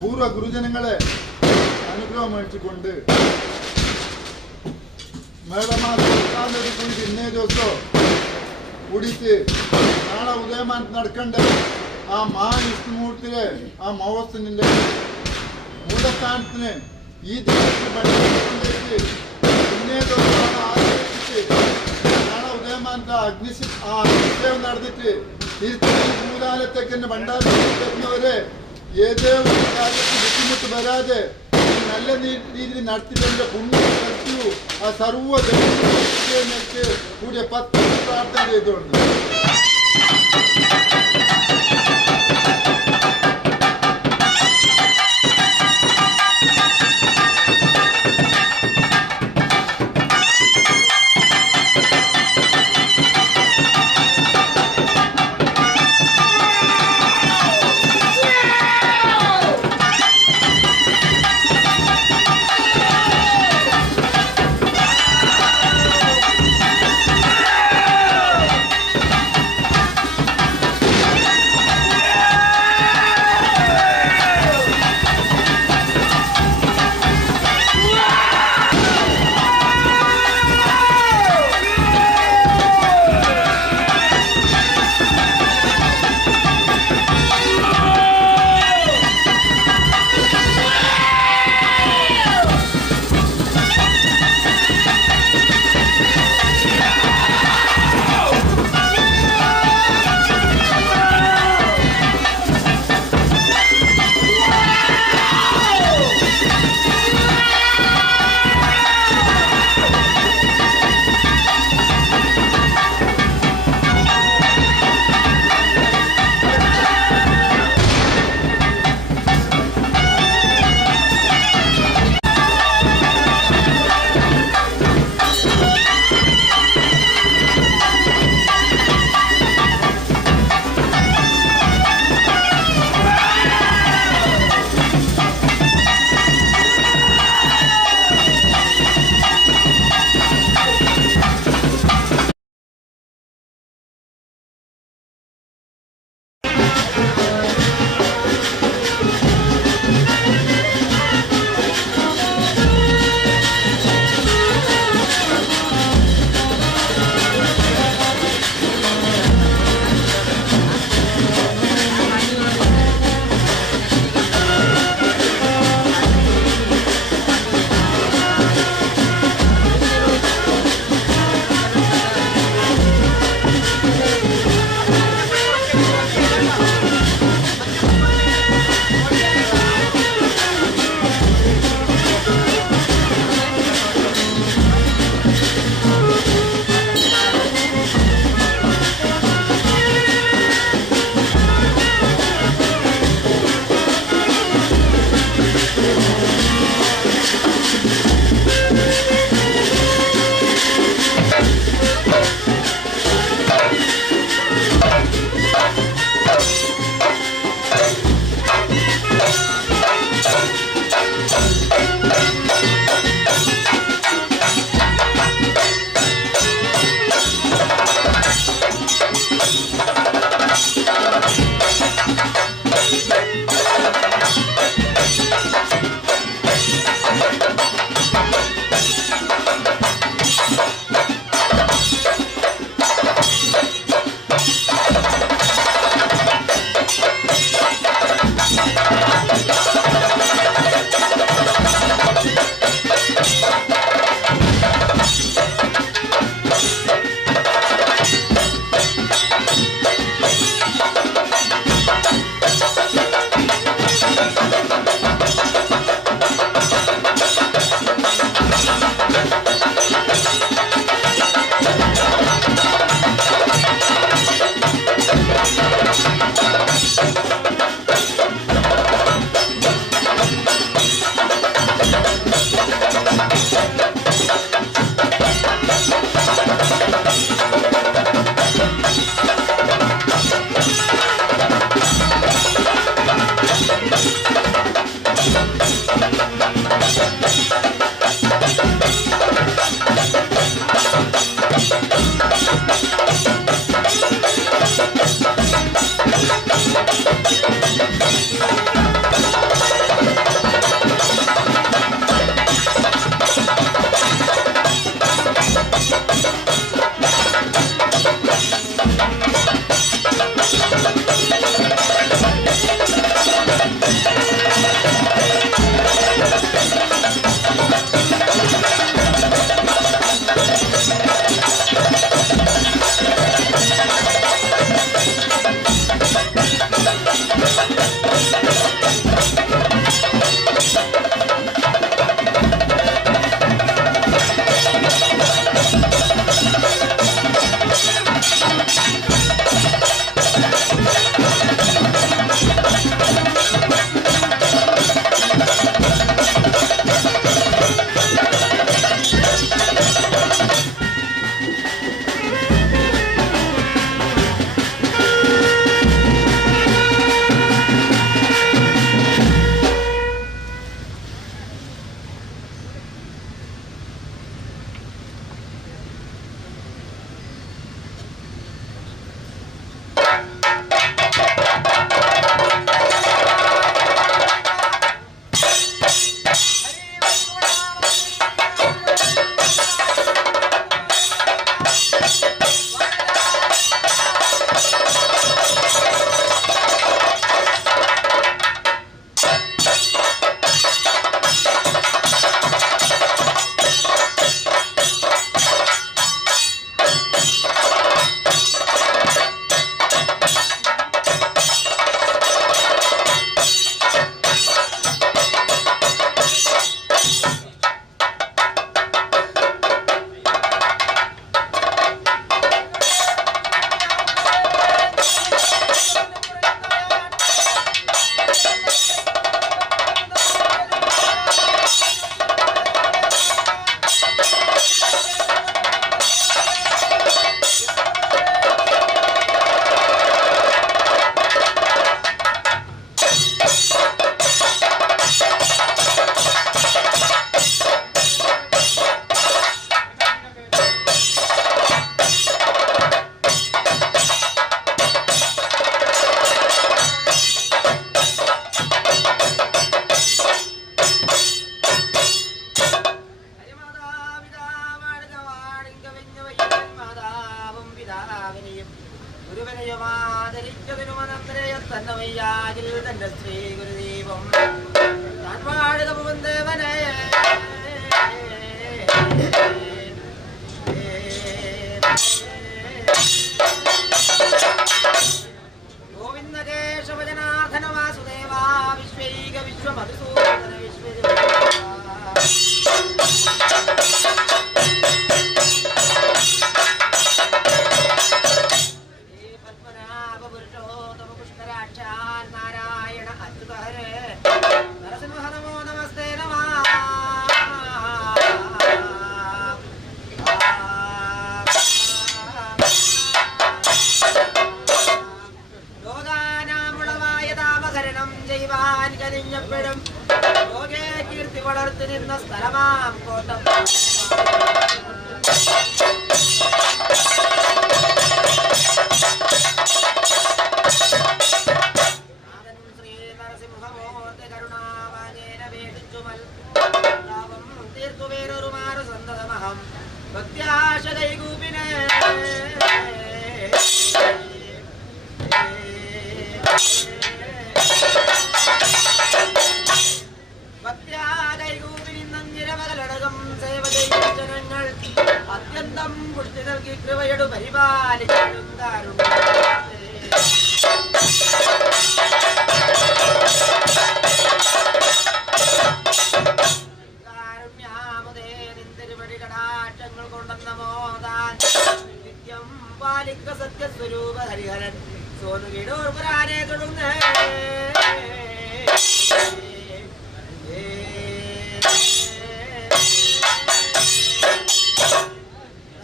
പൂർവ്വ ഗുരുജനങ്ങളെ അനുഗ്രഹം മേടിച്ചുകൊണ്ട് മേടമാസം കൂടി ഇന്നേ ദിവസം കൂടിയിട്ട് നാളെ ഉദയമാനത്ത് നടക്കേണ്ട ആ മഹാവിഷ്ണുമൂർത്തിയുടെ ആ മഹോത്സവത്തിന്റെ മൂലസ്ഥാനത്തിന് ഈ ദിവസത്തിൽ പഠിച്ചിട്ട് ഇന്നേ ദിവസം ആചരിച്ചിട്ട് നാളെ ഉദയമാനത്ത് അഗ്നിശേവം നടന്നിട്ട് തിരുത്തി ഭൂതാലത്തേക്ക് തന്നെ ഭണ്ഡാരത്തിവരെ ഏതോ ഒരു കാര്യത്തിൽ ബുദ്ധിമുട്ട് വരാതെ നല്ല രീതിയിൽ നടത്തിയതിന്റെ പുണ്യം നടത്തിയു ആ സർവ്വ ദൈവങ്ങൾക്ക് കൂടിയ 10 പ്രാർത്ഥന ചെയ്തുകൊണ്ട്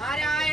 Narayana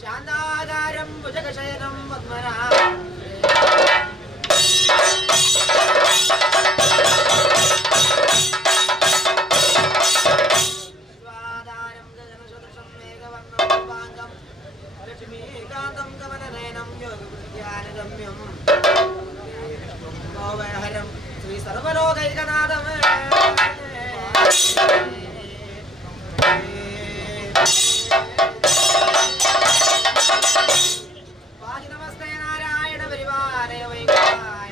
ശാന്താകാരം ഭുജഗശയനം പത്മനാ ലക്ഷ്മീകാന്തം കമലനയനം യോഗവിദ്യാനഗമ്യം ഭവഹരം ശ്രീ സർവലോകൈകനാഥം പാഹി നമസ്തേ നാരായണ പരിവാരയ വൈകായ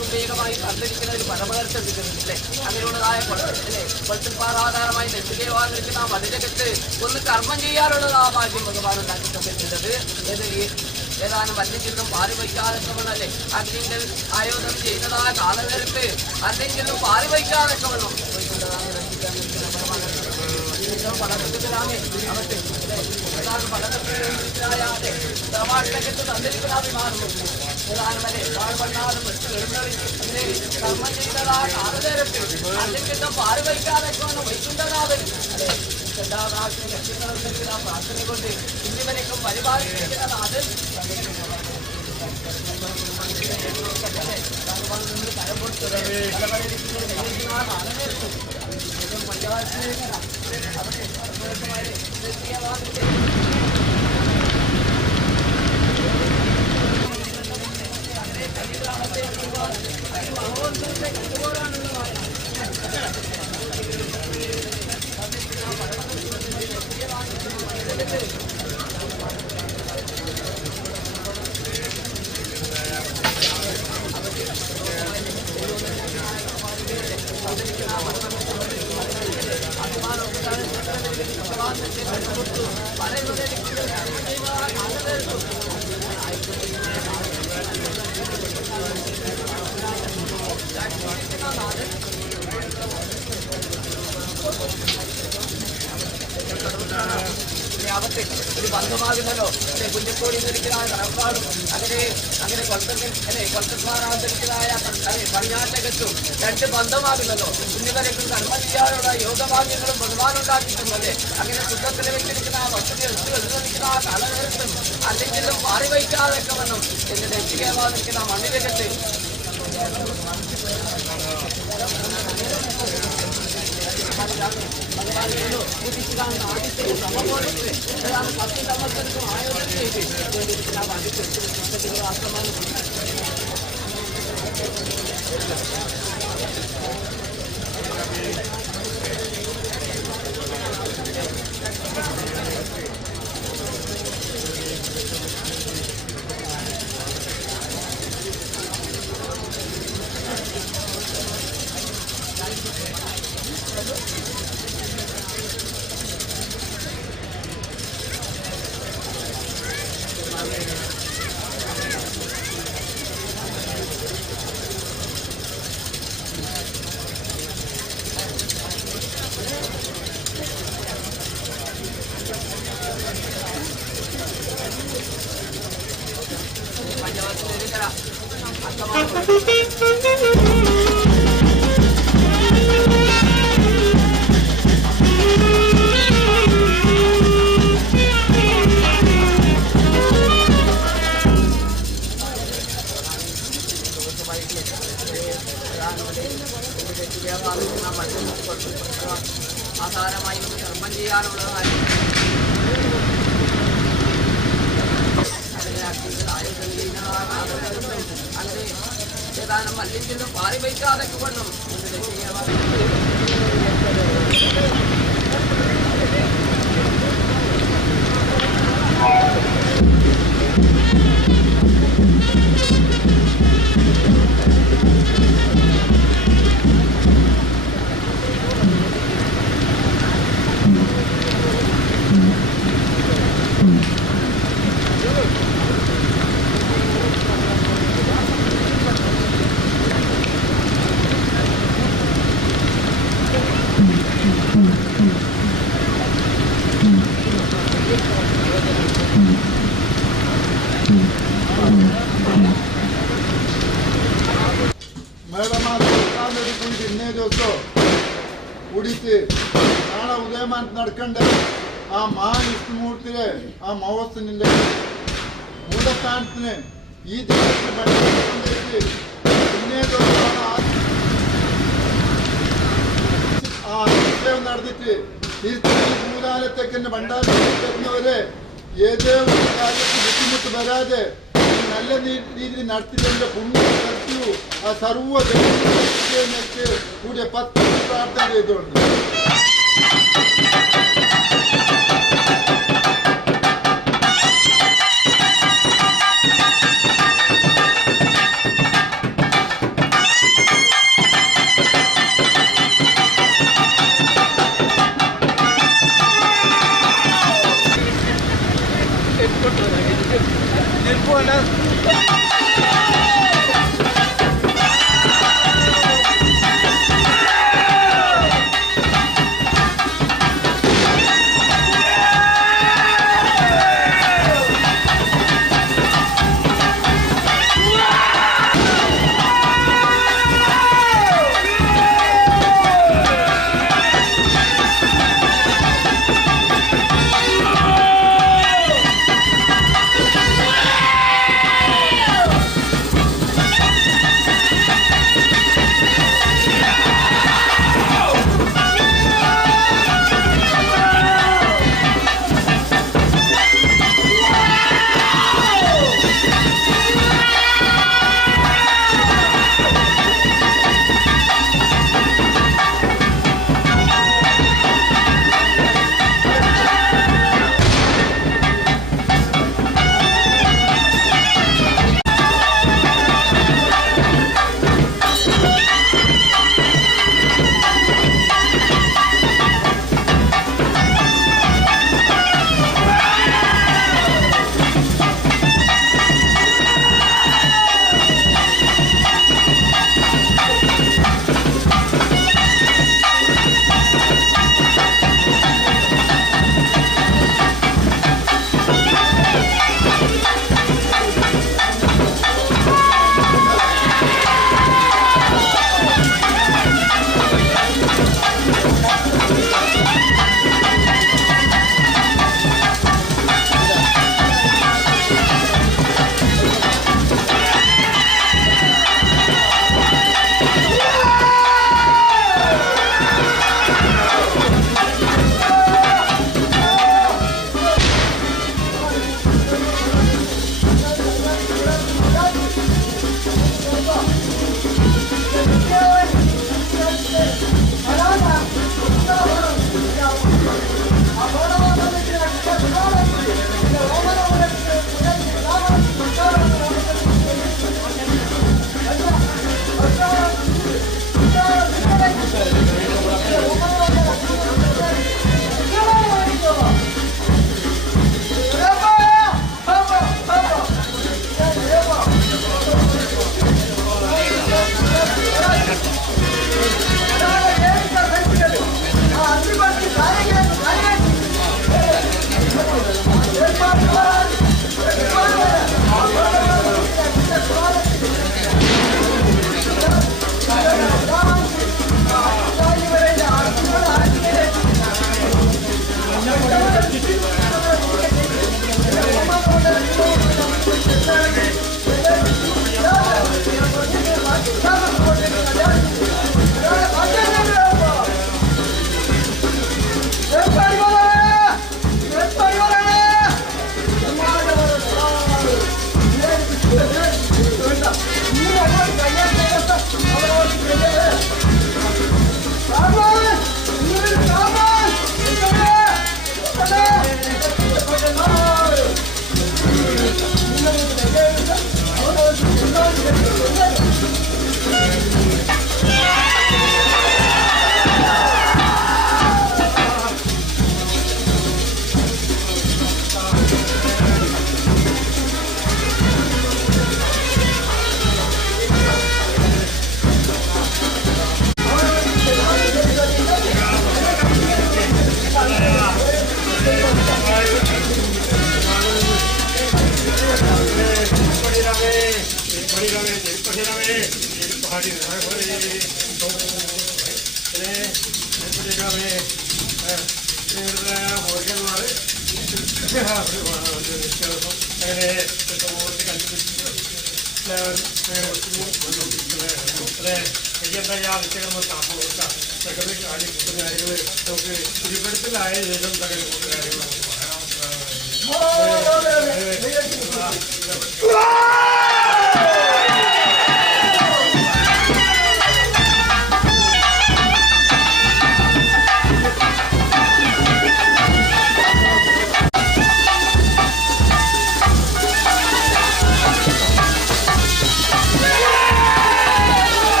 ഏറ്റവും വേഗമായി കണ്ടിരിക്കുന്ന ഒരു പരമകർഷം കിട്ടുന്നില്ലേ? അങ്ങനെയുള്ളതായ അല്ലേ കൊളത്തിൽപ്പാറ ആധാരമായി നെറ്റുകേവാൻ നിൽക്കുന്ന ആ മതിലകത്ത് ഒന്ന് കർമ്മം ചെയ്യാനുള്ളത് ആ ഭാഗ്യം ഭഗവാൻ ഉണ്ടാക്കി തന്നിട്ടുള്ളത്. ഏതാനും അല്ലെങ്കിലും പാല് വയ്ക്കാതൊക്കെ വേണമല്ലേ അഗ്നികൾ ആയോധനം ചെയ്യുന്നതായ കാലനേരത്ത് അല്ലെങ്കിലും പാല് വയ്ക്കാതൊക്കെ വേണം പ്രഭാഷണത്ത് തന്നിരിക്കുന്ന അഭിമാനം ഏതാനുമല്ലേ പാടുപണ്ണാലും കർമ്മം ചെയ്യുന്നതാ കാലനേരത്ത് അല്ലെങ്കിലും പാല് വയ്ക്കാതൊക്കെ വേണം വൈകുന്നതാവൻ അല്ലെ പ്രാർത്ഥന കൊണ്ട് ഇന്നിവനേക്കും പരിപാലിക്കുന്നത് അത് ഒരു ബന്ധമാകുന്നല്ലോ അല്ലെ കുഞ്ഞിക്കോടി ധരിക്കലായ തറപ്പാടും അങ്ങനെ കൊൽക്കത്താറാന്തരിക്കലായ പടിഞ്ഞാറ്റകത്തും രണ്ട് ബന്ധമാകുന്നല്ലോ കുഞ്ഞുവരക്കും കർമ്മ ചെയ്യാനുള്ള യോഗഭാഗ്യങ്ങളും ഭഗവാനുണ്ടാക്കിയിട്ടുണ്ടല്ലേ അങ്ങനെ ശുദ്ധത്തിൽ വെച്ചിരിക്കുന്ന ആ വസ്തുത എടുത്തുവെച്ചിരിക്കുന്ന ആ കാലനേരത്തും അല്ലെങ്കിലും മാറി വയ്ക്കാതൊക്കെ വന്നും എന്നിട്ട് എത്തിക്കേവാതിരിക്കുന്ന മണ്ണിരകത്ത് ആധാരമായി കർമ്മം ചെയ്യാനുള്ളതായി അങ്ങനെ ഏതാനും അല്ലെങ്കിലും പാറി വയ്ക്കാതൊക്കെ വേണം മേളമാസൊരു കുഴി ഇന്നേ ദിവസം കുടിച്ച് നാളെ ഉദയമാനത്ത് നടക്കേണ്ട ആ മഹാവിഷ്ണുമൂർത്തിയുടെ ആ മഹോത്സവത്തിന്റെ മൂലസ്ഥാനത്തിന് ഈ ദിവസത്തിന് ഇന്നേ ദിവസമാണ് ആ നിശ്ചയം നടന്നിട്ട് തിരുത്തൽ മൂലാലത്തേക്ക് ഭണ്ഡാരത്തിൽ വരുന്നവരെ ഏതോ ഒരു കാര്യത്തിൽ ബുദ്ധിമുട്ട് വരാതെ നല്ല രീതിയിൽ നടത്തിയതിന്റെ പുണ്യം നടത്തിയു ആ സർവ്വ കൂടിയ 10 പ്രാർത്ഥന ചെയ്തുകൊണ്ട്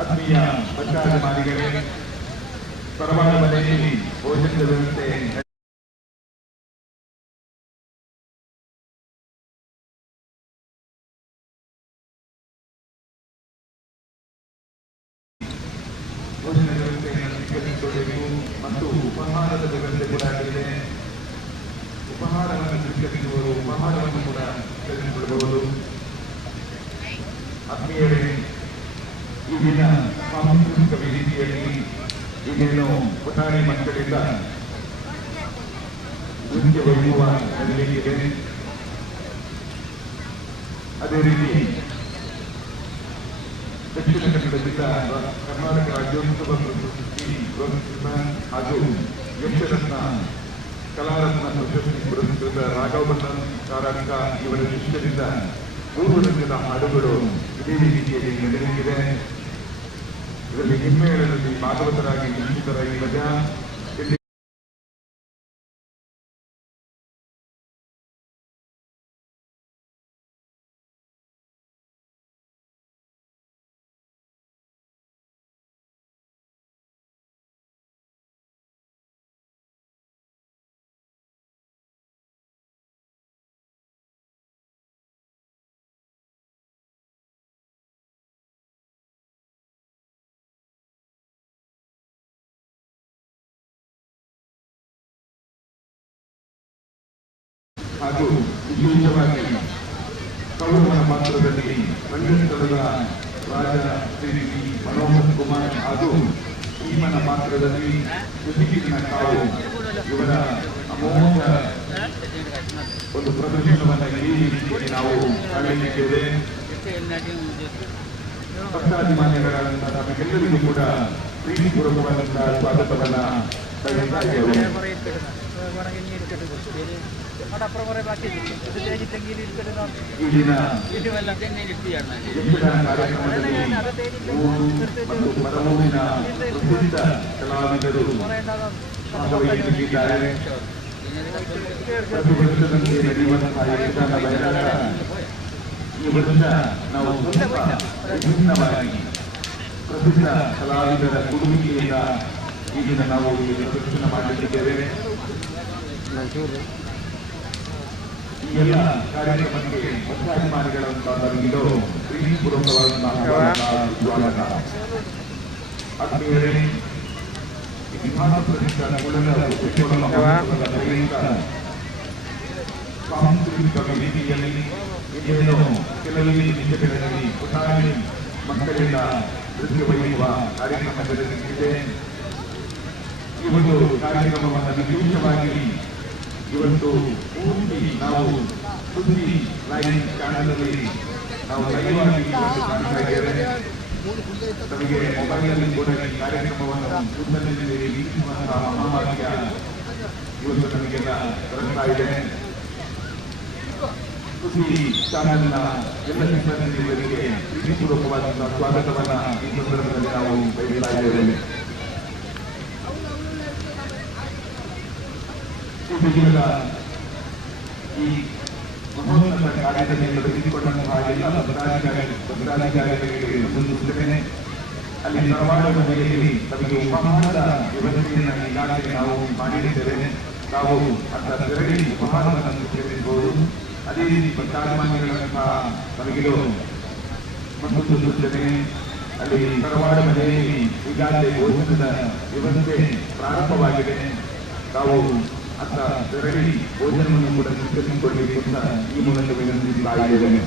ಆತ್ಮೀಯ ಭಕ್ತಾಭಿಮಾನಿಗಳೇ, ಪರಮಾಣ ಮನೆಯಲ್ಲಿ ಭೋಜನದ ವ್ಯವಸ್ಥೆ ವ್ಯವಸ್ಥೆಯನ್ನು ಸ್ವೀಕರಿಸಿಕೊಳ್ಳಬೇಕು ಮತ್ತು ಉಪಹಾರದ ವ್ಯವಸ್ಥೆ ಕೂಡ ಆಗಿದೆ. ಉಪಹಾರವನ್ನು ಸ್ವೀಕರಿಸುವವರು ಉಪಹಾರವನ್ನು ಕೂಡ ಸ್ವೀಕರಿಸಿಕೊಳ್ಳಬಹುದು. ಆತ್ಮೀಯರೇ, ಈಗಿನ ಸಾಂಸ್ಕೃತಿಕ ವೇದಿಕೆಯಲ್ಲಿ ಈಗೇನು ಪುಟಾಣಿ ಮಕ್ಕಳಿಂದ ನೃತ್ಯ ವೈಭವ ನಡೆಯಲಿದೆ. ಅದೇ ರೀತಿ ದಕ್ಷಿಣ ಕನ್ನಡ ಜಿಲ್ಲಾ ಕರ್ನಾಟಕ ರಾಜ್ಯೋತ್ಸವ ಪ್ರಶಸ್ತಿ ಪುರಸ್ಕೃತ ಹಾಗೂ ಯಕ್ಷರತ್ನ ಕಲಾರತ್ನ ಪ್ರಶಸ್ತಿ ಪುರಸ್ಕೃತ ರಾಘವಣ್ಣನ್ ಕಾರಕ ಇವರ ಶಿಷ್ಯರಿಂದ ಪೂರ್ವರಂಗದ ಹಾಡುಗಳು ಇದೇ ರೀತಿಯಲ್ಲಿ ನಡೆಯಲಿದೆ. ಇದರಲ್ಲಿ ಹಿಮ್ಮೇಳದಲ್ಲಿ ಭಾಗವತರಾಗಿ ನಿಶ್ಚಿತರಾಗಿ ವಜಾ ಹಾಗೂ ವಿಶೇಷವಾಗಿ ಕೌರವನ ಪಾತ್ರದಲ್ಲಿ ರಂಗಸ್ಥಳದ ರಾಜ ಶ್ರೀ ಮನೋಹರ್ ಕುಮಾರ್ ಹಾಗೂ ಭೀಮನ ಪಾತ್ರದಲ್ಲಿ ಸುದೀಪಿನ ಕಾವು ಇವರ ಅಮೋಘ ಒಂದು ಪ್ರದರ್ಶನವನ್ನು ಈ ರೀತಿಯಲ್ಲಿ ನಾವು ಕಾಣಲಿದ್ದೇವೆ. ಭಕ್ತಾಭಿಮಾನಿಗಳಾದಂತಹ ನಮಗೆಲ್ಲರಿಗೂ ಕೂಡ ಪ್ರೀತಿಪೂರ್ವಕವಾದಂತಹ ಸ್ವಾಗತವನ್ನು ಸಲ್ಲಿಸ್ತಾ ಇದ್ದೇವೆ. ಇಲ್ಲಿನ ಕಾರ್ಯಕ್ರಮದಲ್ಲಿ ಮತ್ತು ಪರಮೂರಿನ ಪ್ರಸಿದ್ಧ ಕಲಾವಿದರು ಭಾಗವಹಿಸಲಿದ್ದಾರೆ. ಪ್ರತಿ ವರ್ಷದಂತೆ ನಡೆಯುವಂತಹ ಯಕ್ಷಗಾನ ಬಯಲಾಟ ಈ ವರ್ಷ ನಾವು ಸ್ವಲ್ಪ ವಿಭಿನ್ನವಾಗಿ ಪ್ರಸಿದ್ಧ ಕಲಾವಿದರ ಕೊಡುಗೆಯಿಂದ ಈ ದಿನ ನಾವು ಇಲ್ಲಿ ಪ್ರದರ್ಶನ ಮಾಡಲಿದ್ದೇವೆ. ಈ ಎಲ್ಲ ಕಾರ್ಯಕ್ರಮಕ್ಕೆ ಭಕ್ತಾಭಿಮಾನಿಗಳಂತಾಗಿದ್ದು ಪ್ರೀತಿಪೂರ್ವಕವಾದಂತಹ ಸ್ವಾಗತ. ಆತ್ಮೀಯರೇ, ವಿಧಾನ ಪರಿಷತ್ ಸಾಂಸ್ಕೃತಿಕ ವೇದಿಕೆಯಲ್ಲಿ ಇನ್ನೇನು ಕೆಲವೇ ನಿಮಿಷಗಳಲ್ಲಿ ಪುಟಾಣಿ ಮಕ್ಕಳಿಂದ ನೃತ್ಯ ವೈಭವ ಕಾರ್ಯಕ್ರಮ ನಡೆಯುತ್ತಿದೆ. ಈ ಒಂದು ಕಾರ್ಯಕ್ರಮವನ್ನು ವಿಶೇಷವಾಗಿ ಇವತ್ತು ಪೂರ್ತಿ ನಾವು ಸುದ್ದಿ ಲೈವ್ ಚಾನಲ್ನಲ್ಲಿ ನಾವು ಲೈವಾಗಿ ಕಾಣ್ತಾ ಇದ್ದೇವೆ. ನಮಗೆ ಮೊಬೈಲ್ನಲ್ಲಿ ಕೂಡ ಈ ಕಾರ್ಯಕ್ರಮವನ್ನು ಕೂತಲ್ಲಿ ವೀಕ್ಷಿಸುವಂತಹ ಮಹಾಭಾಗ್ಯ ಇವತ್ತು ನಮಗೆಲ್ಲ ದೊರಕ್ತಾ ಇದೆ. ಸುದ್ದಿ ಚಾನೆಲ್ನ ಎಲ್ಲ ಸಿಬ್ಬಂದಿಗಳಿಗೆ ಪ್ರೀತಿಪೂರ್ವಕವಾದಂತಹ ಸ್ವಾಗತವನ್ನ ಈ ಸಂದರ್ಭದಲ್ಲಿ ನಾವು ಬಯಸ್ತಾ ಇದ್ದೇವೆ. ಈ ಮಹೋನ್ನತ ಕಾರ್ಯದಲ್ಲಿ ತೊಡಗಿಸಿಕೊಂಡಂತಹ ಎಲ್ಲ ಭದ್ರಾಧಿಕಾರಿಗಳಿಗೆ ಒಂದು ಸೂಚನೆ. ಅಲ್ಲಿ ಧಾರವಾಡ ಮನೆಯಲ್ಲಿ ನಮಗೆ ಉಪಹಾರದ ವ್ಯವಸ್ಥೆಯನ್ನು ಈಗಾಗಲೇ ನಾವು ಮಾಡಿದ್ದೇವೆ. ನಾವು ಅದರ ತೆರಳಿ ಉಪಹಾರವನ್ನು ಸೇರಿಸಬಹುದು. ಅದೇ ರೀತಿ ಭಕ್ತಾಭಿಮಾನಿಗಳಂತಹ ನಮಗಿದು ಮತ್ತೊಂದು ಸೂಚನೆ. ಅಲ್ಲಿ ಧಾರವಾಡ ಮನೆಯಲ್ಲಿ ಈಗಾಗಲೇ ಭೋಜನದ ವ್ಯವಸ್ಥೆ ಪ್ರಾರಂಭವಾಗಿದೆ. ನಾವು ಅತ್ತ ತೆರಳಿ ಭೋಜನವನ್ನು ಕೂಡ ಸ್ವೀಕರಿಸಿಕೊಳ್ಳಬೇಕು ಅಂತ ಈ ಮೂಲಕ ವಿನಂತಿಸ್ತಾ ಇದ್ದೇನೆ.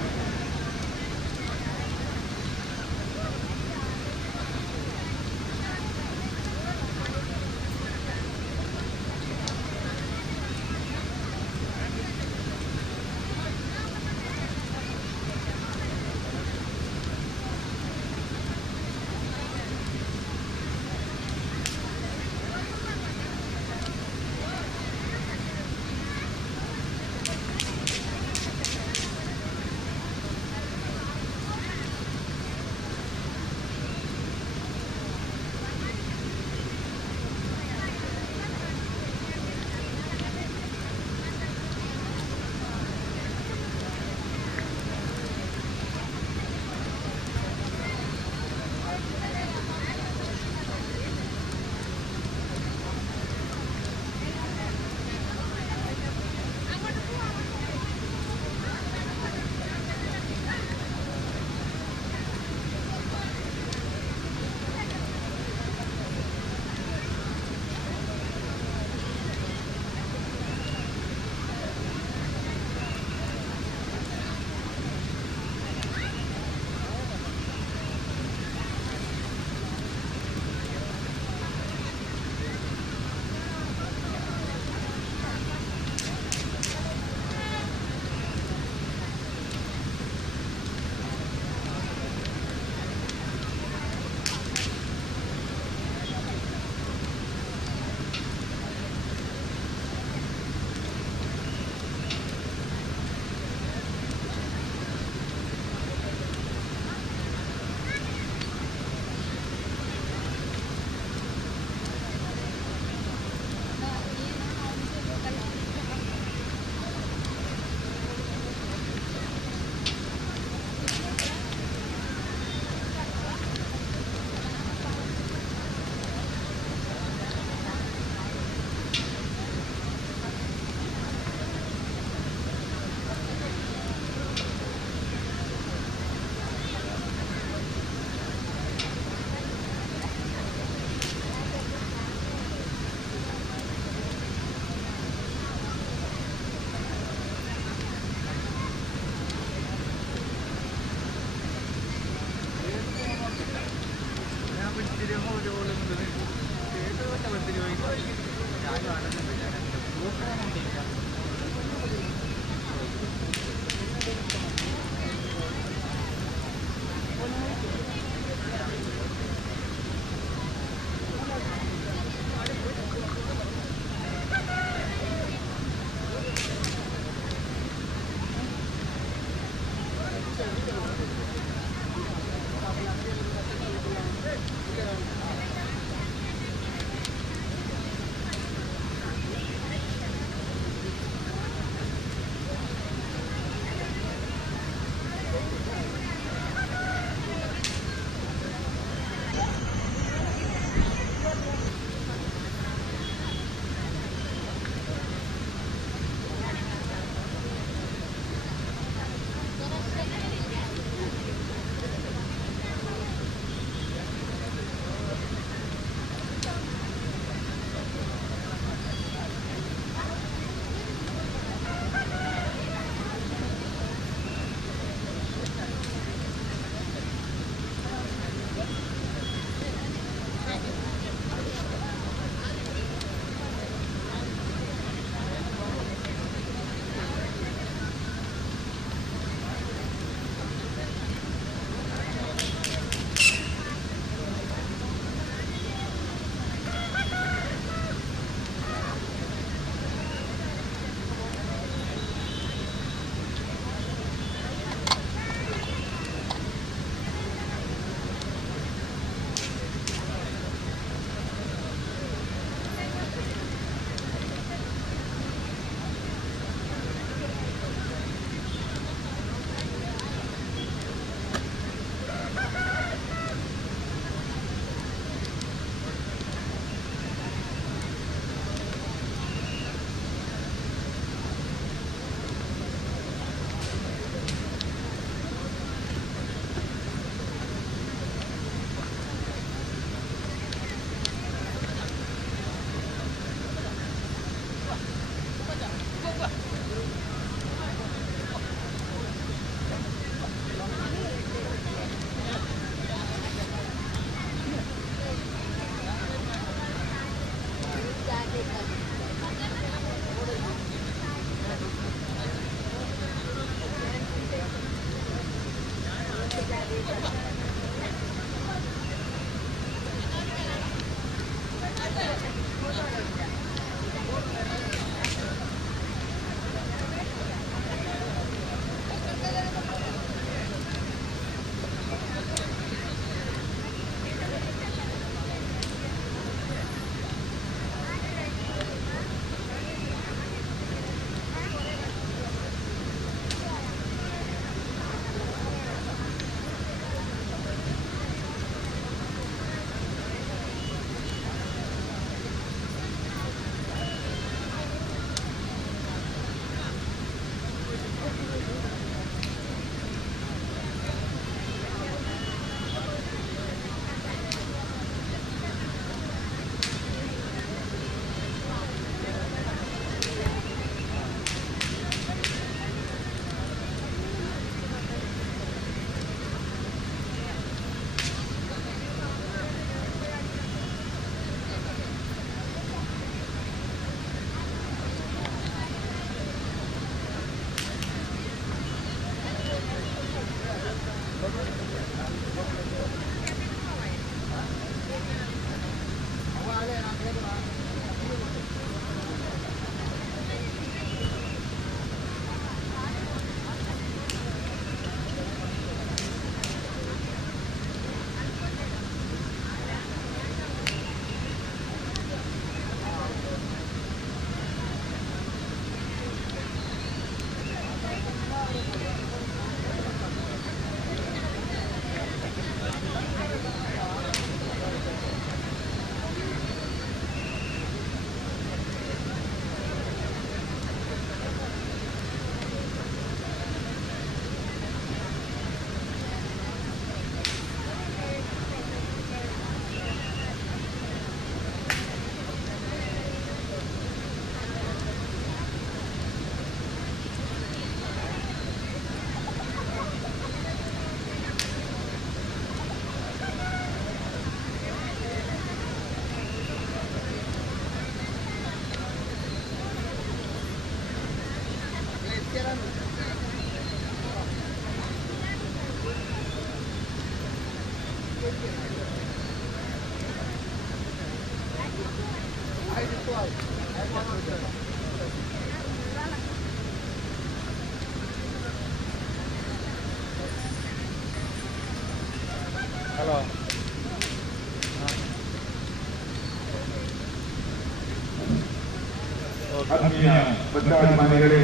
ಆತ್ಮೀಯ ಭದ್ರಾಭಿಮಾನಿಗಳೇ,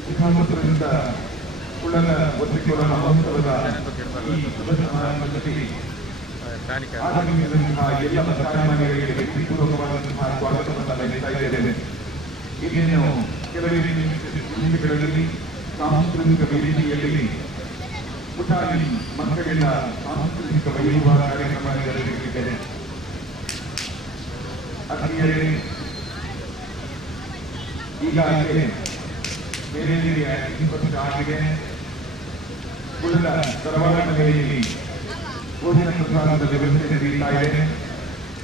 ಇತಿಹಾಸದಿಂದ ಕುಳ್ಳನ ಒತ್ತಿಕೊಳ್ಳ ಮಹೋತ್ಸವದ ಈ ಶುಭ ಸಮಾರಂಭದಲ್ಲಿ ಆಗಮಿಸಿದಂತಹ ಎಲ್ಲ ಭದ್ರಾಭಿಮಾನಿಗಳಿಗೆ ವ್ಯಕ್ತಿಪೂರ್ವಕವಾದಂತಹ ಸ್ವಾಗತವನ್ನು ಬಯಸ್ತಾ ಇದ್ದೇನೆ. ಈಗೇನು ಕೆಲವೇ ನಿಮಿಷಗಳಲ್ಲಿ ಸಾಂಸ್ಕೃತಿಕ ವೇದಿಕೆಯಲ್ಲಿ ಪುಟಾಣಿ ಮಕ್ಕಳಿಂದ ಸಾಂಸ್ಕೃತಿಕ ವೈಭವ ಕಾರ್ಯಕ್ರಮ ನೆರವೇರಿಸಿದ್ದೇನೆ. ಆತ್ಮೀಯರೇ, ಈಗಾಗಲೇ ಬೇರೆ ಬೇರೆ ಆಗಿದೆ ಕುಳ್ಳನ ತರವಾರ ಮನೆಯಲ್ಲಿ ಭೋಜನ ಪ್ರಸಾದದ ವ್ಯವಸ್ಥೆ ನಡೀತಾ ಇದೆ.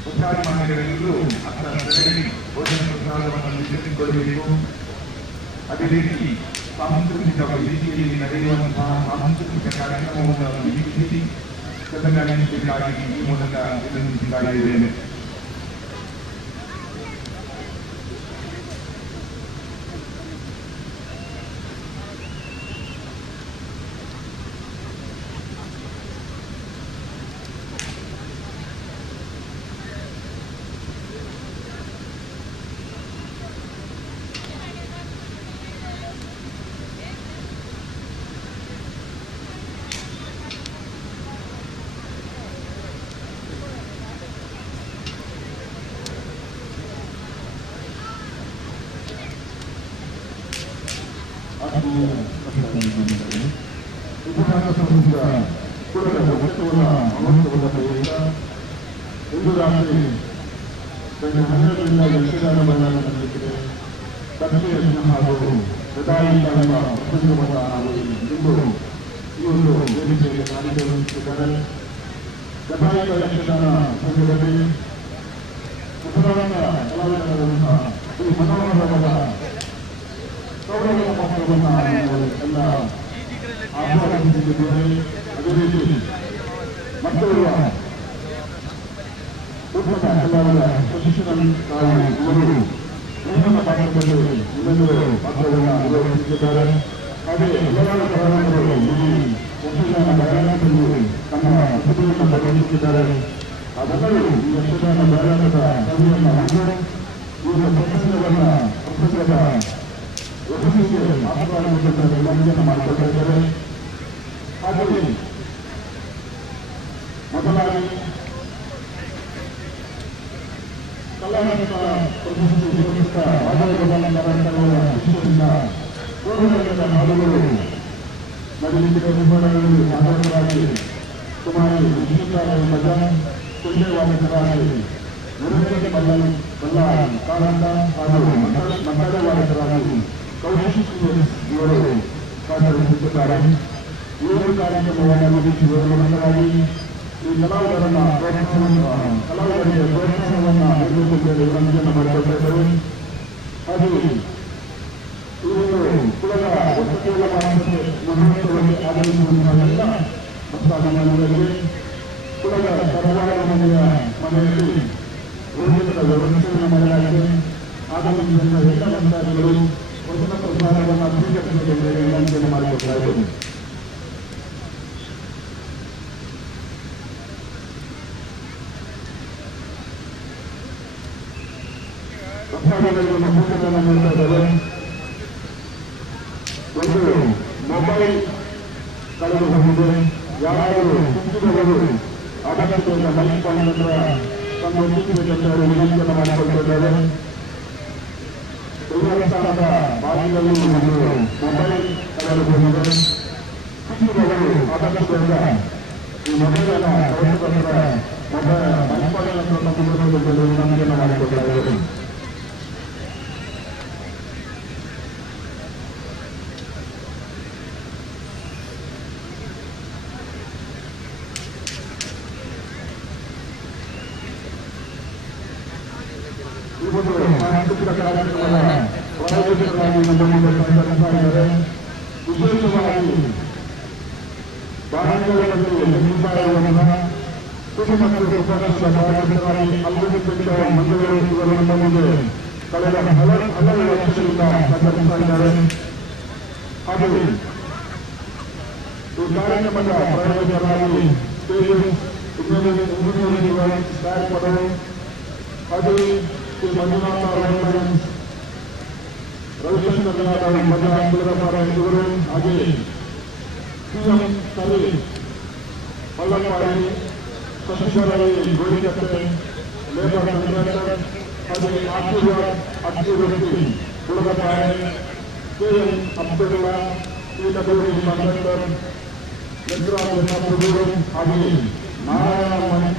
ಭದ್ರಾಭಿಮಾನಿಗಳೆಲ್ಲರೂ ಅತ್ತ ತೆರಳಿ ಭೋಜನ ಪ್ರಸಾದವನ್ನು ವಿತರಿಸಿಕೊಳ್ಳಬೇಕು. ಅದೇ ರೀತಿ ಸಾಂಸ್ಕೃತಿಕ ವೇದಿಕೆಯಲ್ಲಿ ನಡೆಯುವಂತಹ ಸಾಂಸ್ಕೃತಿಕ ಕಾರ್ಯಕ್ರಮವನ್ನು ವೀಕ್ಷಿಸಿ ಕನ್ನಡಿಗರಿಗಾಗಿ ಈ ಮೂಲಕ ವಿನಂತಿಸ್ತಾ ಇದ್ದೇನೆ. ಉಪನ್ಯಾಸದಿಂದ ಕುಳ್ಳನ ಒತ್ತುವನ ಮಹೋತ್ಸವದ ಪ್ರಯುಕ್ತ ಇಂದು ರಾತ್ರಿ ಸಂಜೆ 12ರಿಂದ ಯಕ್ಷಗಾನ ಬಯಲಾಟ ನಡೆಯುತ್ತಿದೆ. ಕಥೆಯನ್ನು ಹಾಗೂ ಹೃದಯಕಾರಕ ಪ್ರಸಂಗವನ್ನು ನಾವು ಇಂದು ಈ ಒಂದು ವೇದಿಕೆಯಲ್ಲಿ ಕಾರ್ಯಕ್ರಮಿಸುತ್ತಿದ್ದಾರೆ. ಕಥಾಯಕ ಯಕ್ಷಗಾನ ಸಂಘದಲ್ಲಿ ಉಪಕರಣ ಕಲಾವಿದರಾದಂತಹ ಶ್ರೀ ಮನೋಹರವಾದ ಗೌರವ ಮಹೋತ್ಸವವನ್ನು ಎಲ್ಲ ಆಹ್ವಾನಿಸುತ್ತಿದ್ದೇವೆ. ಅದೇ ರೀತಿ ಮಕ್ಕಳ ಉತ್ತಮ ಕಲಾವಿದ ಪ್ರಶಿಕ್ಷಣಕ್ಕಾಗಿ ಇವರು ಜೀವನ ಪಾತ್ರದಲ್ಲಿ ಇನ್ನೊಂದು ಪಾತ್ರವನ್ನು ನಿರ್ವಹಿಸುತ್ತಿದ್ದಾರೆ. ಹಾಗೆ ಹಲವಾರು ಕಲಾವಿದರು ಈ ಯಕ್ಷಗಾನ ಬಯಲಾಟದಲ್ಲಿ ತಮ್ಮ ಪ್ರತಿಭೆಯನ್ನು ಪ್ರದರ್ಶಿಸಿದ್ದಾರೆ. ಆ ಮಕ್ಕಳು ಈ ಯಕ್ಷಗಾನ ಬಯಲಾಟದ ಕವಿಯನ್ನು ಹೊಂದಿ ಇವರ ಪ್ರಪಂಚದ ಯಶಸ್ಸಿಗೆ ಆಹ್ವಾನಿಸುವಂತಹ ವಿನಂತಿಯನ್ನು ಮಾಡಿಕೊಳ್ತಾ ಇದ್ದಾರೆ. ಹಾಗೆಯೇ ಮೊದಲಾಗಿ ಕಲಾವಿದ ಪ್ರಶಸ್ತಿ ವಿರಮಿತ ರಾಜಗೋಪಾಲಂಕರಂತವರ ಶಿಷ್ಯರಿಂದ ಕೋರಮಂಗಲದ ಹಾಡುಗಳು ನಡೆಯುತ್ತಿರುವ ನಿರ್ಮಾಣಗಳಲ್ಲಿ ಆಧಾರವಾಗಿ ಕುಮಾರಿ ವಿಷ್ಣುಕಾರರಾದ ಸುಳ್ಳೆವಾದಕರಾಗಿ ನಿರಂತರ ಬಲ್ಲ ಕಾಲಂದ ಹಾಗೂ ಮಕ್ಕಳವಾದಕರಾಗಿ ಕೌಶಿಕ್ ಇವರು ಕಾರ್ಯನಿರ್ವಹಿಸುತ್ತಿದ್ದಾರೆ. ಇವರು ಕಾರ್ಯಕ್ರಮವನ್ನು ಮುಗಿಸುವ ಮೂಲಕವಾಗಿ ಈ ಕಲಾವಿದರನ್ನ ಕಲಾವಿದರಿಗೆ ಪ್ರೋತ್ಸಾಹವನ್ನು ನೀಡುತ್ತಿದ್ದೇವೆ ವಿನಂತಿಯನ್ನು ಮಾಡಿಕೊಳ್ತಿದ್ದೇವೆ. ಹಾಗೆಯೇ ಇವರು ಕುಲದ ಉಪಕೇಲ ಮಹೋತ್ಸವಕ್ಕೆ ಆಗಮಿಸುವಂತಹ ಎಲ್ಲ ಭಕ್ತಾಭಿಮಾನಿಗಳಿಗೆ ಕುಲದ ಸರ್ವಾರ ಮನೆಯ ಮನೆಯಲ್ಲಿ ಭೋಜನದ ವ್ಯವಸ್ಥೆಯನ್ನು ಮಾಡಲಾಗಿದೆ. ಆಗಮಿಸಿದ ಎಲ್ಲ ಭಕ್ತಾದಿಗಳು ವಚನ ಪ್ರಸಾರವನ್ನು ಸ್ವೀಕರಿಸಬೇಕೆಂದು ವಿನಂತಿಯನ್ನು ಮಾಡಿಕೊಳ್ತಾ ಇದ್ದೇವೆ. ಭಕ್ತಾದಿಗಳಿಗೆ ಸೂಚನೆಯನ್ನು ನೀಡ್ತಾ ಇದ್ದಾರೆ. ಒಂದು ಮೊಬೈಲ್ ಕಳೆದು ಹೋಗಿದೆ. ಯಾರಾದರೂ ಕುಂಚಿದವರು ಅಗತ್ಯತೆಯಿಂದ ಮೈಕ್ ಪಾಯಿಂಟ್ ಹತ್ರ ತಮ್ಮ ಮುಚ್ಚಿಬೇಕೆಂದು ಅವರು ವಿನಂತಿಯನ್ನು ಮಾಡಿಕೊಳ್ತಿದ್ದಾರೆ. ದೇವಸ್ಥಾನದ ಬಾಗಿಲಲ್ಲಿ ಒಂದು ಮೊಬೈಲ್ ಕಳೆದು ಹೋಗಿದೆ. ಕುಂಚಿದವರು ಅಗತ್ಯತೆಯಿಂದ ಈ ಮೊಬೈಲನ್ನು ಕಳೆದುಕೊಂಡರೆ ಮೈಕ್ ಪಾಯಿಂಟ್ ಹತ್ರ ತಮ್ಮ ವಿನಂತಿಯನ್ನು ಮಾಡಿಕೊಳ್ತಿದ್ದಾರೆ. ಸಾಂಸ್ಕೃತಿಕ ಕಾರ್ಯಕ್ರಮದ ಪ್ರಾಯೋಜಕರಾಗಿ ನಮ್ಮ ಮುಂದೆ ಸಹಕರಿಸಿದ್ದಾರೆ. ವಿಶೇಷವಾಗಿ ಬಾಂಧವ್ಯದಲ್ಲಿ ನಿರ್ಮಾಣವನ್ನು ಕುಟುಂಬ ಮತ್ತು ಉಪಕೃತ ಪ್ರಾಯೋಜಕರಾಗಿ ಅಲ್ಗುಡಿಪೇಟೆ ಮಂಗಳೂರು ಇವರು ನಮ್ಮ ಮುಂದೆ ಕಳೆದ ಹಲವು ವರ್ಷಗಳಿಂದ ಸಹಕರಿಸ್ತಾ ಇದ್ದಾರೆ. ಹಾಗೆಯೇ ಈ ಕಾರ್ಯಕ್ರಮದ ಪ್ರಾಯೋಜಕರಾಗಿ ಹಾಗೆಯೇ ಶ್ರೀ ಮಂಜುನಾಥ ರವಿಶಂಕರ್ ಮಧ್ಯ ಇವರು ಹಾಗೆಯೇ ಸಿಎಂ ಸರಿ ಮಲ್ಲಪ್ಪಾಡಿ ಶಶಿಧರವಿ ಗೋಡಿಕಟ್ಟೆ ಲೇಬರ್ ಕಾಂಟ್ರಾಕ್ಟರ್ ಹಾಗೆಯೇ ಆಶೀರ್ವಾದ್ ಅಕ್ಷಿ ಹುಡುಗಪಾಳೆ ಕೆಎಂ ಅಬ್ದುಲ್ಲಾ ಶ್ರೀನಗರಿ ಕಾಂಟ್ರಾಕ್ಟರ್ ಯಜ್ರಾಜರು ಹಾಗೆಯೇ ನಾರಾಯಣ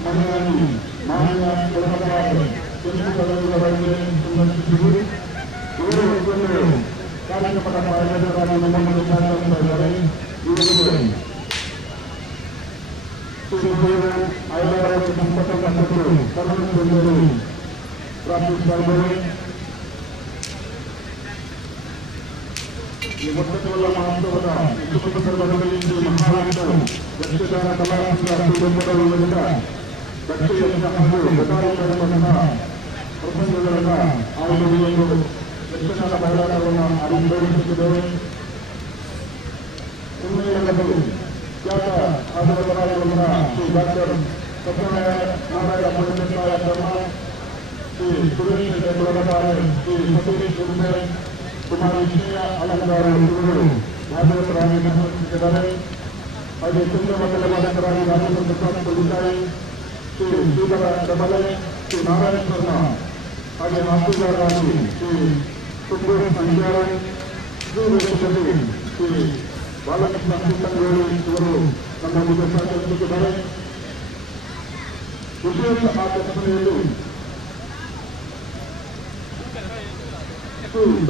ಮನೆಯಲ್ಲಿ ಮಾನ್ಯ ಹುಡುಗಪಾಳೆ ಇವರು ಕಾರ್ಯಕ್ರಮದ ಪ್ರಾಯೋಜಕರಾಗಿ ನಮ್ಮ ಮುಂದೆ ಸಹಕರಿಸ್ತಾ ಇದ್ದಾರೆ. ಇವರಿಗೆ ಐದವರೆಗೆ ಸಂಪರ್ಕಗಳು ಕರ್ನಾಟಕದಲ್ಲಿ ಪ್ರಾರ್ಥಿಸ್ತಾ ಇದ್ದಾರೆ. ಈ ಒತ್ತಡಗಳ ಮಹತ್ವದ ಸಂದರ್ಭದಲ್ಲಿ ಮಹಾರಾಷ್ಟ್ರ ಯಕ್ಷಗಾನ ಕಲಾವಿದರಿಂದ ದಕ್ಷಿಣ ಹಾಗೂ ಪ್ರಸಾರವನ್ನು ಪ್ರಸಂಗಗಳನ್ನು ಆಯೋಜಿಸಲು ಯಕ್ಷಗಾನ ಬಯಲಾಟವನ್ನು ಆರಂಭಿಸುತ್ತಿದ್ದೇವೆ. ಸಮ್ಮೇಳನದಲ್ಲಿ ಖ್ಯಾತ ಆಧಾರಗಳಾದ ಶ್ರೀ ಡಾಕ್ಟರ್ ಸತ್ಯನಾರಾಯಣ ಪಂಡಿತಾಯ ಬ್ರಹ್ಮ, ಶ್ರೀ ಸುರೇಶ್ ಗುರುಪಾಲೆ, ಶ್ರೀ ಸತೀಶ್ ಗುರುಮೆ, ಕುಮಾರಿ ವಿಷಯ ಅಲಂಕಾರ ಇವರು ಭಾಗವತರಾಗಿ ನಿರ್ವಹಿಸುತ್ತಿದ್ದಾರೆ. ಹಾಗೆ ಚಂದ್ರಮಂಡಲ ವಾದಕರಾಗಿ ರಾಜೇಂದ್ರ ಪ್ರಸಾದ್ ಕೊಲ್ಲಿದ್ದಾರೆ. ಶ್ರೀ ಶ್ರೀಧರ ಡಬಲೆ, ಶ್ರೀ ನಾರಾಯಣ ಶರ್ಮಾ, ಹಾಗೆ ಮಾತುಗಾರರಾಗಿ ಶ್ರೀ ಪುತ್ತೂರ್ ಸಂಚಾರ, ಶ್ರೀ ಶ್ರೀ ಬಾಲಕೃಷ್ಣ ಶ್ರೀಕಂಗೇಳಿ ಇವರು ನಮ್ಮ ಮುಂದೆ ಸಹಕರಿಸುತ್ತಿದ್ದಾರೆ. ವಿಶೇಷ ಆಕರ್ಷಣೆಯಲ್ಲಿ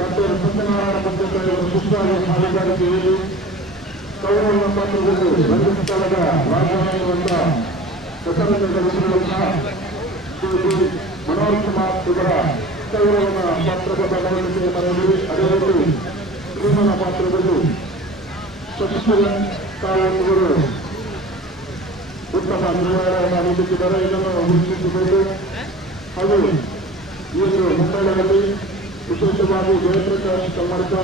ಡಾಕ್ಟರ್ ಸತ್ಯನಾರಾಯಣ ಪಂಚಾಯತ್ ಪುಸ್ತಕ ಹಾಡುಗಾರಿಕೆಯಲ್ಲಿ ಕೌರವ ಪಾತ್ರದಲ್ಲಿ ರಂಗಸ್ಥಳದ ರಾಜಧಾನಿಯುವಂತ ಪ್ರಸನ್ನದ ಮನೋಹರ್ ಕುಮಾರ್ ಇವರ ಕೌರವನ ಪಾತ್ರದ ಬದಲಾವಣೆ ಮನೆಯಲ್ಲಿ ಅದೇ ರೀತಿ ಶ್ರೀಮನ ಪಾತ್ರದಲ್ಲಿ ಸಚಿವರನ್ ತಾವು ಉತ್ತಮ ನಿರ್ವಹಣೆ ನೀಡುತ್ತಿದ್ದಾರೆ. ಇದನ್ನು ಗುರುತಿಸಬೇಕು. ಹಾಗೂ ಈ ಮಂಡಳದಲ್ಲಿ ವಿಶೇಷವಾಗಿ ಜಯಪ್ರಕಾಶ್ ಕಮ್ಮರ್ಕ,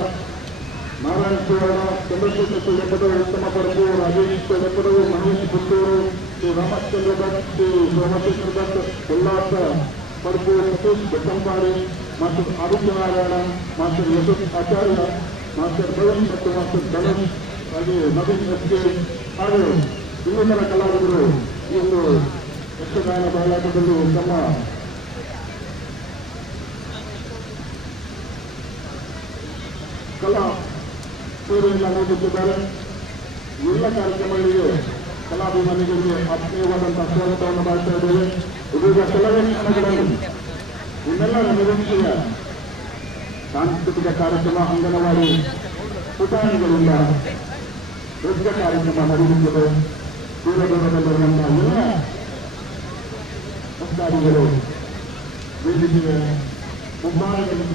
ನಾರಾಯಣ ಸುವರ್ಣ, ಚಂದ್ರಶೇಖರ್ ಲೆಕ್ಕದವರು, ಉತ್ತಮ ಪರಪು, ರಾಜೇಶ್ ಲೆಕ್ಕದವರು, ಮಹೇಶ್ ಪುತ್ತೂರು, ಶ್ರೀ ರಾಮಚಂದ್ರ ಭಟ್, ಶ್ರೀ ಸೋಮಶೇಖರ ಭಟ್, ಉಲ್ಲಾಸ ಪರಪು, ಸತೀಶ್ ಬೆಟ್ಟಂಪಾಡಿ, ಮಾಸ್ಟರ್ ಆದಿತ್ಯನಾರಾಯಣ, ಮಾಸ್ಟರ್ ಯಶಸ್ ಆಚಾರ್ಯ, ಮಾಸ್ಟರ್ ಪ್ರವೀಣ್ ಮತ್ತು ಮಾಸ್ಟರ್ ಧನುಷ್, ಹಾಗೆ ನವೀನ್ ಎಸ್ಕೆ ಹಾಗೂ ಇನ್ನಿತರ ಕಲಾವಿದರು ಈ ಒಂದು ಯಕ್ಷಗಾನ ಬಯಲಾಟದಲ್ಲಿ ತಮ್ಮ ಕಲಾ ಸೇವೆಯನ್ನು ನೀಡುತ್ತಿದ್ದಾರೆ. ಎಲ್ಲ ಕಾರ್ಯಕ್ರಮಗಳಿಗೆ ಕಲಾಭಿಮಾನಿಗಳಿಗೆ ಆತ್ಮೀಯವಾದಂತಹ ಸ್ವಾಗತವನ್ನು ಮಾಡ್ತಾ ಇದ್ದೇವೆ. ಇದೀಗ ಕೆಲವೇ ಕ್ಷಣಗಳಲ್ಲಿ ಇನ್ನೆಲ್ಲರ ನಿರೀಕ್ಷೆಯ ಸಾಂಸ್ಕೃತಿಕ ಕಾರ್ಯಕ್ರಮ ಅಂಗನವಾಡಿ ಪುಟಾಣಿಗಳಿಂದ ದೊಡ್ಡ ಕಾರ್ಯಕ್ರಮ ನಡೆಯುತ್ತದೆ. ದೂರ ದೂರದಲ್ಲಿರುವಂತಹ ಎಲ್ಲ ಅಧಿಕಾರಿಗಳು ವೇದಿಕೆಯ ಮುಂಭಾಗದಲ್ಲಿ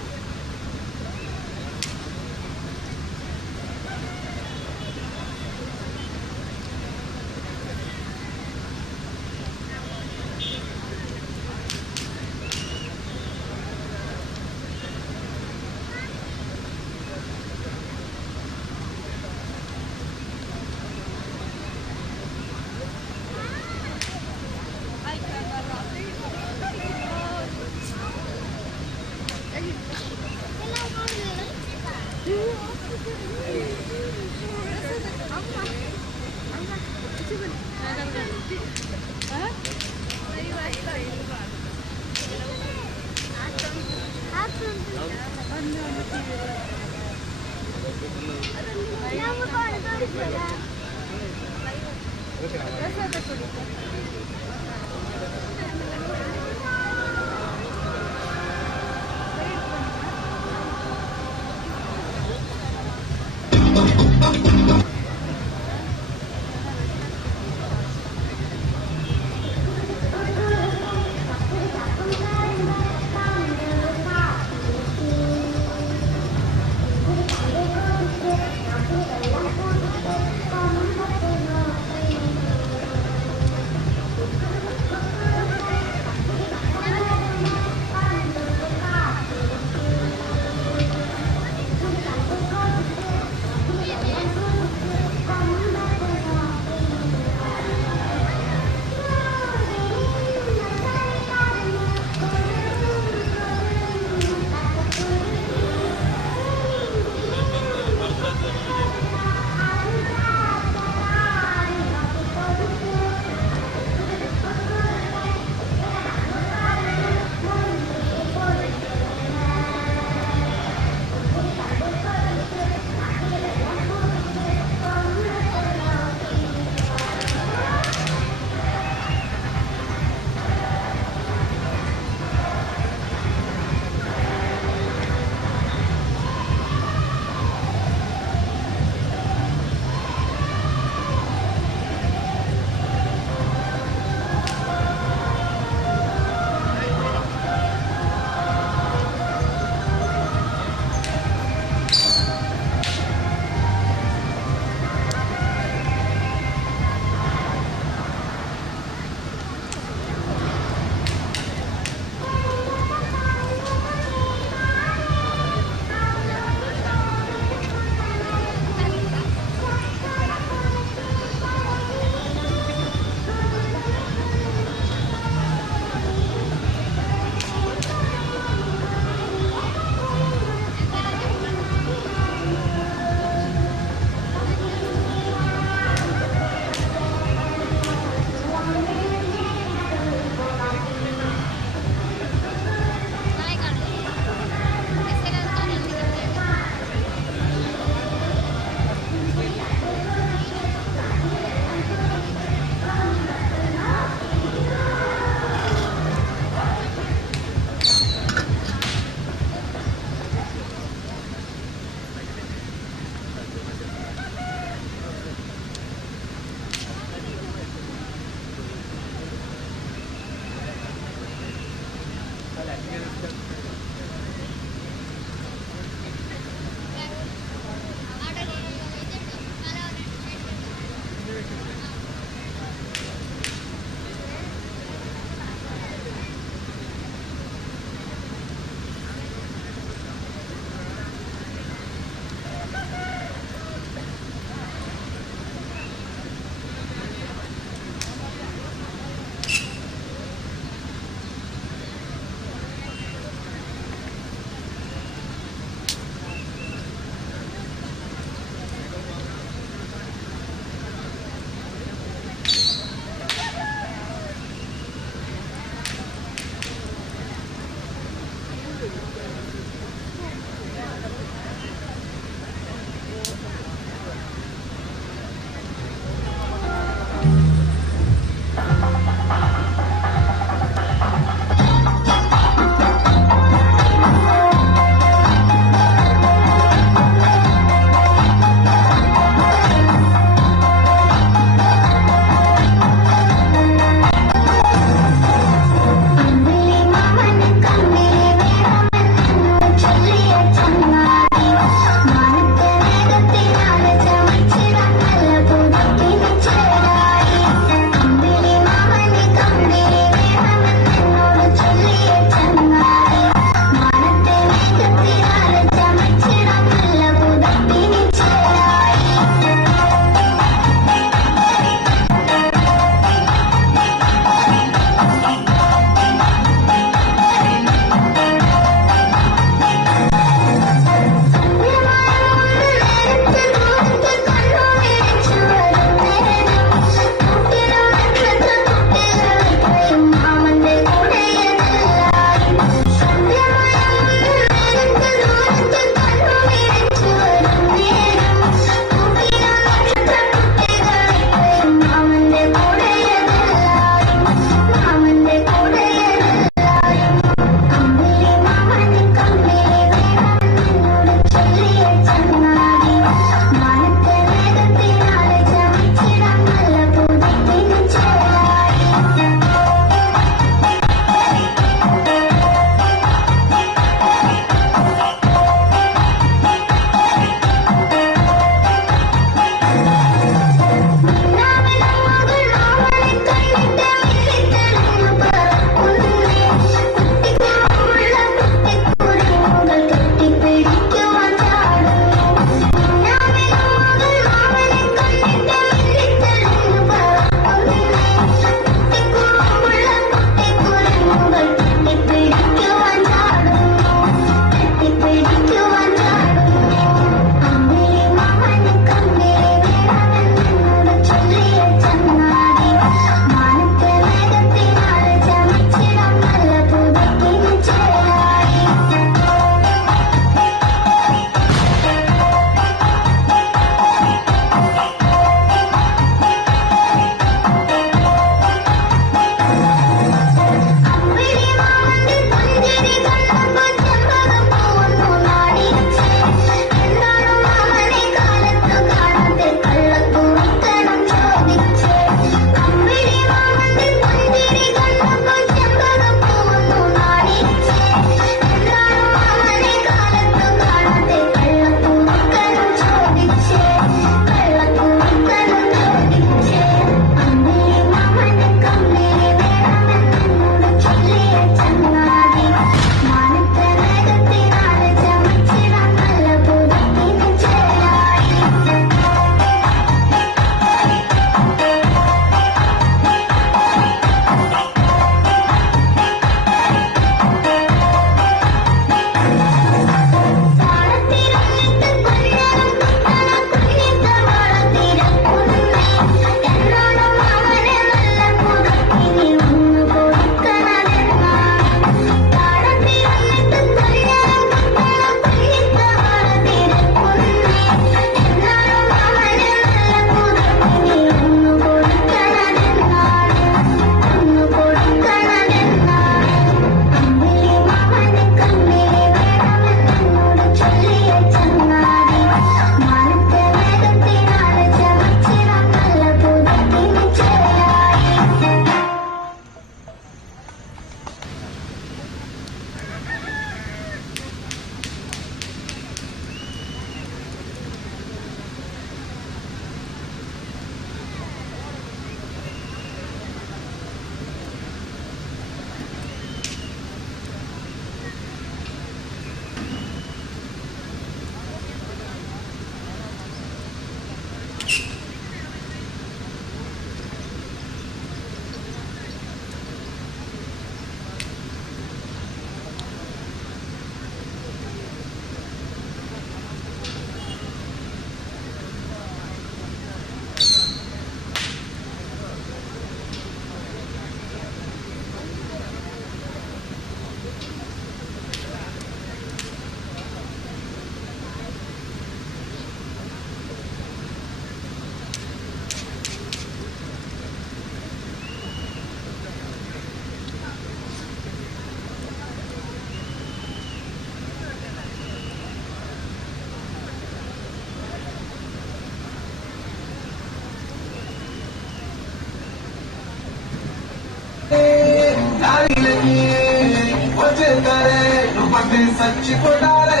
చచ్చిపోతారే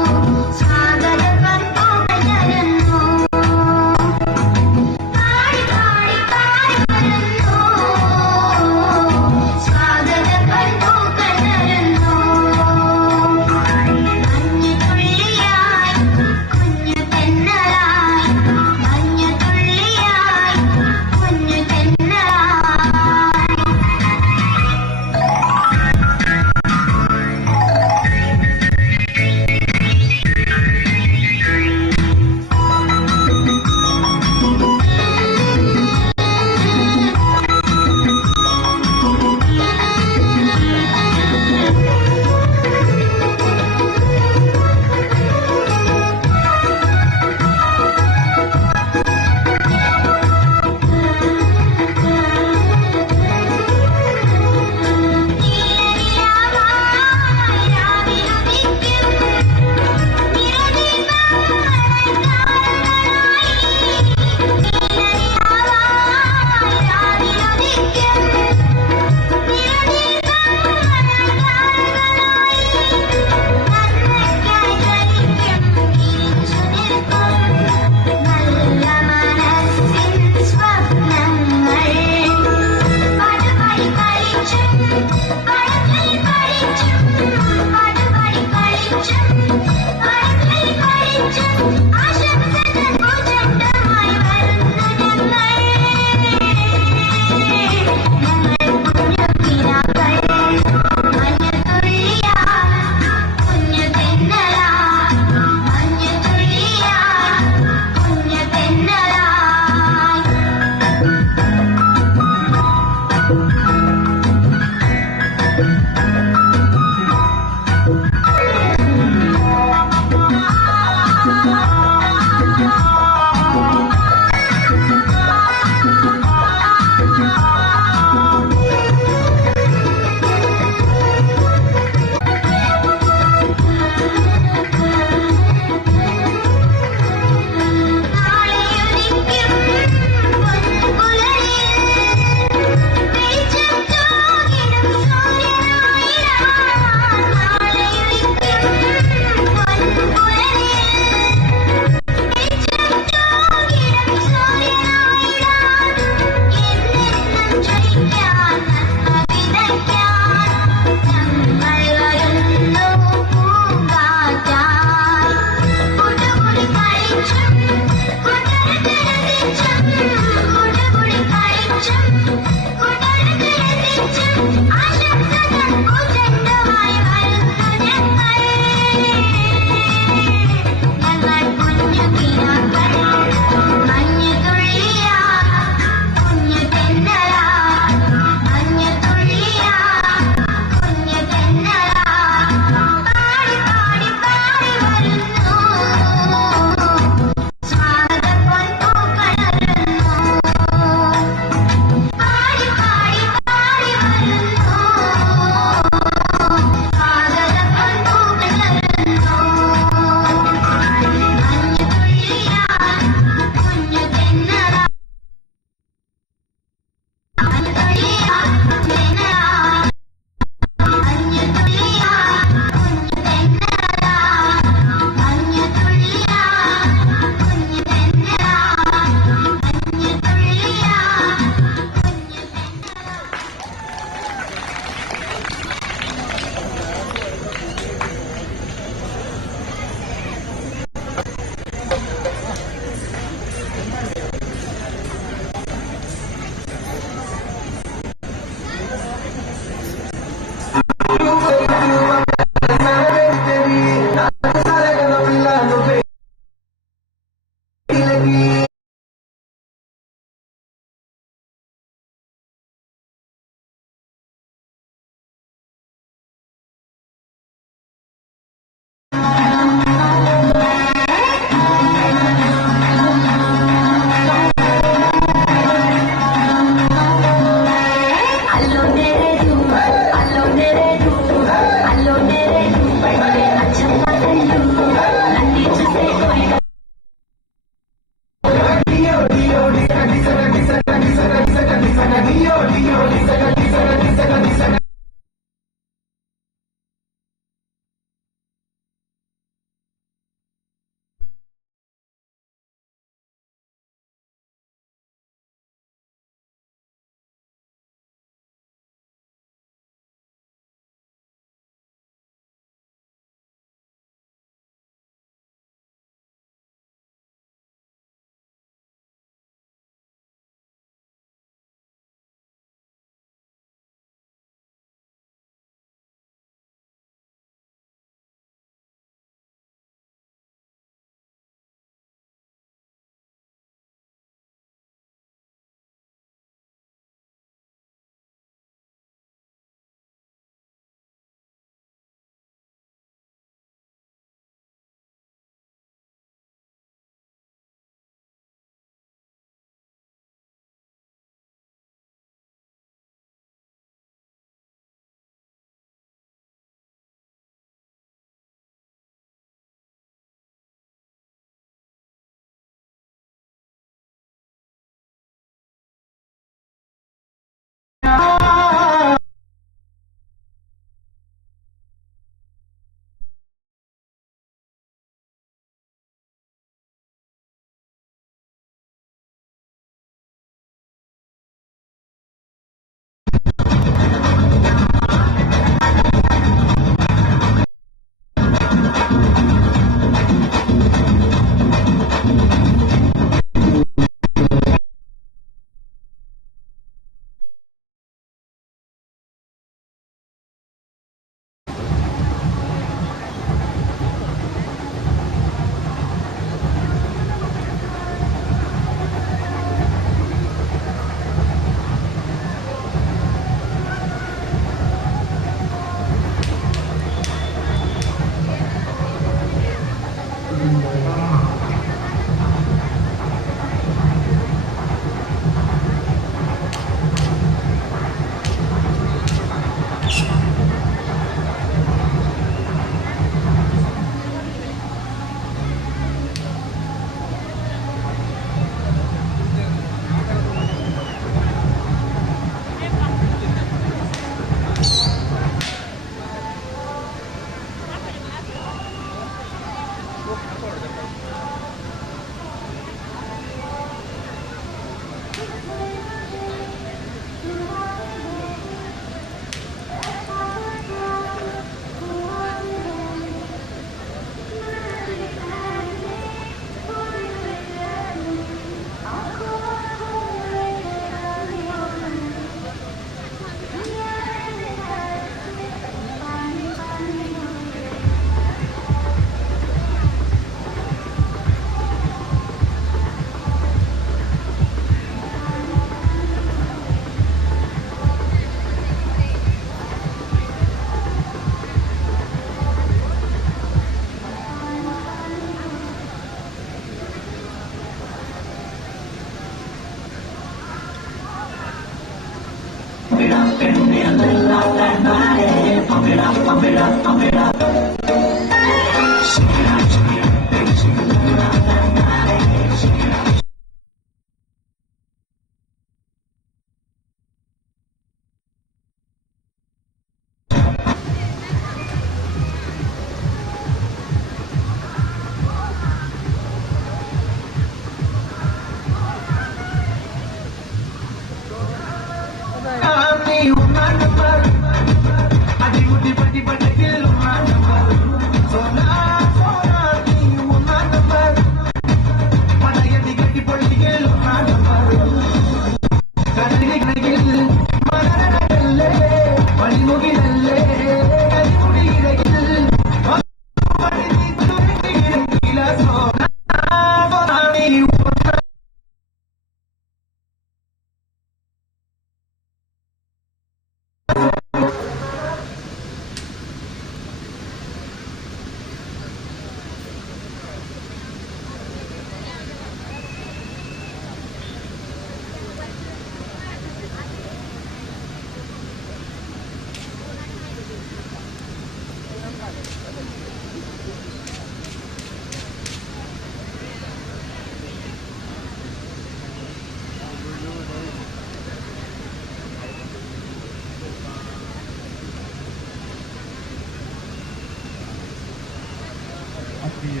ಆತ್ಮೀಯ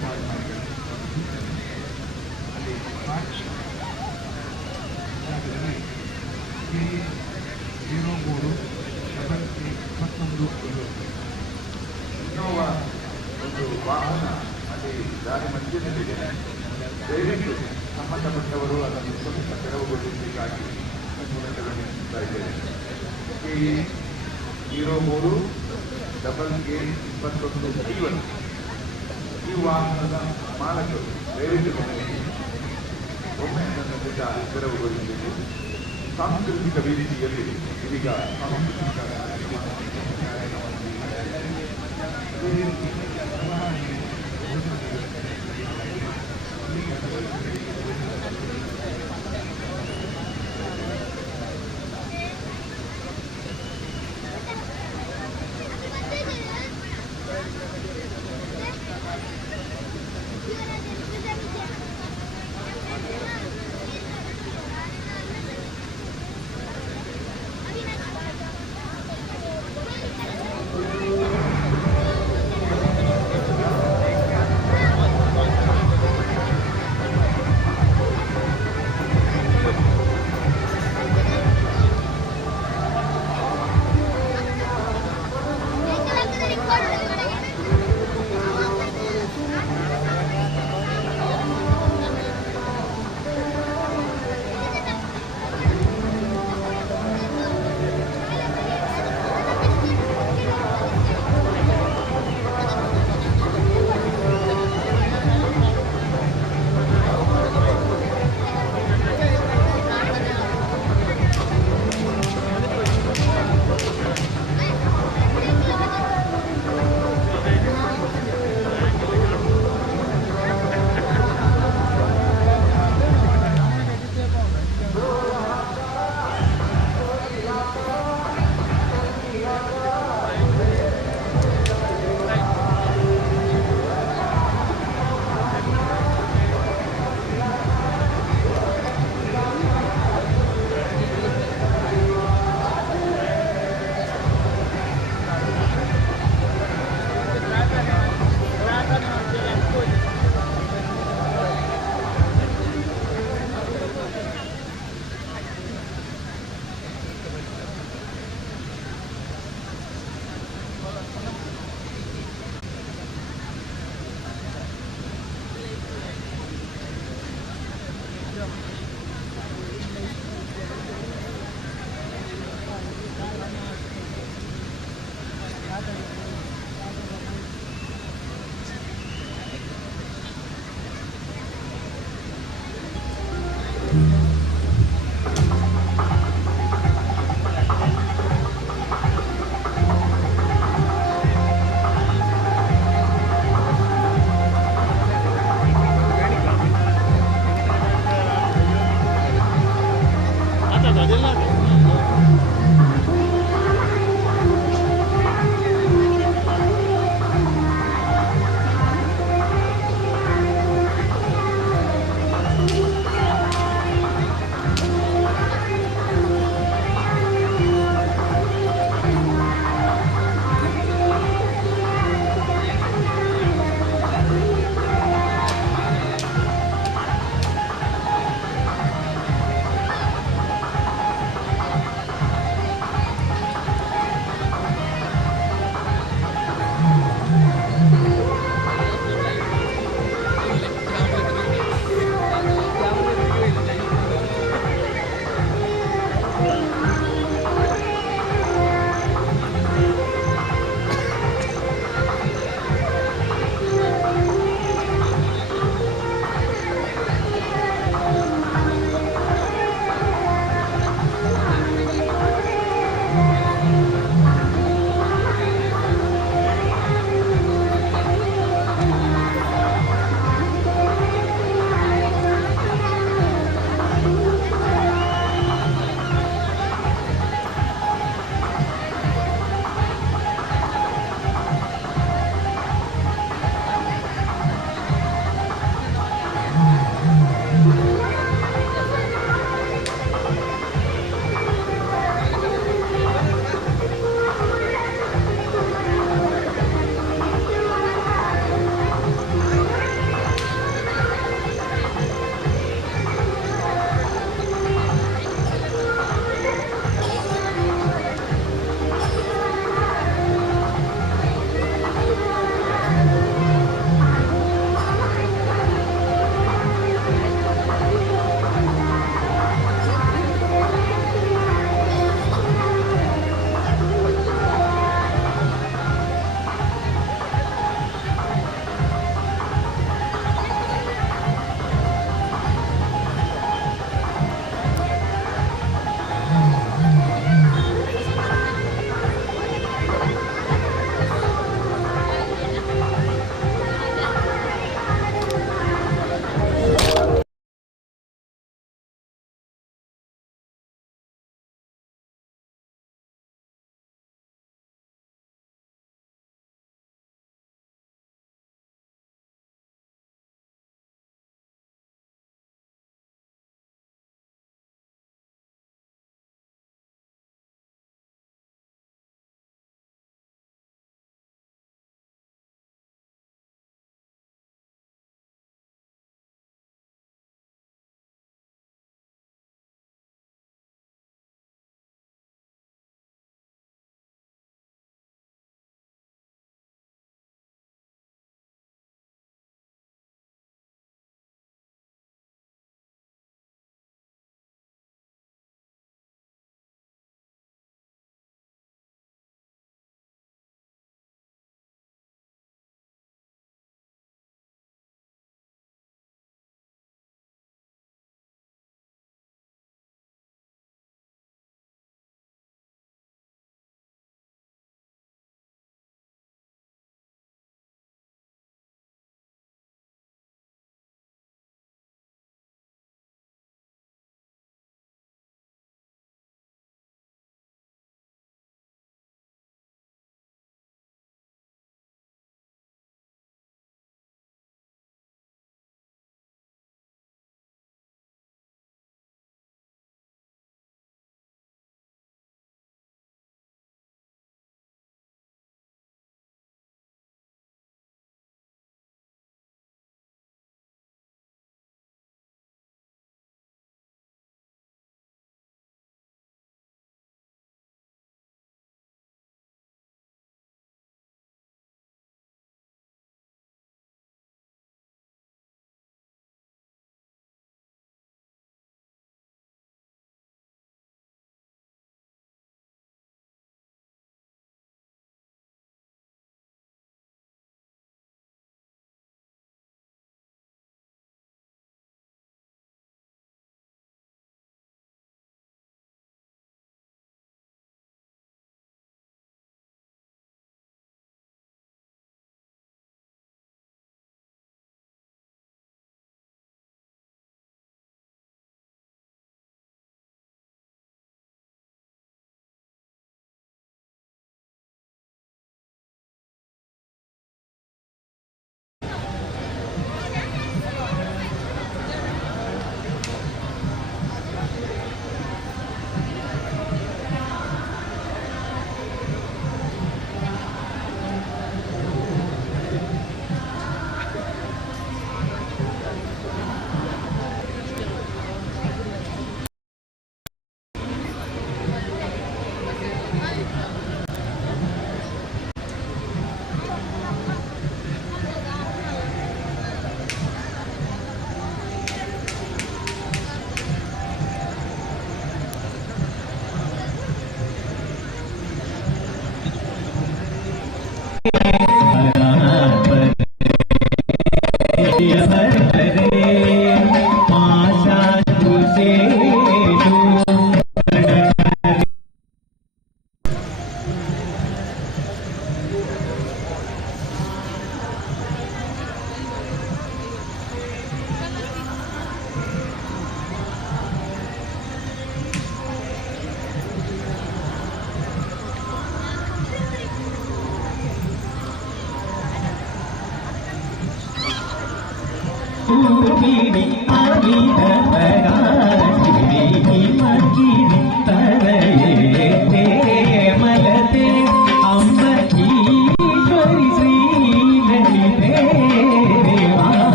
ಪಾಲ್ಗೊಳ್ಳುವವರೇ, ಅಲ್ಲಿ ಮಾರ್ಚ್ ಜಾಗದಲ್ಲಿ K03 ಇನ್ನೋವಾ ಒಂದು ವಾಹನ ಅಲ್ಲಿ ದಾರಿ ಮಧ್ಯದಲ್ಲಿದೆ. ದಯವಿಟ್ಟು ಸಂಬಂಧಪಟ್ಟವರು ಅದನ್ನು ಸ್ವಲ್ಪ ತೆರವುಗೊಳಿಸಬೇಕಾಗಿ ವಿನಂತಿಸುತ್ತಾ ಇದ್ದೇನೆ. K03 ಈ ವಾಹನದ ಮಾಲಕರು ದಯವಿಟ್ಟು ಒಮ್ಮೆ ಅದನ್ನು ತೆರವುಗೊಳಿಸಬೇಕು. ಸಾಂಸ್ಕೃತಿಕ ವೇದಿಕೆಯಲ್ಲಿ ಇದೀಗ ಸಾಂಸ್ಕೃತಿಕ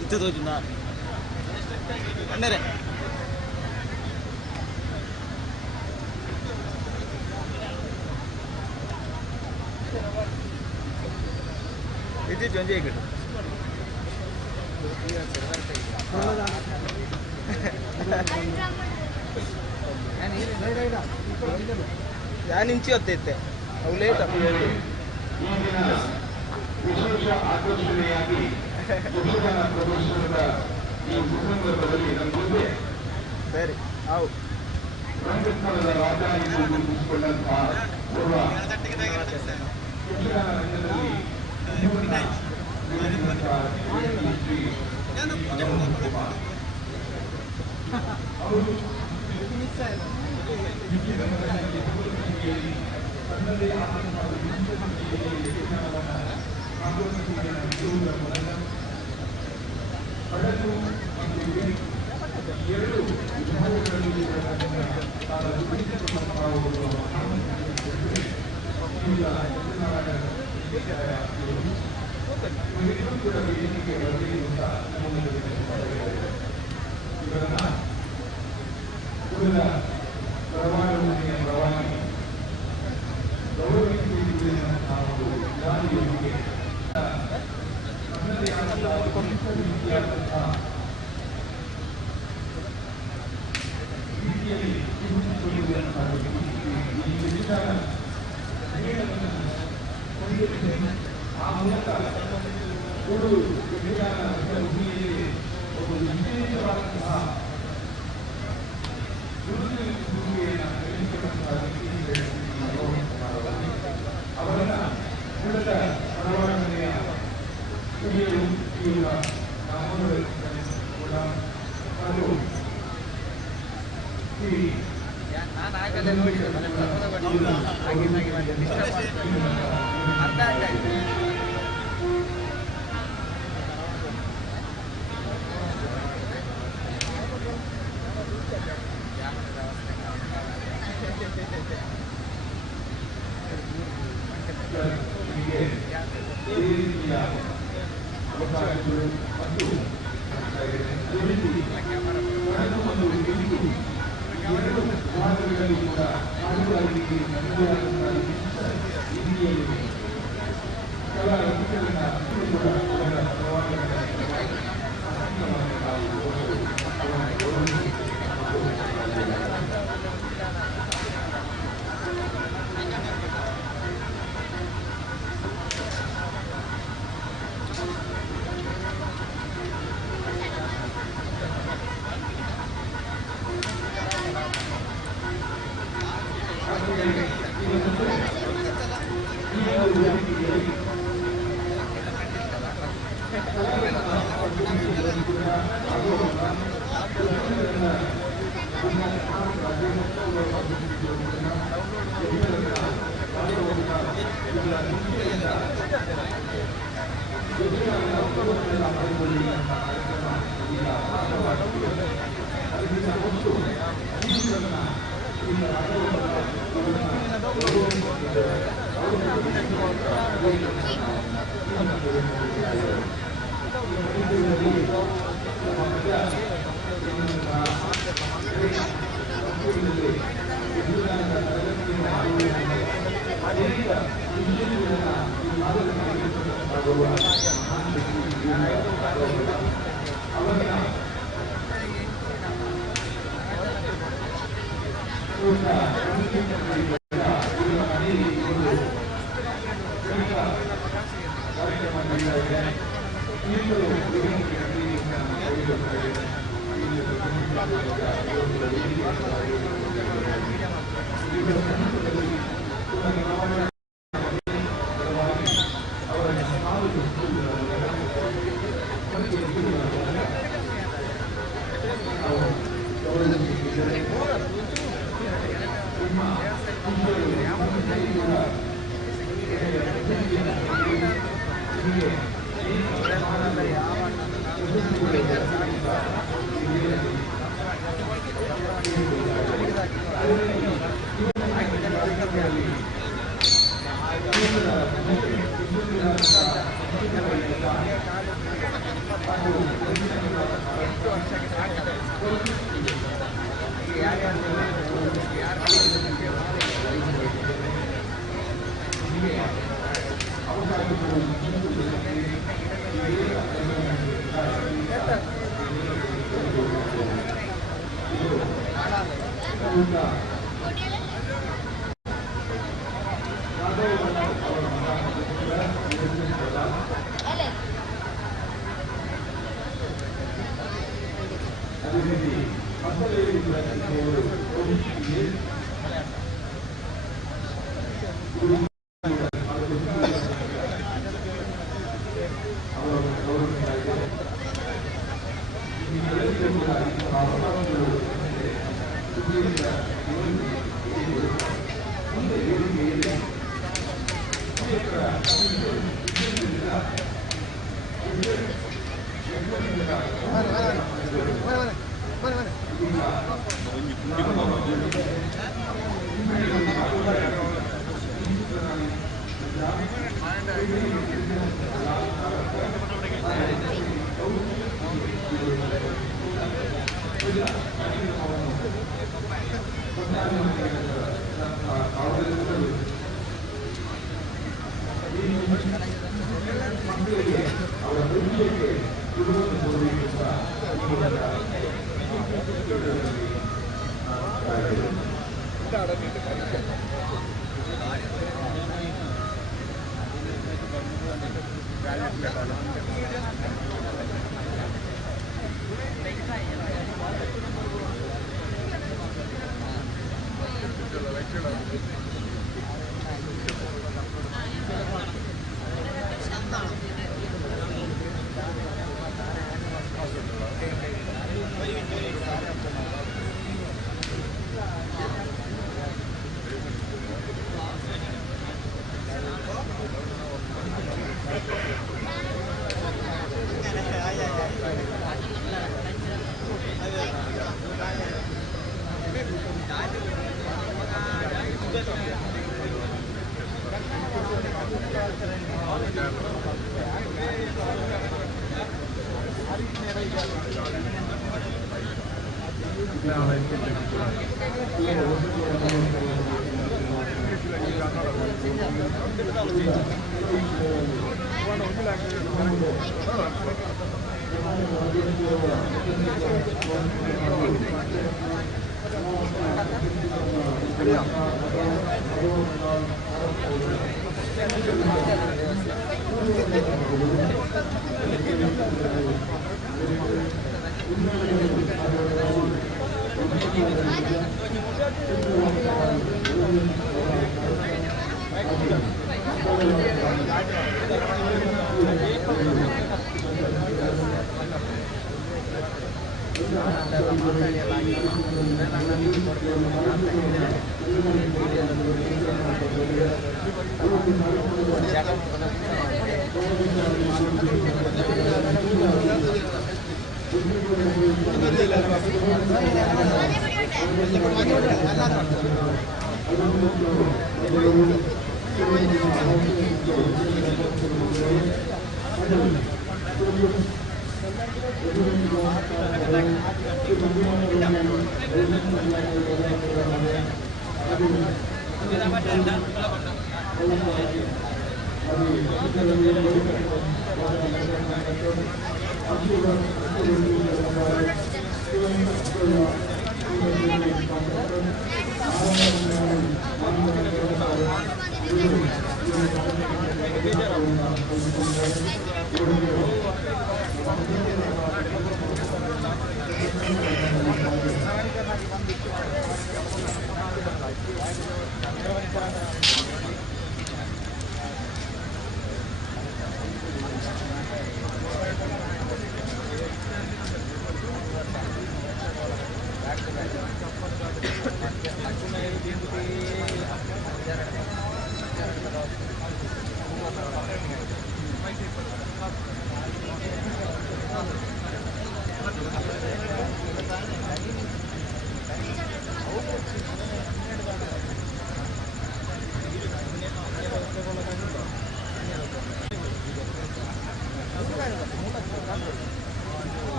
itu tuh cuma bener ya. Itu jonje gitu. ഞാൻ ಇಂಚಿ ಹೊತ್ತೈತೆ ಅವು ಲೇಟ್ ವಿಶೇಷ ಆಕರ್ಷಣೆಯಾಗಿ ಯಕ್ಷಗಾನ ಪ್ರದರ್ಶನದ ಈ ಸಂದರ್ಭದಲ್ಲಿ ನಮ್ಮ ಮುಂದೆ ಸರಿ ಅವು ರಂಗಸ್ಥಳದ ರಾಜ ಎಂದು ಗುರುತಿಸಿಕೊಂಡಂತಹ ಓರ್ವ ಯಕ್ಷಗಾನ ರಂಗದಲ್ಲಿ ಅವರು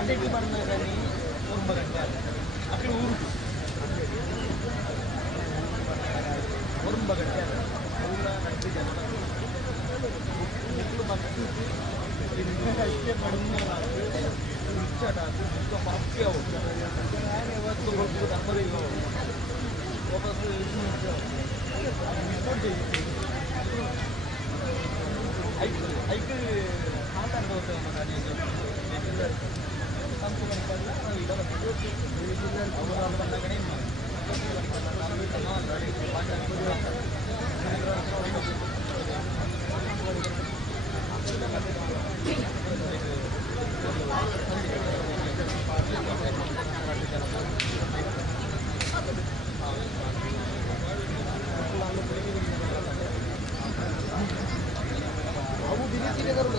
ಅದಕ್ಕೆ ಬಂದಲ್ಲಿ ತುಂಬ ಗಂಟೆ ಅక్కడ ಊರು ಗಂಟೆ ಅವರ ನಟ್ಟು ಜನ ಬಂದು ಇಷ್ಟೇ ಕಡಿಮೆ ಹುಚ್ಚಾಟಾಕು ಪಾಪ್ಯ ಯಾವತ್ತು ಹೋಗ್ಬೋದು ನಮ್ಮದು ವಾಪಸ್ ಐದು ಮಾತಾಡ್ಬೋದು ಅವರು ಬಂದಾಗನೇ अबू धीरे धीरे करो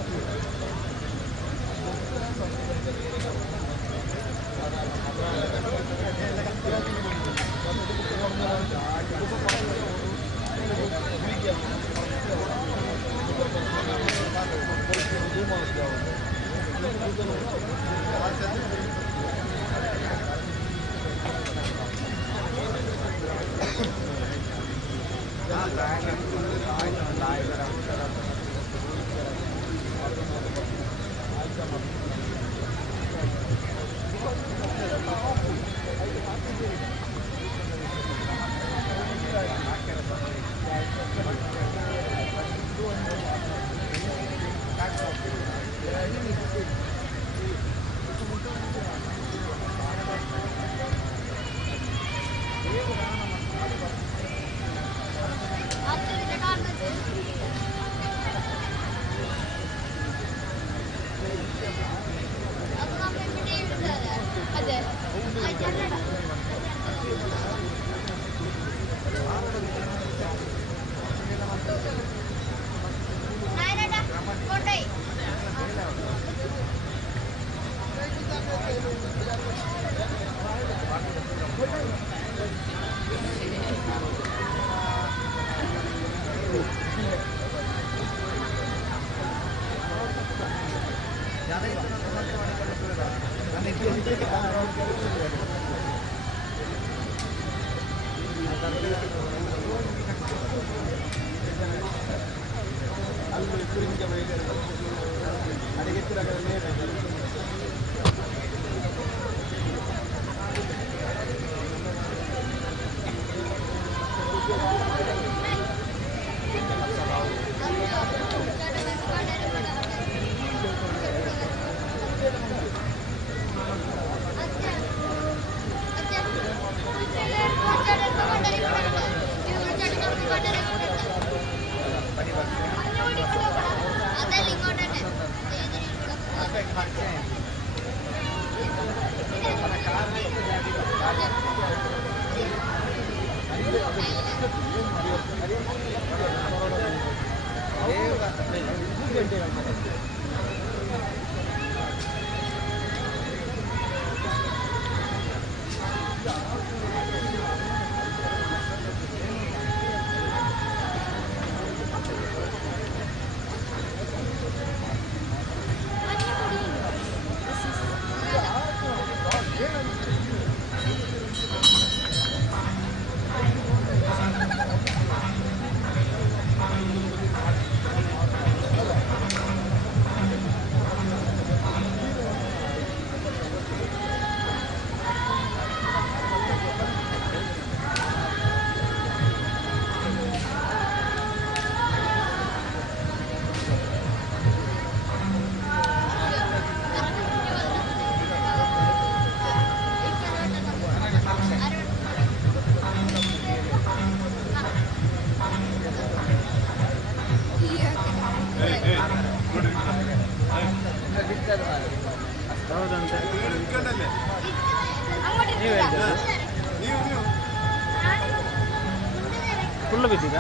ಫುಲ್ ಬಿದ್ದಿದ್ದ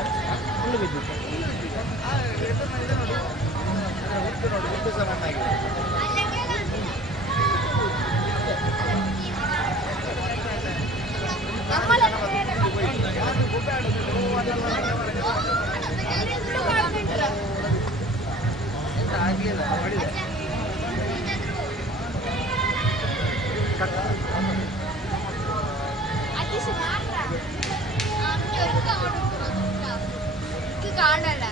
ಫುಲ್ ಬಿದ್ದಿದ್ದ കാണല്ല.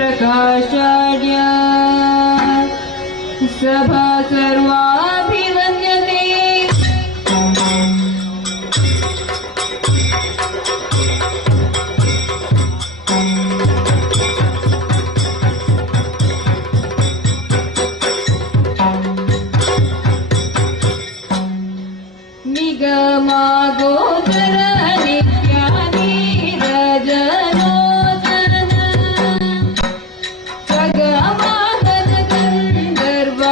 सूर्यप्रकाशाढ्या सभा सर्वाभिवन्द्यते। निगमागोचर नित्यानि रजनोचन सगमागत गन्धर्वगाना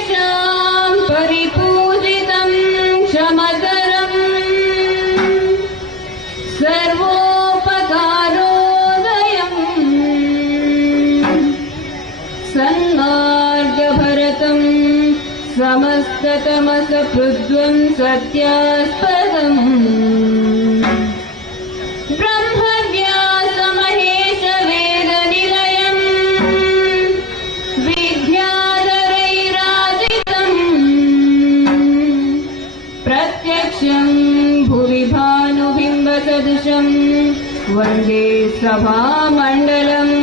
सर्वेषां परिपूजितं क्षमकरम् सर्वोपकारोदयम् सन्मार्गभरतं समस्ततमसपृद्वं सत्यास्पदम् ब्रह्मव्यासमहेशवेदनिलयम् विद्याधरैराजितम् प्रत्यक्षं भुवि भानुबिम्बसदृशं वन्दे सभामण्डलम्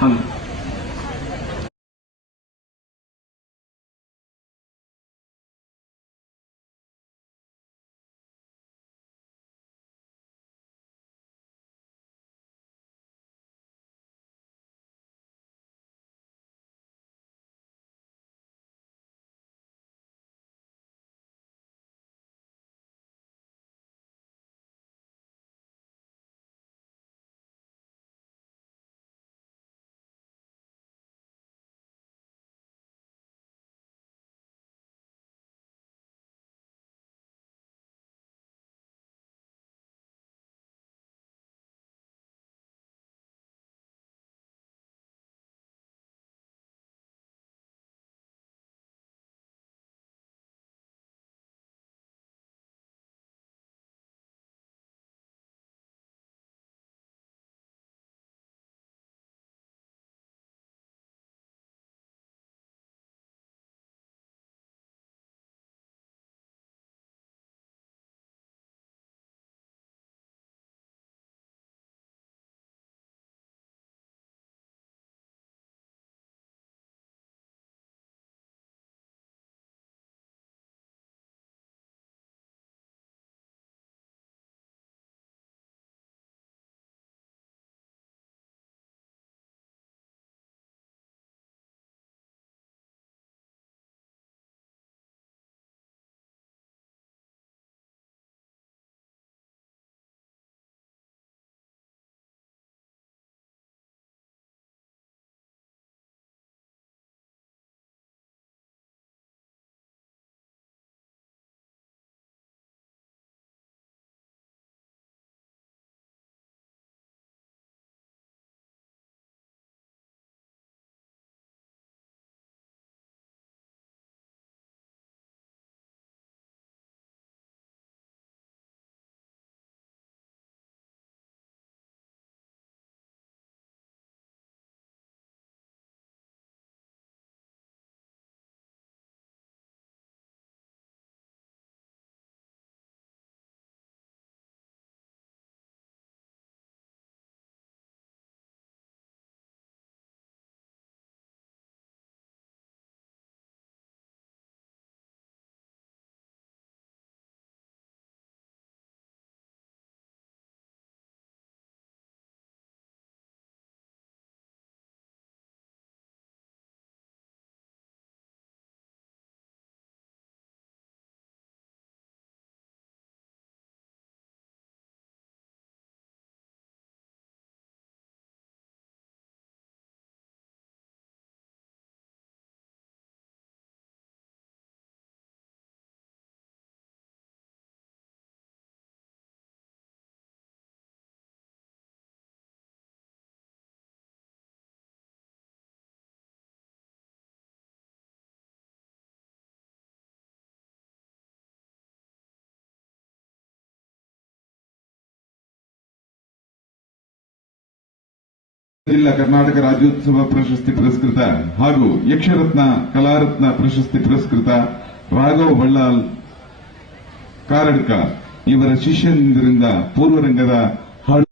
हम ಜಿಲ್ಲಾ ಕರ್ನಾಟಕ ರಾಜ್ಯೋತ್ಸವ ಪ್ರಶಸ್ತಿ ಪುರಸ್ಕೃತ ಹಾಗೂ ಯಕ್ಷರತ್ನ ಕಲಾರತ್ನ ಪ್ರಶಸ್ತಿ ಪುರಸ್ಕೃತ ರಾಘವ್ ಬಳ್ಳಾಲ್ ಕಾರಡ್ಕ ಇವರ ಶಿಷ್ಯಂದಿರಿಂದ ಪೂರ್ವರಂಗದ ಹಾಡು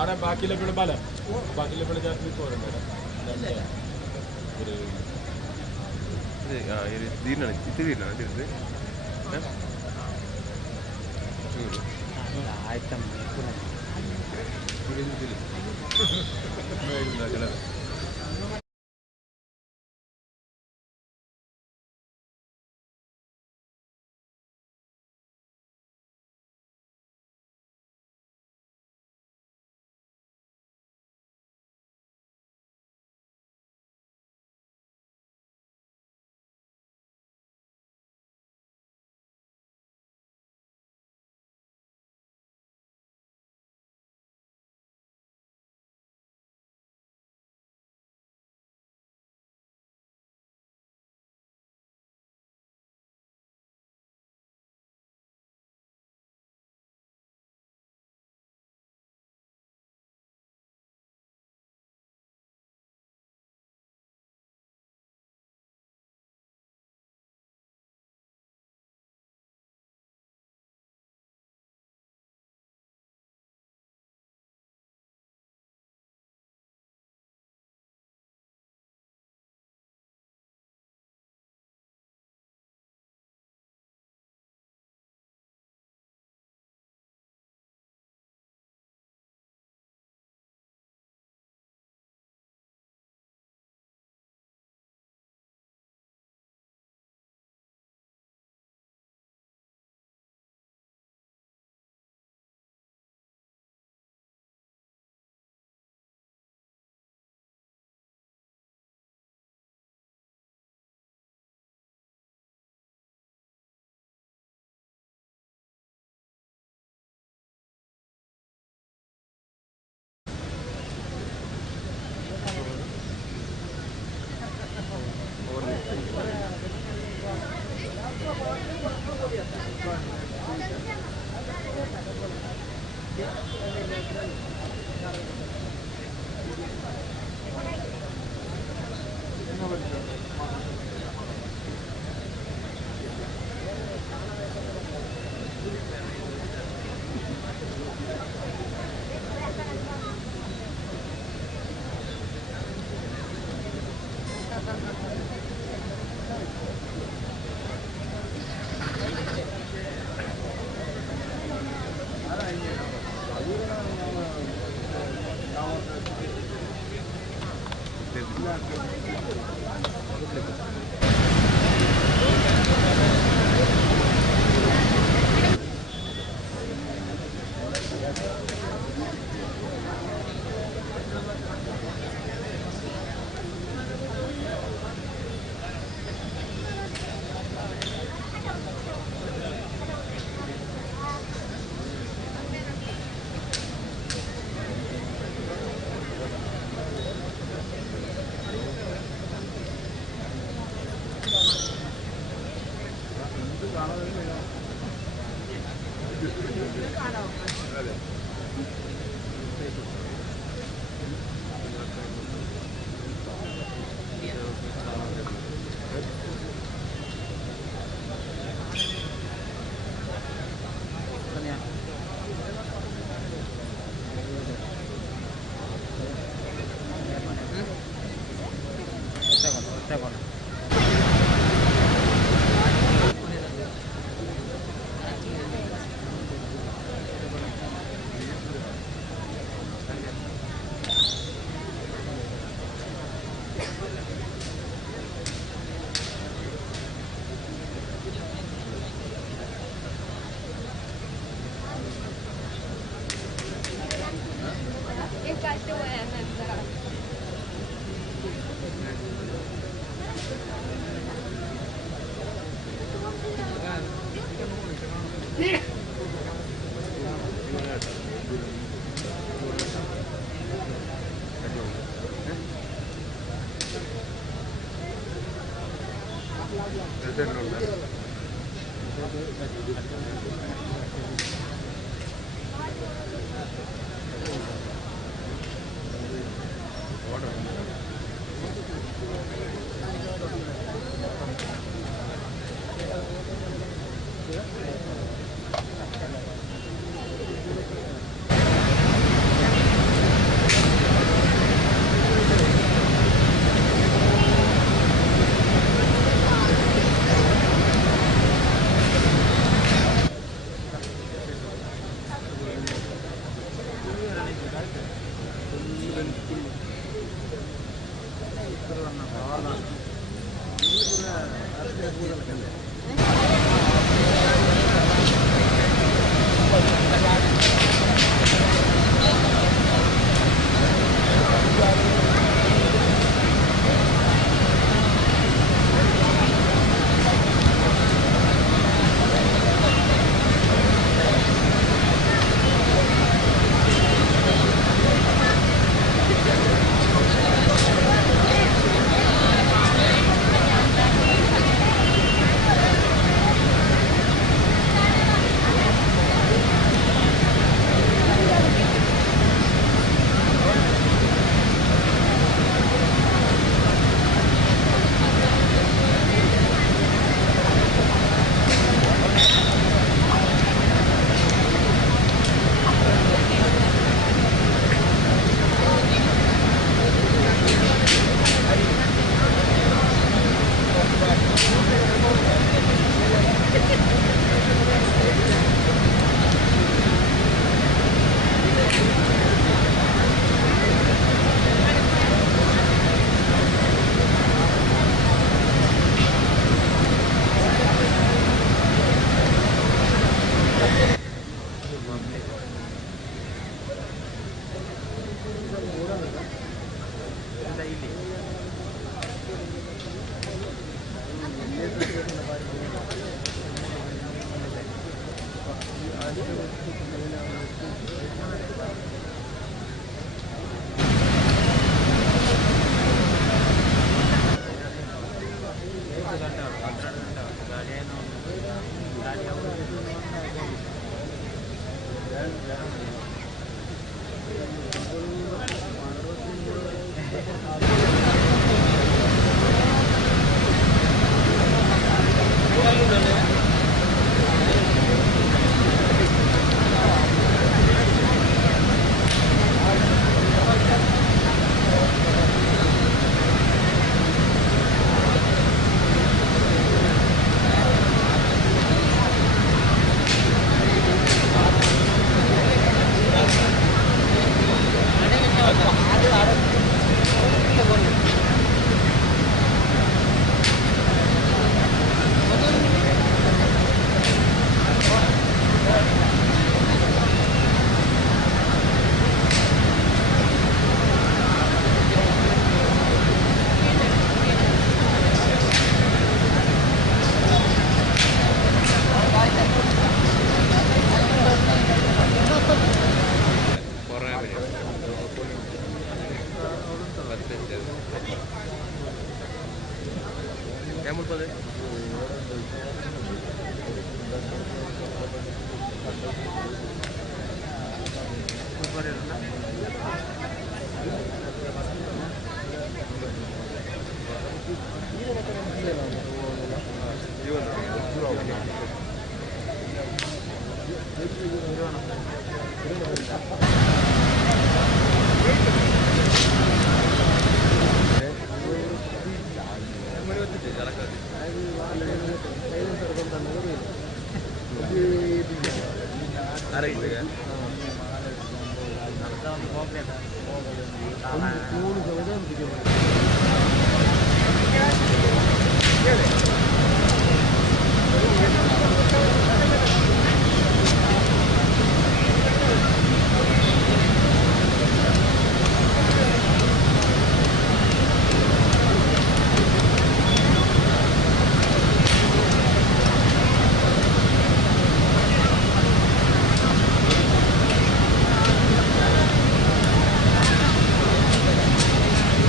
അവിടെ ബാക്കിയിലെപ്പോഴും പല ബാക്കിയിലെപ്പോഴും ജാസ്തി പോരുണ്ട് దీని తిరిగినా తిరిగి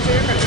ചെയ്യണ്ടേ?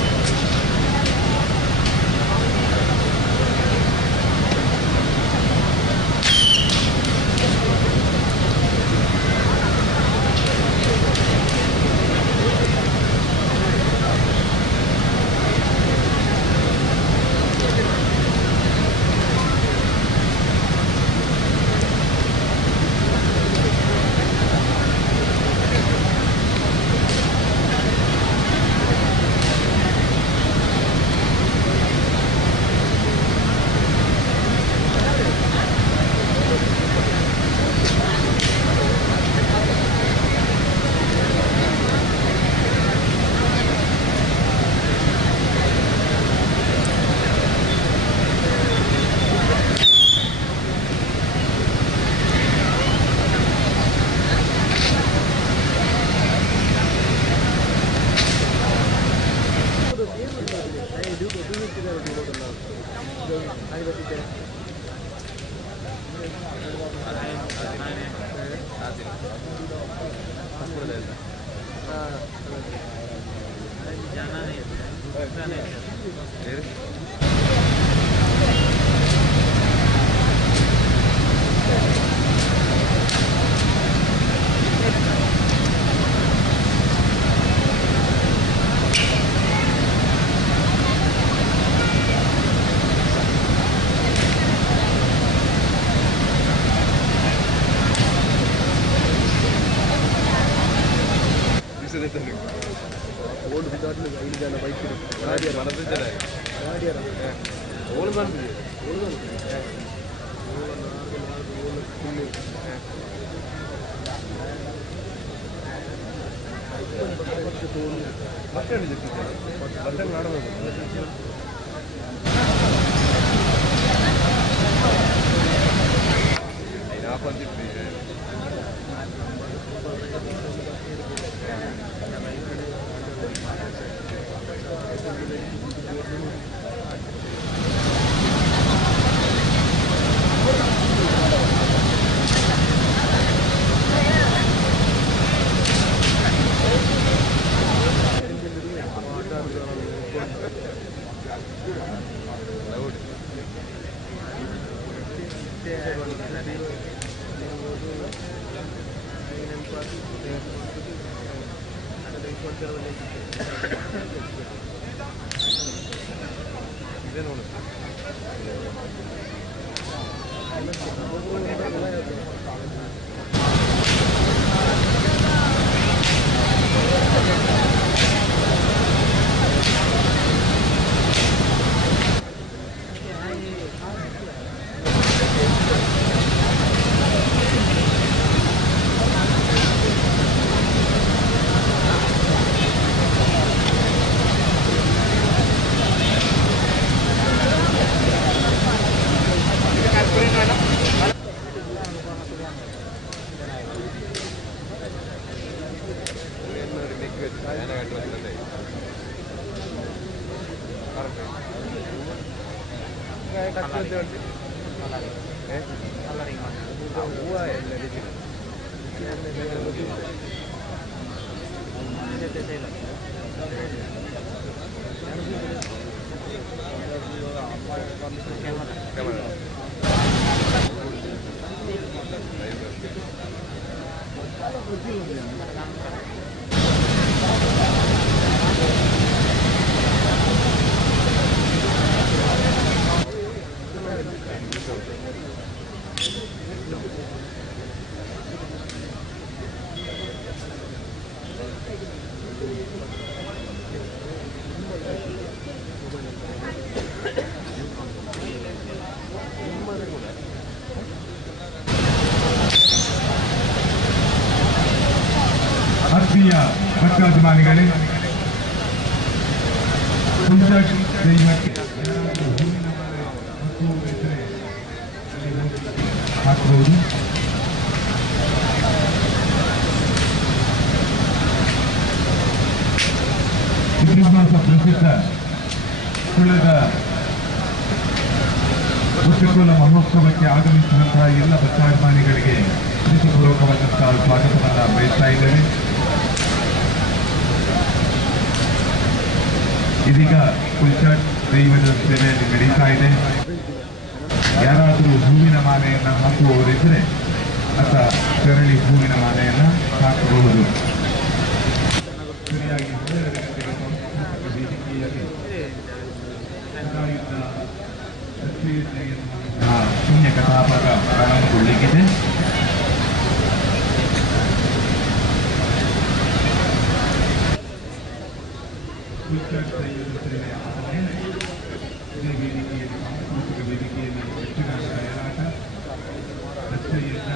ಆತ್ಮೀಯ ಭಕ್ತಾಭಿಮಾನಿಗಳೇ, ಪುತ್ತೂರು ದೈವಕ್ಕೆ ಹಾಕಬಹುದು. ಕ್ರಿಸ್ಮಸ್ ಪ್ರಸಿದ್ಧ ಕುಲದ ವೃತ್ತಿಕುಲ ಮಹೋತ್ಸವಕ್ಕೆ ಆಗಮಿಸಿದಂತಹ ಎಲ್ಲ ಭಕ್ತಾಭಿಮಾನಿಗಳಿಗೆ ಪ್ರೀತಿಪೂರ್ವಕವಾದಂತಹ ಸ್ವಾಗತವನ್ನು ಬಯಸ್ತಾ ಇದ್ದೇವೆ. ಇದೀಗ ಪುತ್ತೂರು ದೈವದ ಸೇವೆಯಲ್ಲಿ ನಡೀತಾ ಇದೆ. ಯಾರಾದರೂ ಹೂವಿನ ಮಾಲೆಯನ್ನು ಹಾಕುವವರಿದ್ದರೆ ಅಥವಾ ತೆರಳಿ ಹೂವಿನ ಮಾಲೆಯನ್ನು ಹಾಕಬಹುದು. ಸರಿಯಾಗಿ 12 ಗಂಟೆಗಳ ವೇದಿಕೆಯಲ್ಲಿ ಶೂನ್ಯ ಕಥಾಭಾಗ ಪ್ರಾರಂಭಗೊಳ್ಳಲಿಕ್ಕಿದೆ. ಸಾಂಸ್ಕೃತಿಕ ವೇದಿಕೆಯಲ್ಲಿ ಯಕ್ಷಗಾನ ಬಯಲಾಟ, ರಸ್ತೆಯನ್ನ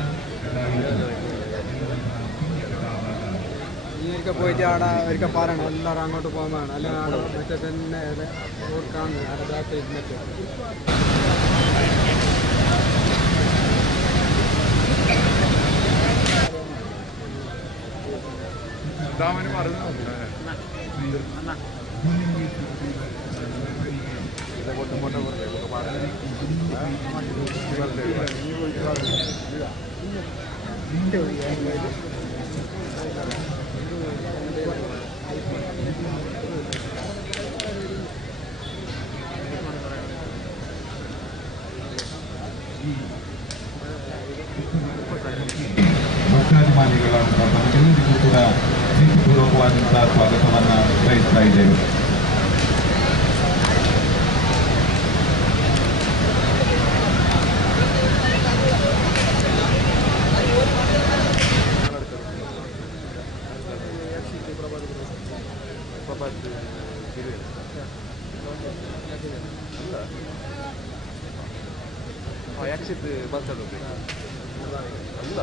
ಶೂನ್ಯ ಕಥಾಭಾಗ ഇങ്ങനെയൊക്കെ പോയിട്ട് അവിടെ ഒരിക്കൽ പറയണം, എല്ലാവരും അങ്ങോട്ട് പോകുന്നതാണ്. അല്ലെങ്കിൽ അവിടെ മറ്റേ തന്നെ റോഡ് കാണുന്നത് അവിടെ ബാക്ക് ഇരുന്നിട്ട് പറഞ്ഞു ಭಕ್ತಾಭಿಮಾನಿಗಳನ್ನು ತಮಗೆಲ್ಲರಿಗೂ ಕೂಡ ಪ್ರೀತಿಪೂರ್ವಕವಾದಂತಹ ಸ್ವಾಗತವನ್ನು ಬಯಸ್ತಾ ಇದ್ದೇವೆ. ಯಾಕ್ಷಿತ್ ಬರ್ತದೆ ಅಲ್ಲ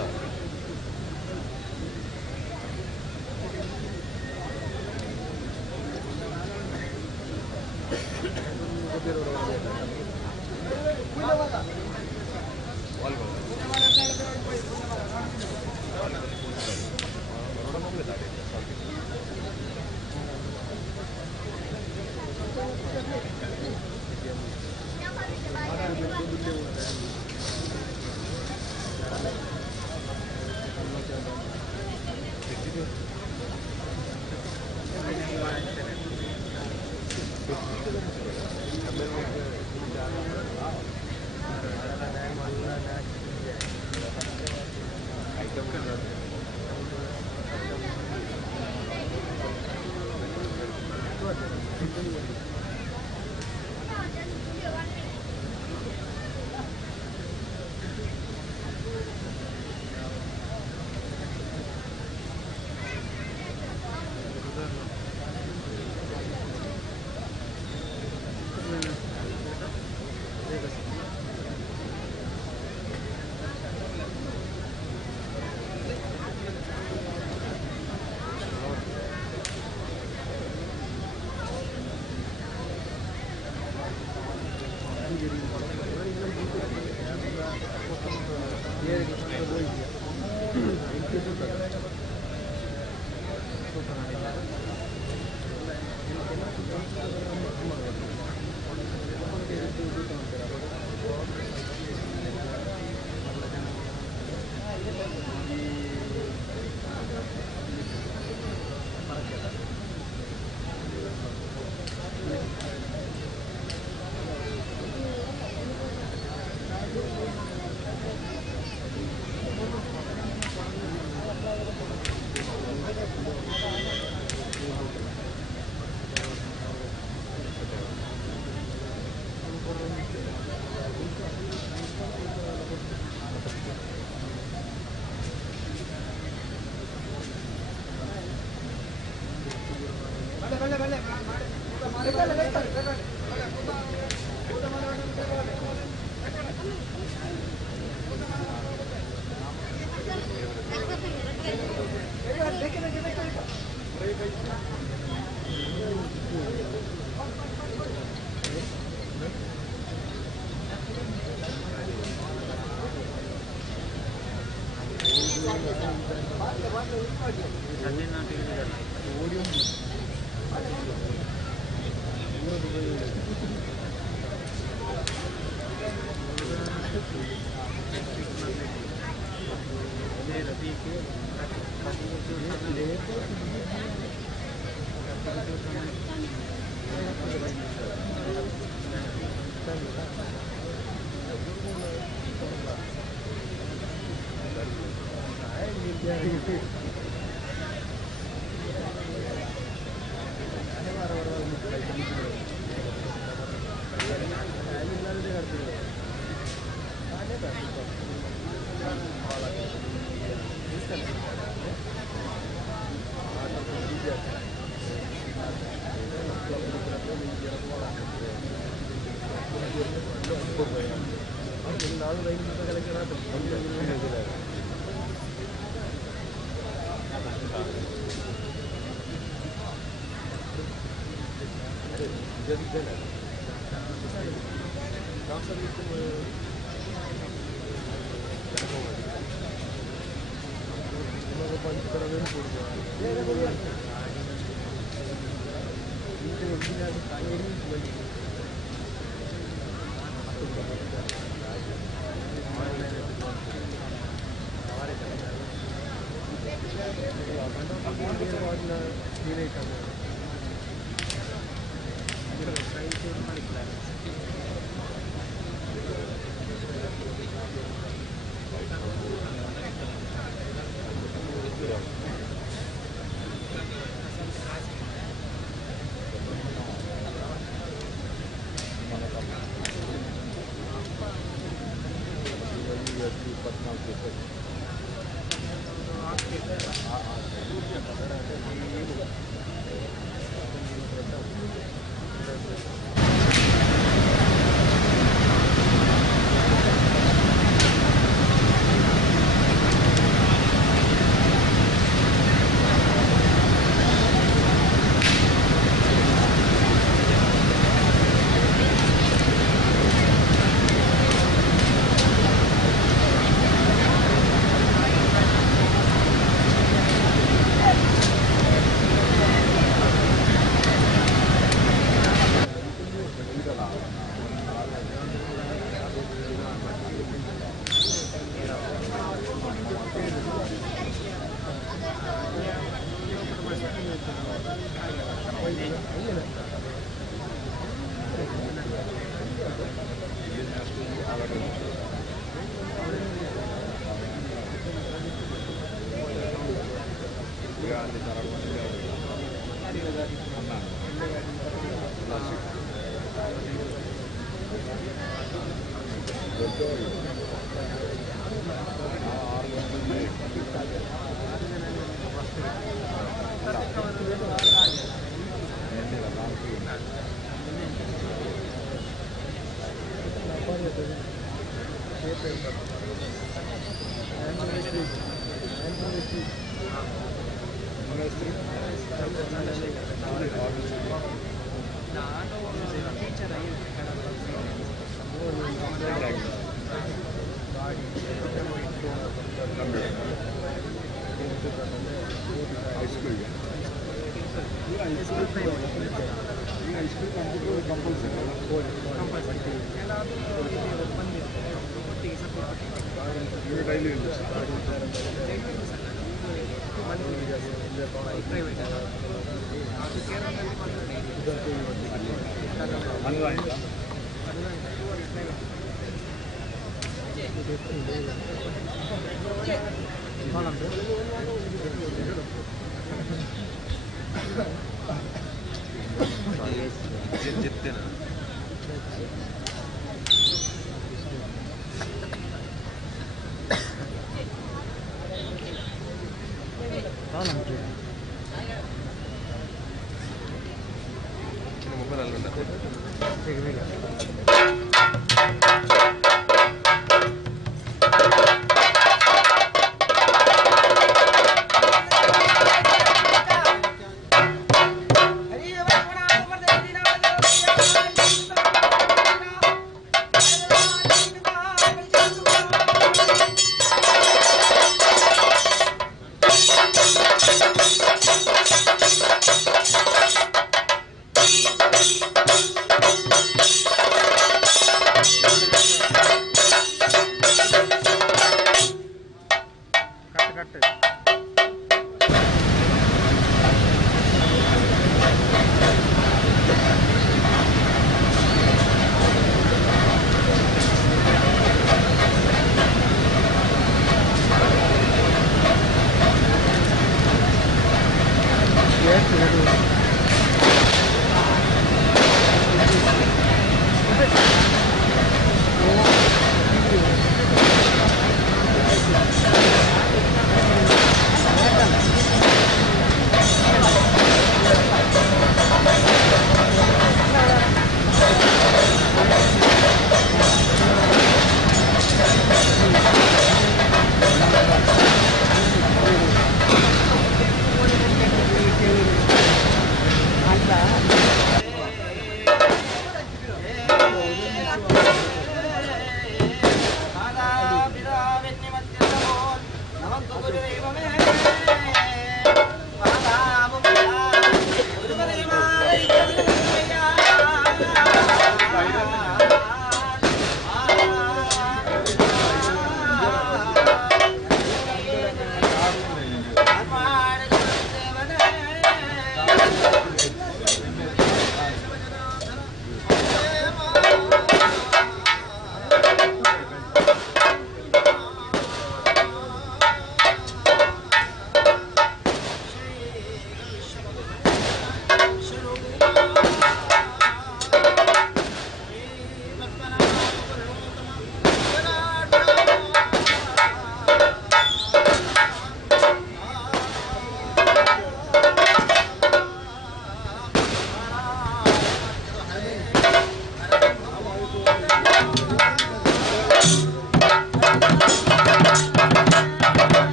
Armada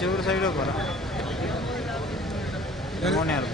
ചെറു സൈഡിൽ പറ മോനെയാണ്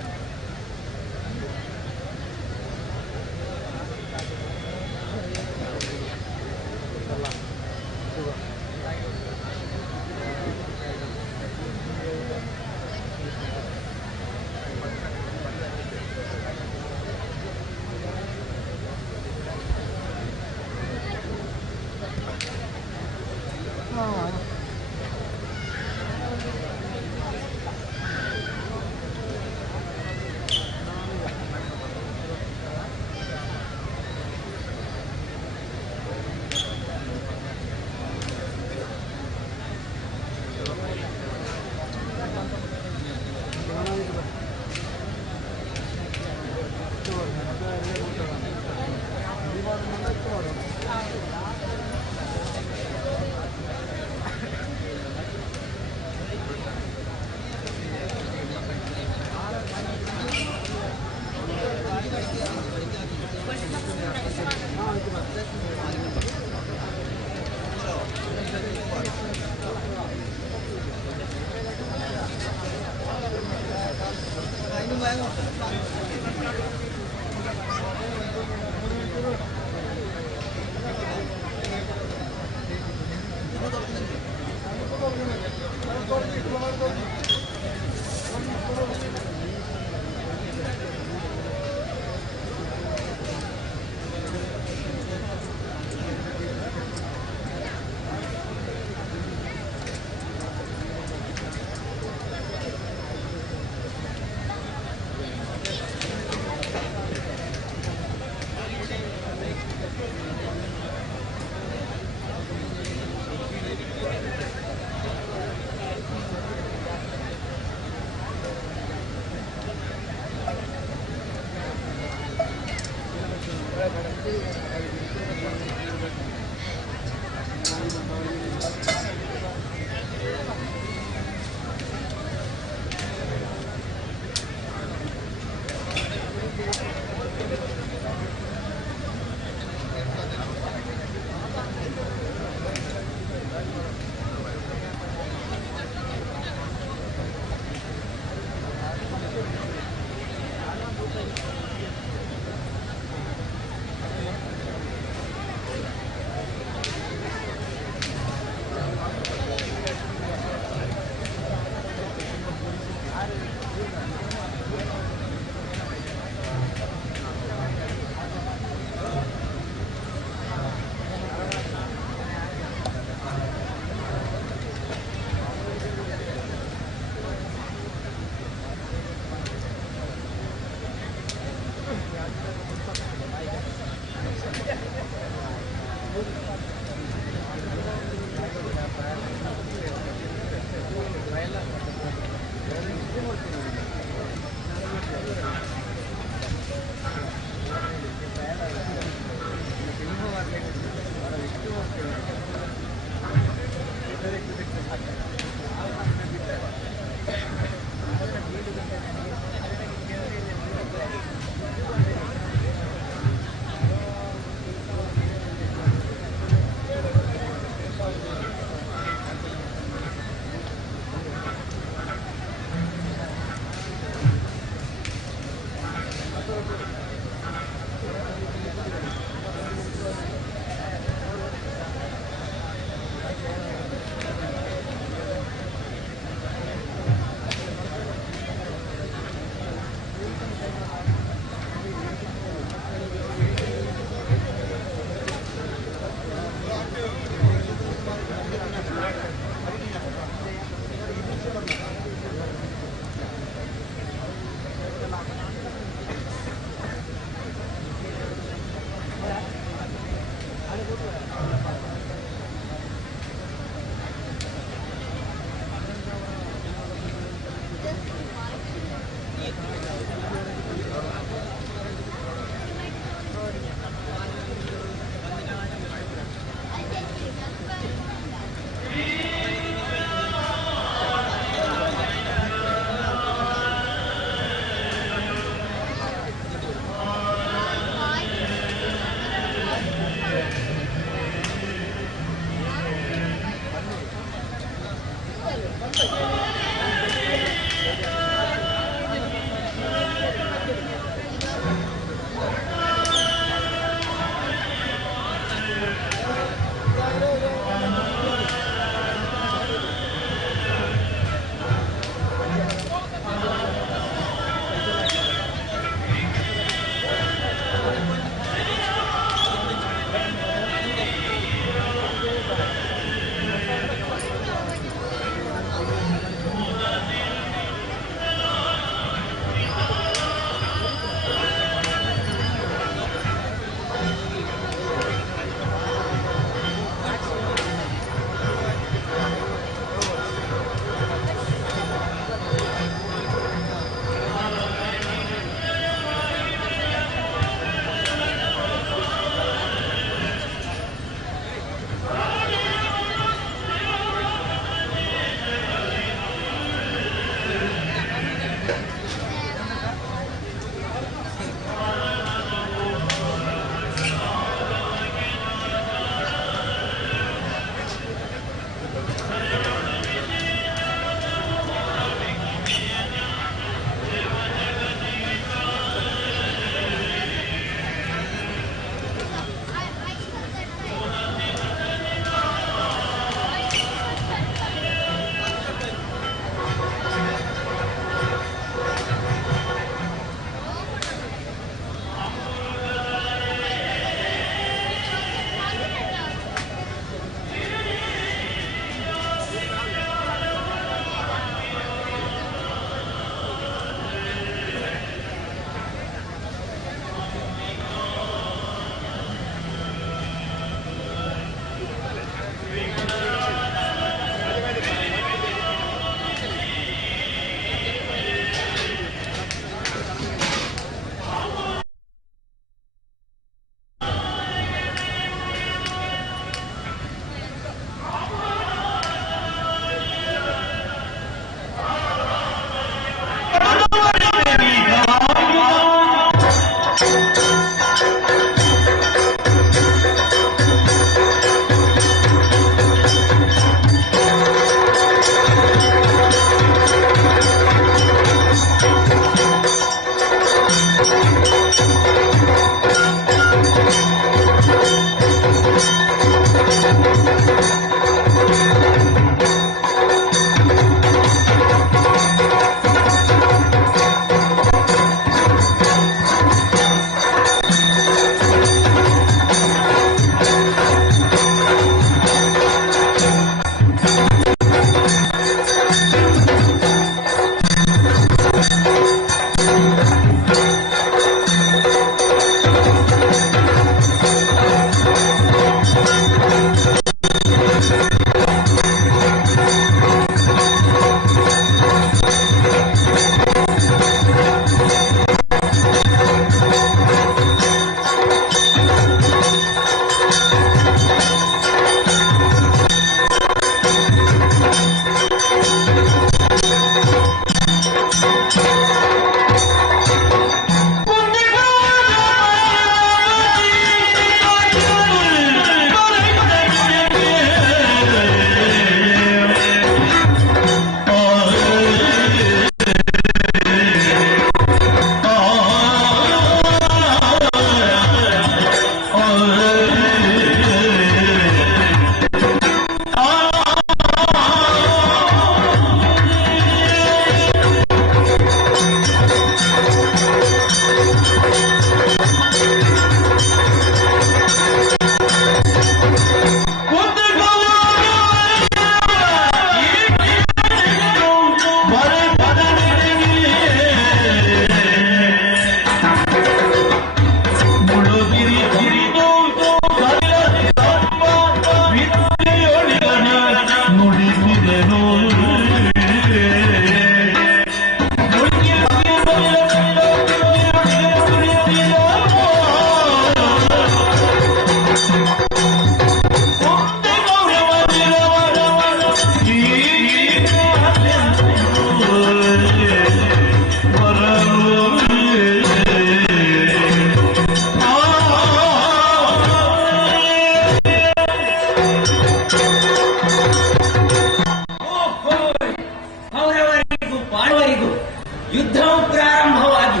ಯುದ್ಧವು ಪ್ರಾರಂಭವಾಗಿ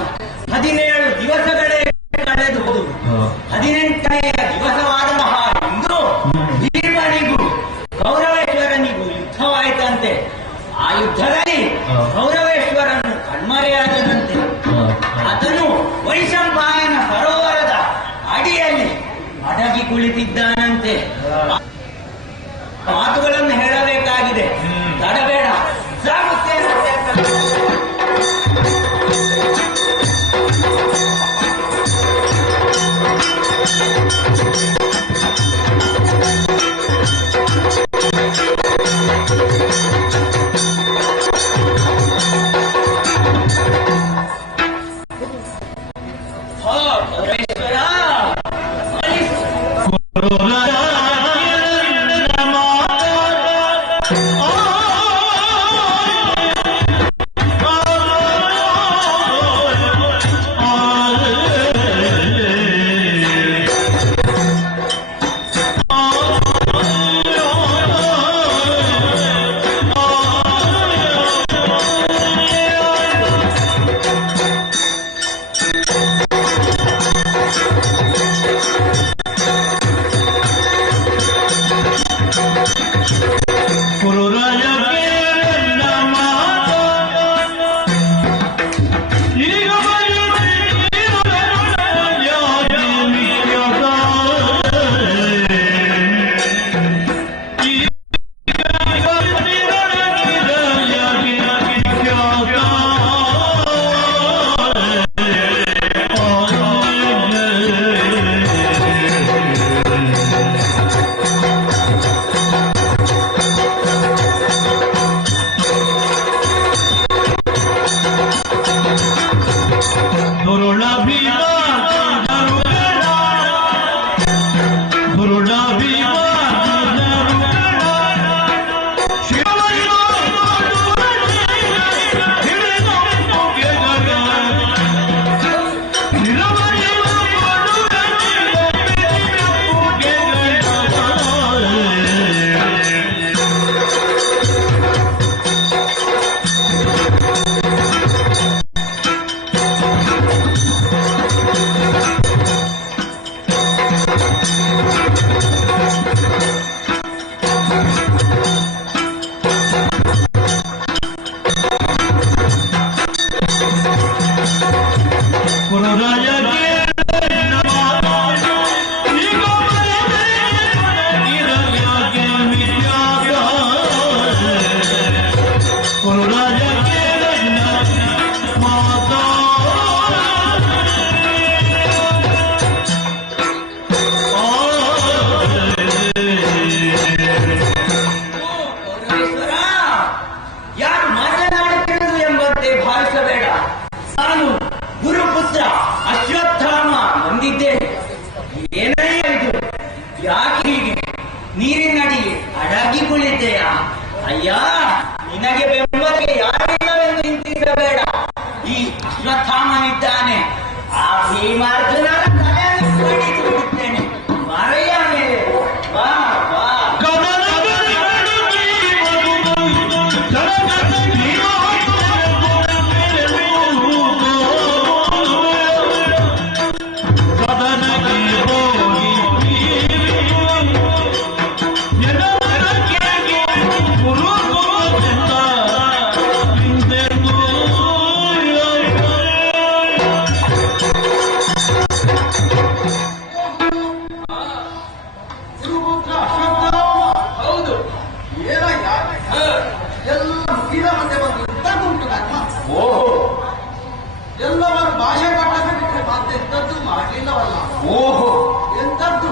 17 ದಿವಸಗಳೇ ಕಳೆದು ಹೋದವು. 18ನೆಯ ದಿವಸವಾದಂತಹ ಇಂದು ಭೀಮನಿಗೂ ಕೌರವೇಶ್ವರನಿಗೂ ಯುದ್ಧವಾಯಿತಂತೆ. ಆ ಯುದ್ಧದಲ್ಲಿ ಕೌರವೇಶ್ವರನು ಕಣ್ಮರೆಯಾದನಂತೆ. ಆತನು ವೈಶಂಪಾಯನ ಸರೋವರದ ಅಡಿಯಲ್ಲಿ ಅಡಗಿ ಕುಳಿತಿದ್ದಾನಂತೆ. ಮಾತುಗಳನ್ನು ಹೇಳಬೇಕಾಗಿದೆ, ತಡಬೇಡ, ಸಾಗುತ್ತೇನೆ. ನೀರಿನಡಿಗೆ ಅಡಗಿ ಕುಳಿತೆಯ? ಅಯ್ಯ, ನಿನಗೆ ಬೆಂಬಲಕ್ಕೆ ಯಾರಿಲ್ಲವೆಂದು ಚಿಂತಿಸಬೇಡ. ಈ ಅಶ್ವತ್ಥಾಮನಿದ್ದಾನೆ, ಆ ಭೀಮಾರ್ಜುನನ ತಲೆಯನ್ನು ಕಡಿದು ಬಿಡುತ್ತೇನೆ. ಮರೆಯ ಮೇಲೆ ಬಾ ಬಾ. ಎಲ್ಲವರು ಭಾಷೆ ಕಟ್ಟಕ್ಕೆ ಬಿಟ್ಟರೆ ಮತ್ತೆಂತದ್ದು ಮಾಡಲಿಲ್ಲವಲ್ಲ. ಓಹೋ, ಎಂತದ್ದು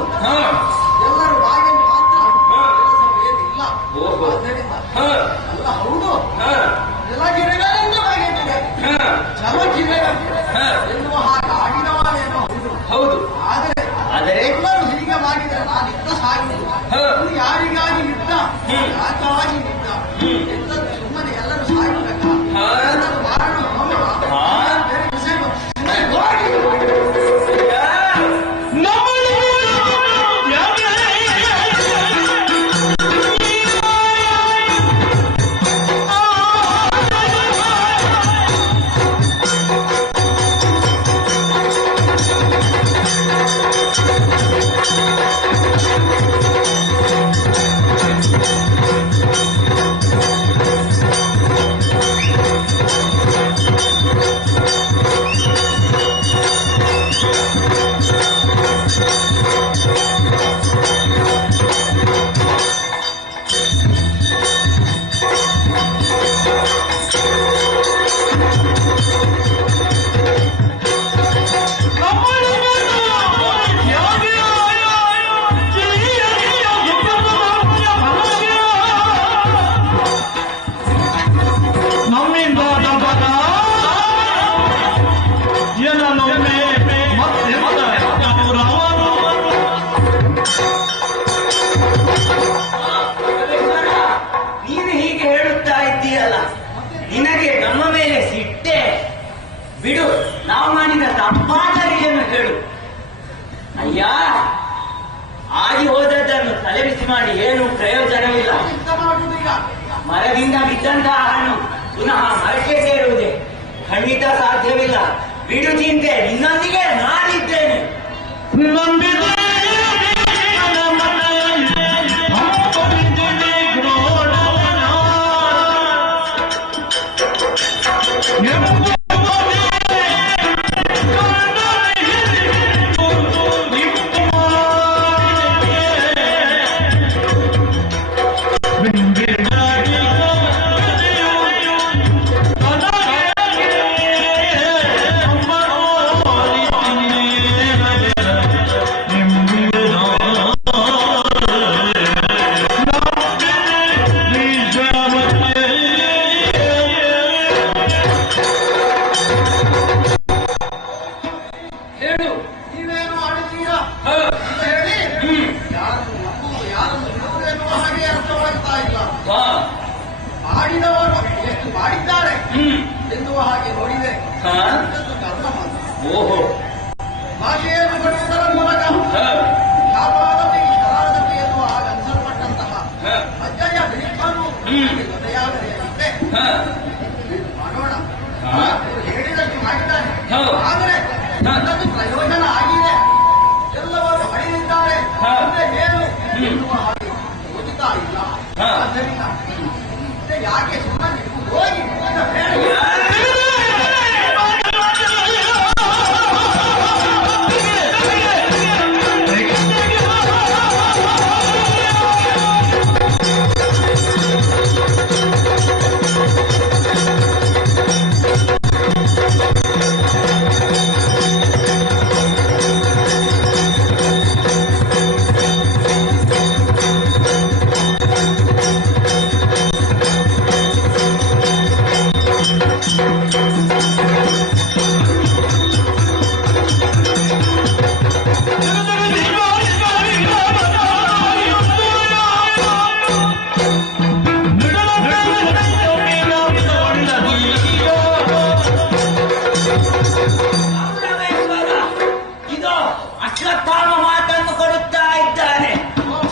ಎಲ್ಲರೂ ಬಾಗಿಲು ಮಾತ್ರ, ಕೆಲಸವೇನಿಲ್ಲ. ಆದ್ದರಿಂದ ಅಲ್ಲ ಹೌದು, ನೆಲಗಿರಿಗಳಿಂದ ಬಗೆದಿದೆ, ಜಲಗಿರೆ ಎನ್ನುವ ಹಾಗೆ ಆಡಿದವನೇನೋ ಹೌದು. ಆದರೆ ಎಲ್ಲರೂ ಹೀಗೆ ಮಾಡಿದರೆ ನಾನು ಯುದ್ಧ ಸಾಗಿದ್ದು ಯಾರಿಗಾಗಿ ಯುದ್ಧ, ಯಾಕಾಗಿ ಯುದ್ಧ ಎಂತದ್ದು ಸುಮ್ಮನೆ ಎಲ್ಲರೂ ಸಾಗಬೇಕಾ? ಮಾರಣ ಬಿಡು, ನಾವು ಮಾಡಿದ ತಪ್ಪಾದರಿಯನ್ನು ಹೇಳು. ಅಯ್ಯ, ಆಗಿ ಹೋದದ್ದನ್ನು ತಲೆಬಿಸಿ ಮಾಡಿ ಏನು ಪ್ರಯೋಜನವಿಲ್ಲ. ಮರದಿಂದ ಬಿದ್ದಂತಹ ಹಣ್ಣು ಪುನಃ ಮರಕ್ಕೆ ಸೇರುವುದೇ ಖಂಡಿತ ಸಾಧ್ಯವಿಲ್ಲ. ಬಿಡು ಚಿಂತೆ, ನಿನ್ನೊಂದಿಗೆ ನಾನಿದ್ದೇನೆ. ಮಾಡಿದವರು ಎಷ್ಟು ಮಾಡಿದ್ದಾರೆ ಎನ್ನುವ ಹಾಗೆ ನೋಡಿದೆ. ಓಹೋ, ಭಾಷೆಯನ್ನು ಪಡೆಯುವುದರ ಮೂಲಕ ವ್ಯಾಪಾರದಲ್ಲಿ ಶರಾರದಲ್ಲಿ ಎನ್ನುವ ಹಾಗೆ ಅನ್ಸಲ್ಪಟ್ಟಂತಹ ಅಜ್ಜಯ್ಯ ಬಿಳಿಪನು ಜೊತೆಯಾಗದೆ ಮಾಡೋಣ. ಹೇಳಿದಂತೆ ಮಾಡಿದ್ದಾರೆ, ಆದರೆ ನನ್ನದು ಪ್ರಯೋಜನ ಆಗಿದೆ. ಎಲ್ಲವರು ಹರಿದಿದ್ದಾರೆ ಏನು ಎನ್ನುವ ಹಾಗೆ ಯೋಚಿತಾ ಇಲ್ಲ. ಆದ್ದರಿಂದ ಯಾಕೆ ಸುಮ್ಮನೆ ಹೋಗಿ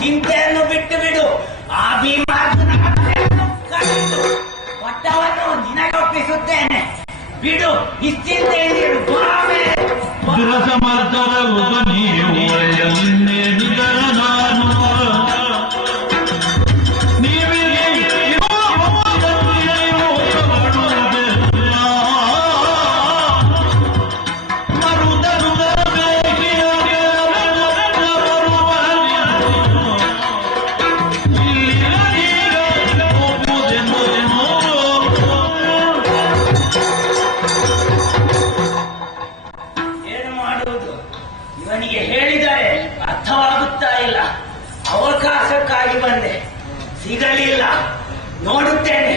ಚಿಂತೆಯನ್ನು ಬಿಟ್ಟು ಬಿಡು. ಆ ಭೀಮಾರ್ಜುನ ಪಟ್ಟವನ್ನು ನಿನಗೊಪ್ಪಿಸುತ್ತೇನೆ. ಬಿಡು, ನಿಶ್ಚಿಂತೆಯಿಂದಿರು. ಇವನಿಗೆ ಹೇಳಿದರೆ ಅರ್ಥವಾಗುತ್ತಾ ಇಲ್ಲ. ಅವಕಾಶಕ್ಕಾಗಿ ಬಂದೆ, ಸಿಗಲಿಲ್ಲ. ನೋಡುತ್ತೇನೆ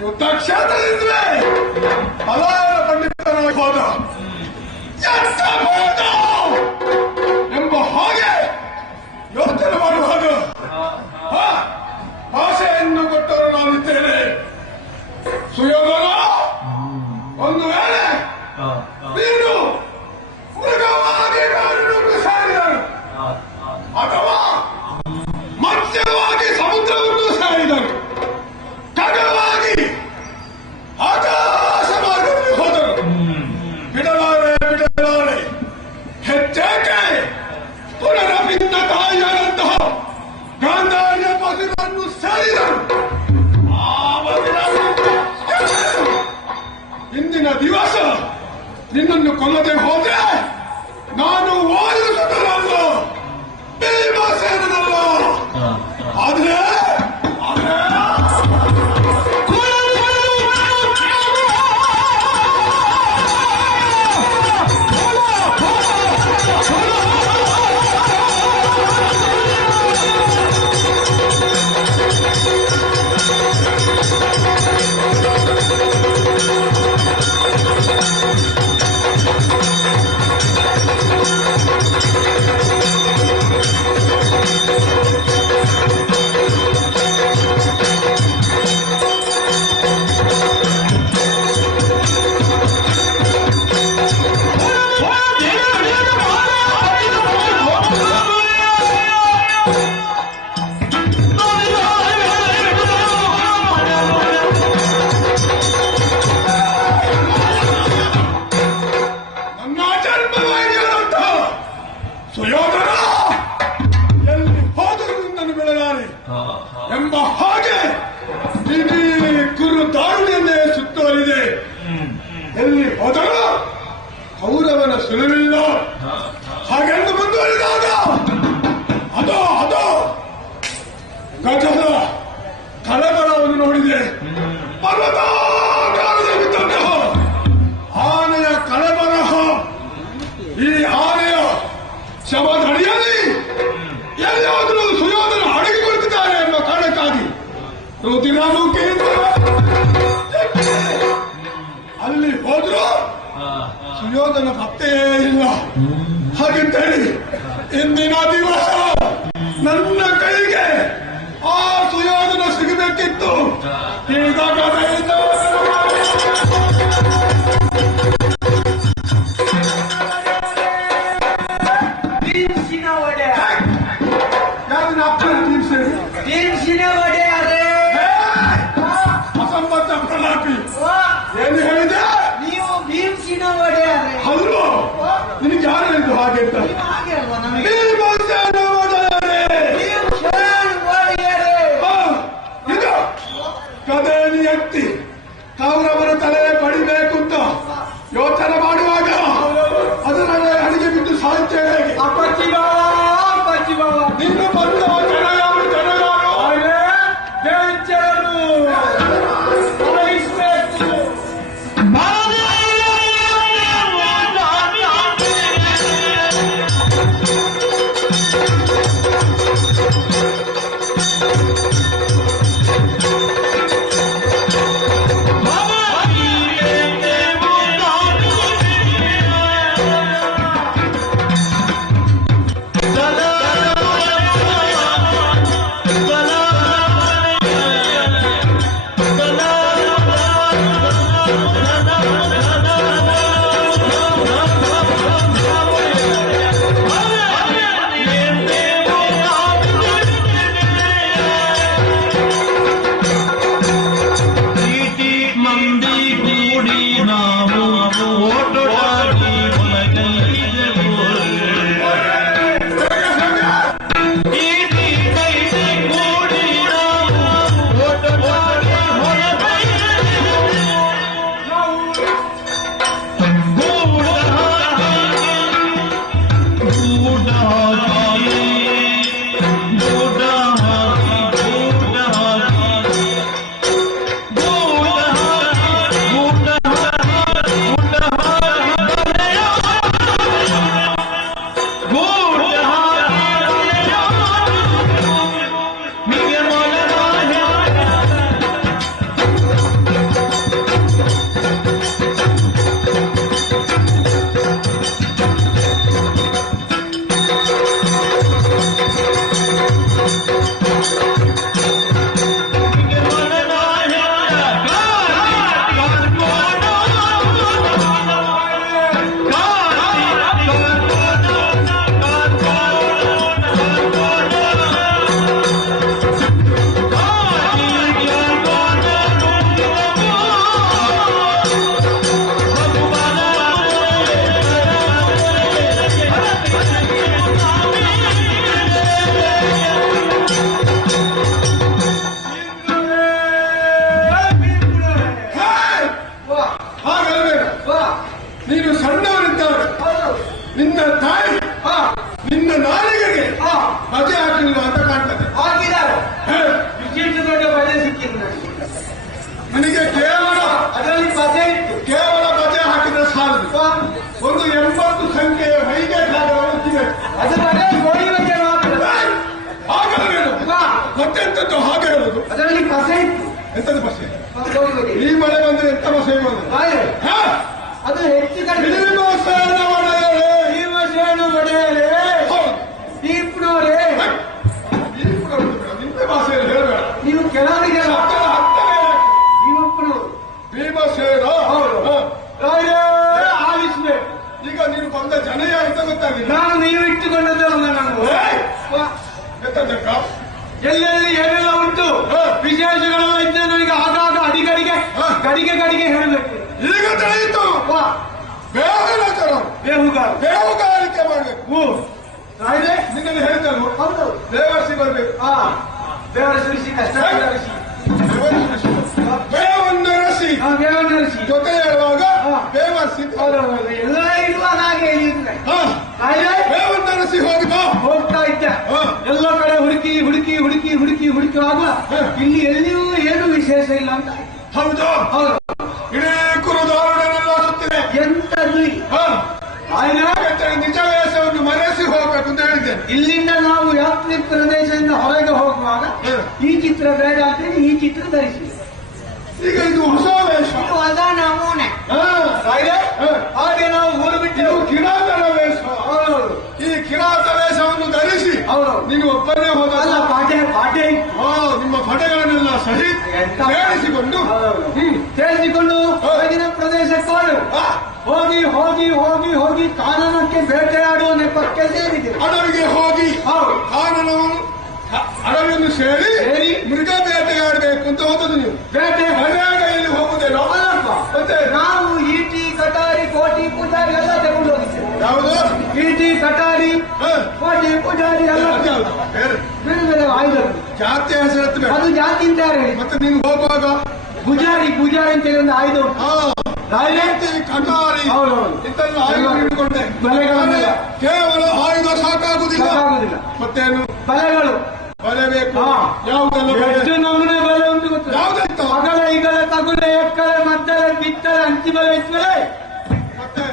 ಯುದ್ಧ ಕ್ಷೇತ್ರದಿಂದಲೇ ಪಲಾಯನ ಪಂಡಿತನಾಗಿ ಹೋದ ಎಂಬ ಹಾಗೆ ಯೋಚನೆ ಮಾಡುವಾಗ ಭಾಷೆಯನ್ನು ಕೊಟ್ಟರು ನಾನಿದ್ದೇನೆ. ಸುಯೋಧನ, ಒಂದು ವೇಳೆ ನೀನು ಮೃಗವಾಗಿ ಕಾಡಿನಲ್ಲಿ ಸಾರಿದನು ಅಥವಾ ಮತ್ಸ್ಯವಾಗಿ ಸಮುದ್ರವನ್ನು ಸಾರಿದನು, ಖಗವಾಗಿ ಆಕಾಶ ಮಾರ್ಗದಲ್ಲಿ ಹೋದರು, ಬಿಡಲಾರೆ ಹೆಚ್ಚೇಕೆ ಪುನರಭಿನ್ನ ತಾಯಿಯಾದಂತಹ ಗಾಂಧಾರ್ಯ ಮಧುರನ್ನು ಸಾರಿದರು. ಇಂದಿನ ದಿವಸ ನಿನ್ನನ್ನು ಕೊಲ್ಲದೆ ಹೋದ್ರೆ ನಾನು ವಾಯುಸುತನಲ್ಲ, ಭೀಮಸೇನನಲ್ಲ. ಆದ್ರೆ ಸುಯೋಧನ ಎಲ್ಲಿ ಹೋದರೂ ನಿನ್ನನ್ನು ಬಿಡಲಾರೆ ಎಂಬ ಹಾಗೆ ಇಡೀ ಕುರು ದಾರುಣಿಯನ್ನೇ ಸುತ್ತುವರಿದೆ. ಎಲ್ಲಿ ಹೋದರೂ ಕೌರವನ ಸುಳಿವಿಲ್ಲ. ಹಾಗೆಂದು ಮುಂದುವರಿದಾಗ ಅದೋ ಗಜದ ಕಳಬರವನ್ನು ನೋಡಿದೆ. ಪರ್ವತಾಕಾರದಲ್ಲಿದ್ದಂತಹ ಆನೆಯ ಕಳಬರಹ, ಈ ಆನೆಯ ಶವದಡಿಯಲ್ಲಿ ಎಲ್ಲಿಯಾದರೂ ಸುಯೋಧನ ಅಡಗಿ ಕುಳಿತಿದ್ದಾರೆ ಎಂಬ ಕಾರಣಕ್ಕಾಗಿ ರುದಿರಾಮುಖಿಯಿಂದ ಅಲ್ಲಿ ಹೋದ್ರು ಸುಯೋಧನ ಪತ್ತೆಯೇ ಇಲ್ಲ. ಹಾಗೆಂತೇಳಿ ಇಂದಿನ ದಿವಸ ನನ್ನ ಕೈಗೆ ಆ ಸುಯೋಧನ ಸಿಗಬೇಕಿತ್ತು. ಹೇಳಿದಾಗ ಅಸಂಬದ್ಧ ಪ್ರಲಾಪಿ ಏನು ಹೇಳಿದೆ? ನೀವು ಭೀಮ್ಸಿನ ಒಡೆಯರೆ ಅಲ್ವೋ? ನಿನಗೆ ಯಾರು ಹೇಳಿದ್ದು ಹಾಗೆ ಅಂತ? ಇದು ಕದೇನಿ ಎತ್ತಿ ಕೂಡಿ ನಾವು ಓಟೋಟಾಡಿ ಹೊಲಗಲ್ಲಿದೆವು ಕೂಡಿ ನಾವು ಓಟೋಟಾಡಿ ನೀನು ಸಣ್ಣವರಿದ್ದಾಗ ನಿನ್ನ ತಾಯಿ ನಿನ್ನ ನಾಲಿಗೆಗೆ ಬಜೆ ಹಾಕಿಲ್ಲ ಅಂತ ಕಾಣ್ತದೆ. ದೊಡ್ಡ ಬಜೆ ಸಿಕ್ಕಿಲ್ಲ ನನಗೆ ಕೇವಲ ಅದರಲ್ಲಿ ಬಜೆ ಇತ್ತು. ಕೇವಲ ಬಜೆ ಹಾಕಿದ್ರೆ ಸಾಲದು. ಒಂದು 80 ಸಂಖ್ಯೆಯ ಮೈಗೆ ಹಾಕಿದೆ. ಅದು ಬಜೆ ಗೋಳಿ ಬಜೆ ಮಾತ್ರ ಹಾಗಲ್ವೇನು ಮತ್ತೆಂತದ್ದು ಹಾಗೆ ಹೇಳುದು. ಅದರಲ್ಲಿ ಬಸೆ ಇತ್ತು. ಎಂತದ್ದು ಬಸೆ? ಗೋಳಿ ಬಜೆ. ಈ ಮಳೆ ಬಂದ್ರೆ ಎಂತ ಬಸೆ ಅದು ಹೆಚ್ಚು ಕಡಿಮೆ. ಭೀಮಸೇನ ಒಡೆಯರೇ ದೀಪ್ನವರೇ ನಿನ್ನ ಭಾಷೆಯಲ್ಲಿ ಹೇಳಬೇಡ. ನೀವು ಕೆಲವರಿಗೆ ಭೀಮಸೇನ ಆಲಿಸ್ಬೇಕು. ಈಗ ನೀನು ಬಂದ ಜನ ಯಾರಿತ ಗೊತ್ತಾಗಿಲ್ಲ. ನಾನು ನೀವು ಇಟ್ಟುಕೊಂಡದ್ದು ನಾನು ಎತ್ತಕ್ಕ ಎಲ್ಲೆಲ್ಲಿ ಏನೆಲ್ಲ ಉಂಟು ವಿಶೇಷಗಳೆಲ್ಲ ಇದ್ದ ನನಗೆ ಆಗಾಗ ಗಡಿಗೆ ಹೇಳಬೇಕು. ಈಗ ತಿಳಿಯಿತು. ಬೇಹುಗಾರಿಕೆ ಮಾಡಬೇಕು. ನಿನ್ನಲ್ಲಿ ಹೇಳ್ತಾನು ದೇವರ್ಸಿ ಬರ್ಬೇಕು. ದೇವರ ಸುರಿಸಿ ಕಷ್ಟ ಬೇವನ್ನು ರಸಿ ಜೊತೆ ಹೇಳುವಾಗ ಬೇವರ್ಸಿ ಎಲ್ಲ ಇರುವಾಗ ಹಾಗೆ ಬೇವನ್ನು ರಸಿ ಹೋಗಿ ಬಾ. ಹೋಗ್ತಾ ಇದ್ದೆ ಎಲ್ಲ ಕಡೆ ಹುಡುಕುವಾಗ ಇಲ್ಲಿ ಎಲ್ಲಿಯೂ ಏನು ವಿಶೇಷ ಇಲ್ಲ ಅಂತ. ಹೌದು ಇಡೀ ಕುರುದಾರುಡೆಲ್ಲ ಸುತ್ತಿದೆ. ಎಂತದ್ದು ನಿಜ ವೇಷವನ್ನು ಮರೆಸಿ ಹೋಗ್ಬೇಕು ಅಂತ ಹೇಳಿದ್ದೇನೆ. ಇಲ್ಲಿಂದ ನಾವು ಯಾತ್ರಿ ಪ್ರದೇಶದಿಂದ ಹೊರಗೆ ಹೋಗುವಾಗ ಈ ಚಿತ್ರ ಬೇಡ ಅಂತೇಳಿ ಈ ಚಿತ್ರ ಧರಿಸಿ. ಈಗ ಇದು ಹೊಸ ವೇಷ. ಹೊಸ ನಮೂನೆ ಹಾಗೆ ನಾವು ಊರು ಬಿಟ್ಟು ಕಿರಾತನ ವೇಷ. ಈ ಕಿರಾತ ವೇಷವನ್ನು ಧರಿಸಿ ನೀನು ಒಬ್ಬನೇ ಹೋದಲ್ಲ. ಪಾಠೆ ನಿಮ್ಮ ಪಡೆಗಳನ್ನೆಲ್ಲ ಸಹಿ ಸೇರಿಸಿಕೊಂಡು ಹೊರಗಿನ ಪ್ರದೇಶಕ್ಕೆ ಹೋಗಿ ಕಾನನಕ್ಕೆ ಬೇಟೆಯಾಡುವ ನೆಪಕ್ಕೆ ಸೇರಿದೆ. ಅಡವಿಗೆ ಹೋಗಿ ಅಡವಿಯನ್ನು ಸೇರಿ ಮೃಗ ಬೇಟೆಯಾಡಬೇಕು ಅಂತ ಹೋದದ್ದು ನೀವು. ಬೇಟೆ ಮನೆಯಲ್ಲಿ ಹೋಗುದೇನೋ ಮತ್ತೆ ನಾವು ಈಟಿ ಕಟಾರಿ ಕೋಟಿ ಪೂಜಾರಿ ಎಲ್ಲ ತಗೊಂಡು ಹೋಗಿದ್ದೇವೆ. ಯಾವುದು ಈಟಿ ಕಟಾರಿ ಕೋಟಿ ಪೂಜಾರಿ ಎಲ್ಲ ಬೇರೆ ಬೇರೆ ಆಯುಧಗಳು ಜಾತಿಯ ಹೆಸರು. ಅದು ಜಾತಿ ಅಂತ ಯಾರು ಹೇಳಿ. ಮತ್ತೆ ನೀನು ಹೋಗುವಾಗ ಪೂಜಾರಿ ಅಂತೇಳಿ ಒಂದು ಆಯುಧ ಕಟಾರಿ ಇಂತೆಲ್ಲ ಆಯುಧ ಹಿಡಿದುಕೊಂಡೆ. ಬಲೆಗಳನ್ನೆಲ್ಲ ಕೇವಲ ಆಯುಧ ಸಾಕಾಗುವುದಿಲ್ಲ. ಮತ್ತೇನು ಬಲೆಗಳು ಬಲೆ ಬೇಕು. ಯಾವುದೆಲ್ಲ ಎಷ್ಟು ನಮೂನೆ ಬಲೆ ಉಂಟು ಗೊತ್ತು. ಯಾವುದಂತ ಅಗಲ ಈಗಲ ತಗುಲೆ ಎಕ್ಕಲೆ ಮದ್ದಲೆ ಬಿತ್ತಲೆ ಅಂಚಿ ಬಲೆ ಇತ್ತಲೆ. ಮತ್ತೆ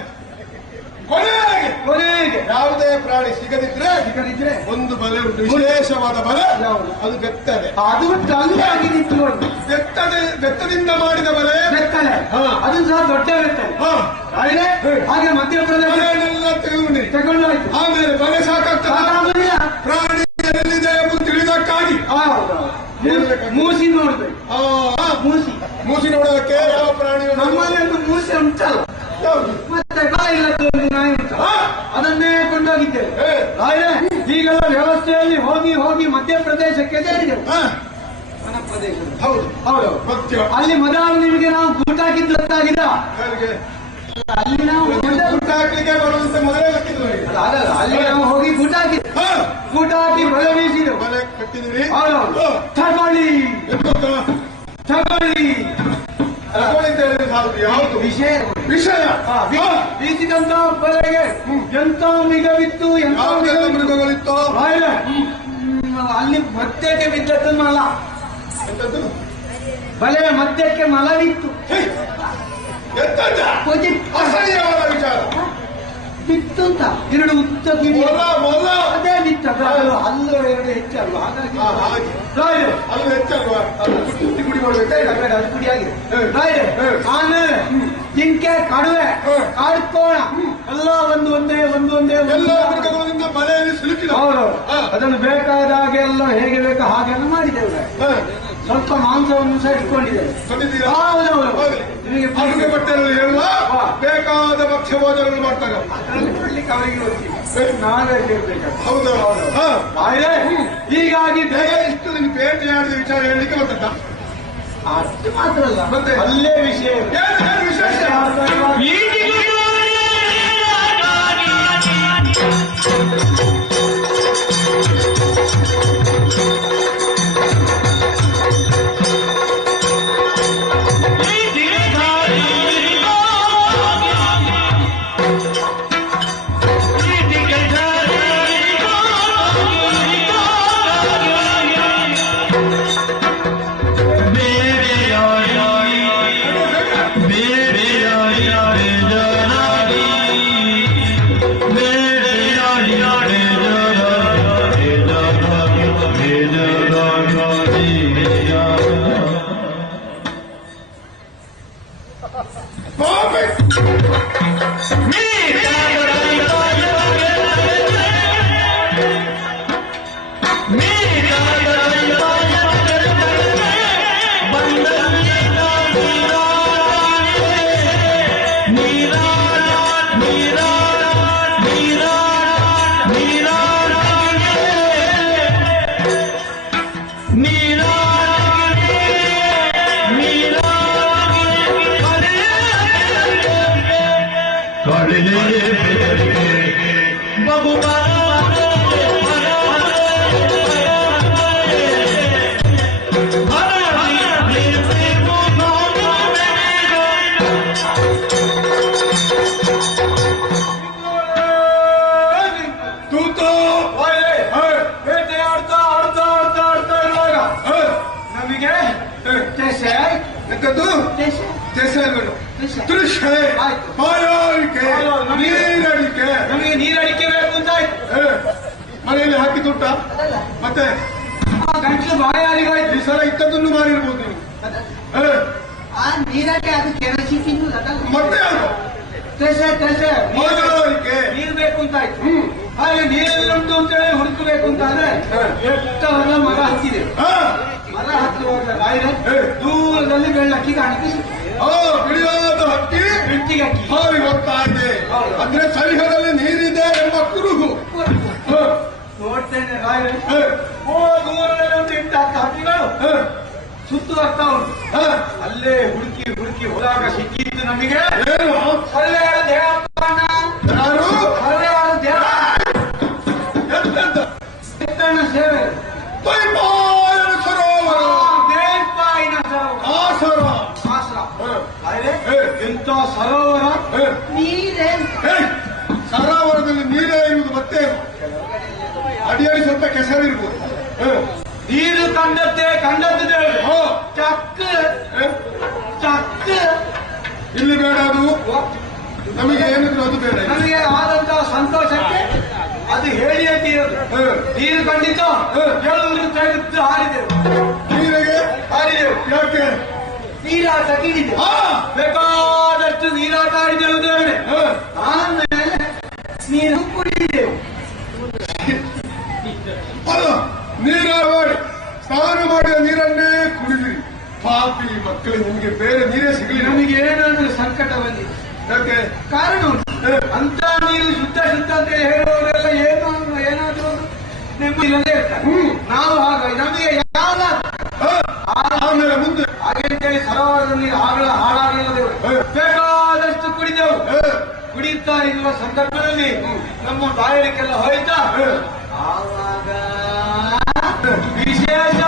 ಕೊನೆಗೆ ಯಾವುದೇ ಪ್ರಾಣಿ ಸಿಗದಿದ್ರೆ ಒಂದು ಬಲೆ ಉಂಟು. ವಿಶೇಷವಾದ ಬಲೆ ಅದು ಬೆತ್ತಲೆ. ಅದು ಅಲ್ಲಿ ನಿಂತು ನೋಡಿ. ಬೆತ್ತದಿಂದ ಮಾಡಿದ ಬಲೆ ಬೆತ್ತಲೆ ಅದು ಸಹ ದೊಡ್ಡ ಬೆತ್ತಲೆ. ಹಾಗೆ ಮಧ್ಯಪ್ರದೇಶ ತಗೊಂಡು ಆಮೇಲೆ ಬಲೆ ಸಾಕಾಗ್ತದೆ. ಪ್ರಾಣಿ ಎಲ್ಲಿದೆ ಎಂಬುದು ತಿಳಿದಕ್ಕಾಗಿ ಮೂಸಿ ನೋಡ್ಬೇಕು. ಮೂಸಿ ನೋಡೋದಕ್ಕೆ ಯಾವ ಪ್ರಾಣಿ ನಮ್ಮಲ್ಲಿ ಒಂದು ಮೂಸಿ ಉಂಟಲ್ಲ. ಮತ್ತೆ ಬಲ ಇಲ್ಲದ್ದು ಒಂದು ನಾಯಿ ಉಂಟು. ಅದನ್ನೇ ಕೊಂಡೋಗಿದ್ದೇವೆ. ಈಗೆಲ್ಲ ವ್ಯವಸ್ಥೆಯಲ್ಲಿ ಹೋಗಿ ಮಧ್ಯಪ್ರದೇಶಕ್ಕೆ ಸೇರಿದೆವು. ಹೌದು ಹೌದು ಸತ್ಯ. ಅಲ್ಲಿ ಮೊದಲು ನಿಮಗೆ ನಾವು ಗೂಟ ಹಾಕಿದ್ದು ಗೊತ್ತಾಗಿಲ್ಲ. ಯಾರಿಗೆ? ಅಲ್ಲಿ ನಾವು ಊಟ ಹಾಕ್ಲಿಕ್ಕೆ ಬರುವಂತ ಮೊದಲೇ ಗೊತ್ತಿದ್ದು ನನಗೆ. ಅಲ್ಲಿ ನಾವು ಹೋಗಿ ಗೂಟ ಹಾಕಿದ್ದು, ಗೂಟ ಹಾಕಿ ಬಲೆ ಬೀಸಿದ್ದು, ಬಲೆ ಕಟ್ಟಿದಿರಿ. ಹೌದು. ತಗೊಳ್ಳಿ ತಗೊಳ್ಳಿ ತಗೊಳ್ಳಿ ಅಂತ ಹೇಳಿದ್ರೆ ಸಾಕು. ಯಾವುದು ವಿಷಯ ವಿಷಯ? ಬೀಸಿದಂತ ಬಲೆಗೆ ಎಂತ ಮಿಗವಿತ್ತು, ಎಂತ ಯಾವ್ದೆಲ್ಲ ಮೃಗಗಳಿತ್ತು? ಅಲ್ಲಿ ಮಧ್ಯಕ್ಕೆ ಬಿದ್ದದ್ದು ಮಲ. ಎಂತದ್ದು? ಬಲೆಯ ಮಧ್ಯಕ್ಕೆ ಮಲವಿತ್ತು. ಎಂತದ್ದ? ಅಸಹ್ಯವಾದ ವಿಚಾರ. ಬಿತ್ತು ಅಂತ ಎರಡು ಉದ್ದ ಕಿವಿ ಮೊಲ ಅದೇ ಬಿತ್ತ. ಅಲ್ಲೂ ಎರಡು ಹೆಚ್ಚಲ್ವ, ಹಾಗಾಗಿ ಅದು ಹೆಚ್ಚಲ್ವಾ? ಕುಡಿ ಮಾಡ್ಬೇಕಾ? ಅದು ಕುಡಿಯಾಗಿದೆ. ಆಮೇಲೆ ಜಿಂಕೆ, ಕಡುವೆ, ಕಾಡ್ಕೋಣ ಎಲ್ಲ ಒಂದೊಂದೇ ಎಲ್ಲ ಮೃಗಗಳಿಂದ ಬಲೆಯಲ್ಲಿ ಸಿಲುಕಿದ. ಹೌದು. ಅದನ್ನು ಬೇಕಾದ ಹಾಗೆ ಎಲ್ಲ ಹೇಗೆ ಬೇಕೋ ಹಾಗೆಲ್ಲ ಮಾಡಿದ್ದೇವೆ. ಸ್ವಲ್ಪ ಮಾಂಸವನ್ನು ಸಹ ಇಟ್ಕೊಂಡಿದ್ದೇವೆ. ನಿಮಗೆ ಅಡುಗೆ ಬಟ್ಟೆಯಲ್ಲಿ ಹೇಳುವ ಬೇಕಾದ ಭಕ್ಷ್ಯ ಭೋಜನಗಳು ಮಾಡ್ತಾರೆ. ಅವರಿಗೆ ನಾವೇ ಕೇಳ್ಬೇಕು. ಹೌದು. ಹೀಗಾಗಿ ಇಷ್ಟು ನಿಮ್ಗೆ ಬೇಟೆಯಾಡಿದ ವಿಚಾರ ಹೇಳಲಿಕ್ಕೆ ಬರ್ತದ? ಅಷ್ಟು ಮಾತ್ರ ಅಲ್ಲ, ಮತ್ತೆ ಅಲ್ಲೇ ವಿಷಯ ವಿಶೇಷ. ದೃಶ್ಯ ಬಾಯಾರಿಕೆ, ನೀರಡಿಕೆ. ನಮಗೆ ನೀರಡಿಕೆ ಬೇಕು ಅಂತ ಮನೆಯಲ್ಲಿ ಹಾಕಿ ತುಟ್ಟ ಮತ್ತೆ ಗಂಟಲು ಬಾಯಾರಿಗಾಯ್ತು. ಈ ಸಲ ಇದ್ದದನ್ನು ಮಾರಿರ್ಬೋದು ನೀವು. ಆ ನೀರಡಿಕೆ ಅದು ಕೆರಸಿ ತಿನ್ನುವುದಲ್ಲ ಮತ್ತೆ ಅದು ಬಾಯಾರಿಕೆ ನೀರು ಬೇಕು ಅಂತ ಆಯ್ತು. ಹಾಗೆ ನೀರೆಲ್ಲ ಉಂಟು ಅಂತ ಹೇಳಿ ಹುಡುಕಬೇಕು ಅಂತ ಆದ್ರೆ ಎಷ್ಟವನ್ನ ಮರ ಹತ್ತಿದೆ. ಮರ ಹತ್ತುವಾಗ ದೂರದಲ್ಲಿ ಬೆಳ್ಳಕ್ಕಿ ಕಾಣಿಕೆ ಬಿಳಿಯಾದ ಹಕ್ಕಿ ಬೆಟ್ಟಿಗೆ ಅಕ್ಕಿ ಹಾರಿ ಹೋಗ್ತಾ ಇದೆ. ಅಂದ್ರೆ ಸರಿಹದಲ್ಲಿ ನೀರಿದೆ ಎಂಬ ಕುರುಹು ನೋಡ್ತೇನೆ. ದೂರದಲ್ಲಿ ಒಂದು 8-10 ಹಕ್ಕಿಗಳು ಸುತ್ತು ಬರ್ತಾ ಉಂಟು. ಅಲ್ಲೇ ಹುಡುಕಿ ಹುಡುಕಿ ಹೋದಾಗ ಸಿಕ್ಕಿದ್ದು ನಮಗೆ ಏನು? ಸೊಳ್ಳೆಗಳ ದೇವಪ್ಪಣ್ಣ. ಯಾರು? ಸೊಳ್ಳೆಗಳ ದೇವ ಎತ್ತಣ್ಣ ಸೇವೆ ಪೈಪಾಯನ ಸರೋವರ. ಬೇಪಾಯಿನ ಸರೋವರ. ಎಂತ ಸರೋವರ ನೀರೇ. ಸರೋವರದಲ್ಲಿ ನೀರೇ ಇರುವುದು ಮತ್ತೆ ಅಡಿಯಲ್ಲಿ ಸ್ವಲ್ಪ ಕೆಸರಿರ್ಬೋದು. ನೀರು ಕಂಡದ್ದು ಚಕ್ಕ ಇಲ್ಲಿ ಬೇಡ, ಅದು ನಮಗೆ ಏನಿದ್ರು ಅದು ಬೇಡ. ನಮಗೆ ಆದಂತಹ ಸಂತೋಷಕ್ಕೆ ಅದು ಹೇಳಿಯೇ ತೀರದು. ನೀರು ಕಂಡಿತು ಹೇಳುವುದು ತೆಗೆದು ಹಾರಿದೆವು. ನೀರಿಗೆ ಹಾರಿದೆವು. ಯಾಕೆ? ನೀರಾಟ ಕಿಡಿದೆ. ಬೇಕಾದಷ್ಟು ನೀರಾಟ ಆಡಿದೆವು ದೇವರೇ. ಆಮೇಲೆ ನೀರು ಕುಡಿದೆವು. ಅಲ್ಲ, ನೀರಾಟ ಮಾಡಿ ಸ್ನಾನ ಮಾಡಿದ ನೀರನ್ನೇ ಕುಡಿದಿರಿ. ಪಾಪಿ ಮಕ್ಕಳು, ನಿಮಗೆ ಬೇರೆ ನೀರೇ ಸಿಗಲಿ. ನಮಗೆ ಏನಾದ್ರೂ ಸಂಕಟ ಬಂದಿದೆ. ಯಾಕೆ? ಕಾರಣ ಉಂಟು. ಅಂತ ನೀರು ಶುದ್ಧ ಅಂತ ಹೇಳುವವರೆಲ್ಲ ಏನಾದ್ರೂ ನೆಮ್ಮದಿ ಇರ್ತಾರೆ. ನಾವು ಹಾಗಾಗಿ ನಮಗೆ ಯಾವ ಆಮೇಲೆ ಮುಂದೆ ಹಾಗೆಂತೇಳಿ ಸರೋವರದಲ್ಲಿ ಆಗಳ ಹಾಳಾಗಿಲ್ಲ. ಬೇಕಾದಷ್ಟು ಕುಡಿದೆವು. ಕುಡಿಯುತ್ತಾ ಇರುವ ಸಂದರ್ಭದಲ್ಲಿ ನಮ್ಮ ಬಾಯಲಿಕ್ಕೆಲ್ಲ ಹೋಯ್ತಾ ಆವಾಗ ವಿಶೇಷ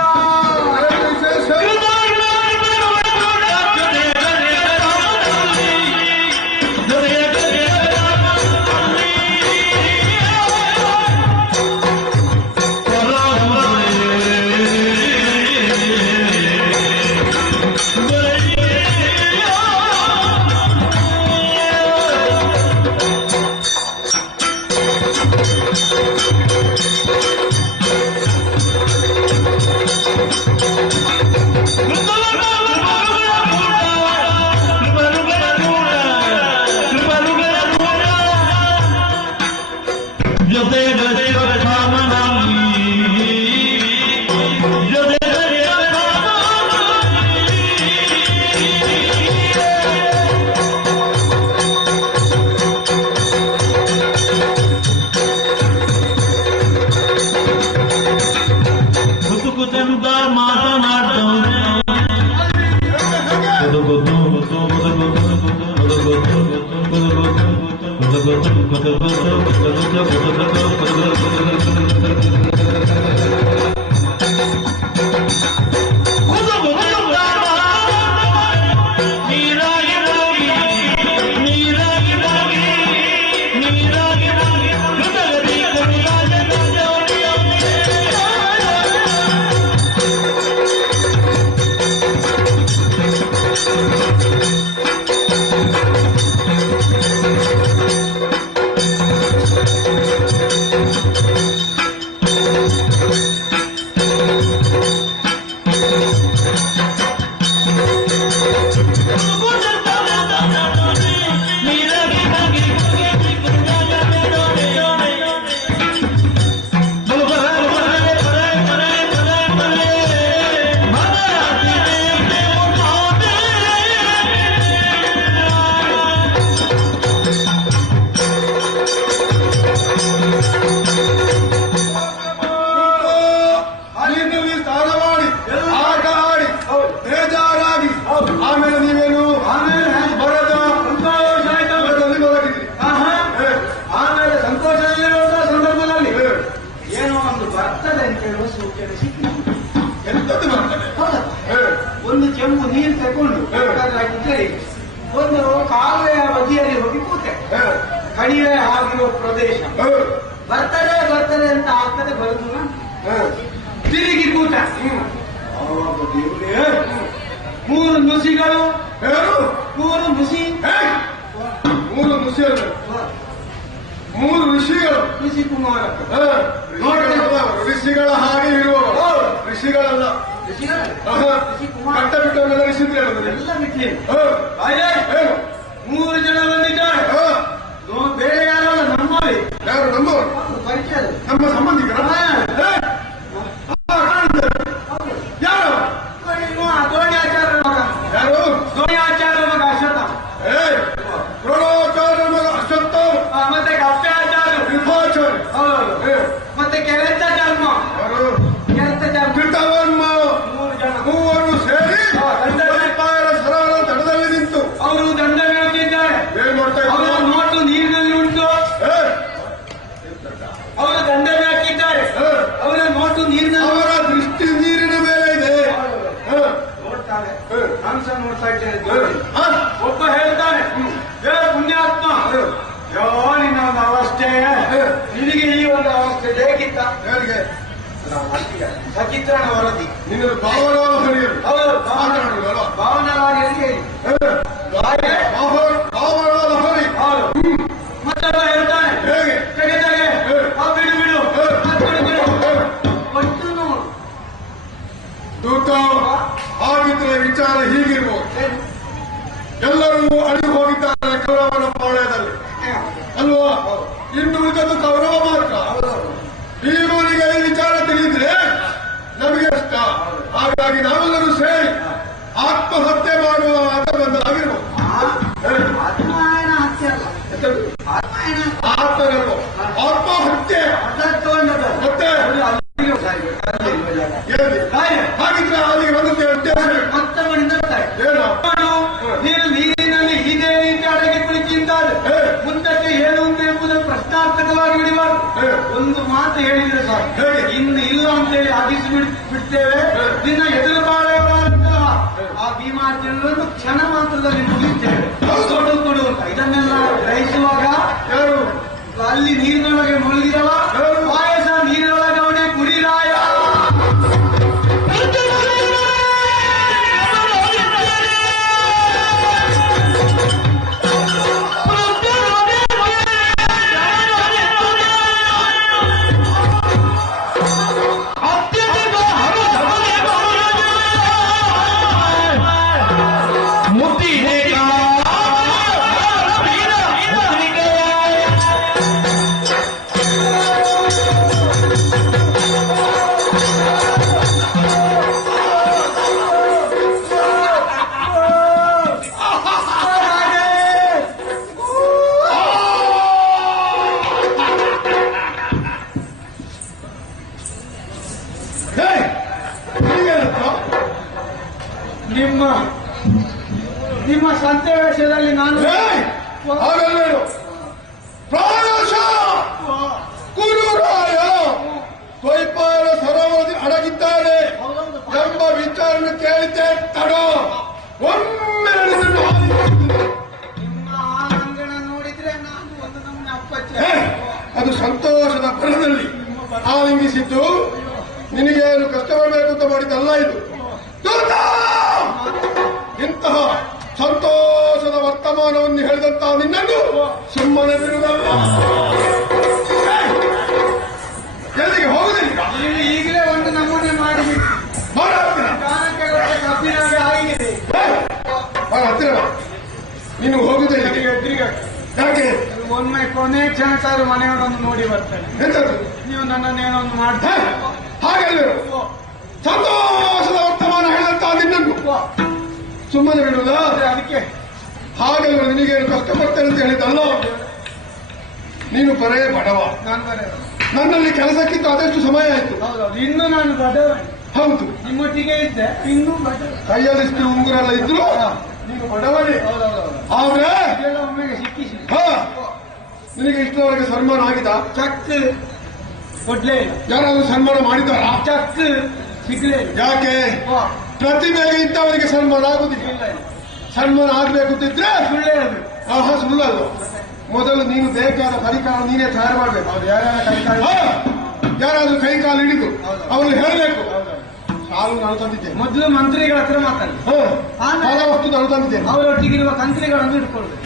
ಒಂದು ಚೆಂಬು ನೀರು ತಗೊಂಡು ಒಂದು ಕಾಲುವೆಯ ಬದಿಯಲ್ಲಿ ಹೋಗಿ ಕೂತೆ. ಕಣಿವೆ ಆಗಿರುವ ಪ್ರದೇಶ ಬರ್ತದೆ ಅಂತ ಆಗ್ತದೆ ಬರುದು ತಿರುಗಿ ಕೂತ. ಮೂರು ನುಸಿಗಳು ಮೂರು ಋಷಿಗಳು ಋಷಿ ಕುಮಾರ ಋಷಿಗಳ ಹಾಗೆ ಇರುವ ಋಷಿಗಳಲ್ಲ. ಕಟ್ಟ ಬಿಟ್ಟವನ್ನೆಲ್ಲ ಋಷಿದ್ರೆ ಎಲ್ಲ ಬಿಟ್ಲಿ. ಮೂರು ಜನ ಬಂದಿದ್ದಾರೆ. ಬೇರೆ ಯಾರಲ್ಲ, ನಮ್ಮವೇ. ಯಾರು ನಮ್ಮವರು? ಪರಿಚಯ ನಮ್ಮ ಸಂಬಂಧಿಕರ. ಯಾರು? ದ್ರೋಣಾಚಾರ್ಯ ಮಗ. ಯಾರು? ದ್ರೋಣಾಚಾರ್ಯ ಮಗ ಅಶ್ವತ್ಥ. ದ್ರೋಣಾಚಾರ್ಯ ಮಗ ಅಶ್ವತ್ಥ. ಮತ್ತೆ ಕಪ್ಪಾಚಾರ್ಯ ವಿಭಾಚಾರ್ಯ. ಮತ್ತೆ ಕೆರೆತ ಕೃತವರ್ಮ. ಮೂವರು ಸೇರಿ ಸರಳ ದಡದಲ್ಲಿ ನಿಂತು ಅವರು ದಂಡ ಹಾಕಿದ್ದಾರೆ. ಏನ್ ಮಾಡ್ತಾ ಅವರ ನೋಟು ನೀರಿನಲ್ಲಿ ಉಂಟು. ಅವರು ದಂಡ ಹಾಕಿದ್ದಾರೆ. ಅವರ ನೋಟು ನೀರಿನಲ್ಲಿ, ಅವರ ದೃಷ್ಟಿ ನೀರಿನ ಮೇಲೆ ಇದೆ. ನೋಡ್ತಾರೆ. ನಾನು ಸಹ ನೋಡ್ತಾ ಇದ್ದೇನೆ. ಒಬ್ಬ ಹೇಳ್ತಾನೆ, ಪುಣ್ಯಾತ್ಮ, ನಿನ್ನ ಒಂದು ಅವಸ್ಥೆ, ನಿನಗೆ ಈ ಒಂದು ಅವಸ್ಥೆ ಬೇಕಿತ್ತ? ಯಾರಿಗೆ? ಸಚಿತ್ರಣ ವರದಿ. ನಿನ್ನ ಭಾವನಾವಹರಿಯರು. ಹೌದು, ಭಾವನಾವಹರಿ. ಭಾವನಾವಹರಿ. ಮತ್ತೆಲ್ಲ ಹೇಳ್ತಾನೆ, ಹೇಗೆ? ಬಿಡು ಒಟ್ಟು ನೋಡು. ದೂತ ಹಾಗಿದ್ರೆ ವಿಚಾರ ಹೀಗಿರ್ಬೋದು. ಎಲ್ಲರೂ ಅಡಿಗೆ ಹೋಗಿದ್ದಾರೆ ಕೌರವನ ಪಾಳ್ಯದಲ್ಲಿ ಅಲ್ವಾ? ಇನ್ನು ಉಳಿದದ್ದು ಕೌರವ ಮಾತ್ರ. ಭೀಮನಿಗೆ ಈ ವಿಚಾರ ತಿಳಿದ್ರೆ ನಮಗೆ ಇಷ್ಟ. ಹಾಗಾಗಿ ನಾವೆಲ್ಲರೂ ಸೇರಿ ಆತ್ಮಹತ್ಯೆ ಮಾಡುವ ಆಟ ಬಂದಾಗಿರ್ಬೋದು. ಆತ್ಮಾಯನ ಹತ್ಯೆ ಅಲ್ಲ, ಆತ್ಮಹತ್ಯೆ ಮತ್ತೆ ಹಾಗಿದ್ರೆ ಅಲ್ಲಿಗೆ ಬಂದದ್ದೇ ಉದ್ದೇಶ ಮಾತು ಹೇಳಿದ್ರೆ ಸರ್ ಇನ್ನು ಇಲ್ಲ ಅಂತೇಳಿ ಆಗಿಸಿ ಬಿಡ್ತೇವೆ. ನಿನ್ನ ಎದುರು ಬಾಳೆಯವರಂತಹ ಆ ಭೀಮಾರ್ಜುನರನ್ನು ಕ್ಷಣ ಮಾತ್ರದಲ್ಲಿ ಮುಗಿಸ್ತೇವೆ. ಕೊಡು ಅಂತ ಇದನ್ನೆಲ್ಲ ಗ್ರಹಿಸುವಾಗ ಯಾರು ಅಲ್ಲಿ ನೀರಿನೊಳಗೆ ಮುಳುಗಿದವ ಪಾಯಸ ನೀರಿನೊಳಗೆ ಅವನೇ ಕುಡಿರಾಯ. ನಿಮ್ಮ ಸಂತೆ ವೇಷದಲ್ಲಿ ನಾನು ಪ್ರಾಣಶ ಕುರುರಾಯ ದ್ವೈಪಾರ ಸರೋವರದಲ್ಲಿ ಅಡಗಿದ್ದಾನೆ ಎಂಬ ವಿಚಾರವನ್ನು ಕೇಳಿದ್ದೆ ತಡ ಒಮ್ಮೆ ನಿಮ್ಮ ಅಂಗಣ ನೋಡಿದ್ರೆ ನಾನು ಒಂದು ನಮ್ಮನೆ ಅಪ್ಪಚ್ಚ. ಅದು ಸಂತೋಷದ ಭರದಲ್ಲಿ ಆಲಿಂಗಿಸಿದ್ದು ನಿನಗೇನು ಕಷ್ಟ ಬರಬೇಕು ಅಂತ ಮಾಡಿದ್ದಲ್ಲ ಇದು. ಇಂತಹ ಸಂತೋಷದ ವರ್ತಮಾನವನ್ನು ಹೇಳಿದಂತ ನಿನ್ನನ್ನು ಸುಮ್ಮನೆ ಬಿಡುವುದಲ್ಲ. ಎಲ್ಲಿಗೆ ಹೋಗುದಿಲ್ಲ. ನೀವು ಈಗಲೇ ಒಂದು ನಮೂನೆ ಮಾಡಿ ಕಬ್ಬಿನಾಗೆ ಆಗಿದೆ. ಹತ್ತಿರ ನೀನು ಹೋಗುದಿಲ್ಲ. ಯಾಕೆ ಒಮ್ಮೆ ಕೊನೆ ಕ್ಷಣಕ್ಕಾದ್ರೂ ಮನೆಯವರನ್ನು ನೋಡಿ ಬರ್ತೇನೆ. ಎಂತದ್ದು ನೀವು ನನ್ನನ್ನೇನೋ ಒಂದು ಮಾಡ್ತಾರೆ. ಹಾಗೆಲ್ಲ ಸಂತೋಷದ ವರ್ತಮಾನ ಹೇಳಿದಂತ ನಿನ್ನನ್ನು ಸುಮ್ಮನೆ ಬಿಡುವುದ? ಅದಕ್ಕೆ ಹಾಗೆಲ್ಲ ನಿನಗೇನು ಕಷ್ಟಪಡ್ತೇನೆ ಅಂತ ಹೇಳಿದ್ದಲ್ಲ. ನೀನು ಬರೇ ಬಡವ. ನಾನು ಬರೇ ನನ್ನಲ್ಲಿ ಕೆಲಸಕ್ಕಿಂತ ಅದೆಷ್ಟು ಸಮಯ ಆಯ್ತು. ಹೌದೌದು, ಇನ್ನು ನಾನು ಬಡವ. ಹೌದು, ನಿಮ್ಮೊಟ್ಟಿಗೆ ಇದ್ದೆ, ಇನ್ನೂ ಬಡವ. ಕೈಯಲ್ಲಿಷ್ಟು ಉಂಗುರೆಲ್ಲ ಇದ್ರು ನೀನು ಬಡವನೇ. ಆದ್ರೆ ಒಮ್ಮೆಗೆ ಸಿಕ್ಕಿಸಿ ನಿನಗೆ ಇಷ್ಟರವರೆಗೆ ಸನ್ಮಾನ ಆಗಿದೆ? ಚಕ್ ಕೊಡ್ಲೇ ಇಲ್ಲ. ಯಾರಾದ್ರೂ ಸನ್ಮಾನ ಮಾಡಿದ್ದಾರಾ? ಚಕ್ ಸಿಗ್ಲೇ ಇಲ್ಲ. ಯಾಕೆ? ಪ್ರತಿಭೆಗೆ ಇದ್ದವರಿಗೆ ಸನ್ಮಾನ ಆಗುದಿಲ್ಲ. ಸನ್ಮಾನ ಆಗ್ಬೇಕು ಅಂತಿದ್ರೆ ಸುಳ್ಳು ಹೇಳಬೇಕು. ಆಹಾ, ಸುಳ್ಳಲ್ಲ. ಮೊದಲು ನೀನು ಬೇಕಾದ ಪರಿಕಾಲ ನೀನೇ ತಯಾರು ಮಾಡಬೇಕು. ಯಾರಾದ್ರೂ ಕೈ ಕಾಲು ಹಿಡಿದು ಅವ್ರಿಗೆ ಹೇಳಬೇಕು. ಸಾಲು ನಾನು ತಂದಿದ್ದೇನೆ. ಮೊದಲು ಮಂತ್ರಿಗಳ ಹತ್ರ ಮಾತಾಡಿ, ಹಣ ವಸ್ತು ನಾನು ತಂದಿದ್ದೇನೆ. ಅವರೊಟ್ಟಿಗಿರುವ ಕಂತ್ರಿಗಳನ್ನು ಇಟ್ಕೊಳ್ಬೇಕು.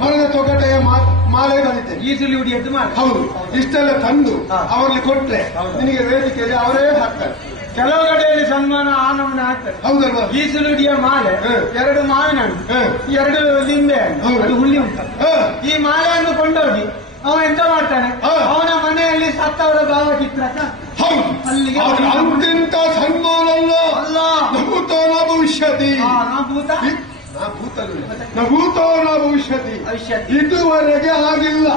ಮರದ ತೊಗಟೆಯ ಮಾಲೆ ತಂದಿದ್ದೇನೆ. ಈಸಲಿ ಹುಡಿಯದ್ದು ಮಾಡಿ. ಹೌದು, ಇಷ್ಟೆಲ್ಲ ತಂದು ಅವರಿಗೆ ಕೊಟ್ರೆ ನಿನಗೆ ವೇದಿಕೆಯಲ್ಲಿ ಅವರೇ ಹಾಕ್ತಾರೆ. ಕೆಲವು ಕಡೆಯಲ್ಲಿ ಸನ್ಮಾನ ಆ ನಮೂನೆ ಹಾಕ್ತಾರೆ. ಹೌದಲ್ವಾ? ಈಸಲುಡಿಯ ಮಾಲೆ, 2 ಮಾವಿನ ಹಣ್ಣು, 2 ಲಿಂಬೆ ಹಣ್ಣು, ಅದು ಹುಳಿ ಉಂಟು. ಈ ಮಾಲೆಯನ್ನು ಕೊಂಡೋಗಿ ಅವ ಎಂತ ಮಾಡ್ತಾನೆ, ಅವನ ಮನೆಯಲ್ಲಿ ಸತ್ತವರ ಭಾವಚಿತ್ರಕ ಅಲ್ಲಿಗೆ ಅಂತಿಂತ ಸನ್ಮಾನ ಅಲ್ಲ. ಭೂತೋನ ಭವಿಷ್ಯತಿ, ಭೂತೋನ ಭವಿಷ್ಯತಿ ಇದುವರೆಗೆ ಆಗಿಲ್ಲ,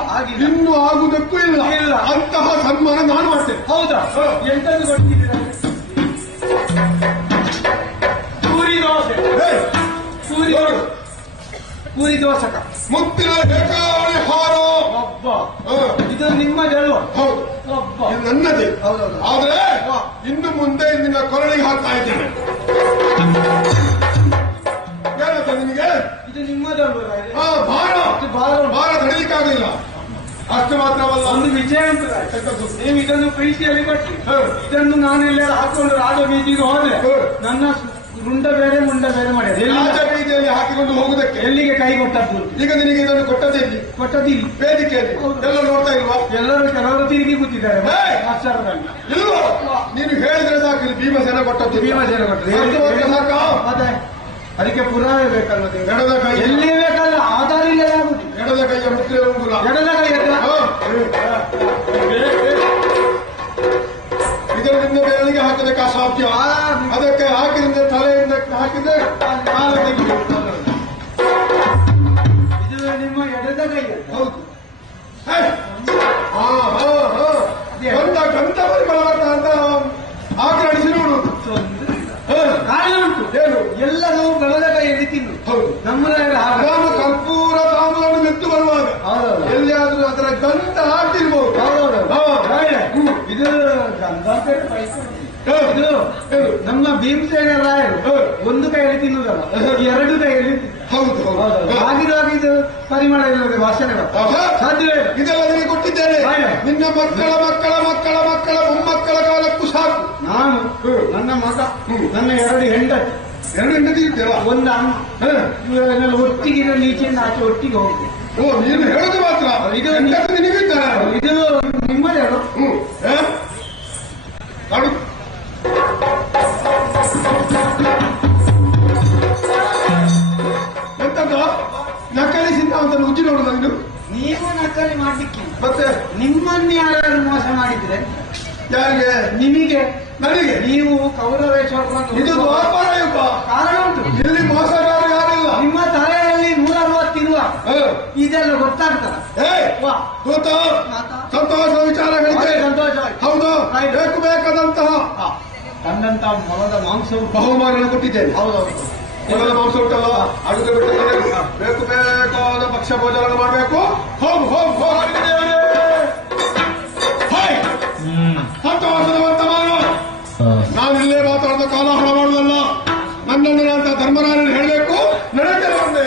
ಇನ್ನು ಆಗುವುದಕ್ಕೂ ಇಲ್ಲ. ಅಂತಹ ಸನ್ಮಾನ ನಾನು ಮಾಡ್ತೇನೆ. ಹೌದಾ? ಎಂತದ್ದು ಕೊಡ್ತಿದ್ದೀರ? ಪೂರಿ ದೋಸಕ, ಮುತ್ತಿನ ಬೇಕಾವಣೆ ಹಾರ. ಒಬ್ಬ ಇದು ನಿಮ್ಮ ಗೆಲುವು. ಹೌದು, ಒಬ್ಬ ಇದು ನನ್ನದೇ. ಹೌದೌದು. ಆದ್ರೆ ಇನ್ನು ಮುಂದೆ ನಿನ್ನ ಕೊರಳಿಗೆ ಹಾಕ್ತಾ ಇದ್ದೇನೆ. ಏನಂತ ನಿನಗೆ? ಇದು ನಿಮ್ಮದಲ್ವ? ಭಾರ ತಡೀಲಿಕ್ಕಾಗಲಿಲ್ಲ. ಅಷ್ಟು ಮಾತ್ರವಲ್ಲ, ಒಂದು ವಿಜಯ ಅಂತ. ನೀವು ಇದನ್ನು ಪ್ರೀತಿಯಲ್ಲಿ ಕೊಟ್ಟಿ, ಇದನ್ನು ನಾನೆಲ್ಲ ಹಾಕೊಂಡು ರಾಜ ಬೀದಿಗೆ ಹೋದ್ರೆ ನನ್ನ ರುಂಡ ಬೇರೆ ಮುಂಡ ಬೇರೆ ಮಾಡಿದೆ. ರಾಜ ಬೀದಿಯಲ್ಲಿ ಹಾಕಿಕೊಂಡು ಹೋಗುದಕ್ಕೆ ಎಲ್ಲಿಗೆ ಕೈ ಕೊಟ್ಟದ್ದು? ಈಗ ನಿನಗೆ ಇದನ್ನು ಕೊಟ್ಟದಿಲ್ಲಿ, ಕೊಟ್ಟದಿಲ್ಲ ವೇದಿಕೆಯಲ್ಲಿ ಎಲ್ಲ ನೋಡ್ತಾ ಇಲ್ವಾ? ಕೆಲವರು ತಿರುಗಿ ಕೂತಿದ್ದಾರೆ ಆಚಾರದಲ್ಲಿ. ಇಲ್ವಾ? ನೀನು ಹೇಳಿದ್ರೆ ಸಾಕು, ಇದು ಭೀಮಸೇನ ಕೊಟ್ಟದ್ದು. ಭೀಮಸೇನ ಕೊಟ್ಟದ್ದು ಸಾಕ? ಅದೇ, ಅದಕ್ಕೆ ಪುರಾವೆ ಬೇಕಲ್ಲ. ಎಡದ ಕೈ ಎಲ್ಲಿ ಬೇಕಲ್ಲ, ಆಧಾರ ಇಲ್ಲ. ಎಡದ ಕೈಯ ಮುದ್ರೆ ಉಂಗುರ, ಎಡದ ಕೈ ಇದರಿಂದ ಬೆರಳಿಗೆ ಹಾಕೋದಕ್ಕೆ ಅಸಾಧ್ಯ. ಅದಕ್ಕೆ ಹಾಕಿದ್ರೆ ತಲೆಯಿಂದ ಹಾಕಿದ್ರೆ ಕಾಲ ತೆಗೆದು. ಇದು ನಿಮ್ಮ ಎಡದ ಕೈ. ಹೌದು. ಗಂಧ ಪರಿಮಳ ಅಂತ ಆಕ್ರಣಿಸಿ ನೋಡುವುದು. ಕಾರಣ ಉಂಟು. ಏನು? ಎಲ್ಲರೂ ಬೆಳದ ಕೈಯಲ್ಲಿ ತಿನ್ನು. ಹೌದು. ನಮ್ಮ ಕರ್ಪೂರ ತಾಮ್ರವನ್ನು ಮೆತ್ತು ಬರುವಾಗ ಎಲ್ಲಿಯಾದ್ರೂ ಅದರ ಗಂಧ ಹಾಕಿರ್ಬೋದು. ನಮ್ಮ ಭೀಮಸೇನ ರಾಯರು ಒಂದು ಕೈಯಲ್ಲಿ ತಿನ್ನುವುದಲ್ಲ, ಎರಡು ಕೈಯಲ್ಲಿ. ಹೌದು ಆಗಿರುವಾಗ ಇದು ಪರಿಮಳ ಇಲ್ಲದೆ ಭಾಷಣಗಳು ಸಾಧ್ಯವೇ ಇಲ್ಲ. ಇದೆಲ್ಲ ನಿನಗೆ ಕೊಟ್ಟಿದ್ದೇನೆ. ನಿನ್ನ ಮಕ್ಕಳ ಮಕ್ಕಳ ಮಕ್ಕಳ ಮಕ್ಕಳ ಮೊಮ್ಮಕ್ಕಳ ಕಾಲಕ್ಕೂ ಸಾಕು. ನಾನು ನನ್ನ ಮಗ, ನನ್ನ ಎರಡು ಹೆಂಡತಿ ಇದ್ದೇವಾ? ಒಂದು ಅಮ್ಮ, ಇವರೆಲ್ಲ ಒಟ್ಟಿಗೆ ಈಚೆಯಿಂದ ಆಚೆ ಒಟ್ಟಿಗೆ ಹೋಗ್ತೇವೆ. ಓ, ನೀನು ಹೇಳುದು ಮಾತ್ರ. ಇದು ನಿನಗಿದ್ದಾರೆ. ಇದು ನಿಮ್ಮದೇ ಅಲ್ಲ? ಎಂತದ ನಕಲಿಸಿಂದ ಅಂತ ರುಚಿ ನೋಡುದು ನೀನು? ನೀವು ನಕಲಿ ಮಾಡ್ಲಿಕ್ಕೆ ಮತ್ತೆ ನಿಮ್ಮನ್ನು ಯಾರು ಮೋಸ ಮಾಡಿದ್ರೆ? ಯಾರಿಗೆ? ನಿಮಗೆ, ನನಗೆ. ನೀವು ಕೌರವೇಶ್ವರ ಇದು ದ್ವಾಪರ ಯುಗ. ಕಾರಣ ಉಂಟು. ಇಲ್ಲಿ ಮೋಸಗಾರ ಯಾರಿಲ್ಲ. ನಿಮ್ಮ ತಲೆಯಲ್ಲಿ 160 ಇರುವ ಇದೆಲ್ಲ ಗೊತ್ತಾಗ್ತದೆ. ಸಂತೋಷ ವಿಚಾರ ಹೇಳಿದೆ. ಸಂತೋಷ. ಹೌದು, ಬೇಕು ಬೇಕಾದಂತಹ ತಂದಂತಹ ಮೊಲದ ಮಾಂಸವು ಬಹುಮಾನ ಕೊಟ್ಟಿದ್ದೇನೆ. ಹೌದೌದು. ಮೊಲದ ಮಾಂಸ ಉಂಟಲ್ಲ, ಅಡುಗೆ ಬಿಟ್ಟಿದ್ದೇನೆ. ಬೇಕು ಬೇಕಾದ ಪಕ್ಷ ಭೋಜನ ಮಾಡಬೇಕು. ಹೋಗು ಹೋಗು ಹೋಗು. ಸಂತೋಷದ ವರ್ತಮಾನ. ನಾನಿಲ್ಲೇ ಮಾತಾಡಿದ ಕಾಲಹರಣ ಮಾಡುವುದಲ್ಲ. ನನ್ನನ್ನು ಅಂತ ಧರ್ಮರಾಯನ ಹೇಳಬೇಕು. ನಡೆಯುತ್ತೇನೆ ಒಂದೇ.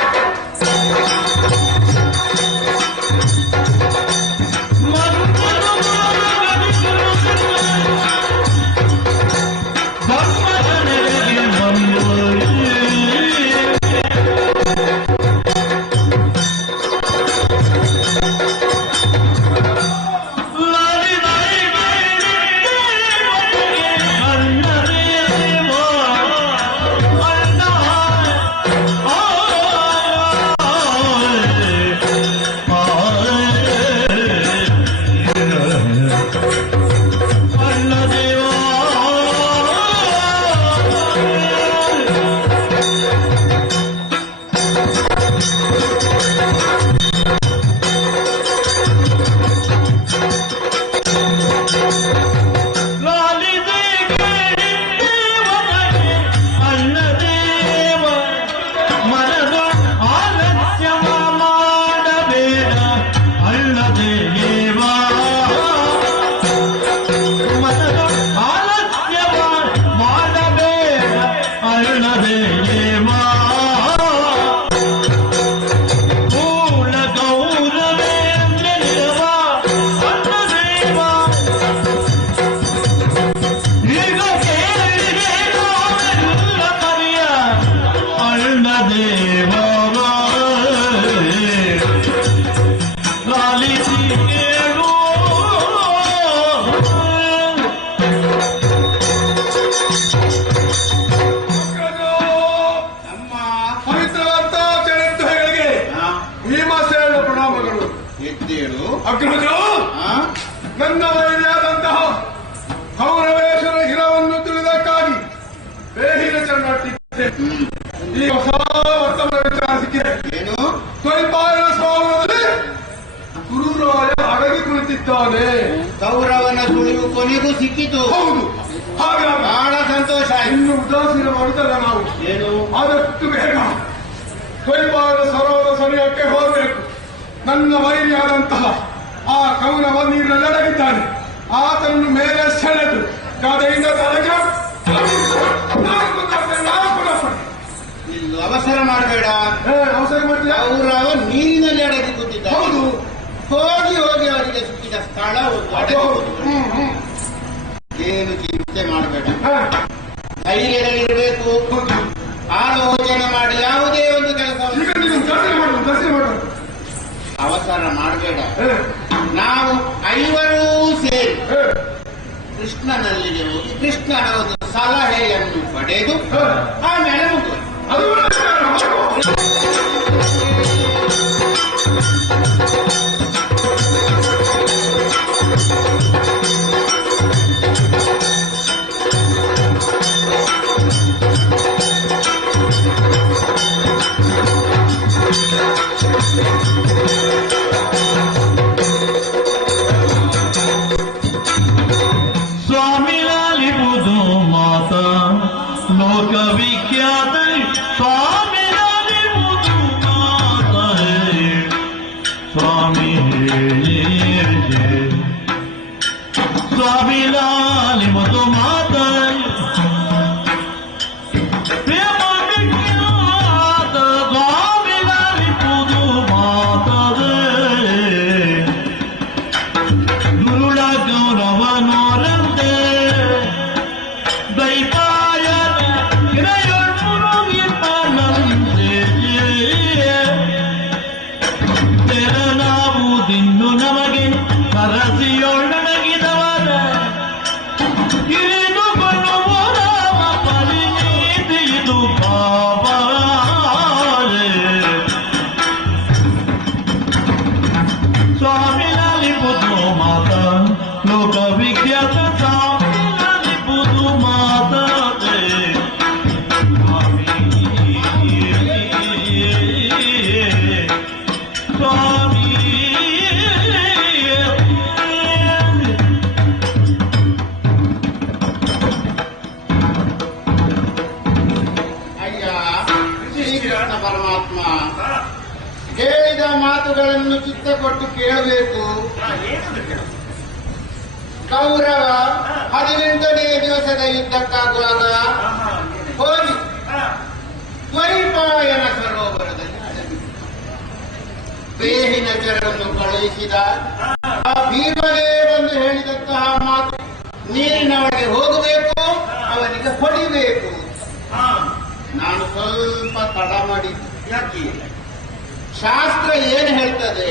ಅಗ್ರಜ, ನನ್ನ ವೈರಿಯಾದಂತಹ ಕೌರವೇಶ್ವರ ಹಿರವನ್ನು ತಿಳಿದಕ್ಕಾಗಿ ಬೇಹಿನ ಚನ್ನಾಟಿದ್ದೆ. ಈ ಹೊಸ ವರ್ತಮಾನ ವಿಚಾರ ಸಿಕ್ಕಿದೆ. ಏನು? ತ್ವಲ್ಪಾಯನ ಸ್ವಾಮದಲ್ಲಿ ಗುರುರಾಯ ಅಡಗಿ ಕುಳಿತಿದ್ದಾನೆ. ಕೌರವನ ಸುಳಿವು ಕೊನೆಗೂ ಸಿಕ್ಕಿತು. ಹೌದು, ಹಾಗಾಗಿ ಬಹಳ ಸಂತೋಷ. ಇನ್ನು ಉದಾಸೀನ ಮಾಡುತ್ತಲ್ಲ ನಾವು. ಏನು? ಆದಷ್ಟು ಬೇಗ ತ್ವಲ್ಪಾಯನ ಸರೋವರ ಸನಿಹಕ್ಕೆ ಹೋಗಬೇಕು. ನನ್ನ ವೈರಿಯಾದಂತಹ ಆ ಕೌರವ ನೀರಿನಲ್ಲಿ ಅಡಗಿದ್ದಾನೆ. ಆತನನ್ನು ಮೇಲೆ ಸೆಳೆದು ಗದೆಯಿಂದ ತಲೆಗೆ ಇನ್ನು ಅವಸರ ಮಾಡಬೇಡ. ಅವಸರ ಮಾಡ್ತೀಯ? ಕೌರವ ನೀರಿನಲ್ಲಿ ಅಡಗಿ ಕೂತಿದ್ದ. ಹೌದು. ಹೋಗಿ ಹೋಗಿ ಅವರಿಗೆ ಸಿಕ್ಕಿದ ಸ್ಥಳ ಏನು ಚಿಂತೆ ಮಾಡಬೇಡ. ಧೈರ್ಯದಲ್ಲಿರಬೇಕು. ಆಲೋಚನೆ ಮಾಡಿ ಯಾವುದೇ ಒಂದು ಕೆಲಸ ಅವಸರ ಮಾಡಬೇಡ. ನಾವು 5 ಸೇರಿ ಕೃಷ್ಣನಲ್ಲಿಗೆ ಹೋಗಿ ಕೃಷ್ಣನ ಒಂದು ಸಲಹೆಯನ್ನು ಪಡೆದು ಆಮೇಲೆ ಮುಗಿದ. ಮಾತುಗಳನ್ನು ಚಿತ್ತ ಕೊಟ್ಟು ಕೇಳಬೇಕು. ಕೌರವ 18ನೇ ದಿವಸದ ಯುದ್ಧಕ್ಕಾಗುವಾಗ ಹೋಗಿ ದ್ವೈಪಾಯನ ಸರೋವರದಲ್ಲಿ ಬೇಹಿನ ಕೆರನ್ನು ಕಳುಹಿಸಿದ. ಆ ಭೀಮನೇ ಬಂದು ಹೇಳಿದಂತಹ ಮಾತು, ನೀರಿನೊಳಗೆ ಹೋಗಬೇಕು, ಅವನಿಗೆ ಹೊಡಿಬೇಕು. ನಾನು ಸ್ವಲ್ಪ ತಡ ಮಾಡಿದ್ದು. ಯಾಕೆ? ಶಾಸ್ತ್ರ ಏನು ಹೇಳ್ತದೆ?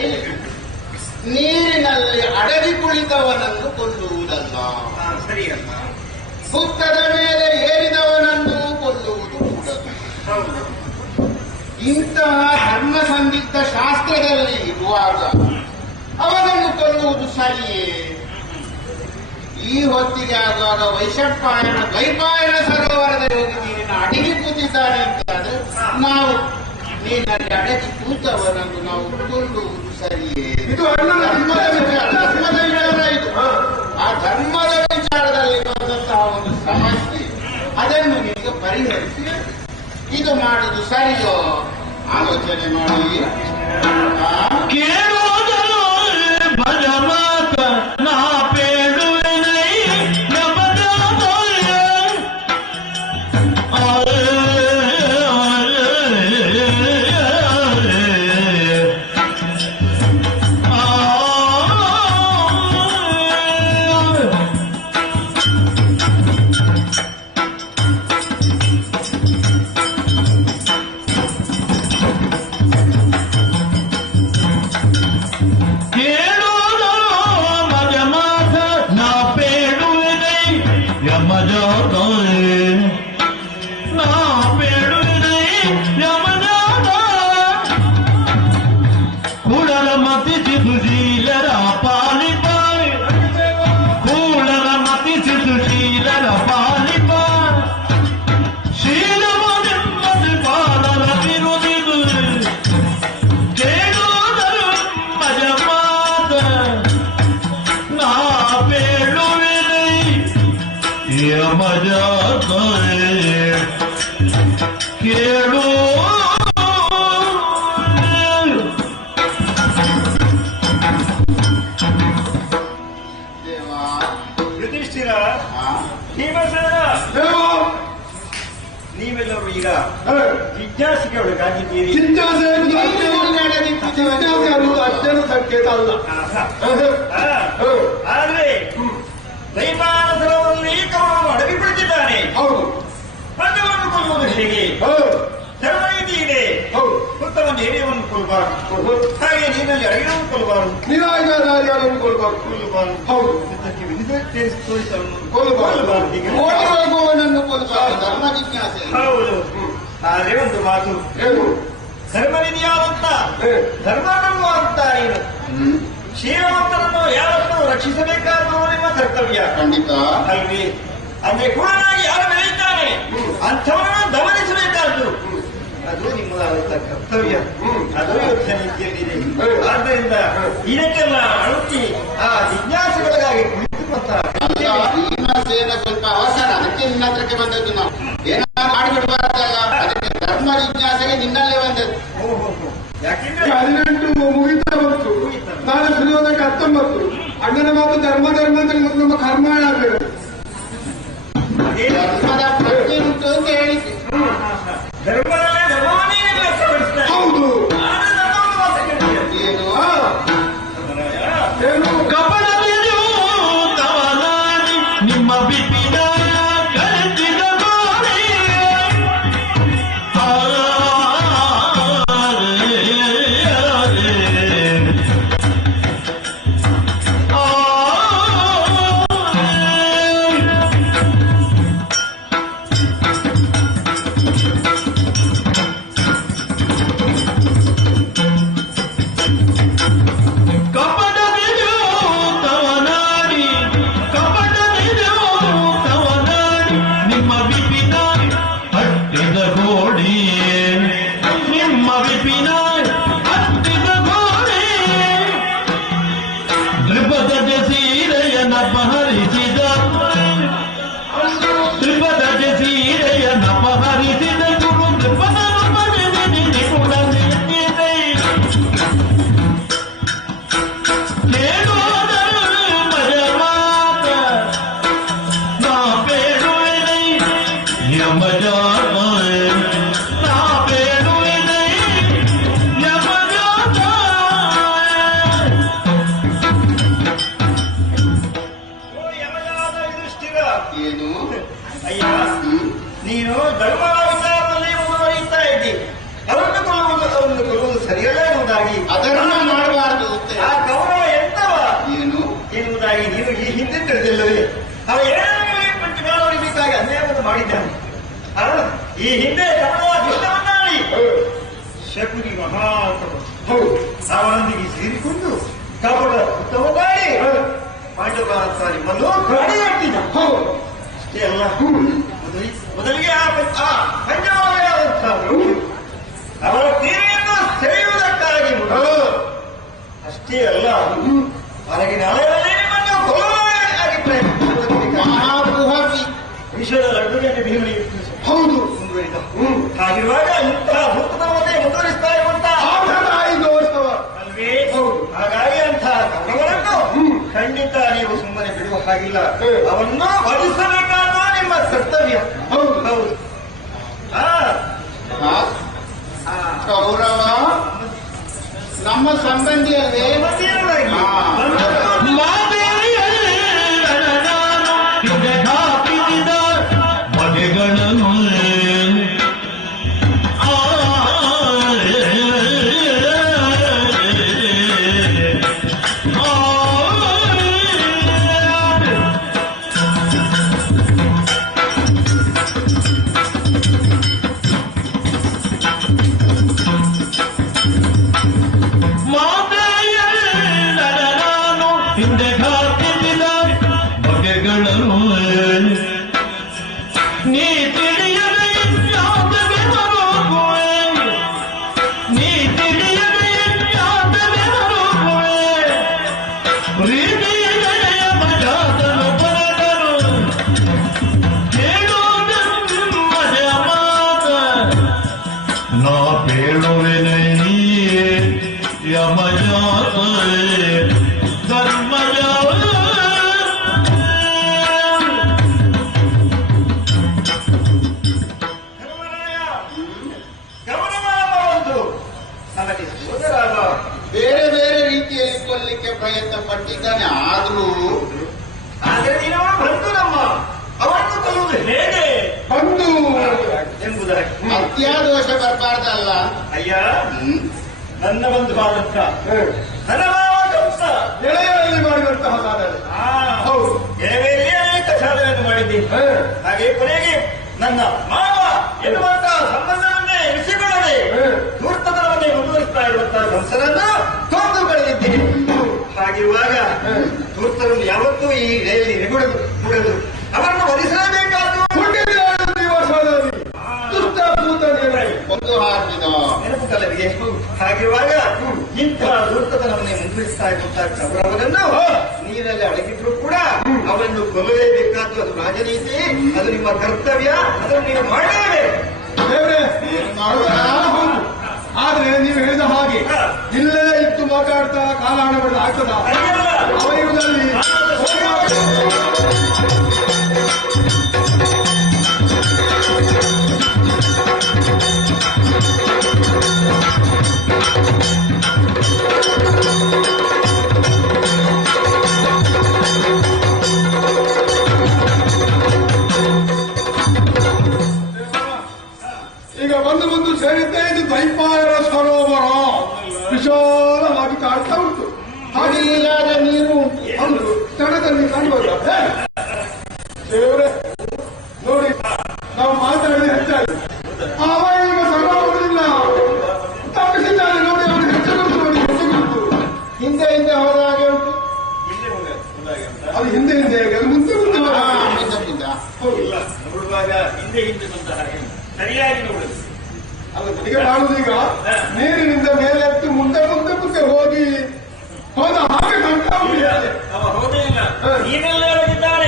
ನೀರಿನಲ್ಲಿ ಅಡಗಿ ಕುಳಿತವನನ್ನು ಕೊಲ್ಲುವುದಲ್ಲ, ಸರಿಯಲ್ಲ. ಹುತ್ತದ ಮೇಲೆ ಏರಿದವನನ್ನು ಕೊಲ್ಲುವುದು ಕೂಡದು. ಇಂತಹ ಧರ್ಮ ಸಂದಿಗ್ಧ ಶಾಸ್ತ್ರದಲ್ಲಿ ಇರುವಾಗ ಅವನನ್ನು ಕೊಲ್ಲುವುದು ಸರಿಯೇ? ಈ ಹೊತ್ತಿಗೆ ಆಗುವಾಗ ವೈಶಂಪಾಯನ ದ್ವೈಪಾಯನ ಸರೋವರದಲ್ಲಿ ಹೋಗಿ ನೀರಿನ ಅಡಿಗೆ ಕೂತಿದ್ದಾನೆ ಅಂತಾದ್ರೆ ನಾವು ನೀರಿನಲ್ಲಿ ಅಡಗಿ ಕೂತವನನ್ನು ನಾವು ಕೊಲ್ಲುವುದು ಸರಿಯೇ? ಇದು ಧರ್ಮದ ವಿಚಾರ. ಇದು ಆ ಧರ್ಮದ ವಿಚಾರದಲ್ಲಿ ಬಂದಂತಹ ಒಂದು ಸಮಸ್ಯೆ, ಅದನ್ನು ನಿಮಗೆ ಪರಿಹರಿಸಿ ಇದು ಮಾಡುವುದು ಸರಿಯೋ ಆಲೋಚನೆ ಮಾಡಿ. ನೀವೆಲ್ಲರೂ ಈಗ ಜಿಜ್ಞಾಸೆಗೆ ಒಳಗಾಗಿದ್ದೀರಿ. ಅಜ್ಜನ ಸಂಕೇತ ಅಲ್ಲ. ಆದ್ರೆ ದೈವಾನ ಸರೋವರದಲ್ಲಿ ಕೌರವನು ಅಡಗಿ ಬಿಡುತ್ತಿದ್ದಾನೆ. ಹೌದು. ಪಂಚವನ್ನು ಕೊಲ್ಲುವುದು ಹೇಗೆ? ಧರ್ಮನೀತಿ ಇದೆ. ಉತ್ತಮ ಹಿರಿಯವನ್ನು ಕೊಲ್ಲಬಾರದು, ಹಾಗೆ ನೀನಲ್ಲಿ ಅಡಗಿನವನ್ನು ಕೊಲ್ಲಬಾರದು, ನಿರಾಯುಧವನ್ನು ಕೊಲ್ಲಬಾರದು. ಹೌದು. ಧರ್ಮ ಜಿಜ್ಞಾಸೆ. ಹೌದು. ಆದ್ರೆ ಒಂದು ಮಾತು, ಧರ್ಮನಿಧಿಯಾದಂತ ಧರ್ಮ ನಂಬುವಂತ ನೀನು ಕ್ಷೀರವಂತರನ್ನು ಯಾರನ್ನು ರಕ್ಷಿಸಬೇಕಾದರೂ ನಿಮ್ಮ ಕರ್ತವ್ಯ. ಖಂಡಿತ ಅಲ್ವಿ? ಅಂದ್ರೆ ಕ್ರೂರನಾಗಿ ಯಾರು ಬೆಳೆಯುತ್ತಾನೆ ಅಂಥವರನ್ನು ಗಮನಿಸಬೇಕಾದ್ದು ಅದು ನಿಮ್ಮದಾದಂತ ಕರ್ತವ್ಯ. ಅದು ಯುದ್ಧ ನೀತಿಯಲ್ಲಿದೆ. ಆದ್ದರಿಂದ ಇದಕ್ಕೆಲ್ಲ ಅಳುತ್ತಿ ಆ ಜಿಜ್ಞಾಸೆಗಳಿಗಾಗಿ ಕುಳಿತುಕೊಂತ ಸ್ವಲ್ಪ ಅವಸರ, ಅದಕ್ಕೆ ನಿನ್ನ ಹತ್ರಕ್ಕೆ ಬಂದದ್ದು. ನಾವು ಏನಾದ್ರು ಮಾಡಿಬಿಡಬಾರ್ದಾಗ ಅದಕ್ಕೆ ಧರ್ಮ ಜಿಜ್ಞಾಸೆಗೆ ನಿನ್ನಲ್ಲೇ ಬಂದದ್ದು. ಯಾಕೆಂದ್ರೆ 18 ಮುಗಿತಾ ಬಂತು, ನಾಳೆ ಸುಲಿಯೋದಕ್ಕೆ 19. ಅಣ್ಣನ ಮಾತು ಧರ್ಮ ಅಂತ ನಮ್ಮ ಕರ್ಮ ಆಗಬೇಕು. ಧರ್ಮದ ಪ್ರಜ್ಞೆ ಉಂಟು ಅಂತ ಹೇಳಿದ್ದೆ. ಧರ್ಮದಲ್ಲೇ ಧರ್ಮವನ್ನೇ ವ್ಯಕ್ತಪಡಿಸ್ತಾರೆ. ಹೌದು. ಏನು ಕಪಡವಿದು ತವನಾಗಿ ನಿಮ್ಮ ಬಿಪಿನ ಕರೆದಿದ ಗೋರಿ ಮಾಡಿ ಅದನ್ನ ಮಾಡಬಾರದು. ಆ ಗೌರವ ಎಂತವ ಏನು ಎನ್ನುವುದಾಗಿ ನೀವು ಈ ಹಿಂದೆ ತಿಳಿದಿಲ್ಲವೇ? ಅವ ಬೇಕಾಗಿ ಅನ್ಯಾಯವನ್ನು ಮಾಡಿದ್ದಾನೆ. ಈ ಹಿಂದೆ ಕಮಲವಾಗಿ ಶಕುನಿ ಅವನೊಂದಿಗೆ ಸೇರಿಕೊಂಡು ಕಪಟ ಉತ್ತಮ ಮಾಡಿ ಪಾಂಡವರಾಚಾರಿ ಬಂದು ಕಡಿಯಾಡ್ತಿದ್ದ. ಅಷ್ಟೇ ಅಲ್ಲ, ಮೊದಲಿಗೆ ಆ ಪಂಚವಾದಂತಹವರು ಅವರ ತೀರೆಯನ್ನು ಸೆಳೆಯುವುದಕ್ಕಾಗಿ ಅಷ್ಟೇ ಅಲ್ಲ, ಹೊರಗಿನ ಅಲೆಗಳಲ್ಲಿ ನಿಮ್ಮನ್ನು ಕೊಲ್ಲುವುದಕ್ಕಾಗಿ ವಿಶ್ವದ ಲಡ್ಡುಗೆಯನ್ನು ಭೀಮನಿಗೆ ಹೌದು ಮುಂದುವರಿದ. ಹಾಗಿರುವಾಗ ಇಂತಹ ಭೂತನವನ್ನೇ ಮುಂದುವರಿಸ್ತಾ ಇರುವಂತಹ ಅಲ್ವೇ? ಹಾಗಾಗಿ ಅಂತಹ ಗೌರವವನ್ನು ಖಂಡಿತ ನೀವು ಸುಮ್ಮನೆ ಬಿಡುವ ಹಾಗಿಲ್ಲ. ಅವನ್ನು ವಧಿಸಬೇಕಾದ ನಿಮ್ಮ ಕರ್ತವ್ಯ. ಹೌದು. ಗೌರವ ನಮ್ಮ ಸಂಬಂಧಿಯಲ್ಲೇ ಬೇರೆ ಬೇರೆ ರೀತಿಯಲ್ಲಿ ಕೊಲ್ಲಿಕ್ಕೆ ಪ್ರಯತ್ನ ಪಟ್ಟಿದ್ದಾನೆ. ಆದರೆ ನೀನು ಬಂದು ನಮ್ಮ ಅವನ್ನು ಕೊಲ್ಲುವುದು ಹೇಗೆ ಬಂದು ಎಂಬುದಾಗಿ ಅತ್ಯಾದೋಷ ಬರಬಾರ್ದಲ್ಲ. ಅಯ್ಯ, ನನ್ನ ಬಂಧುವಾದಂತ ನನ್ನ ಮಾವಂಸ ಎಳೆಯಲ್ಲಿ ಮಾಡಿದಂತಹ ಸಾಧನೆ. ಹೌದು, ಎಳೆಯಲ್ಲಿ ಅನೇಕ ಸಾಧನೆಯನ್ನು ಮಾಡಿದ್ದೀನಿ. ಹಾಗೆ ಕೊನೆಗೆ ನನ್ನ ಮಾವ ಎನ್ನುವಂತಹ ಸಂಬಂಧವನ್ನೇ ಇರಿಸಿಕೊಳ್ಳದೆ ಧೂರ್ತತನವನ್ನೇ ಮುಂದುವರಿಸ್ತಾ ಇರುವಂತಹ ಕಂಸನನ್ನು ಕೊಂದು ಕಳೆದಿದ್ದೀನಿ. ಹಾಗಿರುವಾಗ ಧೂರ್ತರನ್ನು ಯಾವತ್ತೂ ಈ ಎಳೆಯಲ್ಲಿ ಬಿಡದು ಅವರನ್ನು ವಧಿಸಲೇಬೇಕಾದ್ದು ಒಂದು ಹಾಕಿದ ನೆನಪು ಕಲವಿಗೆ. ಹಾಗಿರುವಾಗ ಇಂತಹ ಧೂರ್ತತನವನ್ನೇ ಮುಂದುವರಿಸ್ತಾ ಇರುವಂತಹ ಕೌರವನನ್ನು ನೀರಲ್ಲಿ ಅಡಗಿದ್ರು ಕೂಡ ಅವನ್ನು ಕೊಲ್ಲಲೇಬೇಕಾದ್ದು ಅದು ರಾಜನೀತಿ, ಅದು ನಿಮ್ಮ ಕರ್ತವ್ಯ, ಅದನ್ನು ನೀವು ಮಾಡಲೇಬೇಕು. ಆದ್ರೆ ನೀವು ಹೇಳಿದ ಹಾಗೆ ಇಲ್ಲೇ ಇತ್ತು ಮಾತಾಡ್ತಾ ಕಾಲ ಹಣ ಪಡೆದು ಆಗ್ತದ ಅವಯುಗದಲ್ಲಿ ಈಗ ಬಂದು ಸೇರಿದ್ದೇ ಇದು ದ್ವೈಪಾಯನ ಸರೋವರ ವಿಶಾಲವಾಗಿ ಕಾಡ್ತಾ ಉಂಟು. ಹಾಗೆ ಇಲ್ಲದ ನೀರು ಒಂದು ತಡದಲ್ಲಿ ಕಾಣ್ಬೋದು. ದೇವರೇ ನೋಡಿ, ನಾವು ಮಾತಾಡಿದ ಹೆಚ್ಚಾಗಿ ಅವ ಈಗ ಸರೋವರದಿಂದ ತಪ್ಪಿಸಿದ್ದಾನೆ. ನೋಡಿ, ಅವನು ಹೆಚ್ಚು ನೋಡಿ, ಹಿಂದೆ ಹೋದ ಹಾಗೆ ಉಂಟು. ಅದು ಹಿಂದೆ ಅದು ಮುಂದೆ ನೋಡುವಾಗ ಹಿಂದೆ ಬಂದ ಹಾಗೆ ಸರಿಯಾಗಿ ನೋಡುದು. ಅದು ನನಗೆ ಮಾಡುವುದೀಗ ನೀರಿನಿಂದ ಮೇಲೆ ಎತ್ತು ಮುಂದೆ ಹೋಗಿ ಹೋದ ಹಾಗೆ ಕಾಣ್ತಾ ಉಂಟು. ಅವ ಹೋದೇ ಇಲ್ಲ, ನೀನೆಲ್ಲ ಹೋಗಿದ್ದಾನೆ.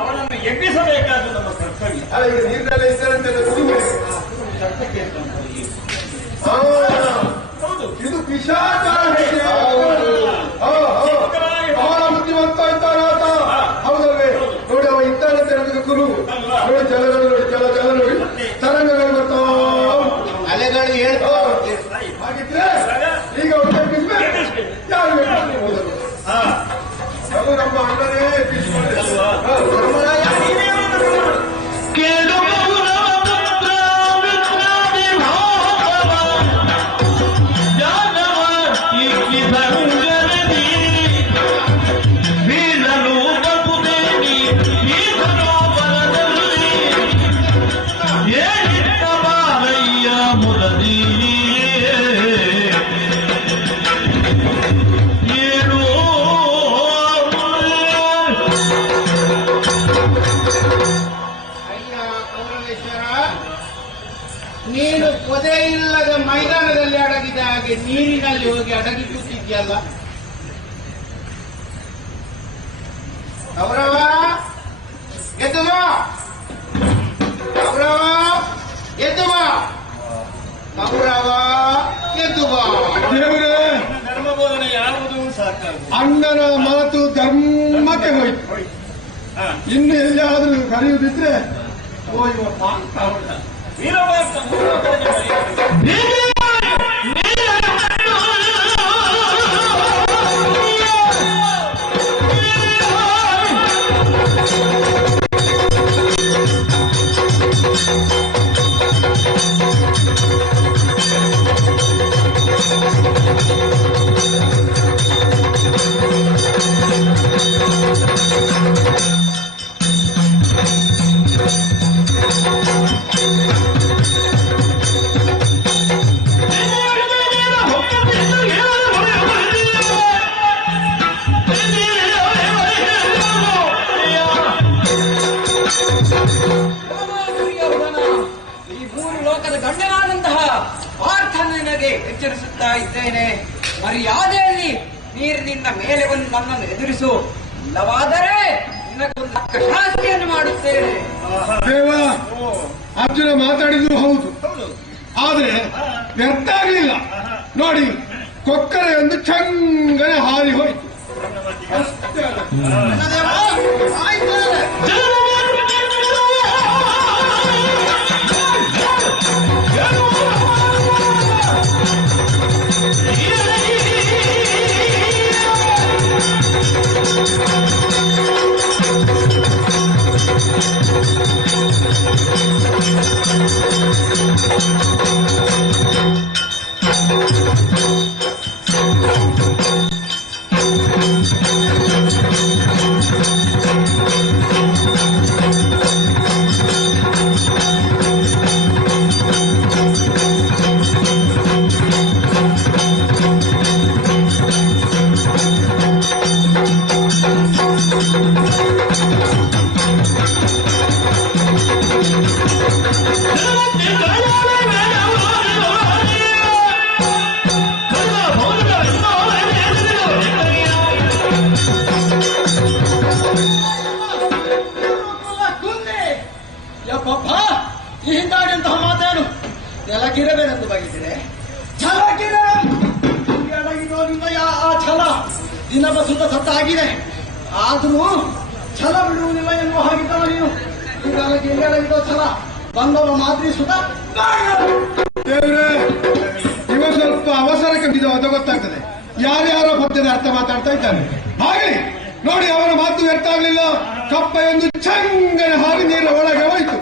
ಅವನನ್ನು ಎಬ್ಬಿಸಬೇಕಾದ ನಮ್ಮ ಕರ್ತವ್ಯ. ಅಲ್ಲ, ಈಗ ನೀರಿನಲ್ಲೇ ಇದ್ದಾರಂತೆಲ್ಲ ಶಬ್ದಕ್ಕೆ ಹೌದು, ಇದು ಪಿಶಾಚಾರ. ಬಹಳ ಬುದ್ಧಿವಂತ ಇದ್ದಾನೆ ಆತ. ಹೌದಲ್ವೇ? ನೋಡಿ, ಅವ ಇದ್ದಾನಂತೆ ನನಗೆ ಗುರು. ನೋಡಿ, ಜಲಗಳು ನೋಡಿ, ಜಲ ನೋಡಿ, ತರಂಗಗಳು ಬರ್ತಾವ, ಅಲೆಗಳು ಹೇಳ್ತಾವ. ನೀನು ಪೊದೆ ಇಲ್ಲದ ಮೈದಾನದಲ್ಲಿ ಅಡಗಿದ ಹಾಗೆ ನೀರಿನಲ್ಲಿ ಹೋಗಿ ಅಡಗಿ ಕೂತಿದ್ಯಲ್ಲ. ಗೌರವ ಎದ್ದು ಬಾ, ಗೌರವ ಎದ್ದು ಬಾ, ಗೌರವ ಎದ್ದು ಬಾ. ದೇವರೇ, ಧರ್ಮಬೋಧನೆ ಯಾವುದು ಸಾಕಾಗ ಅಣ್ಣನ ಮಾತು ಧರ್ಮಕ್ಕೆ ಹೋಯ್ತು. ಇನ್ನು ಎಲ್ಲಿಯಾದ್ರೂ ಕರೆಯುವುದಿದ್ರೆ ಹೋಯ್ವಪ್ಪ ಅಂತ ಹೊರಟ. ಈ ಮೂರು ಲೋಕದ ಗಣ್ಯನಾದಂತಹ ಪಾರ್ಥ ನಿನಗೆ ಎಚ್ಚರಿಸುತ್ತಾ ಇದ್ದೇನೆ. ಮರ್ಯಾದೆಯಲ್ಲಿ ನೀರಿನಿಂದ ಮೇಲೆ ಬಂದು ನನ್ನನ್ನು ಎದುರಿಸು, ಇಲ್ಲವಾದರೆ ನಿನಗೊಂದು ತಕ್ಕ ಶಾಸ್ತಿಯನ್ನು ಮಾಡುತ್ತೇನೆ. ದೇವ, ಅರ್ಜುನ ಮಾತಾಡಿದ್ದು ಹೌದು, ಆದ್ರೆ ವ್ಯರ್ಥ ಆಗಲಿಲ್ಲ. ನೋಡಿ, ಕೊಕ್ಕರೆಯೊಂದು ಚಂಗನೆ ಹಾರಿ ಹೋಯಿತು. ಈ ಹಿಂದಾಡಿದಂತಹ ಮಾತೇನು? ನೆಲಗಿರಬೇನೆಂದು ಬಗೆದಿದೆ. ಛಲಗಿರೋದ್ರಿಂದ ಆ ಛಲ ದಿನಬ ಸುತ್ತ ಸತ್ತಾಗಿದೆ. ಆದರೂ ಛಲ ಬಿಡುವುದಿಲ್ಲ ಎನ್ನುವ ಹಾಗಿದ್ದವ ನೀನು. ಈಗಾಗಿರೋ ಛಲ ಬಂದವ ಮಾದ್ರಿ ಸುತ. ದೇವ್ರೆ, ಇವ ಸ್ವಲ್ಪ ಅವಸರಕ್ಕೆ ಬಿದ್ದು ಅದು ಗೊತ್ತಾಗ್ತದೆ. ಯಾರ್ಯಾರೋ ಪದ್ಯದ ಅರ್ಥ ಮಾತಾಡ್ತಾ ಇದ್ದಾನೆ. ಹಾಗೆ ನೋಡಿ, ಅವರ ಮಾತು ವ್ಯರ್ಥ ಆಗಲಿಲ್ಲ. ಕಪ್ಪೆಯೊಂದು ಚಂಗನೆ ಹಾರಿ ನೀರ ಒಳಗೆ ಹೋಯಿತು.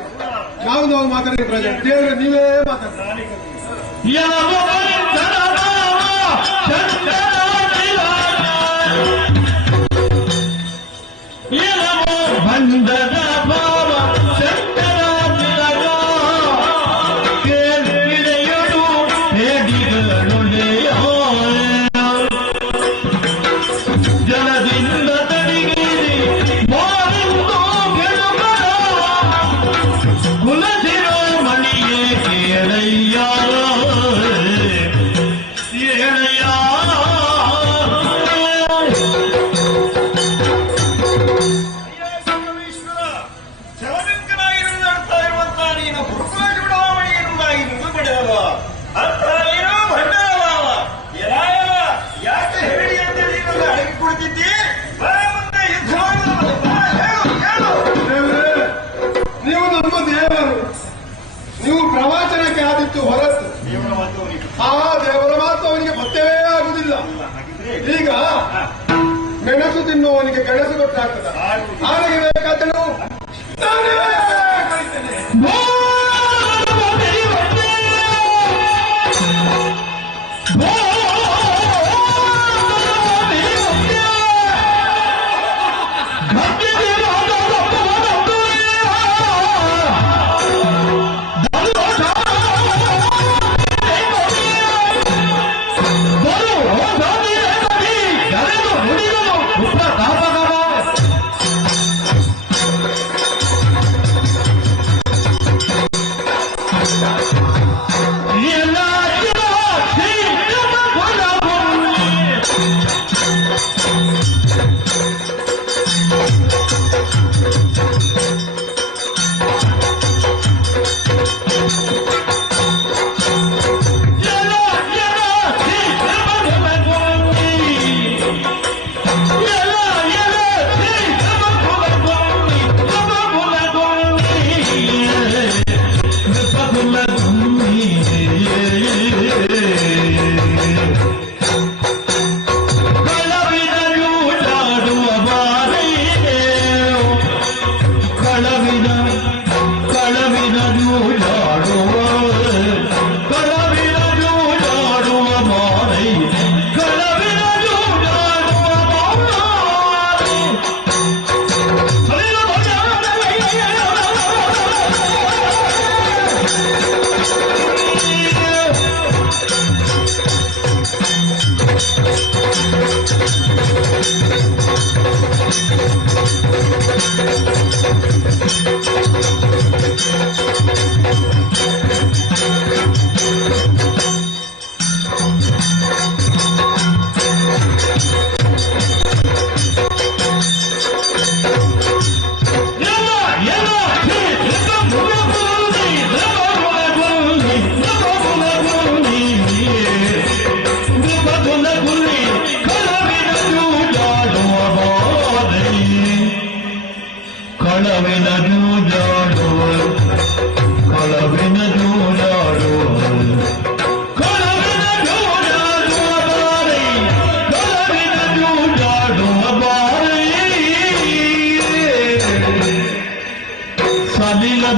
ನಾವು ಮಾತಾಡಿದ ಪ್ರಜೆ. ದೇವ್ರೆ, ನೀವೇ ಮಾತಾಡ್ತಾರೆ. ನೀವು ಪ್ರವಾಚನಕ್ಕೆ ಆದಿತ್ತು ಹೊರತು ಆ ದೇವರ ಮಾತು ಅವನಿಗೆ ಪತ್ಯವೇ ಆಗುವುದಿಲ್ಲ. ಈಗ ಮೆಣಸು ತಿನ್ನುವವನಿಗೆ ಗೆಣಸು ಗೊತ್ತಾಗ್ತದ. ಹಾಗೆ ಬೇಕಾದನು ನಾನೇ ಕಲಿತೇನೆ. Oh,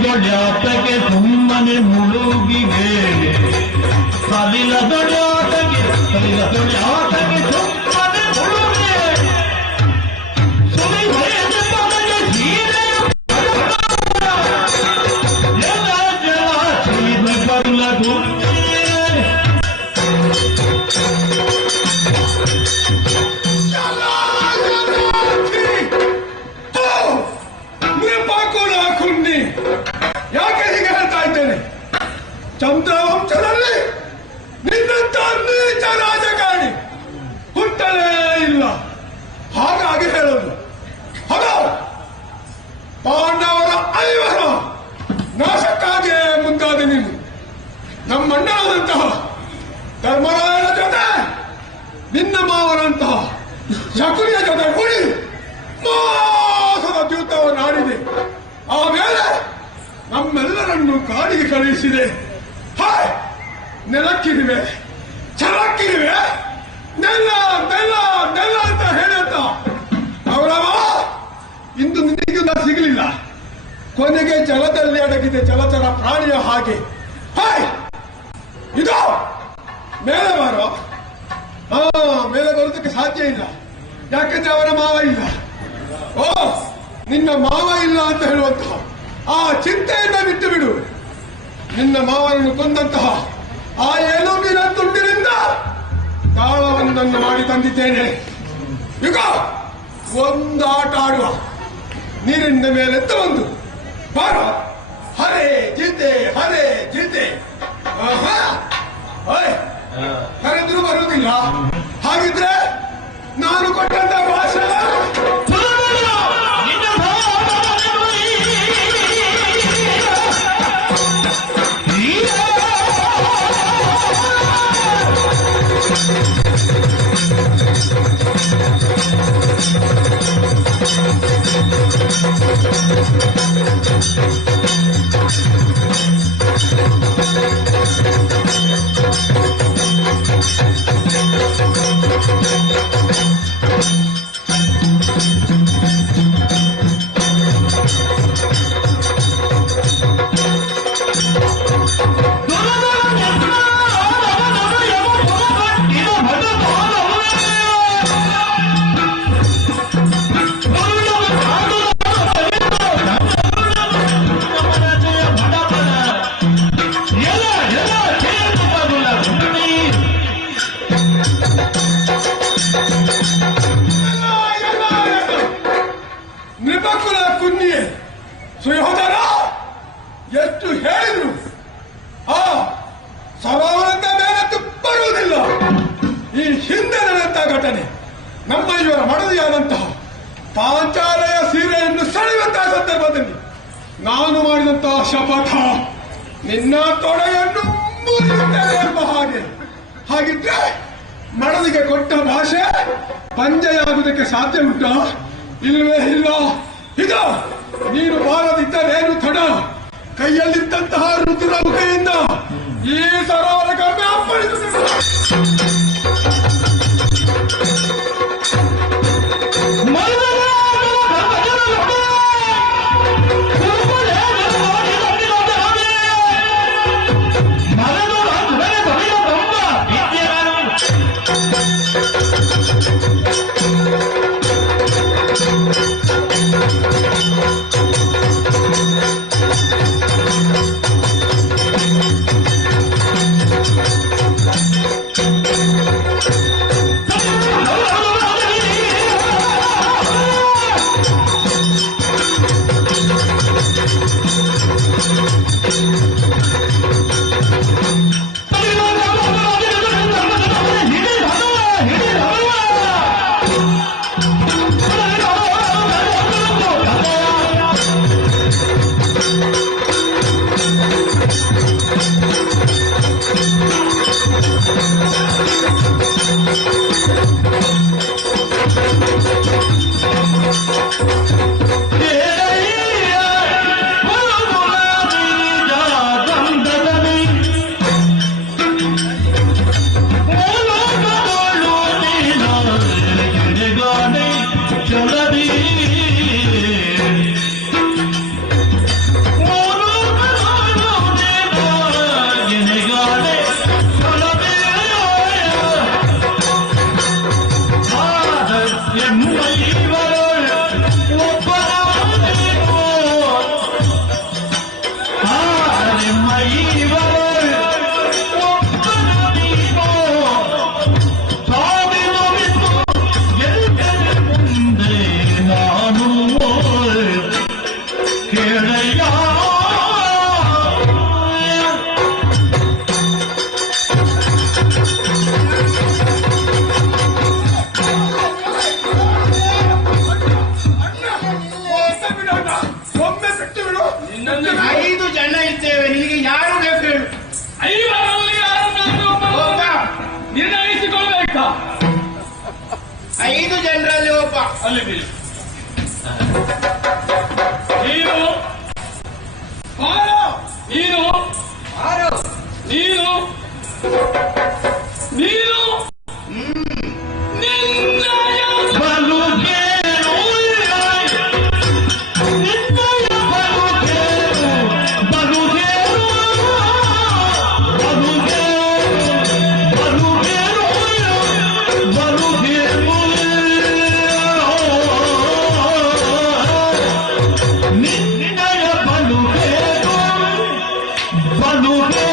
ದೊಡ್ಡಾಟಕ್ಕೆ ಸುಮ್ಮನೆ ಮುಳುಗಿಗೆ ಸಲಿಲ ದೊಡ್ಡಾಟಕ್ಕೆ ಸುಮ್ಮನೆ ಮುಳುಗೆ ಸುಳಿ ಭಯದ ಪದಗೆ ಸೀರೆ ಎಲ್ಲ ಜಲ ಸೀರೆ ಬರಲಗು ಯಾಕೆ ಹೀಗೆ ಹೇಳ್ತಾ ಇದ್ದೇನೆ? ಚಂದ್ರವಂಶದಲ್ಲಿ ನಿನ್ನಂತ ನೀಚ ರಾಜಕಾರಣಿ ಹುಟ್ಟಲೇ ಇಲ್ಲ. ಹಾಗಾಗಿ ಹೇಳೋದು ಅದು ಪಾಂಡವರ 5 ನಾಶಕ್ಕಾಗಿ ಮುಂದಾದ ನೀನು ನಮ್ಮಣ್ಣನಾದಂತಹ ಧರ್ಮರಾಯನ ಜೊತೆ ನಿನ್ನ ಮಾವನಂತಹ ಶಕುನಿಯ ಜೊತೆ ಕೂಡಿ ಮೋಸದ ದ್ಯೂತವನ್ನು ಆಡಿದೆ. ಆಮೇಲೆ ನಮ್ಮೆಲ್ಲರನ್ನು ಕಾಡಿಗೆ ಕಳುಹಿಸಿದೆ. ಹಾಯ್ ನೆಲಕ್ಕಿರಿವೆ, ಛಲಕ್ಕಿರಿವೆ, ನೆಲ್ಲ ನೆಲ್ಲ ನೆಲ್ಲ ಅಂತ ಹೇಳತ್ತ ಅವರವ ಇಂದು ನಿನಗೂ ಸಿಗಲಿಲ್ಲ. ಕೊನೆಗೆ ಜಲದಲ್ಲಿ ಅಡಗಿದೆ ಜಲಚರ ಪ್ರಾಣಿಯ ಹಾಗೆ. ಹಾಯ್ ಇದು ಮೇಲೆ ಬಾರೋ. ಮೇಲೆ ಬರೋದಕ್ಕೆ ಸಾಧ್ಯ ಇಲ್ಲ, ಯಾಕಂದ್ರೆ ಅವರ ಮಾವ ಇಲ್ಲ. ಓ ನಿನ್ನ ಮಾವ ಇಲ್ಲ ಅಂತ ಹೇಳುವಂತಹ ಆ ಚಿಂತೆಯನ್ನ ಬಿಟ್ಟು ಬಿಡು. ನಿನ್ನ ಮಾವನನ್ನು ಕೊಂದಂತಹ ಆ ಎಲುಬಿನ ತುಂಡಿನಿಂದ ತಾಳವೊಂದನ್ನು ಮಾಡಿ ತಂದಿದ್ದೇನೆ. ಈಗ ಒಂದು ಆಟ ಆಡುವ. ನೀರಿನ ಮೇಲೆತ್ತ ಒಂದು ಬಾರ. ಹರೇ ಜಿತೆ ಹರೇ ಜಿತೆ. ಕರೆದ್ರೂ ಬರುವುದಿಲ್ಲ. ಹಾಗಿದ್ರೆ ನಾನು ಕೊಟ್ಟಂತ ಭಾಷೆ ಸುಯೋಧನ ಎಷ್ಟು ಹೇಳಿದ್ರು ಆ ಸರೋವರದ ಮೇಲೆ ಬರುವುದಿಲ್ಲ. ಈ ಹಿಂದೆ ನಡೆದಂತ ಘಟನೆ ನಮ್ಮ ಇವರ ಮಡದಿಯಾದಂತಹ ಪಾಂಚಾಲಯ ಸೀರೆಯನ್ನು ಸೆಳೆಯುವಂತಹ ಸಂದರ್ಭದಲ್ಲಿ ನಾನು ಮಾಡಿದಂತಹ ಶಪಥ ನಿನ್ನ ತೊಡೆಯನ್ನು ಮುರಿಯುತ್ತೇನೆ ಎಂಬ ಹಾಗೆ. ಹಾಗಿದ್ರೆ ಮಡದಿಗೆ ಕೊಟ್ಟ ಭಾಷೆ ಪಂಜೆಯಾಗುವುದಕ್ಕೆ ಸಾಧ್ಯ ಉಂಟಾ? ಇಲ್ವೇ ಇಲ್ಲ. ಇದು ನೀನು ಬಾರದಿದ್ದರೇನು ತಡ. ಕೈಯಲ್ಲಿದ್ದಂತಹ ರುದ್ರ ಮುಖೆಯಿಂದ ಈ ಸರೋವರ ಕರ್ಮೆ ಅಪ್ಪಳಿಸುತ್ತಿದ್ದ. 5 ಜನರಲ್ಲಿ ಒಬ್ಬ. ಅಲ್ಲಿ ಬೀಳಿ. ನೀನು ನೀನು ನೀನು ನೀನು ನಿನ್ನಯ ಬಲುಗೇನು ನಿನ್ನಯ ಬಲುಗೇನು ಬಲುಗೇನು ಬಲುಗೇನು ಬಲುಗೇನು ಬಲುಗೇನು ನಿನ್ನಯ ಬಲುಗೇನು ಬಲುಗೇನು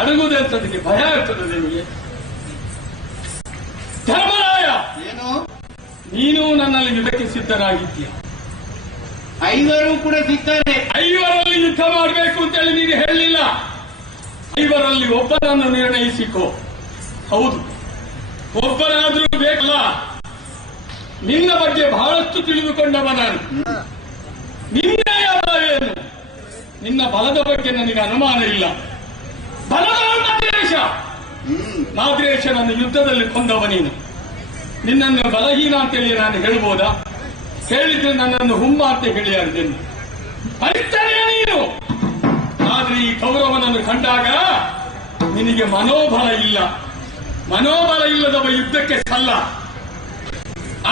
ಅಡಗುವುದಕ್ಕೆ ಭಯ ಆಗ್ತದೆ ನಿಮಗೆ. ಧರ್ಮರಾಯ, ಏನು ನೀನು ನನ್ನಲ್ಲಿ ಯುದ್ಧಕ್ಕೆ ಸಿದ್ಧರಾಗಿದ್ದೀಯ. 5 ಕೂಡ ಸಿಗ್ತಾರೆ. 5ರಲ್ಲಿ ಯುದ್ಧ ಮಾಡಬೇಕು ಅಂತೇಳಿ ನೀನು ಹೇಳಲಿಲ್ಲ. 5ರಲ್ಲಿ ಒಬ್ಬನನ್ನು ನಿರ್ಣಯಿಸಿಕೋ. ಹೌದು, ಒಬ್ಬನಾದ್ರೂ ಬೇಕಲ್ಲ. ನಿನ್ನ ಬಗ್ಗೆ ಬಹಳಷ್ಟು ತಿಳಿದುಕೊಂಡವ ನಾನು. ನಿನ್ನ ಬಲವೇನು? ನಿನ್ನ ಬಲದ ಬಗ್ಗೆ ನನಗೆ ಅನುಮಾನ ಇಲ್ಲ. ಬಲದ ನಾದ್ರೇಶ, ನಾದ್ರೇಶನನ್ನು ಯುದ್ಧದಲ್ಲಿ ಕೊಂದವ ನೀನು. ನಿನ್ನನ್ನು ಬಲಹೀನ ಅಂತೇಳಿ ನಾನು ಹೇಳ್ಬೋದಾ? ಹೇಳಿದ್ರೆ ನನ್ನನ್ನು ಹುಮ್ಮ ಅಂತ ಹೇಳಿಯಾರ್ದೇನು. ಪರಿಸ್ಥಿತಿ ಆದ್ರೆ ಈ ಕೌರವನನ್ನು ಕಂಡಾಗ ನಿನಗೆ ಮನೋಬಲ ಇಲ್ಲ. ಮನೋಬಲ ಇಲ್ಲದವ ಯುದ್ಧಕ್ಕೆ ಸಲ್ಲ.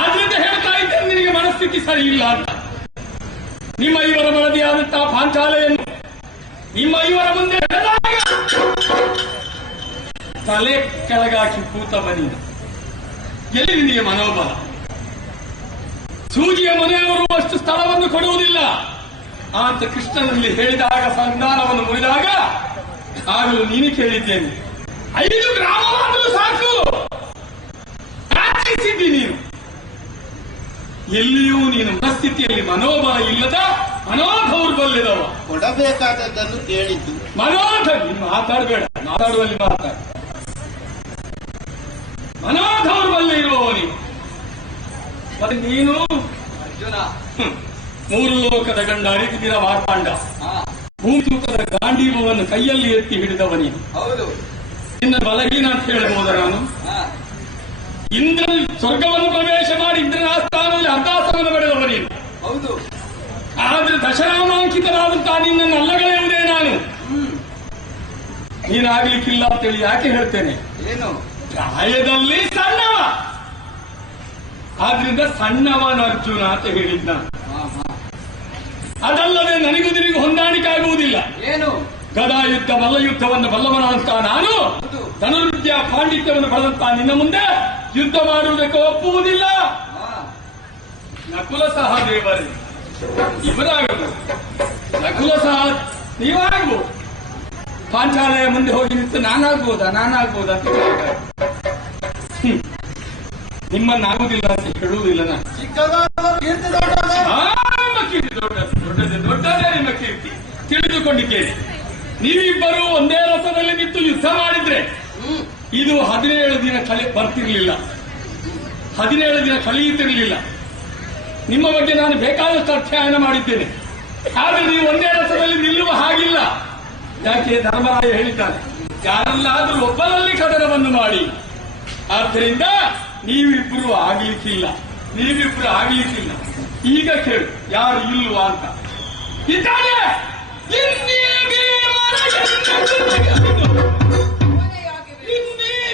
ಆದ್ರಿಂದ ಹೇಳ್ತಾ ಇದ್ದೇನೆ, ನಿನಗೆ ಮನಸ್ಥಿತಿ ಸರಿ ಇಲ್ಲ ಅಂತ. ನಿಮ್ಮ ಇವರ ಮನದಿಯಾದಂತಹ ಪಾಂಚಾಲೆಯನ್ನು ನಿಮ್ಮ ಇವರ ಮುಂದೆ ಎಳೆದಾಗ ತಲೆ ಕೆಳಗಾಕಿ ಕೂತ ಬನ್ನಿ. ಎಲ್ಲಿ ನಿನಗೆ ಮನೋಬಲ? ಸೂಜಿಯ ಮನೆಯವರು ಅಷ್ಟು ಸ್ಥಳವನ್ನು ಕೊಡುವುದಿಲ್ಲ ಅಂತ ಕೃಷ್ಣನಲ್ಲಿ ಹೇಳಿದಾಗ, ಸಂಧಾನವನ್ನು ಮುರಿದಾಗ ಆಗಲೂ ನೀನು ಕೇಳಿದ್ದೇನೆ, 5 ಗ್ರಾಮವಾದರೂ ಸಾಕು ಪ್ರಾರ್ಥಿಸಿದ್ದಿ ನೀನು. ಎಲ್ಲಿಯೂ ನೀನು ಮನಸ್ಥಿತಿಯಲ್ಲಿ ಮನೋಬಲ ಇಲ್ಲದ ಮನೋದೌರ್ಬಲ್ಯದವ. ಕೊಡಬೇಕಾದದ್ದನ್ನು ಕೇಳಿದ್ದು ನೀನು ಮಾತಾಡಬೇಡ, ಮಾತಾಡುವಲ್ಲಿ ಮಾತಾಡ. ಮನೋದೌರ್ಬಲ್ಯ ಇರುವವನಿ ಮತ್ತೆ ನೀನು ಅರ್ಜುನ 3 ಲೋಕದ ಗಂಡ ಅರಿತಿರ ಮಾರ್ತಾಂಡ, ಭೂಮಿ ತೂಕದ ಗಾಂಡೀವವನ್ನು ಕೈಯಲ್ಲಿ ಎತ್ತಿ ಹಿಡಿದವ ನೀನು. ಹೌದು. ನಿನ್ನ ಬಲಹೀನ ಅಂತ ಹೇಳಬಹುದ ನಾನು? ಇಂದ್ರ ಸ್ವರ್ಗವನ್ನು ಪ್ರವೇಶ ಮಾಡಿ ಇಂದ್ರನ ಸ್ಥಾನದಲ್ಲಿ ಅರ್ಧಾಸನವನ್ನು ಪಡೆದವ ನೀನು. ಹೌದು. ಆದ್ರೆ ದಶರಾಮಾಂಕಿತನಾದಂತಹ ನಿನ್ನನ್ನು ಅಲ್ಲಗಳೆಯುವುದೇ ನಾನು. ನೀನಾಗ್ಲಿಕ್ಕಿಲ್ಲ ಅಂತೇಳಿ ಯಾಕೆ ಹೇಳ್ತೇನೆ? ಏನು? ಪ್ರಾಯದಲ್ಲಿ ಸಣ್ಣವ, ಆದ್ರಿಂದ ಸಣ್ಣವನ ಅರ್ಜುನ ಅಂತ ಹೇಳಿದ್ದ. ಅದಲ್ಲದೆ ನನಗೂ ನಿನಗೂ ಹೊಂದಾಣಿಕೆ ಆಗುವುದಿಲ್ಲ. ಏನು? ಗದಾ ಯುದ್ಧ ಮಲ್ಲಯುದ್ಧವನ್ನು ಬಲ್ಲವನಂತ ನಾನು ಧನುರ್ವಿದ್ಯಾ ಪಾಂಡಿತ್ಯವನ್ನು ಪಡೆದಂತಹ ನಿನ್ನ ಮುಂದೆ ಯುದ್ಧ ಮಾಡುವುದಕ್ಕೆ ಒಪ್ಪುವುದಿಲ್ಲ. ನಕುಲ ಸಹದೇವರೇ ಇವರಾಗಬಹುದು, ನಕುಲ ಸಹ ನೀವಾಗಬಹುದು. ಪಾಂಚಾಲಯ ಮುಂದೆ ಹೋಗಿ ನಿಂತು ನಾನಾಗ್ಬೋದಾ ಅಂತ ಕೇಳಿದ್ದಾರೆ. ನಿಮ್ಮನ್ನಾಗುವುದಿಲ್ಲ ಅಂತ ಹೇಳುವುದಿಲ್ಲ ನಾನು. ದೊಡ್ಡದೇ ನಿಮ್ಮ ಕೀರ್ತಿ ತಿಳಿದುಕೊಂಡಿದ್ದೇನೆ. ನೀವಿಬ್ಬರು ಒಂದೇ ರಥದಲ್ಲಿ ನಿಂತು ಯುದ್ಧ ಮಾಡಿದ್ರೆ ಇದು 17 ದಿನ ಬರ್ತಿರ್ಲಿಲ್ಲ, 17 ದಿನ ಕಳೆಯುತ್ತಿರಲಿಲ್ಲ. ನಿಮ್ಮ ಬಗ್ಗೆ ನಾನು ಬೇಕಾದಷ್ಟು ಅಧ್ಯಯನ ಮಾಡಿದ್ದೇನೆ. ಆದರೆ ನೀವು ಒಂದೇ ರಥದಲ್ಲಿ ನಿಲ್ಲುವ ಹಾಗಿಲ್ಲ. ಯಾಕೆ? ಧರ್ಮರಾಯ ಹೇಳಿದ್ದಾನೆ, ಯಾರಲ್ಲಾದರೂ ಒಬ್ಬರಲ್ಲಿ ಕದನವನ್ನು ಮಾಡಿ. ಆದ್ದರಿಂದ ನೀವಿಬ್ಬರು ಆಗ್ಲಿಕ್ಕಿಲ್ಲ. ಈಗ ಕೇಳು, ಯಾರು ಇಲ್ವಾ ಅಂತ. ಇದ್ದಾನೆ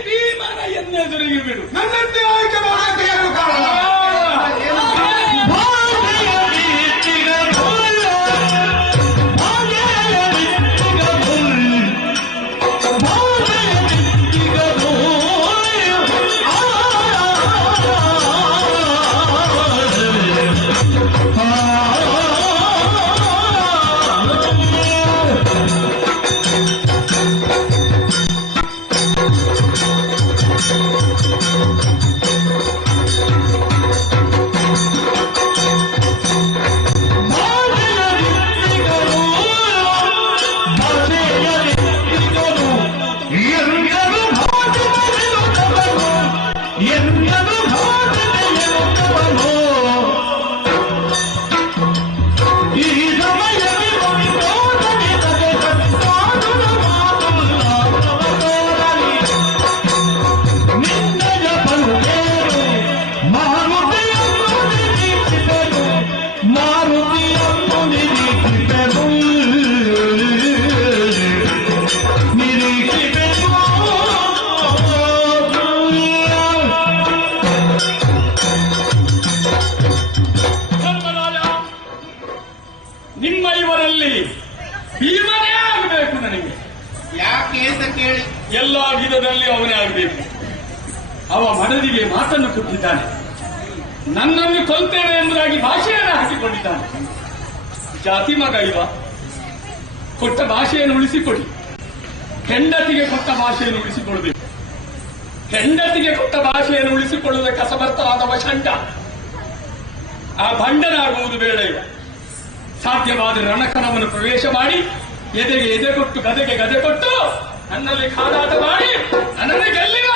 ಭೀಮನ ಎನ್ನೆದುರಿಗೆ ಬಿಡು. ನನ್ನಂತೆ ಆಯ್ಕೆ ಮಾಡೋಕೆ ಏನು ಕಾರಣ? ನಿಮ್ಮ ಇವರಲ್ಲಿ ಭೀಮನೇ ಆಗಬೇಕು ನನಗೆ. ಯಾಕೆ ಅಂತ ಕೇಳಿ, ಎಲ್ಲ ವಿಧದಲ್ಲಿ ಅವನೇ ಆಗಬೇಕು. ಅವ ಮಡದಿಗೆ ಮಾತನ್ನು ಕೊಟ್ಟಿದ್ದಾನೆ, ನನ್ನನ್ನು ಕೊಲ್ತೇನೆ ಎಂಬುದಾಗಿ ಭಾಷೆಯನ್ನು ಹಾಕಿಕೊಂಡಿದ್ದಾನೆ. ಜಾತಿ ಮಗ ಇವ. ಕೊಟ್ಟ ಭಾಷೆಯನ್ನು ಉಳಿಸಿಕೊಡಿ. ಹೆಂಡತಿಗೆ ಕೊಟ್ಟ ಭಾಷೆಯನ್ನು ಉಳಿಸಿಕೊಡಬೇಕು. ಹೆಂಡತಿಗೆ ಕೊಟ್ಟ ಭಾಷೆಯನ್ನು ಉಳಿಸಿಕೊಳ್ಳುವುದಕ್ಕೆ ಅಸಮರ್ಥವಾದವ ಷಂಡ. ಆ ಭಂಡನಾಗುವುದು ಬೇಡ ಇವ. ಸಾಧ್ಯವಾದ ರಣಕಣವನ್ನು ಪ್ರವೇಶ ಮಾಡಿ ಎದೆಗೆ ಎದೆ ಕೊಟ್ಟು ಗದೆಗೆ ಗದೆ ಕೊಟ್ಟು ನನ್ನಲ್ಲಿ ಕಾದಾಟ ಮಾಡಿ ನನ್ನನ್ನು ಗೆಲ್ಲಿವ.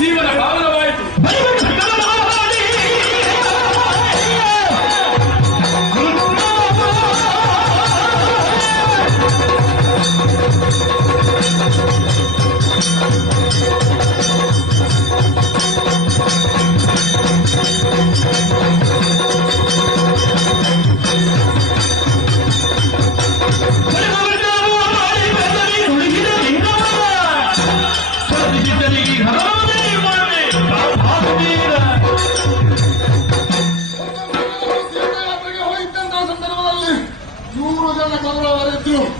ಜೀವನ ಪಾವನವಾಯಿತು.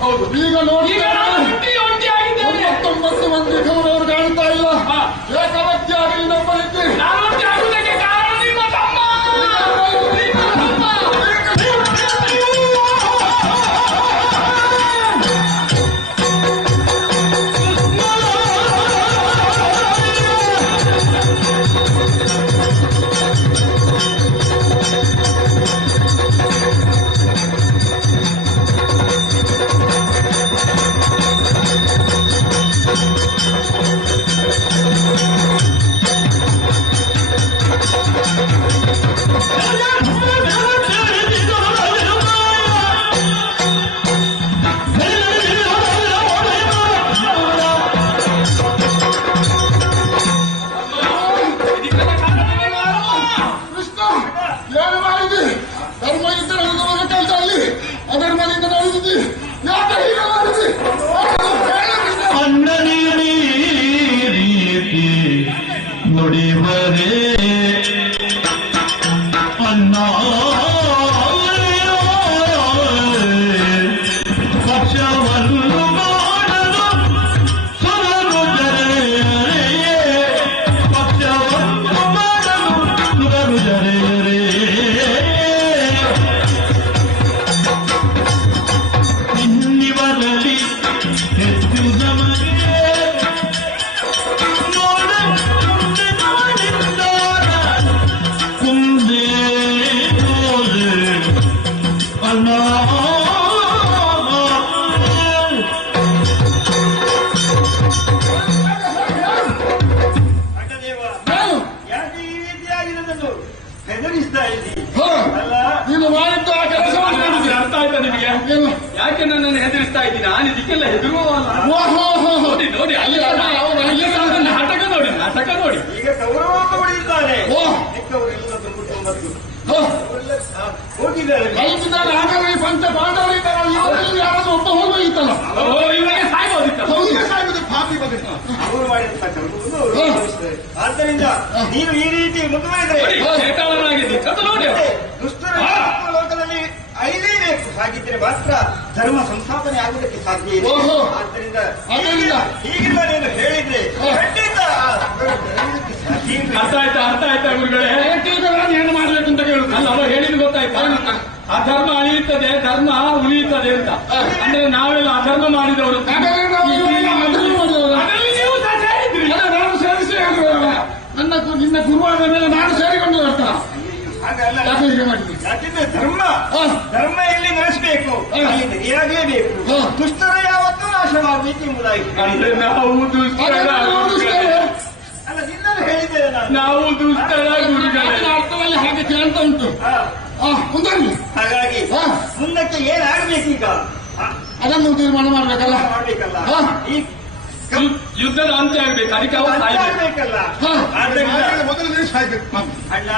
ಹೌದು, ಈಗ ನೋಡಿ 9 ಮಂದಿ ಗೌರವರು ಕಾಣ್ತಾ ಇಲ್ಲ. ಏಕವ್ಯಕ್ತಿಯಾಗಿ ನಮ್ಮಲ್ಲಿದ್ದೆ. ನುಡಿವರೇ ಅನ್ನ ಪಕ್ಷವನ್ನು ಮಾಡಲು ಸುರರು ಜರೆಯರೇ, ಪಕ್ಷವನ್ನು ಮಾಡಲು ಸುರರು ಜರೆಯರೇ. ಇನ್ನಿವರಲ್ಲಿ ಹೆಚ್ಚು ನಮಗೆ ನೀನು ಮಾಡಿದ್ದು ಆ ಕೆಲಸ ಅರ್ಥ ಆಯ್ತಾ ನಿಮಗೆ? ಯಾಕೆ ನನ್ನನ್ನು ಹೆದರಿಸ್ತಾ ಇದ್ದೀನಿ? ನಾನು ಇದಕ್ಕೆಲ್ಲ ಹೆದರುವಲ್ಲ. ನೋಡಿ ನೋಡಿ, ಅಲ್ಲಿ ನಾಟಕ ನೋಡಿ, ನಾಟಕ ನೋಡಿ. ಈಗ ಗೌರವವನ್ನು ಪಡೆಯುತ್ತಾರೆ. ಹೋಗಿದ್ದಾರೆ ಪಂಚ ಪಾಂಡವರಿದ್ದಾರೆ. ಯಾರಾದ್ರೂ ಒಬ್ಬ ಹೋಗಿತ್ತಲ್ಲ, ಇವರಿಗೆ ಸಾಯ್ಬೋದಿತ್ತಲ್ಲ. ಅವರು ಮಾಡಿದಂತ ಕೆಲಸವನ್ನು ಅವರು ಗೌರವಿಸುತ್ತಾರೆ. ಆದ್ದರಿಂದ ನೀವು ಈ ರೀತಿ ಮುಂದುವರೆದರೆ ನೋಡಿ, ದುಷ್ಟರ ಲೋಕದಲ್ಲಿ ಅಳಿಲೇಬೇಕು. ಹಾಗಿದ್ದರೆ ಮಾತ್ರ ಧರ್ಮ ಸಂಸ್ಥಾಪನೆ ಆಗುವುದಕ್ಕೆ ಸಾಧ್ಯ ಇದೆ. ಆದ್ದರಿಂದ ಹೀಗಿರುವ ನೀನು ಹೇಳಿದ್ರೆ ಖಂಡಿತ ಅರ್ಥ ಆಯ್ತಾ? ಅರ್ಥ ಆಯ್ತಾ ಗುರುಗಳೇ? ಏನು ಮಾಡ್ಬೇಕು ಅಂತ ಕೇಳುದು ಅಲ್ಲ, ಅವರು ಹೇಳಿದ್ದು ಗೊತ್ತಾಯ್ತಾ? ಅಧರ್ಮ ಅಳಿಯುತ್ತದೆ, ಧರ್ಮ ಉಳಿಯುತ್ತದೆ ಅಂತ. ಅಂದ್ರೆ ನಾವೆಲ್ಲ ಅಧರ್ಮ ಮಾಡಿದವರು. ನಿನ್ನ ಗುರುವಾದ ಮೇಲೆ ನಾನು ಸೇರಿಕೊಂಡು ಬರ್ತಾ ಹಾಗಲ್ಲ. ಯಾಕೆಂದ್ರೆ ಧರ್ಮ ಎಲ್ಲಿ ನಡೆಸಬೇಕು, ನೆರೆಯಾಗಲೇಬೇಕು. ದುಷ್ಟರ ಯಾವತ್ತೂ ನಾಶವಾಗಬೇಕು ಎಂಬುದಾಗಿ ಅಲ್ಲ, ನಿನ್ನನ್ನು ಹೇಳಿದ್ದೇನೆ ನಾನು. ನಾವು ದುಷ್ಟರ ಅರ್ಥದಲ್ಲಿ ಹಾಗೆ ಕೇಳ್ತಾ ಉಂಟು. ಹಾಗಾಗಿ ಮುಂದಕ್ಕೆ ಏನಾಗಬೇಕೀಗ ಅದನ್ನು ತೀರ್ಮಾನ ಮಾಡ್ಬೇಕಲ್ಲ. ಈ ಯುದ್ಧದ ಅಂತ್ಯ ಆಗ್ಬೇಕು, ಅದಕ್ಕೆ ಅವರು ಸಾಯ್ಬೇಕಲ್ಲ. ಮೊದಲು ದಿವಸ ಸಾಯ್ಬೇಕು ಅಣ್ಣ,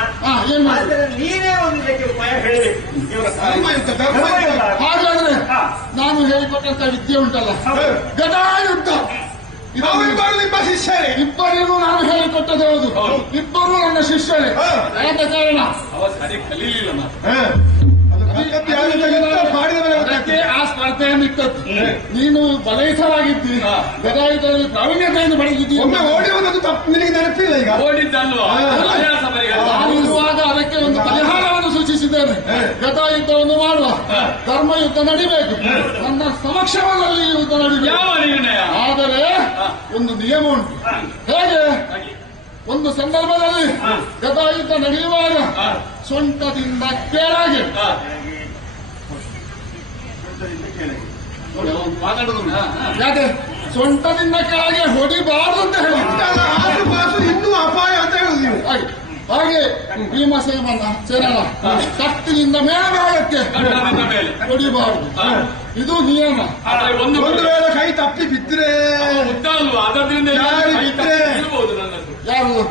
ನೀನೇ ಒಂದು ಇದಕ್ಕೆ ಉಪಾಯ ಹೇಳಬೇಕು. ಹಾಗಾದ್ರೆ ನಾನು ಹೇಳಿಕೊಟ್ಟಂತ ವಿದ್ಯೆ ಉಂಟಲ್ಲ, ಗದಾಯುದ್ಧ, ನಿಮ್ಮ ಶಿಷ್ಯರೇ. ಇಬ್ಬರಿಗೂ ನಾನು ಹೇಳಿಕೊಟ್ಟದ್ದು ಹೌದು, ಇಬ್ಬರು ನನ್ನ ಶಿಷ್ಯರೇ. ಆದ ಕಾರಣ ಸರಿ ಕಲೀಲಿಲ್ಲ. ಆ ಸ್ಪರ್ಧೆಯನ್ನಿಟ್ಟದ್ದು. ನೀನು ಬಲಯುತವಾಗಿದ್ದಿ, ಗದಾಯುಧದಲ್ಲಿ ಪ್ರಾವೀಣ್ಯತೆಯನ್ನು ಪಡೆದಿದ್ದೀವಿ. ನಿನಗೆ ನೆನಪಿಲ್ಲ ಈಗ? ಓಡಿದ್ದಲ್ವಾ? ನಾನಿರುವಾಗ ಅದಕ್ಕೆ ಒಂದು ಪರಿಹಾರವನ್ನು ಸೂಚಿಸಿದ್ದೇನೆ. ಗದಾಯುದ್ಧವನ್ನು ಮಾಡುವ, ಧರ್ಮಯುದ್ಧ ನಡಿಬೇಕು, ನನ್ನ ಸಮಕ್ಷಮದಲ್ಲಿ ಯುದ್ಧ ನಡಿಬೇಕು. ಯಾವ ನಿರ್ಣಯ? ಆದರೆ ಒಂದು ನಿಯಮ ಉಂಟು. ಹೇಗೆ? ಒಂದು ಸಂದರ್ಭದಲ್ಲಿ ಗದಾಯುದ್ಧ ನಡೆಯುವಾಗ ಸೊಂಟದಿಂದ ಕೆಳಗೆ ಮಾತಾಡುದು. ಯಾಕೆ ಸೊಂಟದಿಂದ ಕೆಳಗೆ ಹೊಡಿಬಾರದು ಅಂತ ಹೇಳಿ. ಹಾಗೆ ಭೀಮಸೇನ ಸೇನನ ಕಟ್ಟಿನಿಂದ ಮೇಲಕ್ಕೆ ಹೊಡಿಬಾರದು, ಇದು ನಿಯಮ. ಒಂದು ವೇಳೆ ಕೈ ತಪ್ಪಿ ಬಿದ್ರೆ ಯಾರು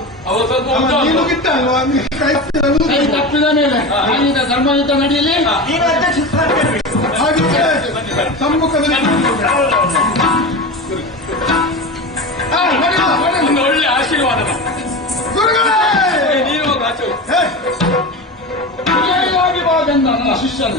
ನೀನು ಬಿತ್ತಲ್ವಾ? ಕೈ ತಪ್ಪಿದ ಮೇಲೆ ಅಲ್ಲಿಂದ ಧರ್ಮಯುದ್ಧ ನಡೆಯಲಿ. ಹಾಗಿದ್ರೆ ಸಮ್ಮುಖದಲ್ಲಿ ಒಂದು ಒಳ್ಳೆ ಆಶೀರ್ವಾದ ನನ್ನ ಶಿಷ್ಯನ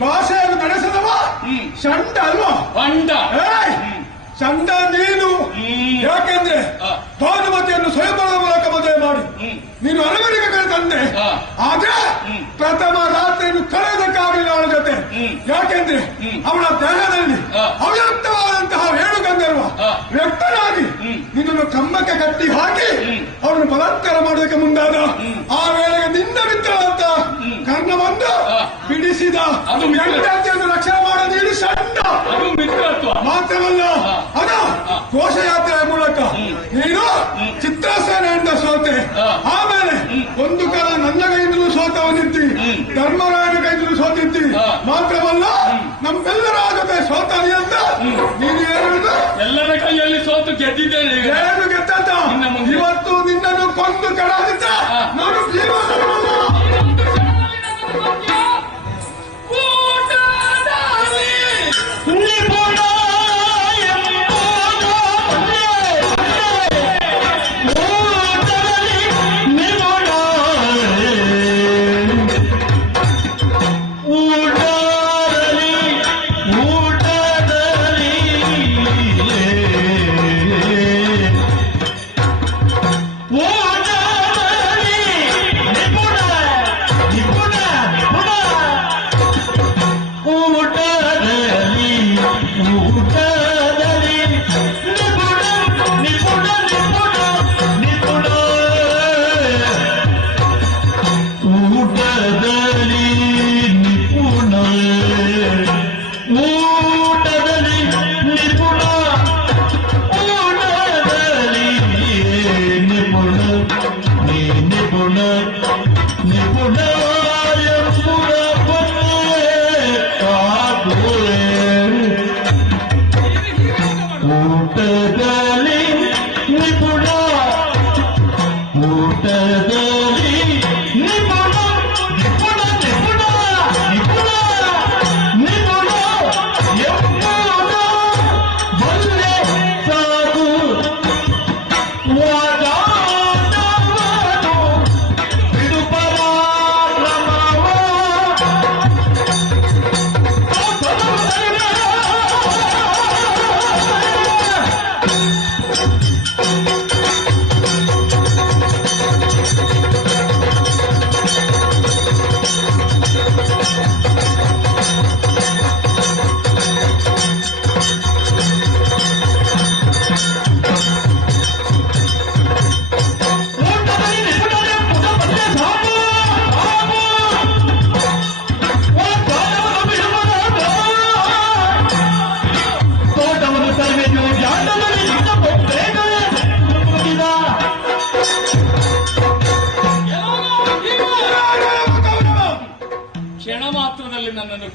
ಭಾಷೆಯನ್ನು ನಡೆಸದವ ಚಂಡ ಅಲ್ವಾ? ಚಂಡ ನೀನು. ಯಾಕೆಂದ್ರೆ ಭಾನುಮತಿಯನ್ನು ಸ್ವಯಂವರದ ಮೂಲಕ ಮದುವೆ ಮಾಡಿ ನೀನು ಅರಮನೆಗೆ ತಂದೆ. ಆದ್ರೆ ಪ್ರಥಮ ರಾತ್ರಿಯನ್ನು ಕಳೆದಕ್ಕಾಗಲಿಲ್ಲ ಅವಳ ಜೊತೆ. ಯಾಕೆಂದ್ರೆ ಅವಳ ದೇಹದಲ್ಲಿ ಅವ್ಯಕ್ತವಾದಂತಹ ವೇಣುಗಂಧರ್ವ ವ್ಯಕ್ತನಾಗಿ ನಿನ್ನನ್ನು ಕಂಬಕ್ಕೆ ಕಟ್ಟಿ ಹಾಕಿ ಅವರನ್ನು ಬಲಾತ್ಕಾರ ಮಾಡೋದಕ್ಕೆ ಮುಂದಾದ. ಆ ವೇಳೆಗೆ ನಿನ್ನ ಮಿತ್ರವಂತ ಕರ್ಣವನ್ನು ಬಿಡಿಸಿದ. ಹೆಂಡತಿಯನ್ನು ರಕ್ಷಣೆ ಮಾಡೋ ನೀನು ಸಣ್ಣ. ಮಾತ್ರವಲ್ಲ, ಅದು ಘೋಷಯಾತ್ರೆಯ ಮೂಲಕ ನೀನು ಚಿತ್ರಸೇನೆಯಿಂದ ಸೋತೆ. ಆಮೇಲೆ ಒಂದು ಕಾಲ ನನ್ನ ಕೈಯಿಂದಲೂ ಸೋತವನಿದ್ದಿ, ಧರ್ಮರಾಯನ ಕೈಯಿಂದಲೂ ಸೋತಿದ್ದಿ. ಮಾತ್ರವಲ್ಲ, ನಮ್ಮೆಲ್ಲರ ಜೊತೆ ಸೋತಾನಿ ಅಂತ ನೀನು ಹೇಳುವುದು. ಎಲ್ಲರ ಕೈಯಲ್ಲಿ ಸೋತು ಗೆದ್ದಿದ್ದೇನೆ. ಏನು ಗೆದ್ದ? ಇವತ್ತು ನಿನ್ನನ್ನು ಕೊಂದು ಕೆಡಹಿದ್ದ ನಾನು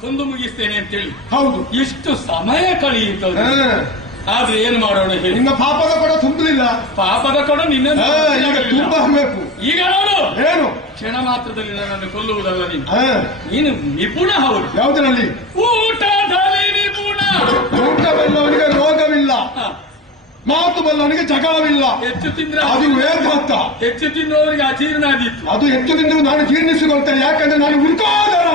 ಕೊಂದು ಮುಗಿಸ್ತೇನೆ ಅಂತೇಳಿ ಹೌದು ಎಷ್ಟು ಸಮಯ ಕಳೆಯಿತು. ಆದ್ರೆ ಏನು ಮಾಡೋಣ ಹೇಳಿ, ನಿನ್ನ ಪಾಪದ ಕೊಡ ತುಂಬಲಿಲ್ಲ. ಪಾಪದ ಕೊಡ ನಿನ್ನ ಈಗ ತುಂಬಬೇಕು. ಈಗ ನೋಡು, ಏನು ಕ್ಷಣ ಮಾತ್ರದಲ್ಲಿ ನನ್ನನ್ನು ಕೊಲ್ಲುವುದಲ್ಲ ನೀನು ನಿಪುಣ. ಹೌದು, ಯಾವುದರಲ್ಲಿ? ಊಟದಲ್ಲಿ ನಿಪುಣ. ಊಟ ಬಲ್ಲವನಿಗೆ ರೋಗವಿಲ್ಲ, ಮಾತು ಬಲ್ಲವನಿಗೆ ಜಗಳವಿಲ್ಲ. ಹೆಚ್ಚು ತಿಂದ್ರೆ ಅದು ವೇದಾಂತ. ಹೆಚ್ಚು ತಿನ್ನುವವರಿಗೆ ಅಜೀರ್ಣ ಆದಿತ್ತು. ಅದು ಹೆಚ್ಚು ತಿಂದು ನಾನು ಜೀರ್ಣಿಸಿಕೊಳ್ತೇನೆ. ಯಾಕಂದ್ರೆ ನಾನು ಉಳ್ಕೋದರ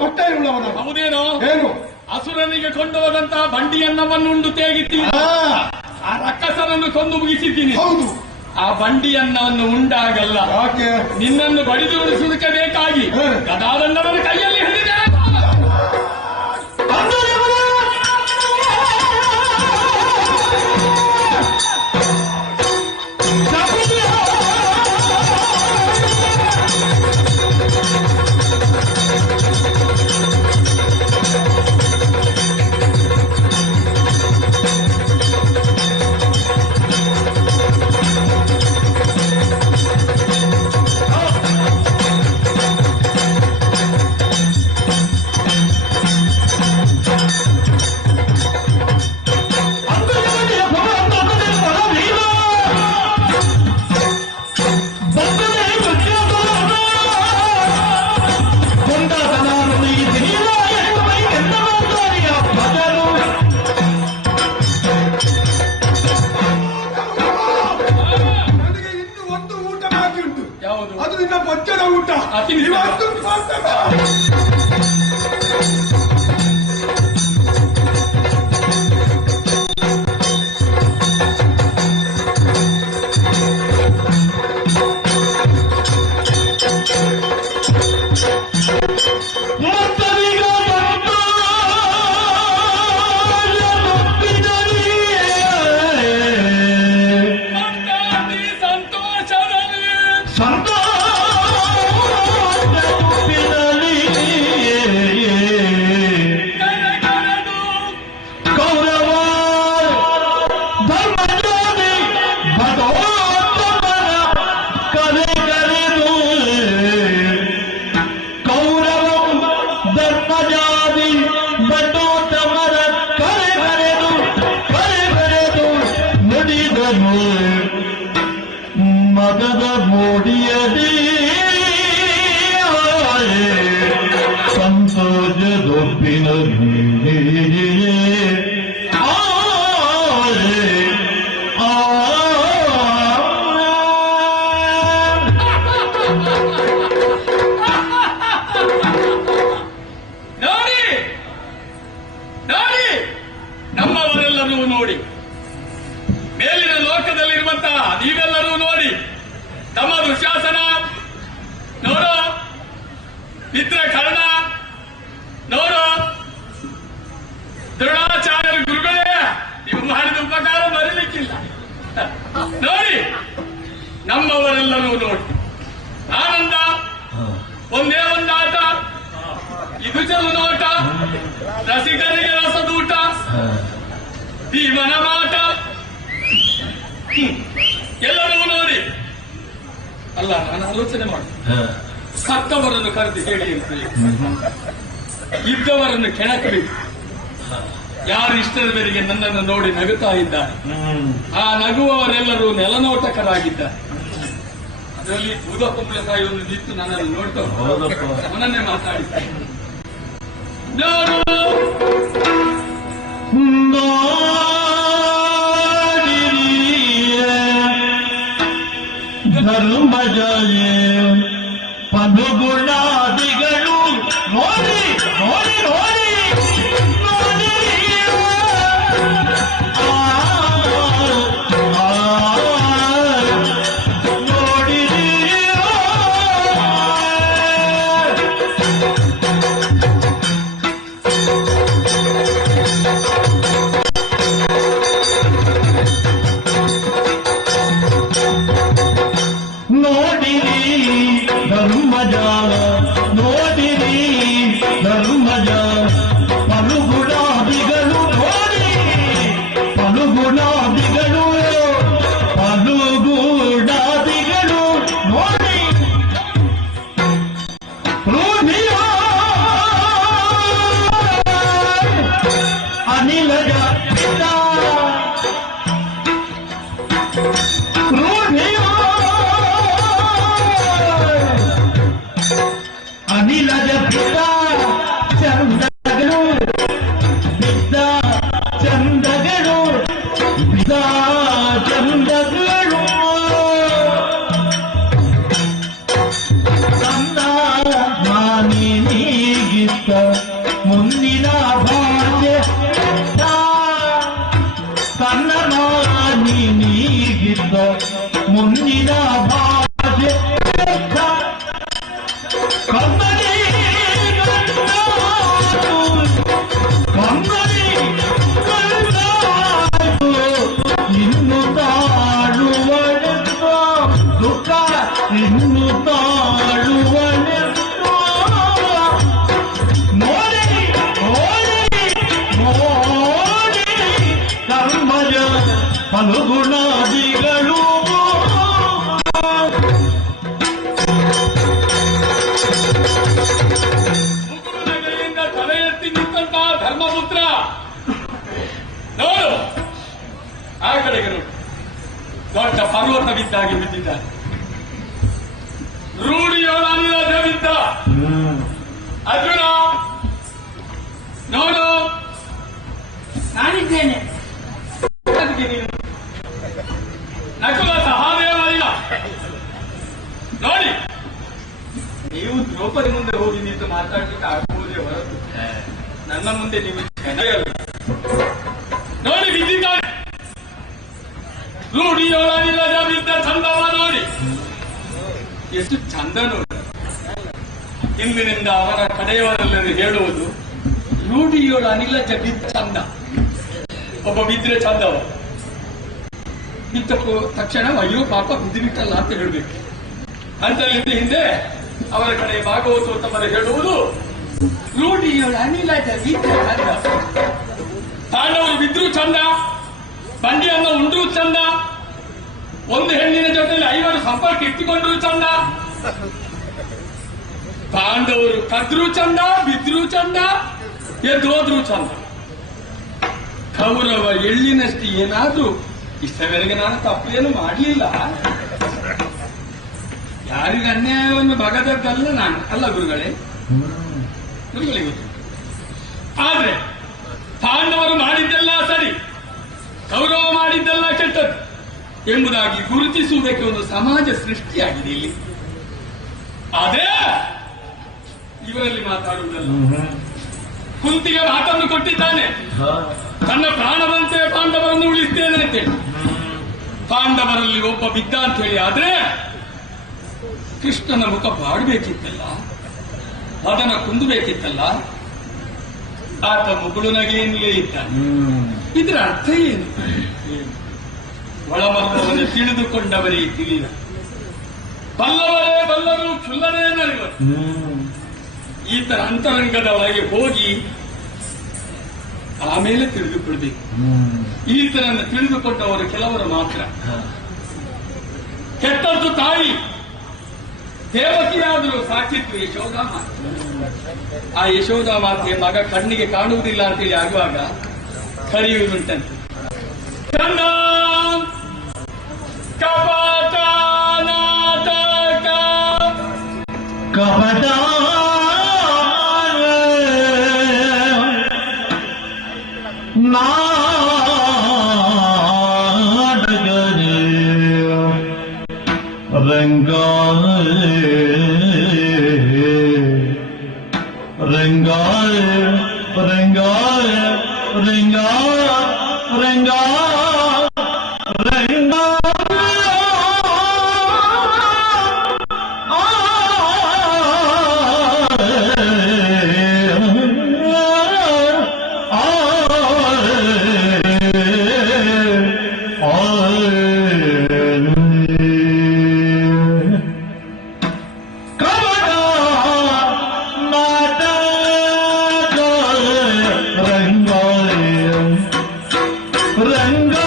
ಹೊಟ್ಟೆ ಉಳ್ಳವನ. ಹೌದೇನೋ? ಏನು? ಅಸುರನಿಗೆ ಕೊಂಡು ಹೋದಂತಹ ಬಂಡಿಯನ್ನವನ್ನು ಉಂಡು ತೇಗಿದ್ದೀನಿ, ಆ ರಕ್ಕಸನನ್ನು ಕೊಂದು ಮುಗಿಸಿದ್ದೀನಿ. ಹೌದು, ಆ ಬಂಡಿಯನ್ನವನ್ನು ಉಂಡಾಗಲ್ಲ, ಯಾಕೆ ನಿನ್ನನ್ನು ಬಡಿದು ಉಳಿಸುವುದಕ್ಕೆ ಬೇಕಾಗಿ ಗದಾದಂಡವನ್ನು ಕೈಯಲ್ಲಿ ಹಿಡಿದ ಅದು ನಿನ್ನ ಬಚ್ಚದ ಊಟ. ಮಗದ ಮೋಡಿಯದಿ ಸಂತೋಷದೊಪ್ಪಿನ ನಮ್ಮವರೆಲ್ಲರೂ ನೋಡಿ, ಮೇಲಿನ ಲೋಕದಲ್ಲಿರುವಂತಹ ನೀವೆಲ್ಲರೂ ನೋಡಿ, ತಮ್ಮ ದುಶಾಸನ ನೋಡೋ, ಮಿತ್ರ ಕರ್ಣ ನೋಡೋ, ದ್ರೋಣಾಚಾರ್ಯ ಗುರುಗಳೇ, ನೀವು ಮಾಡಿದ ಉಪಕಾರ ಮರೀಲಿಕ್ಕಿಲ್ಲ. ನೋಡಿ, ನಮ್ಮವರೆಲ್ಲರೂ ನೋಡಿ, ಆನಂದ ಒಂದೇ ಒಂದಾಟ, ಇದು ಚಲು ನೋಟ, ರಸಿಕರಿಗೆ ರಸದೂಟ, ಭೀಮನ ಮಾಟ, ಎಲ್ಲರೂ ನೋಡಿ. ಅಲ್ಲ, ನಾನು ಆಲೋಚನೆ ಮಾಡಿ ಸತ್ತವರನ್ನು ಕರೆದು ಹೇಳಿ ಅಂತ, ಇದ್ದವರನ್ನು ಕೆಣಕಬೇಕು. ಯಾರು ಇಷ್ಟರ ಮೇರೆಗೆ ನನ್ನನ್ನು ನೋಡಿ ನಗುತ್ತಾ ಇದ್ದಾರೆ, ಆ ನಗುವವರೆಲ್ಲರೂ ನೆಲನೋಟಕರಾಗಿದ್ದಾರೆ. ಅದರಲ್ಲಿ ಭೂದಪ್ಪ ಮೂಲಕಾಯಿ ಒಂದು ನಿಂತು ನನ್ನನ್ನು ನೋಡ್ತಾರೆ, ಅವನನ್ನೇ ಮಾತಾಡಿದ್ದಾರೆ. ಧರ್ಮಜಯ ಪದುಗುಣಾದಿಗಳು ನೋಡಿ ನೋಡಿ ನೋಡಿ ನೋಡಿ ನೋಡಿ ಅನಿಲಜ ಅನಿಲಜ ಪಿತ ಚಂದಗಳು ಬಿದ್ದ ಚಂದಗಳು ಬಿದ್ದ ಚಂದಗಳು ಸಣ್ಣ ಮಾನಿ ನೀಗಿತ್ತ ಮುಂದಿನ ಭಾಷೆ ಸಣ್ಣ ಮಾನಿ ನೀಗಿತ್ತ ಮುಂದಿನ ಭಾಷೆ ಕಮ್ಮನಿ ಕಮ್ಮನಿ ಇನ್ನು ತಾಳುವಳೆಂದು ದುಃಖ ಇನ್ನು ತಾಳುವಳೆಂದು ನೋಡಿ ನೋಡಿ ನೋಡಿ ಕರ್ಮಜ ಫಲಗುಣಾದಿಗಳು ಮುಗುರುನಗರಿಯಿಂದ ತಲೆ ಎತ್ತಿ ನಿಂತಹ ಧರ್ಮಪುತ್ರ ನೋಡು ಆ ಕಡೆಗೆ ನೋಡು ದೊಡ್ಡ ಪರ್ವತವಿದ್ದಾಗಿ ಬಿದ್ದಿದ್ದಾನೆ ರೂಢಿಯೊಳನಿಲ್ಲದವಿದ್ದ ಅರ್ಜುನ ನೋಡು ನಾನಿದ್ದೇನೆ. ಅದಕ್ಕೆ ನೀನು ನಕುಲ ಸಹದೇವಲ್ಲ ನೋಡಿ ನೀವು ದ್ರೌಪದಿ ಮುಂದೆ ಹೋಗಿ ನಿಂತು ಮಾತಾಡ್ಲಿಕ್ಕೆ ಆಗುವುದೇ ಹೊರತು ನನ್ನ ಮುಂದೆ ನೀವು ಚೆನ್ನಾಗಲ್ಲ ನೋಡಿ ಬಿದ್ದಿದ್ದಾನೆ ರೂಢಿಯೊಳನಿಲ್ಲದ ಬಿದ್ದ ಚಂದವ ನೋಡಿ ಎಷ್ಟು ಚಂದ ನೋಡಿ ಇಂದಿನಿಂದ ಅವರ ಕಡೆಯವರೆಲ್ಲರೂ ಹೇಳುವುದು ರೂಢಿಯೊಳನಿಲ್ಲದ ಬಿದ್ದ ಚಂದ ಒಬ್ಬ ಬಿದ್ದರೆ ಚಂದವ ಬಿದ್ದ ತಕ್ಷಣ ಅಯ್ಯೋ ಪಾಪ ಬಿದ್ದು ಬಿಟ್ಟಲ್ಲ ಅಂತ ಹೇಳ್ಬೇಕು ಅಂತಲ್ಲಿಂದ ಹಿಂದೆ ಅವರ ಕಡೆ ಭಾಗವತೋತ್ತಮರು ಹೇಳುವುದು ರೂಢಿಯೊಳನಿಲ್ಲದ ಬಿದ್ದ ಚಂದ ತಾಂಡವರು ಬಿದ್ರೂ ಚಂದ ಬಂಡಿಯನ್ನು ಉಂಡ್ರೂ ಚಂದ ಒಂದು ಹೆಣ್ಣಿನ ಜೊತೆಲಿ 5 ಸಂಪರ್ಕ ಇಟ್ಟುಕೊಂಡ್ರೂ ಚಂದ ಪಾಂಡವರು ಕದ್ರೂ ಚಂದ ಬಿದ್ರೂ ಚಂದ ಎದ್ದು ಹೋದ್ರೂ ಚಂದ ಕೌರವ ಎಳ್ಳಿನಷ್ಟು ಏನಾದ್ರೂ ಇಷ್ಟವರೆಗೆ ನಾನು ತಪ್ಪೇನು ಮಾಡಲಿಲ್ಲ ಯಾರಿಗೆ ಅನ್ಯಾಯವನ್ನು ಬಗದದ್ದಲ್ಲ ನಾನು ಅಲ್ಲ ಗುರುಗಳೇ ಗೊತ್ತು ಆದ್ರೆ ಪಾಂಡವರು ಮಾಡಿದ್ದೆಲ್ಲ ಸರಿ ಕೌರವ ಮಾಡಿದ್ದೆಲ್ಲ ಕೆಟ್ಟದ್ದು ಎಂಬುದಾಗಿ ಗುರುತಿಸುವುದಕ್ಕೆ ಒಂದು ಸಮಾಜ ಸೃಷ್ಟಿಯಾಗಿದೆ ಇಲ್ಲಿ ಆದ್ರೆ ಇವರಲ್ಲಿ ಮಾತಾಡುವುದಲ್ಲ ಕುಂತಿಗೆ ಮಾತನ್ನು ಕೊಟ್ಟಿದ್ದಾನೆ ತನ್ನ ಪ್ರಾಣವಂತೆ ಪಾಂಡವರನ್ನು ಉಳಿಸ್ತೇನೆ ಅಂತೇಳಿ ಪಾಂಡವರಲ್ಲಿ ಒಬ್ಬ ಬಿದ್ದ ಅಂತ ಹೇಳಿ ಆದ್ರೆ ಕೃಷ್ಣನ ಮುಖ ಬಾಡಬೇಕಿತ್ತಲ್ಲ ಅದನ್ನ ಕುಂದಬೇಕಿತ್ತಲ್ಲ ಆತ ಮುಗುಳು ನಗೆಯಲ್ಲೇ ಇದ್ದಾನೆ ಇದರ ಅರ್ಥ ಏನು ಒಳಮರ್ಮವನ್ನು ತಿಳಿದುಕೊಂಡವರೇ ತಿಳಿದ ಬಲ್ಲವರೇ ಬಲ್ಲರು ಕ್ಷುಲ್ಲರೇ ನರಿವರು ಈತರ ಅಂತರಂಗದ ಒಳಗೆ ಹೋಗಿ ಆಮೇಲೆ ತಿಳಿದುಕೊಳ್ಬೇಕು ಈತನನ್ನು ತಿಳಿದುಕೊಂಡವರು ಕೆಲವರು ಮಾತ್ರ ಕೆಟ್ಟದ್ದು ತಾಯಿ ದೇವಕಿಯಾದರೂ ಸಾಕಿತ್ತು ಯಶೋಧ ಮಾತೆ ಆ ಯಶೋಧ ಮಾತೆ ಮಗ ಕಣ್ಣಿಗೆ ಕಾಣುವುದಿಲ್ಲ ಅಂತೇಳಿ ಆಗುವಾಗ ಕರೆಯುವುದುಂಟಂತೆ ಚಂದ ಕಪಟ ನಾಟಕ ಕಪಟ ನಾಟಕನೇ ರಂಗ ರಂಗ ರಂಗ ರಂಗ ರಂಗ ರಂಗ ರಂಗ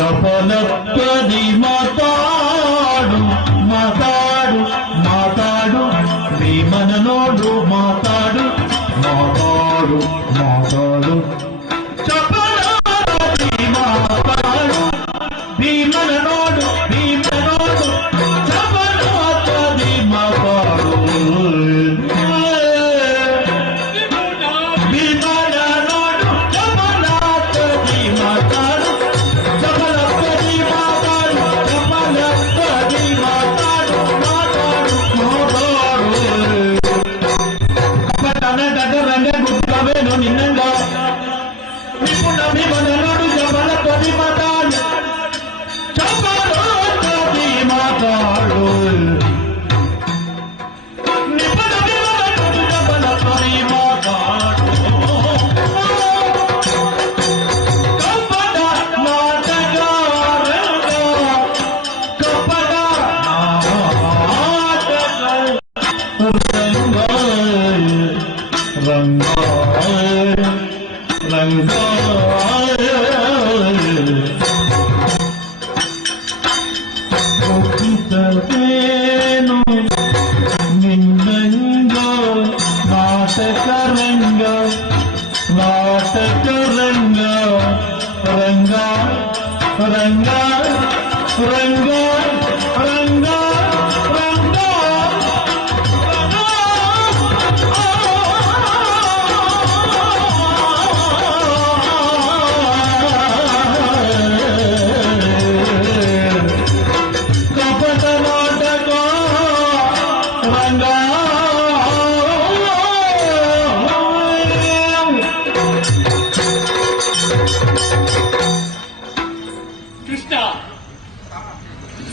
ಚಪಲತ್ತದಿ ಮಾತಾಡು ಮಾತಾಡು ಮಾತಾಡು ಭೀಮನ ನೋಡು ಮಾತಾಡು ಮಾತಾಡು ಮಾತಾಡು ಚಪಲತ್ತದಿ ಮಾತಾಡು ಭೀಮನ ನೋಡು ಭೀಮನ ನೋಡು ಚಪಲತ್ತದಿ ಮಾತಾಡು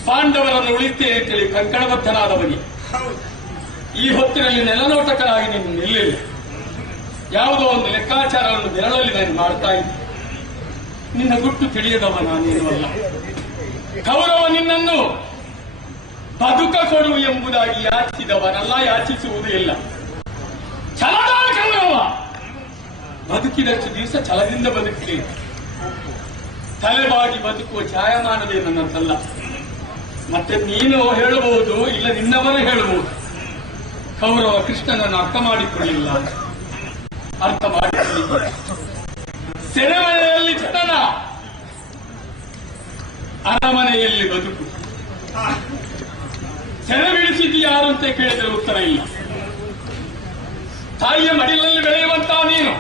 ಪಾಂಡವರನ್ನು ಉಳಿತೆ ಅಂತೇಳಿ ಕಂಕಣಬದ್ಧನಾದವನಿಗೆ ಈ ಹೊತ್ತಿನಲ್ಲಿ ನೆಲನೋಟಕರಾಗಿ ನೀನು ನಿಲ್ಲಿಲ್ಲ. ಯಾವುದೋ ಒಂದು ಲೆಕ್ಕಾಚಾರವನ್ನು ಬೆರಳಲ್ಲಿ ನಾನು ಮಾಡ್ತಾ ಇದ್ದೆ. ನಿನ್ನ ಗುಟ್ಟು ತಿಳಿಯದವ ನಾನೇನು ಅಲ್ಲ. ಕೌರವ ನಿನ್ನನ್ನು ಬದುಕ ಕೊಡು ಎಂಬುದಾಗಿ ಯಾಚಿಸಿದವನಲ್ಲ, ಯಾಚಿಸುವುದೂ ಇಲ್ಲ. ಛಲದ ಕೌರವ ಬದುಕಿದಷ್ಟು ದಿವಸ ಛಲದಿಂದ ಬದುಕಲಿ. ತಲೆಬಾಗಿ ಬದುಕುವ ಛಾಯಮಾನವೇ ನನ್ನದಲ್ಲ. ಮತ್ತೆ ನೀನು ಹೇಳಬಹುದು, ಇಲ್ಲ ನಿನ್ನವರು ಹೇಳಬಹುದು. ಕೌರವ ಕೃಷ್ಣನನ್ನು ಅರ್ಥ ಮಾಡಿಕೊಳ್ಳಿಲ್ಲ, ಅರ್ಥ ಮಾಡಿಕೊಳ್ಳಿಲ್ಲ. ಸೆರೆಮನೆಯಲ್ಲಿ ಜನನ, ಅರಮನೆಯಲ್ಲಿ ಬದುಕು. ಸೆರೆ ಬಿಡಿಸಿದ್ದು ಯಾರು ಅಂತ ಕೇಳಿದರೆ ಉತ್ತರ ಇಲ್ಲ. ತಾಯಿಯ ಮಡಿಲಲ್ಲಿ ಬೆಳೆಯುವಂತ ನೀನು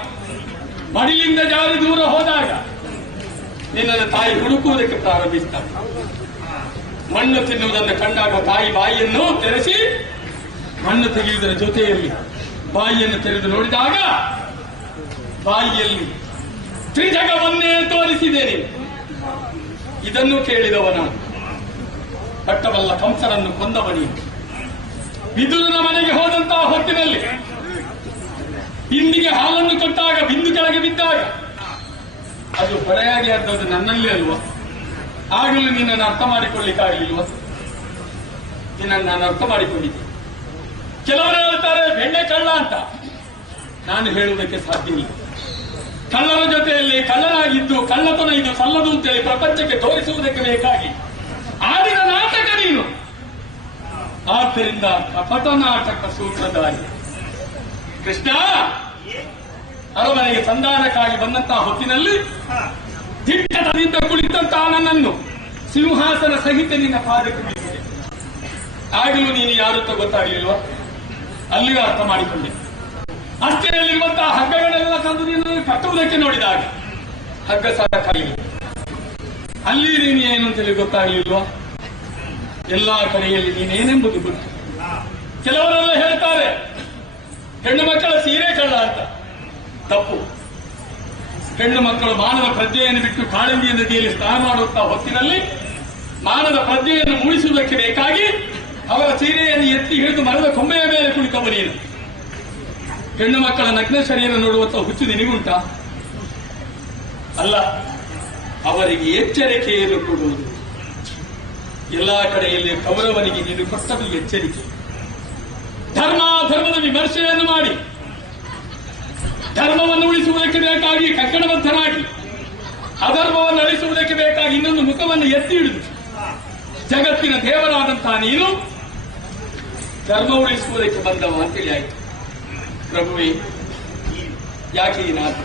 ಮಡಿಲಿಂದ ಜಾರಿ ದೂರ ಹೋದಾಗ ನಿನ್ನನ್ನು ತಾಯಿ ಹುಡುಕುವುದಕ್ಕೆ ಪ್ರಾರಂಭಿಸ್ತಾನೆ. ಮಣ್ಣು ತಿನ್ನುವುದನ್ನು ಕಂಡಾಗ ತಾಯಿ ಬಾಯಿಯನ್ನು ತೆರೆಸಿ ಮಣ್ಣು ತೆಗೆಯುವುದರ ಜೊತೆಯಲ್ಲಿ ಬಾಯಿಯನ್ನು ತೆರೆದು ನೋಡಿದಾಗ ಬಾಯಿಯಲ್ಲಿ ತ್ರಿಜಗವನ್ನೇ ತೋರಿಸಿದ್ದೇನೆ. ಇದನ್ನು ಕೇಳಿದವನ ಕಟ್ಟಬಲ್ಲ ಕಂಸನನ್ನು ಕೊಂದವನಿ ವಿದುರನ ಮನೆಗೆ ಹೋದಂತಹ ಹೊತ್ತಿನಲ್ಲಿ ಬಿಂದಿಗೆ ಹಾಲನ್ನು ಕೊಟ್ಟಾಗ ಬಿಂದು ಕೆಳಗೆ ಬಿದ್ದಾಗ ಅದು ಹೊರೆಯಾಗಿ ಅರ್ಧದ್ದು ನನ್ನಲ್ಲಿ ಅಲ್ವಾ? ಆಗಲೂ ನಿನ್ನನ್ನು ಅರ್ಥ ಮಾಡಿಕೊಳ್ಳಿಕ್ಕಾಗಲಿಲ್ವ? ನಿನ್ನನ್ನು ನಾನು ಅರ್ಥ ಮಾಡಿಕೊಂಡಿದ್ದೆ. ಕೆಲವರು ಹೇಳ್ತಾರೆ ಬೆಣ್ಣೆ ಕಳ್ಳ ಅಂತ. ನಾನು ಹೇಳುವುದಕ್ಕೆ ಸಾಧ್ಯವಿಲ್ಲ. ಕಳ್ಳರ ಜೊತೆಯಲ್ಲಿ ಕಳ್ಳನಾಗಿದ್ದು ಕಳ್ಳತನ ಇದು ಸಲ್ಲದು ಅಂತೇಳಿ ಪ್ರಪಂಚಕ್ಕೆ ತೋರಿಸುವುದಕ್ಕೆ ಬೇಕಾಗಿ ಆಡಿನ ನಾಟಕ ನೀನು. ಆದ್ದರಿಂದ ಕಪಟ ನಾಟಕ ಸೂತ್ರಧಾರಿ ಕೃಷ್ಣ ಅರಮನೆಗೆ ಸಂಧಾನಕ್ಕಾಗಿ ಬಂದಂತಹ ಹೊತ್ತಿನಲ್ಲಿ ದಿಟ್ಟದಿಂದ ಕುಳಿತಂತಹ ನನ್ನನ್ನು ಸಿಂಹಾಸನ ಸಹಿತ ನಿನ್ನ ಪಾದಕ್ಕೆ ಬೀಸಿದೆ. ಆಗಲೂ ನೀನು ಯಾರುತ್ತ ಗೊತ್ತಾಗಲಿಲ್ವ? ಅಲ್ಲಿಯೂ ಅರ್ಥ ಮಾಡಿಕೊಂಡೆ. ಅಷ್ಟೇನಲ್ಲಿರುವಂತಹ ಹಗ್ಗಗಳೆಲ್ಲ ತಂದು ನೀನು ಕಟ್ಟುವುದಕ್ಕೆ ನೋಡಿದಾಗ ಹಗ್ಗ ಸಾಕಾಗಲಿಲ್ಲ. ಅಲ್ಲಿ ನೀನು ಏನು ಅಂತೇಳಿ ಗೊತ್ತಾಗಲಿಲ್ವ? ಎಲ್ಲಾ ಕಡೆಯಲ್ಲಿ ನೀನೇನೆಂಬುದು ಗೊತ್ತು. ಕೆಲವರೆಲ್ಲ ಹೇಳ್ತಾರೆ ಹೆಣ್ಣು ಮಕ್ಕಳ ಸೀರೆ ಕಳ್ಳ ಅಂತ. ತಪ್ಪು. ಹೆಣ್ಣು ಮಕ್ಕಳು ಮಾನವ ಪ್ರಜ್ಞೆಯನ್ನು ಬಿಟ್ಟು ಕಾಳಂಗಿ ನದಿಯಲ್ಲಿ ಸ್ನಾನ ಮಾಡುವಂತಹ ಹೊತ್ತಿನಲ್ಲಿ ಮಾನವ ಪ್ರಜ್ಞೆಯನ್ನು ಮೂಡಿಸುವುದಕ್ಕೆ ಬೇಕಾಗಿ ಅವರ ಸೀರೆಯನ್ನು ಎತ್ತಿ ಹಿಡಿದು ಮರದ ಕೊಂಬೆಯ ಮೇಲೆ ಕುಳಿತವ ನೀನು. ಹೆಣ್ಣು ಮಕ್ಕಳ ನಗ್ನ ಶರೀರ ನೋಡುವಂತಹ ಹುಚ್ಚು ನಿನಗುಂಟ? ಅಲ್ಲ, ಅವರಿಗೆ ಎಚ್ಚರಿಕೆಯನ್ನು ಕೊಡುವುದು. ಎಲ್ಲಾ ಕಡೆಯಲ್ಲಿ ಕೌರವನಿಗೆ ನೀನು ಕೊಟ್ಟದ್ದು ಎಚ್ಚರಿಕೆ. ಧರ್ಮದ ವಿಮರ್ಶೆಯನ್ನು ಮಾಡಿ ಧರ್ಮವನ್ನು ಉಳಿಸುವುದಕ್ಕೆ ಬೇಕಾಗಿ ಕಂಕಣಬದ್ಧನಾಗಿ ಅಧರ್ಮವನ್ನು ಅಳಿಸುವುದಕ್ಕೆ ಬೇಕಾಗಿ ಇನ್ನೊಂದು ಮುಖವನ್ನು ಎತ್ತಿ ಹಿಡಿದು ಜಗತ್ತಿನ ದೇವರಾದಂತಹ ನೀನು ಧರ್ಮ ಉಳಿಸುವುದಕ್ಕೆ ಬಂದವ ಅಂತೇಳಿ ಆಯ್ತು. ಪ್ರಭುವೇ, ಯಾಕೆ ಈ ನಾಟ?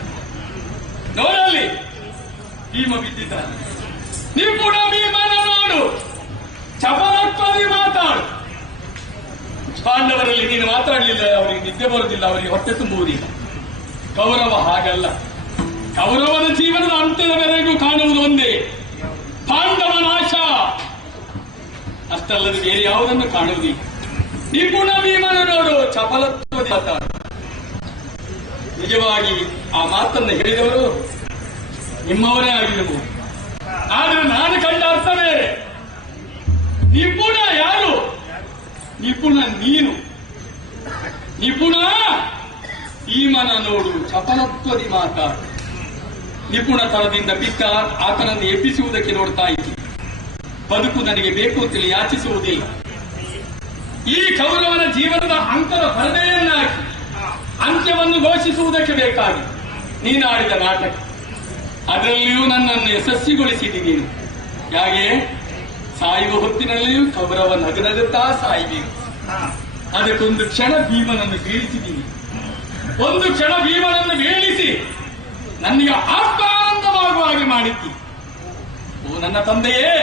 ನೋಡಲ್ಲಿ ಭೀಮ ಬಿದ್ದಿದ್ದಾನೆ. ನೀವು ಕೂಡ ಭೀಮನ ನೋಡು, ಚಪಲತ್ವದಿ ಮಾತಾಡು. ಪಾಂಡವರಲ್ಲಿ ನೀನು ಮಾತಾಡಲಿಲ್ಲ, ಅವರಿಗೆ ನಿದ್ದೆ ಬರುವುದಿಲ್ಲ, ಅವರಿಗೆ ಹೊಟ್ಟೆ ತುಂಬುವುದಿಲ್ಲ. ಕೌರವ ಹಾಗಲ್ಲ. ಕೌರವನ ಜೀವನದ ಅಂತ್ಯದವರೆಗೂ ಕಾಣುವುದು ಒಂದೇ, ಪಾಂಡವ ನಾಶ. ಅಷ್ಟಲ್ಲದೆ ಬೇರೆ ಯಾವುದನ್ನು ಕಾಣುವುದಿಲ್ಲ. ನಿಪುಣ ಭೀಮನ ನೋಡು, ಚಪಲತ್ವದಿ ಮಾತಾಡು. ನಿಜವಾಗಿ ಆ ಮಾತನ್ನು ಹೇಳಿದವರು ನಿಮ್ಮವರೇ ಆಗಿರಬಹುದು. ಆದರೆ ನಾನು ಕಂಡ ಅರ್ಥ ಬೇರೆ. ನಿಪುಣ ಯಾರು? ನಿಪುಣ ನೀನು. ನಿಪುಣ ಭೀಮನ ನೋಡು, ಚಪಲತ್ವದಿ ಮಾತಾಡು. ನಿಪುಣತನದಿಂದ ಬಿದ್ದ ಆತನನ್ನು ಎಬ್ಬಿಸುವುದಕ್ಕೆ ನೋಡ್ತಾ ಇದ್ದೀನಿ. ಬದುಕು ನನಗೆ ಬೇಕು ಅಂತೇಳಿ ಯಾಚಿಸುವುದಿಲ್ಲ. ಈ ಕೌರವನ ಜೀವನದ ಅಂತರ ಪರದೆಯನ್ನಾಗಿ ಅಂತ್ಯವನ್ನು ಘೋಷಿಸುವುದಕ್ಕೆ ಬೇಕಾಗಿ ನೀನಾಡಿದ ನಾಟಕ. ಅದರಲ್ಲಿಯೂ ನನ್ನನ್ನು ಯಶಸ್ವಿಗೊಳಿಸಿದಿ ನೀನು. ಯಾಕೆ? ಸಾಯುವ ಹೊತ್ತಿನಲ್ಲಿಯೂ ಕೌರವ ನಗನಗುತ್ತಾ ಸಾಯಬೇಕು. ಅದಕ್ಕೊಂದು ಕ್ಷಣ ಭೀಮನನ್ನು ಬೀಳಿಸಿದ್ದೀನಿ. ಒಂದು ಕ್ಷಣ ಭೀಮನನ್ನು ಬೀಳಿಸಿ ನನಗೆ ಆತ್ಮಾನಂದವಾಗುವ ಹಾಗೆ ಮಾಡಿದ್ದಿ. ಓ ನನ್ನ ತಂದೆಯೇ,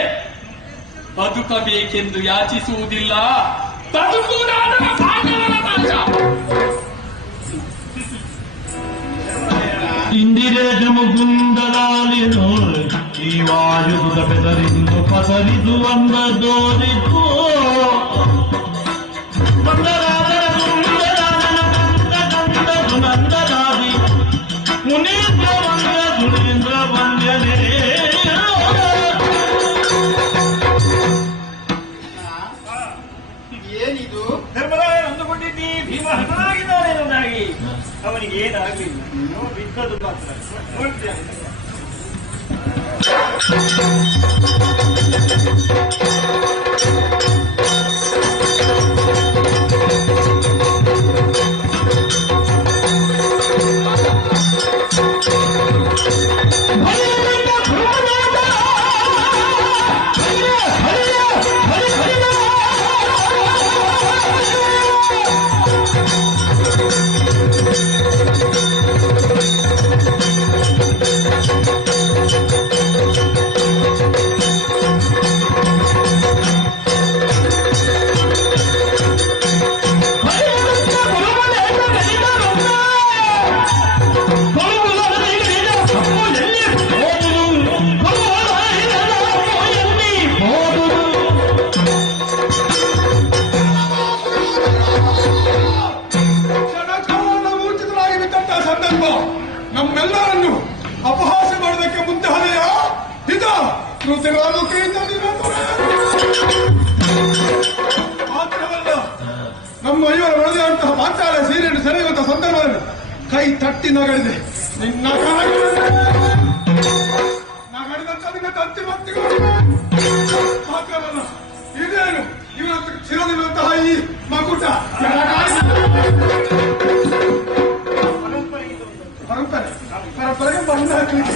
ಬದುಕಬೇಕೆಂದು ಯಾಚಿಸುವುದಿಲ್ಲ, ಬದುಕುವುದಾದ ಸಾಗರನ ನಾಶ. ಇಂದಿರೇಶ ಮುಗುಂದಲಾಲಿನು ಈ ವಾಯುದ ಬೆದರಿಂದು ಪಸರಿದು ಅಂದ ದೋರಿತು ನಂದರಾದಿ ಮುನೀಂದ್ರ ವಂದ್ಯ ಸುರೇಂದ್ರ ವಂದ್ಯನೇ. ಏನಿದು? ಧರ್ಮರಾಯ ಅಂದುಕೊಂಡಿದ್ದಿ ಭೀಮ ಹತನಾಗಿದ್ದಾನೆ ಎನ್ನುವುದಾಗಿ. ಅವನಿಗೆ ಏನಾಗಲಿಲ್ಲ, ಬಿದ್ದದು ಮಾತ್ರ ನೋಡ್ತೇನೆ. ನಮ್ಮೆಲ್ಲರನ್ನು ಅಪಹಾಸ್ಯ ಮಾಡೋದಕ್ಕೆ ಮುಂದಾದೆಯಾ? ಇದ ಋತುರಾಮುಖಿಯಿಂದ ಮಾತ್ರವಲ್ಲ, ನಮ್ಮ ಇವರ ಒಳದಂತಹ ಪಾಂಚಾಲ ಸೀರೆಯನ್ನು ಸೆಳೆಯುವಂತಹ ಸಂದರ್ಭವನ್ನು ಕೈ ತಟ್ಟಿ ನಗಳಿದೆ. ನಿನ್ನ ನಗಡಿದಂತ ನಿನ್ನ ತಂತಿ ಮತ್ತಿಗಳು ಮಾತ್ರವಲ್ಲ, ಇದೇನು ಇವರ ಚಿರದಿರುವಂತಹ ಈ ಮಕುಟ ಪರಂಪರೆಗೆ ಬಣ್ಣ ಹಾಕಲಿಕ್ಕೆ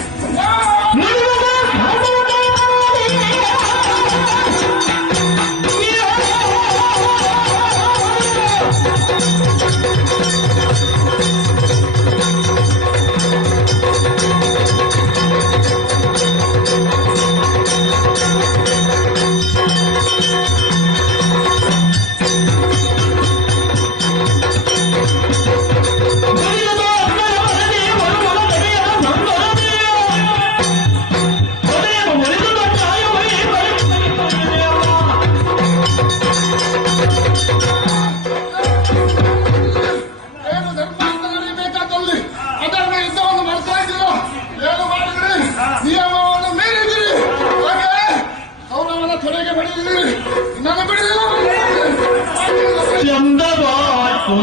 ಚಂದವಾತು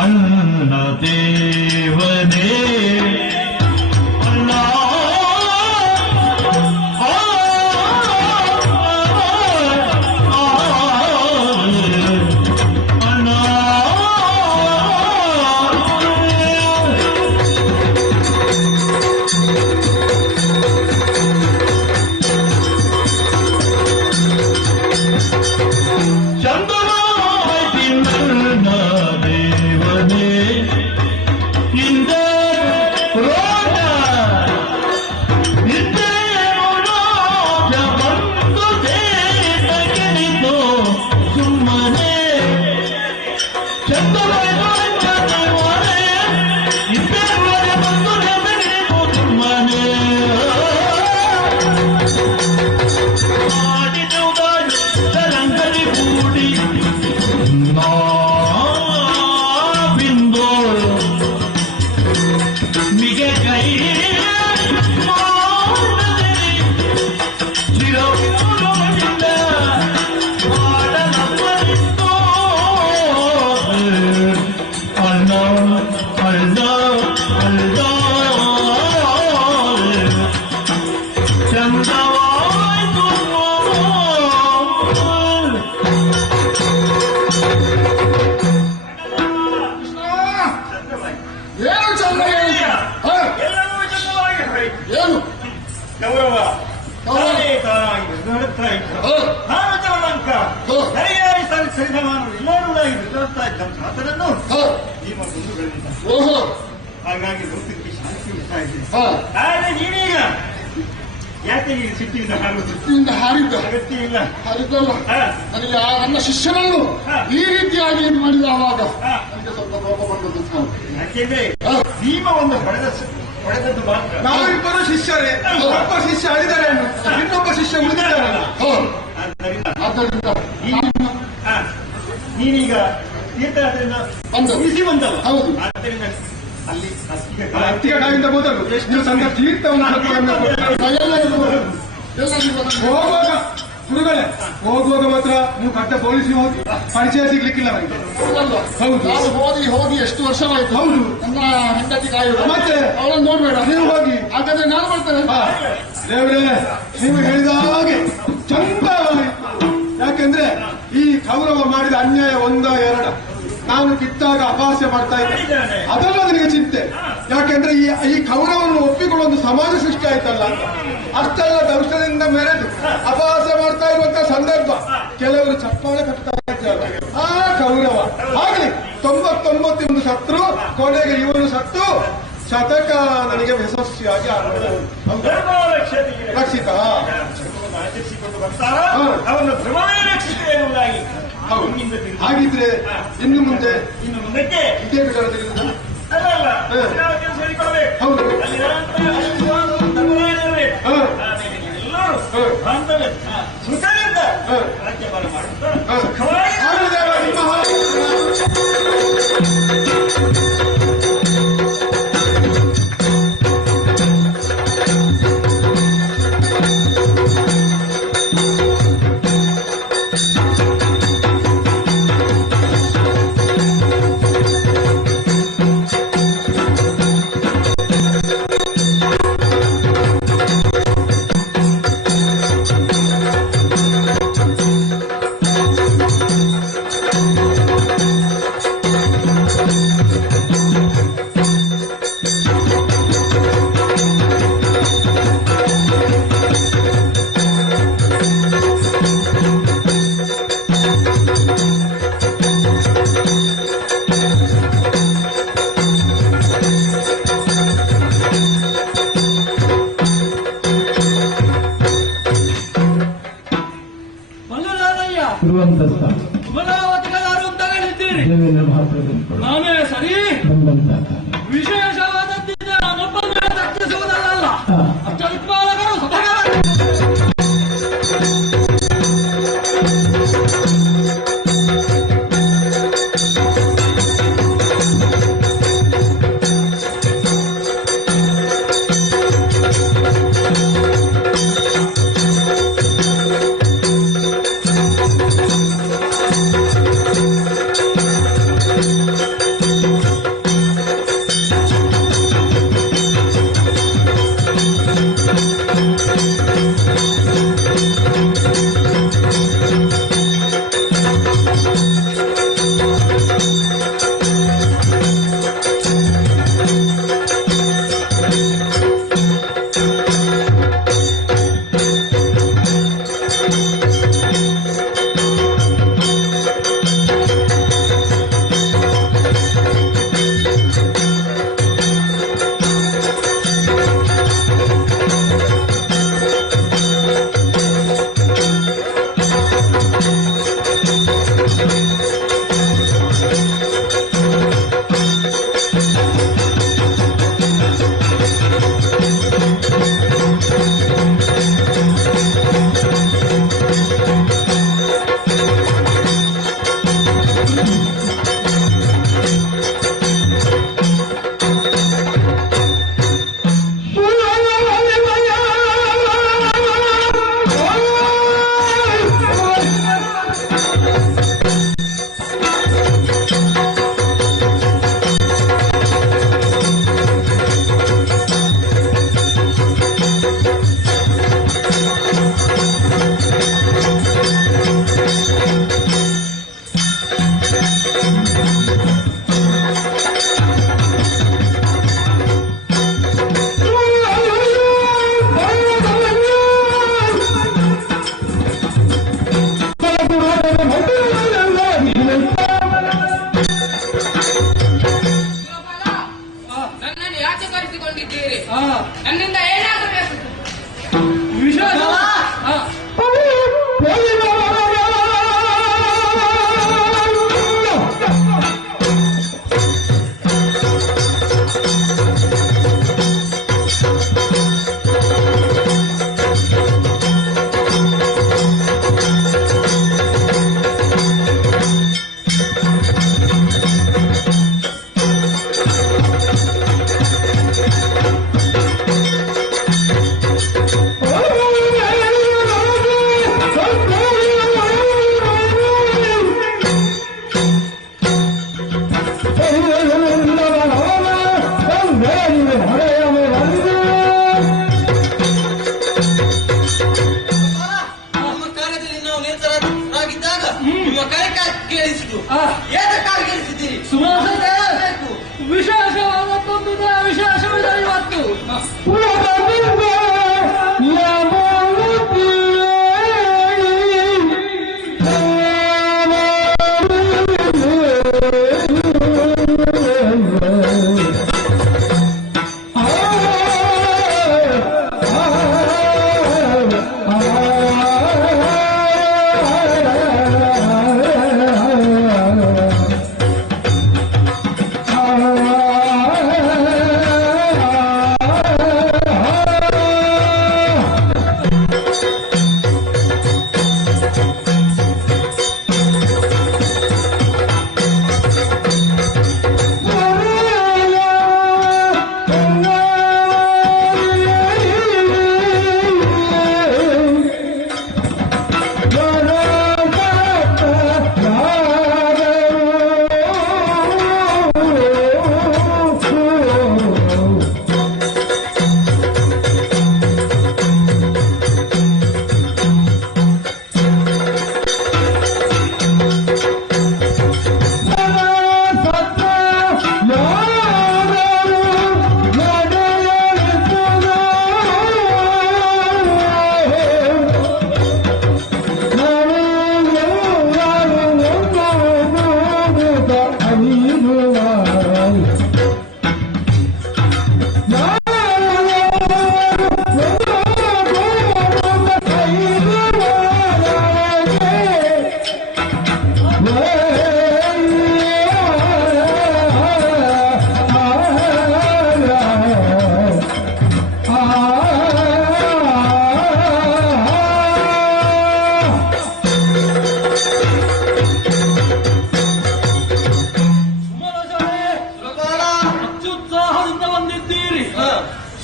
ಅನ್ನ ದೇವನೇ ಅನ್ನ ಹಾಗಾಗಿ ಲೋಕಕ್ಕೆ ಶಾಂತಿ ಉಂಟಾ ಇದೆ. ಆದ್ರೆ ನೀವೀಗ ಯಾಕೆ ನೀವು ಸಿಟ್ಟಿಯಿಂದ ಹಾರಿದ್ದ ಅಗತ್ಯ ಇಲ್ಲ. ಹಾರಿದ್ದಲ್ಲ, ನನಗೆ ನನ್ನ ಶಿಷ್ಯನನ್ನು ಈ ರೀತಿಯಾಗಿ ಮಾಡಿದ ಆವಾಗ ನನಗೆ ಸ್ವಲ್ಪ ಕೋಪ ಬಂದದ್ದು. ಯಾಕೆಂದ್ರೆ ಭೀಮವನ್ನು ಹೊಡೆದದ್ದು ಮಾತ್ರ. ನಾವಿಬ್ಬರು ಶಿಷ್ಯರೇ, ಒಬ್ಬ ಶಿಷ್ಯ ಅಳಿದರೆ ಇನ್ನೊಬ್ಬ ಶಿಷ್ಯ ಉಳಿದಿದ್ದಾರಲ್ಲ. ಆದ್ದರಿಂದ ನೀನೀಗ ತೀರ್ಥಯಾತ್ರೆಯಿಂದ ಮುಗಿಸಿ ಬಂದಲ್ಲ. ಹೌದು. ಆದ್ದರಿಂದ ಅಲ್ಲಿ ಹತ್ತಿಗೆಗಾಗಿಂದ ಮೊದಲು ನೀವು ತನ್ನ ತೀರ್ಥವನ್ನು ಹೋಗುವಾಗ ಗುರುಗಳೇ, ಹೋಗುವಾಗ ಮಾತ್ರ ನೀವು ಕಟ್ಟ ಪೊಲೀಸ್ ಹೋಗಿ ಪರಿಚಯ ಸಿಗ್ಲಿಕ್ಕಿಲ್ಲ ನನಗೆ. ಹೌದು, ನಾನು ಹೋಗಿ ಎಷ್ಟು ವರ್ಷವಾಯ್ತು. ಹೌದು, ನನ್ನ ಹೆಂಡತಿ ಕಾಯುವ ಮತ್ತೆ ಅವಳನ್ನು ನೋಡ್ಬೇಡ. ನೀವು ಹೋಗಿ, ಹಾಗಾದ್ರೆ ನಾನು ಬರ್ತೇನೆ. ದೇವರೇ, ನೀವು ಹೇಳಿದ ಹಾಗೆ ಚಂದವಾಯಿತು. ಯಾಕೆಂದ್ರೆ ಈ ಕೌರವ ಮಾಡಿದ ಅನ್ಯಾಯ ಒಂದ ಎರಡ, ನಾನು ಕಿತ್ತಾಗ ಅಪಹಾಸ್ಯ ಮಾಡ್ತಾ ಇದ್ದೆ, ಅದೆಲ್ಲ ನನಗೆ ಚಿಂತೆ. ಯಾಕೆಂದ್ರೆ ಈ ಕೌರವನ್ನು ಒಪ್ಪಿಕೊಳ್ಳುವ ಒಂದು ಸಮಾಜ ಸೃಷ್ಟಿ ಆಯ್ತಲ್ಲ, ಅಷ್ಟೆಲ್ಲ ದೌರ್ಷದಿಂದ ಮೆರೆದು ಅಪಹಾಸ್ಯ ಮಾಡ್ತಾ ಇರುವಂತಹ ಸಂದರ್ಭ ಕೆಲವರು ಚಪ್ಪಾಳೆ ಕಟ್ತಾ ಇದ್ದಾರೆ. ಆ ಕೌರವ ಆಗ್ಲಿ 99 ಸತ್ರು, ಕೊನೆಗೆ ಇವನು ಸತ್ತು ಶತಕ ನನಗೆ ಯಶಸ್ವಿಯಾಗಿ ರಕ್ಷಿತ. ಆಚರಿಸಿಕೊಂಡು ಬರ್ತಾರ ಅವನ ಧರ್ಮವೇ ರಕ್ಷಿತ ಎನ್ನುವುದಾಗಿ. ಹಾಗಿದ್ರೆ ಇನ್ನು ಮುಂದಕ್ಕೆ ಇದೇ ವಿಚಾರ ತಿಳಿದ ಸೇರಿಕೊಳ್ಳಬೇಕು. ಹೌದು, ಎಲ್ಲರೂ ಬಾಂಧವ್ಯ ಸುಖದಿಂದ ರಾಜ್ಯಭಾರ ಮಾಡುತ್ತಾ ಸುಖವಾಗಿ ಮಾಡಿಕೊಂಡಿದ್ದೀರಿ. ನನ್ನಿಂದ ಏನಾಗಬೇಕು? ವಿಶೇಷ ವಿಶೇಷವಾದಕ್ಕೊಂದು ವಿಶೇಷವಿದೆ ಇವತ್ತು.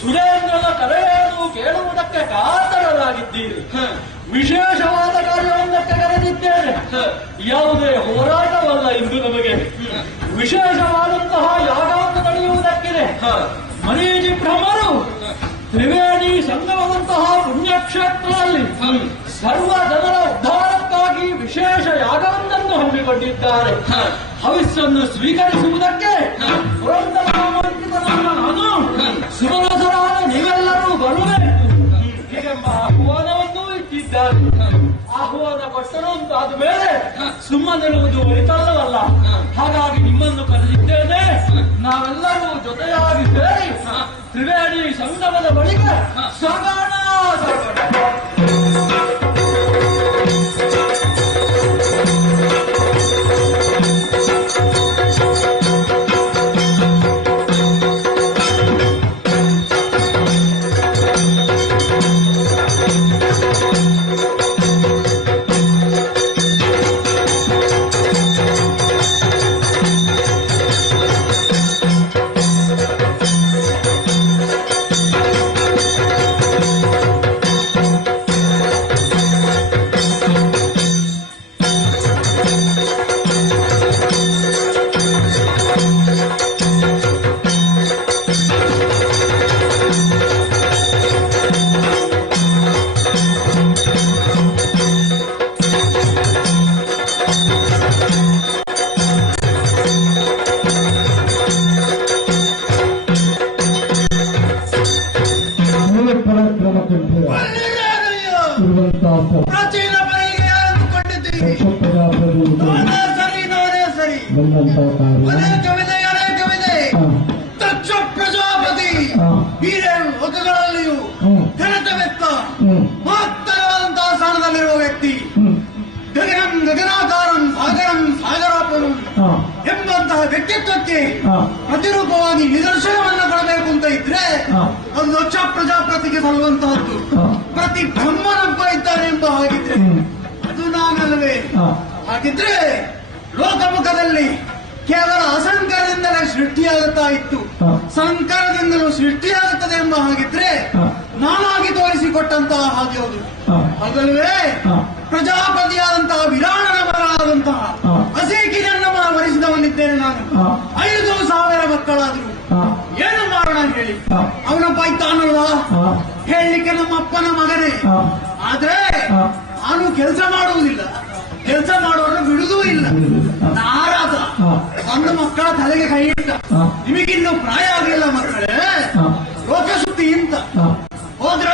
ಸುರೇಂದ್ರನ ಕರೆಯನ್ನು ಕೇಳುವುದಕ್ಕೆ ಕಾತರರಾಗಿದ್ದೀರಿ. ವಿಶೇಷವಾದ ಕಾರ್ಯವೊಂದಕ್ಕೆ ಕರೆದಿದ್ದೇನೆ. ಯಾವುದೇ ಹೋರಾಟವಲ್ಲ ಇಂದು ನಮಗೆ. ವಿಶೇಷವಾದಂತಹ ಯಾಗವನ್ನು ನಡೆಯುವುದಕ್ಕಿದೆ. ಮರೀಚಿ ಬ್ರಹ್ಮರು ತ್ರಿವೇಣಿ ಸಂಗಮದಂತಹ ಪುಣ್ಯಕ್ಷೇತ್ರದಲ್ಲಿ ಸರ್ವ ಜನರ ಉದ್ಧಾರಕ್ಕಾಗಿ ವಿಶೇಷ ಯಾಗವೊಂದನ್ನು ಹಮ್ಮಿಕೊಂಡಿದ್ದಾರೆ. ಹವಿಸ್ಸನ್ನು ಸ್ವೀಕರಿಸುವುದಕ್ಕೆ ಪುರಂದರಾಮಂಕಿತನಾದ ನಾನು ಸುಮನಸರಾದ ನೀವೆಲ್ಲರೂ ಬರಬೇಕು ಹೀಗೆಂಬ ಆಹ್ವಾನವನ್ನೂ ಇಟ್ಟಿದ್ದಾರೆ. ಆಹ್ವಾನ ಕೊಟ್ಟರು ಅಂತಾದ ಮೇಲೆ ಸುಮ್ಮನಿರುವುದು ಒಳಿತಲ್ಲವಲ್ಲ. ಹಾಗಾಗಿ ನಿಮ್ಮನ್ನು ಕರೆದಿದ್ದೇನೆ. ನಾವೆಲ್ಲರೂ ಜೊತೆಯಾಗಿ ಸೇರಿ ತ್ರಿವೇಣಿ ಸಂಗಮದ ಬಳಿಕ ಸಾಗೋಣ. ಪ್ರಾಚೀನ ಪರಿಗೆ ಅಂದುಕೊಂಡಿದ್ದೀರಿ. ಅನೇಕವಿದೆ. ದಕ್ಷ ಪ್ರಜಾಪತಿ ಅದಕ್ಕೆ ಪ್ರತಿರೂಪವಾಗಿ ನಿದರ್ಶನವನ್ನು ಕೊಡಬೇಕು ಅಂತ ಇದ್ರೆ ಅದು ದಕ್ಷ ಪ್ರಜಾಪತಿಗೆ ಸಲ್ಲುವಂತಹದ್ದು. ಪ್ರತಿ ಬ್ರಹ್ಮನೊಬ್ಬ ಇದ್ದಾನೆ ಎಂಬ ಹಾಗಿದ್ರೆ ಅದು ನಾನಲ್ವೇ? ಹಾಗಿದ್ರೆ ಲೋಕಮುಖದಲ್ಲಿ ಕೇವಲ ಅಸಂಕರದಿಂದಲೇ ಸೃಷ್ಟಿಯಾಗುತ್ತಾ ಇತ್ತು, ಸಂಕರದಿಂದಲೂ ಸೃಷ್ಟಿಯಾಗುತ್ತದೆ ಎಂಬ ಹಾಗಿದ್ರೆ ನಾನಾಗಿ ತೋರಿಸಿಕೊಟ್ಟಂತಹ ಹಾಗೆ ಹೌದು ಅದಲ್ವೇ? ಪ್ರಜಾಪತಿಯಾದಂತಹ ವಿರಾಣನ ಮರಳಾದಂತಹ ಅಸೇಕಿನನ್ನ ವರಿಸಿದವನಿದ್ದೇನೆ ನಾನು. 5,000 ಮಕ್ಕಳಾದ್ರು ಏನು ಮಾಡೋಣ ಹೇಳಿ? ಅವನೊಬ್ಬ ಇದ್ದಾನಲ್ಲ ಹೇಳಲಿಕ್ಕೆ ನಮ್ಮ ಅಪ್ಪನ ಮಗನೇ. ಆದ್ರೆ ನಾನು ಕೆಲಸ ಮಾಡುವುದಿಲ್ಲ, ಕೆಲಸ ಮಾಡುವವರನ್ನು ಬಿಡುವುದೂ ಇಲ್ಲ. ನಾರಾದ ನನ್ನ ಮಕ್ಕಳ ತಲೆಗೆ ಕೈ ಇಟ್ಟ. ನಿಮಗಿನ್ನೂ ಪ್ರಾಯ ಆಗಲಿಲ್ಲ ಮಕ್ಕಳೇ, ಲೋಕಸುತ್ತಿ ಇಂತ ಹೋದ್ರ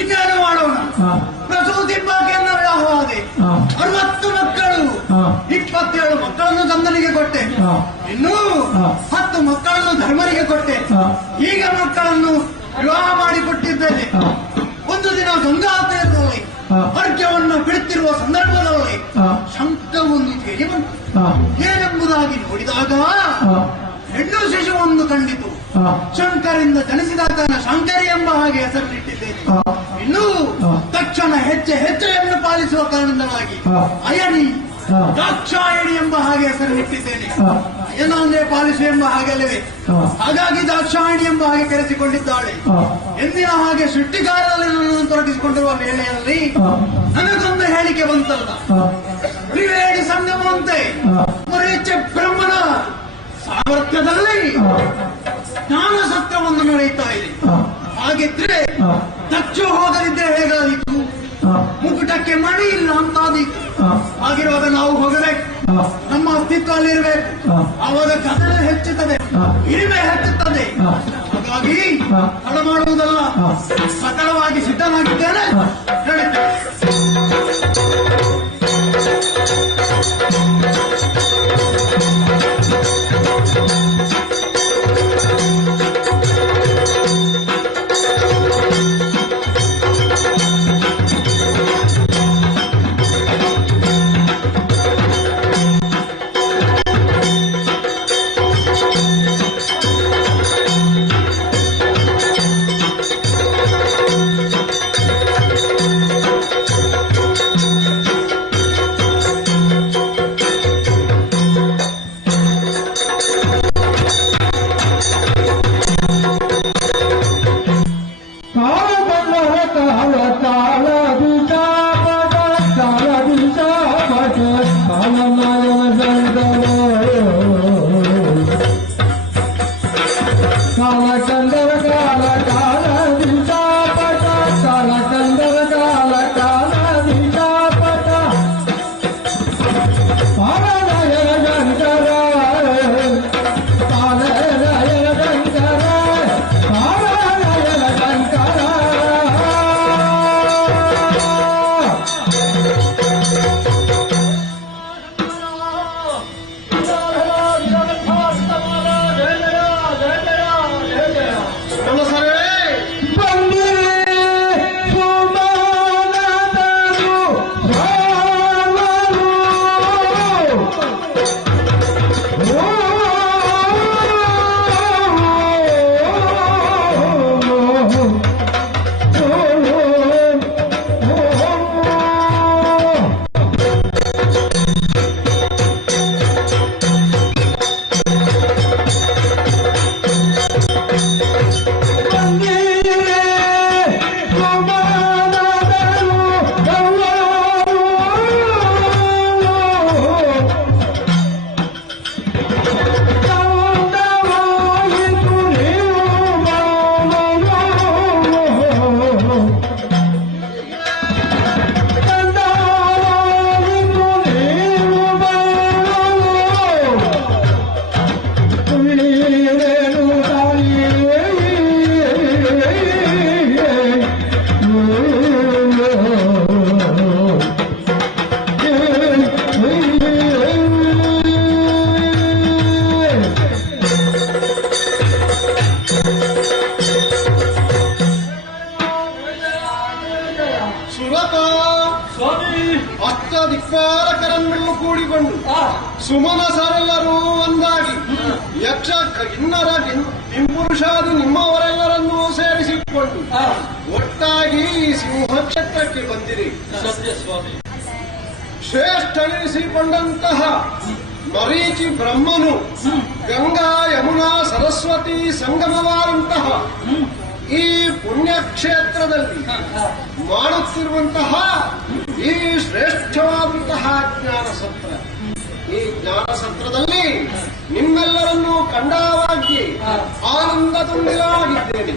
ಇನ್ನೇನು ಮಾಡೋಣ? ಪ್ರಸೂತಿ ಬಾಕಿಯನ್ನು ವ್ಯಾಹವಾದೆ 60 ಮಕ್ಕಳು 27 ಮಕ್ಕಳನ್ನು ತಂದನಿಗೆ ಕೊಟ್ಟೆ, ಇನ್ನೂ 10 ಮಕ್ಕಳನ್ನು ಧರ್ಮನಿಗೆ ಕೊಟ್ಟೆ. ಈಗ ಮಕ್ಕಳನ್ನು ವಿವಾಹ ಮಾಡಿಕೊಟ್ಟಿದ್ದೇನೆ. ಒಂದು ದಿನ ಗಂಗಾತೀರದಲ್ಲಿ ಅರ್ಘ್ಯವನ್ನು ಬಿಡುತ್ತಿರುವ ಸಂದರ್ಭದಲ್ಲಿ ಶಂಕವೊಂದು ಕೇಳಿ ಬಂತು. ಏನೆಂಬುದಾಗಿ ನೋಡಿದಾಗ ಹೆಣ್ಣು ಶಿಶುವೊಂದು ಕಂಡಿತು. ಶಂಕರಿಂದ ಜನಿಸಿದಾತನ ಶಂಕರಿ ಎಂಬ ಹಾಗೆ ಹೆಸರಿಟ್ಟಿದ್ದೇನೆ. ಇನ್ನು ತಕ್ಷಣ ಹೆಜ್ಜೆಯನ್ನು ಪಾಲಿಸುವ ಕಾರಣದಿಂದಾಗಿ ಅಯನಿ ದಾಕ್ಷಾಯಣಿ ಎಂಬ ಹಾಗೆ ಹೆಸರಿಟ್ಟಿದ್ದೇನೆ. ಅಯನ ಅಂದ್ರೆ ಪಾಲಿಸು ಎಂಬ ಹಾಗೆಲ್ಲವೇ? ಹಾಗಾಗಿ ದಾಕ್ಷಾಯಣಿ ಎಂಬ ಹಾಗೆ ಕರೆಸಿಕೊಂಡಿದ್ದಾಳೆ. ಎಂದಿನ ಹಾಗೆ ಸೃಷ್ಟಿಕಾರದಲ್ಲಿ ನನ್ನನ್ನು ತೊಡಗಿಸಿಕೊಂಡಿರುವ ವೇಳೆಯಲ್ಲಿ ನನಗೊಂದು ಹೇಳಿಕೆ ಬಂತಲ್ಲ, ತ್ರಿವೇಣಿ ಸಂಗಮವಂತೆ ಮುರೇಚ್ಛೆ ಬ್ರಹ್ಮನ ಸಾಮರ್ಥ್ಯದಲ್ಲಿ ಜ್ಞಾನ ಸತ್ರವನ್ನು ನಡೆಯುತ್ತಾ ಇದೆ. ಹಾಗಿದ್ರೆ ದಕ್ಷ ಹೋಗದಿದ್ದರೆ ಹೇಗಾದೀತು? ಮುಕುಟಕ್ಕೆ ಮಣಿ ಇಲ್ಲ ಅಂತಾದೀತು. ಹಾಗಿರುವಾಗ ನಾವು ಹೋಗಬೇಕು, ನಮ್ಮ ಅಸ್ತಿತ್ವ ಅಲ್ಲಿರಬೇಕು. ಆವಾಗ ಕಥನ ಹೆಚ್ಚುತ್ತದೆ, ಹಿರಿಮೆ ಹೆಚ್ಚುತ್ತದೆ. ಹಾಗಾಗಿ ತಡ ಮಾಡುವುದಲ್ಲ, ಸಕಲವಾಗಿ ಸಿದ್ಧನಾಗಿದ್ದೇನೆ. ಸುಮನಸರೆಲ್ಲರೂ ಒಂದಾಗಿ ಯಕ್ಷ ಕಿನ್ನರ ಕಿಂಪುರುಷಾದಿ ನಿಮ್ಮವರೆಲ್ಲರನ್ನೂ ಸೇರಿಸಿಕೊಂಡು ಒಟ್ಟಾಗಿ ಸಿಂಹಕ್ಷೇತ್ರಕ್ಕೆ ಬಂದಿರಿ. ಶ್ರೇಷ್ಠನೆನಿಸಿಕೊಂಡಂತಹ ಮರೀಚಿ ಬ್ರಹ್ಮನು ಗಂಗಾ ಯಮುನಾ ಸರಸ್ವತಿ ಸಂಗಮವಾದಂತಹ ಈ ಪುಣ್ಯಕ್ಷೇತ್ರದಲ್ಲಿ ಮಾಡುತ್ತಿರುವಂತಹ ಈ ಶ್ರೇಷ್ಠವಾದಂತಹ ಜ್ಞಾನ ಸತ್ರ, ಈ ಜ್ಞಾನ ಸತ್ರದಲ್ಲಿ ನಿಮ್ಮೆಲ್ಲರನ್ನೂ ಕಂಡಾವಾಗಿ ಆನಂದ ತುಂಬಿಲಾಗಿದ್ದೇನೆ.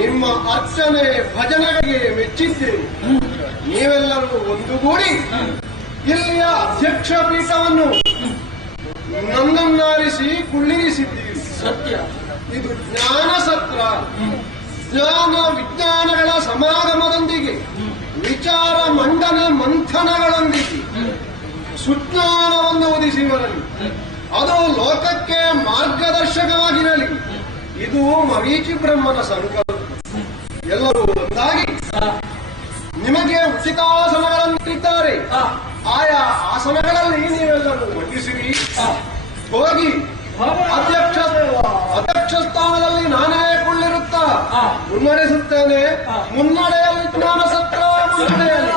ನಿಮ್ಮ ಅರ್ಚನೆ ಭಜನೆಗೆ ಮೆಚ್ಚಿದ್ದೇನೆ. ನೀವೆಲ್ಲರೂ ಒಂದುಗೂಡಿ ಇಲ್ಲಿಯ ಅಧ್ಯಕ್ಷ ಪೀಠವನ್ನು ನನ್ನನ್ನಾರಿಸಿ ಕುಳ್ಳಿರಿಸಿದ್ದೀರಿ. ಸತ್ಯ, ಇದು ಜ್ಞಾನ ಸತ್ರ. ಜ್ಞಾನ ವಿಜ್ಞಾನಗಳ ಸಮಾಗಮದೊಂದಿಗೆ ವಿಚಾರ ಮಂಡನೆ ಮಂಥನಗಳೊಂದಿಗೆ ಸುಜ್ಞಾನವನ್ನು ಒದಿಸಿರಲಿ. ಅದು ಲೋಕಕ್ಕೆ ಮಾರ್ಗದರ್ಶಕವಾಗಿರಲಿ. ಇದು ಮರೀಚಿ ಬ್ರಹ್ಮನ ಸಂಕಲ್ಪ. ಎಲ್ಲರೂ ಒಂದಾಗಿ ನಿಮಗೆ ಉಚಿತಾಸನಗಳನ್ನು ಇಟ್ಟಿದ್ದಾರೆ. ಆಯಾ ಆಸನಗಳಲ್ಲಿ ನೀವೆಲ್ಲರೂ ವಂದಿಸಿರಿ. ಹೋಗಿ ಅಧ್ಯಕ್ಷ ಸ್ಥಾನದಲ್ಲಿ ನಾನೇ ಕುಳ್ಳಿರುತ್ತಾ ಮುನ್ನಡೆಸುತ್ತೇನೆ. ಮುನ್ನಡೆಯಲ್ಲಿ ಜ್ಞಾನ ಸತ್ರ ಮುನ್ನಡೆಯಲ್ಲಿ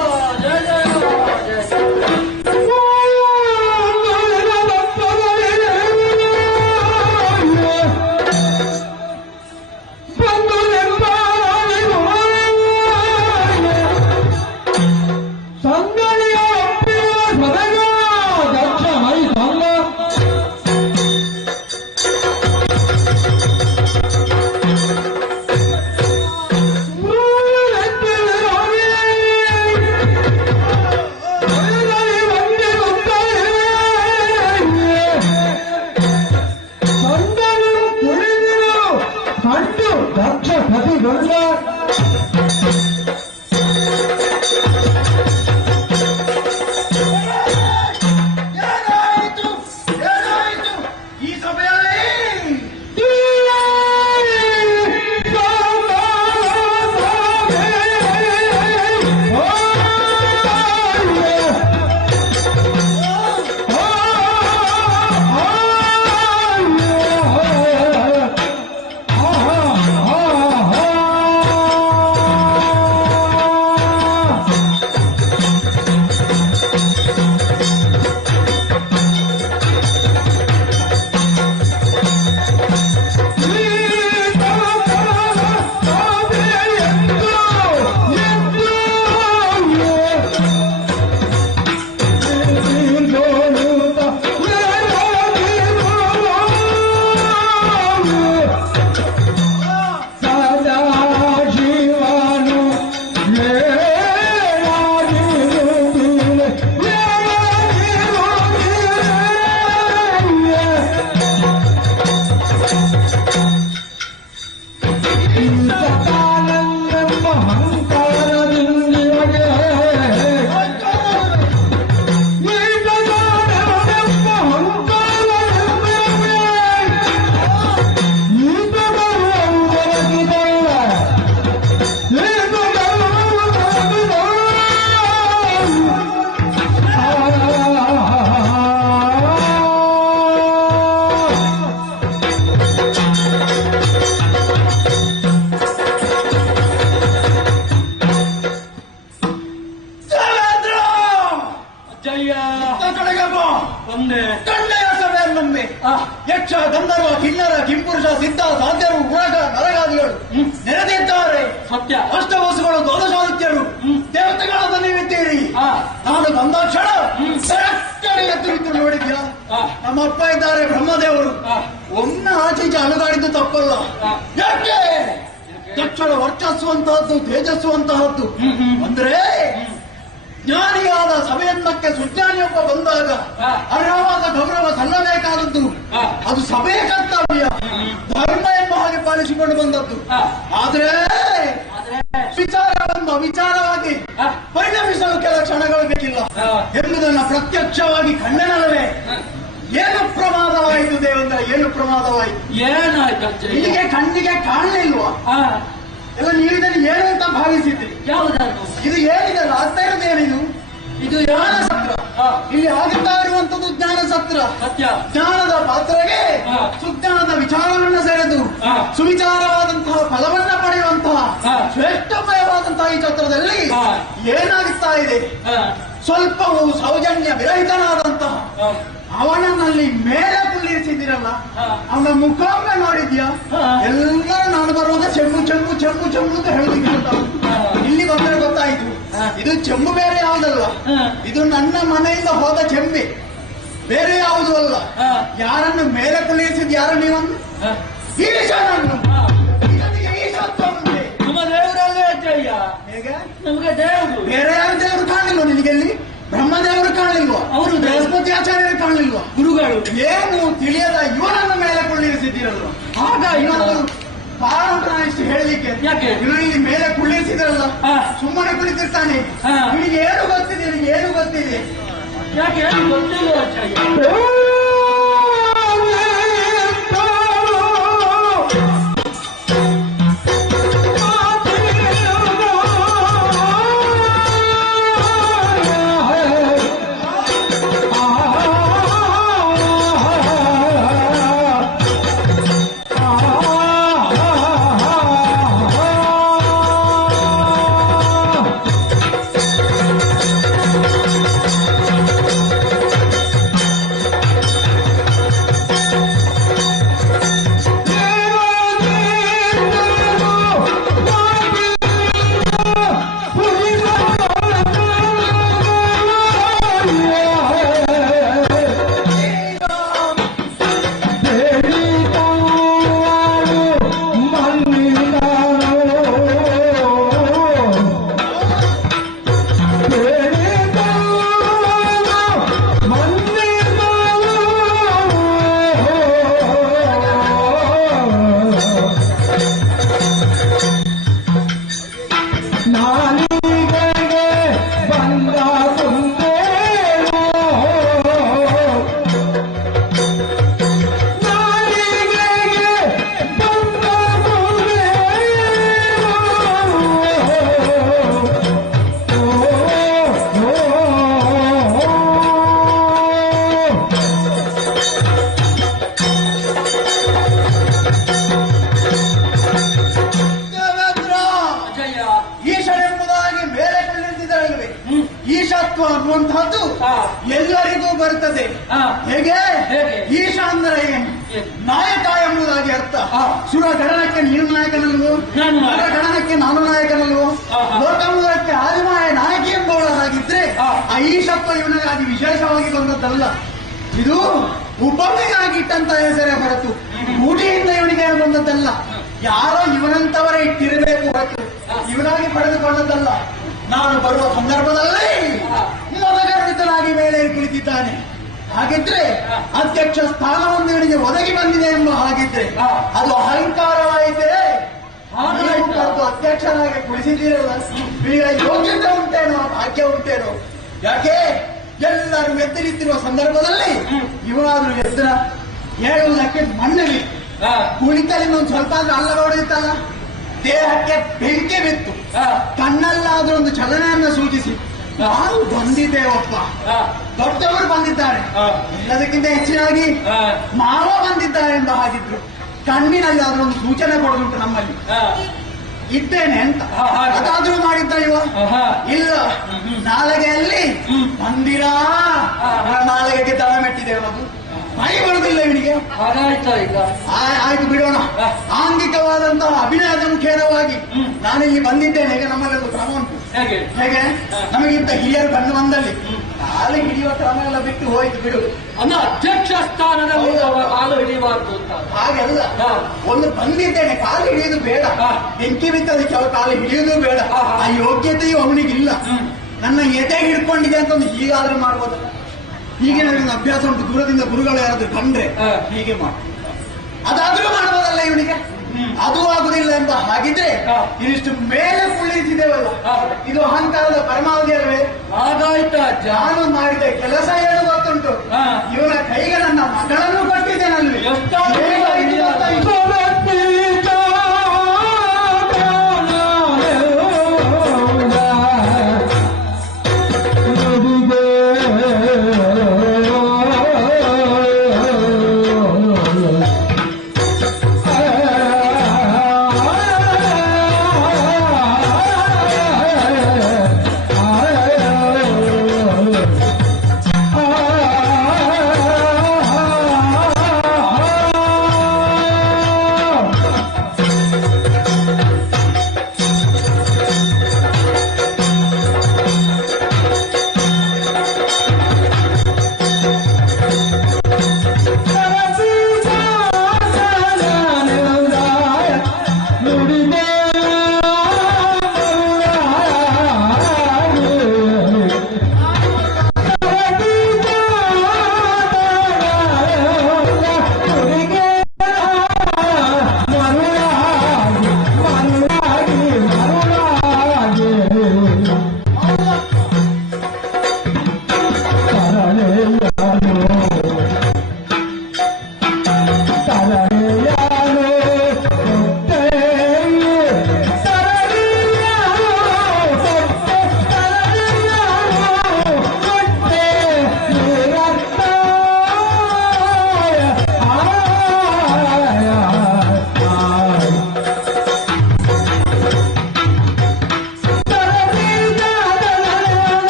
ಯಕ್ಷ ಗಂಧರ್ವ ಕಿನ್ನರ ಕಿಂಪುರುಷ ಸಿದ್ಧ ಸಾಧ್ಯರು ಗುಣಗ ನರಗಾದಿಗಳು ನೆರೆದಿದ್ದಾರೆ. ಸತ್ಯ, ಅಷ್ಟವಸುಗಳು ದ್ವಾದಶಾದಿತ್ಯರು ದೇವತೆಗಳನ್ನು ನೀವಿದ್ದೀರಿ. ನಾನು ಬಂದಾಕ್ಷಣ ಎತ್ತರಿದ್ದು ನೋಡಿದ್ಯಾ? ನಮ್ಮ ಅಪ್ಪ ಇದ್ದಾರೆ ಬ್ರಹ್ಮದೇವರು. ಒಮ್ಮೆ ಆಚೀಚೆ ಅಲುಗಾಡಿದ್ದು ತಪ್ಪಲ್ಲ. ಯಾಕೆ? ದಕ್ಷಿಣ ವರ್ಚಸ್ಸು ಅಂತಹದ್ದು, ತೇಜಸ್ಸು ಅಂತಹದ್ದು. ಅಂದ್ರೆ ಜ್ಞಾನಿಯಾದ ಸಭೆಯನ್ನಕ್ಕೆ ಸುಜ್ಞಾನಿಯೊಬ್ಬ ಬಂದಾಗ ಅರ್ಹವಾದ ಗೌರವ ಸಲ್ಲಬೇಕಾದದ್ದು ಅದು ಸಭೆಯ ಕರ್ತವ್ಯ, ಧರ್ಮ ಎಂಬ ಹಾಗೆ ಪಾಲಿಸಿಕೊಂಡು ಬಂದದ್ದು. ಆದ್ರೆ ವಿಚಾರವನ್ನು ಅವಿಚಾರವಾಗಿ ಪರಿಣಮಿಸಲು ಕೆಲ ಕ್ಷಣಗಳು ಬೇಕಿಲ್ಲ ಎಂಬುದನ್ನು ಪ್ರತ್ಯಕ್ಷವಾಗಿ ಕಂಡನಲ್ಲವೇ? ಏನು ಪ್ರಮಾದವಾಯಿತು ದೇವೇಂದ್ರ, ಏನು ಪ್ರಮಾದವಾಯಿತು? ಏನಾಯ್ತು? ಹೀಗೆ ಕಣ್ಣಿಗೆ ಕಾಣಲಿಲ್ವಾ? ಎಲ್ಲ ನೀವು ಇದನ್ನು ಏನು ಅಂತ ಭಾವಿಸಿದ್ರಿ? ಯಾವುದನ್ನು? ಇದು ಏನಿದೆ? ಆಗ್ತಾ ಇರೋದೇನಿದು? ಇದು ಜ್ಞಾನ ಸತ್ರ. ಇಲ್ಲಿ ಆಗುತ್ತಾ ಇರುವ ಇರುವಂತದ್ದು ಜ್ಞಾನ ಸತ್ರ. ಸತ್ಯ. ಜ್ಞಾನದ ಪಾತ್ರಗೆ ಸುಜ್ಞಾನದ ವಿಚಾರವನ್ನ ಸೆಳೆದು ಸುವಿಚಾರವಾದಂತಹ ಫಲವನ್ನ ಪಡೆಯುವಂತಹ ಶ್ರೇಷ್ಠಮಯವಾದಂತಹ ಈ ಛತ್ರದಲ್ಲಿ ಏನಾಗುತ್ತಾ ಇದೆ, ಸ್ವಲ್ಪವೂ ಸೌಜನ್ಯ ವಿರಹಿತನಾದಂತಹ ಅವನಲ್ಲಿ ಮೇಲೆ ಕುಳ್ಳಿರಿಸಿದಿರಲ್ಲ, ಅವನ ಮುಖಾಂಗ ನೋಡಿದ್ಯಾ? ಎಲ್ಲರೂ ನಾನು ಬರುವಾಗ ಚೆಂಬು ಚೆಂಬು ಚೆಂಬು ಚೆಂಬು ಅಂತ ಹೇಳಲಿಕ್ಕೆ ಇಲ್ಲಿ ಬಂದರೆ ಗೊತ್ತಾಯ್ತು, ಇದು ಚೆಂಬು ಬೇರೆ ಯಾವುದಲ್ಲ, ಇದು ನನ್ನ ಮನೆಯಿಂದ ಹೋದ ಚೆಂಬೆ, ಬೇರೆ ಯಾವುದು ಅಲ್ಲ. ಯಾರನ್ನು ಮೇಲೆ ಕುಳ್ಳಿರಿಸಿದ್ ಯಾರು ನೀವೊಂದು ಈಶನನ್ನು. ನಮ್ಮ ದೇವರಲ್ಲೇ ಅಜ್ಜಯ್ಯ. ಹೇಗೆ ನಮಗೆ ದೇವರು ಬೇರೆ ಯಾರು ದೇವರು ಕಾಣಲಿಲ್ವ ನಿನಗೆಲ್ಲಿ? ಬ್ರಹ್ಮದೇವರು ಕಾಣಲಿಲ್ವಾ? ಅವರು ಬೃಹಸ್ಪತಿ ಆಚಾರ್ಯರು ಕಾಣಲಿಲ್ವಾ? ಗುರುಗಳು ಏನು ತಿಳಿಯದ ಇವನನ್ನು ಮೇಲೆ ಕುಳ್ಳಿರಿಸಿದ್ದೀರಲ್ವ? ಆಗ ಇವನದು ಪಾರಂಪರ ಇಷ್ಟು ಹೇಳಲಿಕ್ಕೆ. ಯಾಕೆ ಇವನು ಇಲ್ಲಿ ಮೇಲೆ ಕುಳ್ಳಿರಿಸಿದ್ರಲ್ಲ, ಸುಮ್ಮನೆ ಕುಳಿತಿರ್ತಾನೆ. ನಿನಗೆ ಏನು ಗೊತ್ತಿದೆ? ನಿನಗೆ ಏನು ಗೊತ್ತಿದೆ? ಯಾಕೆ ಗೊತ್ತಿಲ್ಲ ಅಜ್ಜಯ್ಯ. ಅನ್ನುವಂತಹದ್ದು ಎಲ್ಲರಿಗೂ ಬರುತ್ತದೆ. ಹೇಗೆ? ಈಶ ಅಂದ್ರೆ ಏನು? ನಾಯಕ ಎಂಬುದಾಗಿ ಅರ್ಥ. ಸುರ ಗಣನಕ್ಕೆ ನೀನು ನಾಯಕನಲ್ವೋ? ನರ ಗಣನಕ್ಕೆ ನಾನು ನಾಯಕನಲ್ವೋ? ಲೋಕಮೂಲಕ್ಕೆ ಆದಿಮಾಯ ನಾಯಕಿ ಎಂಬುವಳಾಗಿದ್ರೆ ಆ ಈಶತ್ವ ಇವನಿಗಾಗಿ ವಿಶೇಷವಾಗಿ ಬಂದದ್ದಲ್ಲ. ಇದು ಉಪಮೆಗಾಗಿ ಇಟ್ಟಂತ ಹೆಸರೇ ಹೊರತು ರೂಢಿಯಿಂದ ಇವನಿಗೆ ಬಂದದ್ದಲ್ಲ. ಯಾರೋ ಇವನಂತವರೇ ಇಟ್ಟಿರಬೇಕು ಹೊರತು ಇವನಾಗಿ ಪಡೆದುಕೊಂಡದ್ದಲ್ಲ. ನಾನು ಬರುವ ಸಂದರ್ಭದಲ್ಲಿ ಮೊದಗರ್ವಿತನಾಗಿ ಮೇಲೆ ಕುಳಿತಿದ್ದಾನೆ. ಹಾಗಿದ್ರೆ ಅಧ್ಯಕ್ಷ ಸ್ಥಾನವೊಂದು ಇವನಿಗೆ ಒದಗಿ ಬಂದಿದೆ ಎಂಬ ಹಾಗಿದ್ರೆ ಅದು ಅಹಂಕಾರವಾಯಿತೆ. ಅಧ್ಯಕ್ಷನಾಗಿ ಕುಳಿಸಿದ್ದೀರಲ್ಲ, ಈಗ ಯೋಗ್ಯತೆ ಉಂಟೇನೋ ಭಾಗ್ಯ ಉಂಟೇನೋ? ಯಾಕೆ ಎಲ್ಲರೂ ಎದ್ದರಿತ್ತಿರುವ ಸಂದರ್ಭದಲ್ಲಿ ಇವನಾದ್ರೂ ಎದ್ದರ ಹೇಳುವುದಕ್ಕೆ ಮಣ್ಣಲ್ಲಿ ಕುಳಿತಲ್ಲಿ ಒಂದು ಸ್ವಲ್ಪ ಆದ್ರೂ ಅಲ್ಲ ಹೊಡೆಯುತ್ತಲ್ಲ, ದೇಹಕ್ಕೆ ಬೆಂಕಿ ಬಿತ್ತು, ಕಣ್ಣಲ್ಲಾದ್ರೂ ಒಂದು ಚಲನೆಯನ್ನು ಸೂಚಿಸಿ ನಾವು ಬಂದಿದ್ದೇವಪ್ಪ, ದೊಡ್ಡವರು ಬಂದಿದ್ದಾರೆ, ಎಲ್ಲದಕ್ಕಿಂತ ಹೆಚ್ಚಿನಾಗಿ ಮಾವ ಬಂದಿದ್ದಾರೆ ಎಂಬ ಹಾಗಿದ್ರು ಕಣ್ಣಿನಲ್ಲಿ ಆದ್ರೂ ಒಂದು ಸೂಚನೆ ಕೊಡೋದುಂಟು ನಮ್ಮಲ್ಲಿ ಇದ್ದೇನೆ ಅಂತ. ಅದಾದ್ರೂ ಮಾಡಿದ್ದ ಇವ ಇಲ್ಲ. ನಾಲಗೆಯಲ್ಲಿ ಬಂದಿರಾ, ನಾಲಗೆಗೆ ತಳ ಮೆಟ್ಟಿದ್ದೇವೆ, ಅದು ಮೈ ಬರುದಿಲ್ಲ ಇವನಿಗೆ. ಆಯ್ತು ಬಿಡೋಣ. ಆಂಗಿಕವಾದಂತಹ ಅಭಿನಯದ ಮುಖೇನವಾಗಿ ನಾನಿಲ್ಲಿ ಬಂದಿದ್ದೇನೆ. ಈಗ ನಮ್ಮಲ್ಲಿ ಒಂದು ಕ್ರಮ ಉಂಟು. ಹೇಗೆ? ನಮಗಿಂತ ಹಿರಿಯರು ಕಂಡು ಬಂದಲ್ಲಿ ಕಾಲು ಹಿಡಿಯುವ ಕ್ರಮ ಎಲ್ಲ ಬಿಟ್ಟು ಹೋಯ್ತು ಬಿಡು. ಅಂದ್ರೆ ಅಧ್ಯಕ್ಷ ಸ್ಥಾನದಲ್ಲಿ ಕಾಲು ಹಿಡಿಯಬಾರ್ದು ಅಂತ ಹಾಗೆಲ್ಲ. ಒಂದು ಬಂದಿದ್ದೇನೆ, ಕಾಲು ಹಿಡಿಯುವುದು ಬೇಡ, ಬೆಂಕಿ ಬಿತ್ತದಕ್ಕೆ ಅವರ ಕಾಲು ಹಿಡಿಯುವುದು ಬೇಡ. ಆ ಯೋಗ್ಯತೆಯು ಅವನಿಗಿಲ್ಲ. ನನ್ನ ಎದೆ ಹಿಡ್ಕೊಂಡಿದೆ ಅಂತ ಒಂದು ಹೀಗಾದ್ರೂ ಮಾಡ್ಬೋದಲ್ಲ. ಹೀಗೆ ನನಗೆ ಅಭ್ಯಾಸ ಉಂಟು, ದೂರದಿಂದ ಗುರುಗಳು ಯಾರಾದ್ರೂ ಕಂಡ್ರೆ ಹೀಗೆ ಮಾಡಿ ಅದಾದ್ರೂ ಮಾಡಬಹುದಲ್ಲ ಇವನಿಗೆ. ಅದು ಆಗುದಿಲ್ಲ ಎಂಬ ಹಾಗಿದ್ರೆ ಇದಿಷ್ಟು ಮೇಲೆ ಕುಳ್ಳಿಸಿದೇವಲ್ಲ, ಇದು ಅಹಂಕಾರದ ಪರಮಾವಧಿ ಅಲ್ವೇ? ಹಾಗಾಯ್ತಾ? ನಾನು ಮಾಡಿದ ಕೆಲಸ ಏನು ಗೊತ್ತುಂಟು? ಇವನ ಕೈಗೆ ನನ್ನ ಮಗಳನ್ನು ಕೊಟ್ಟಿದ್ದೇನಲ್ವೇ?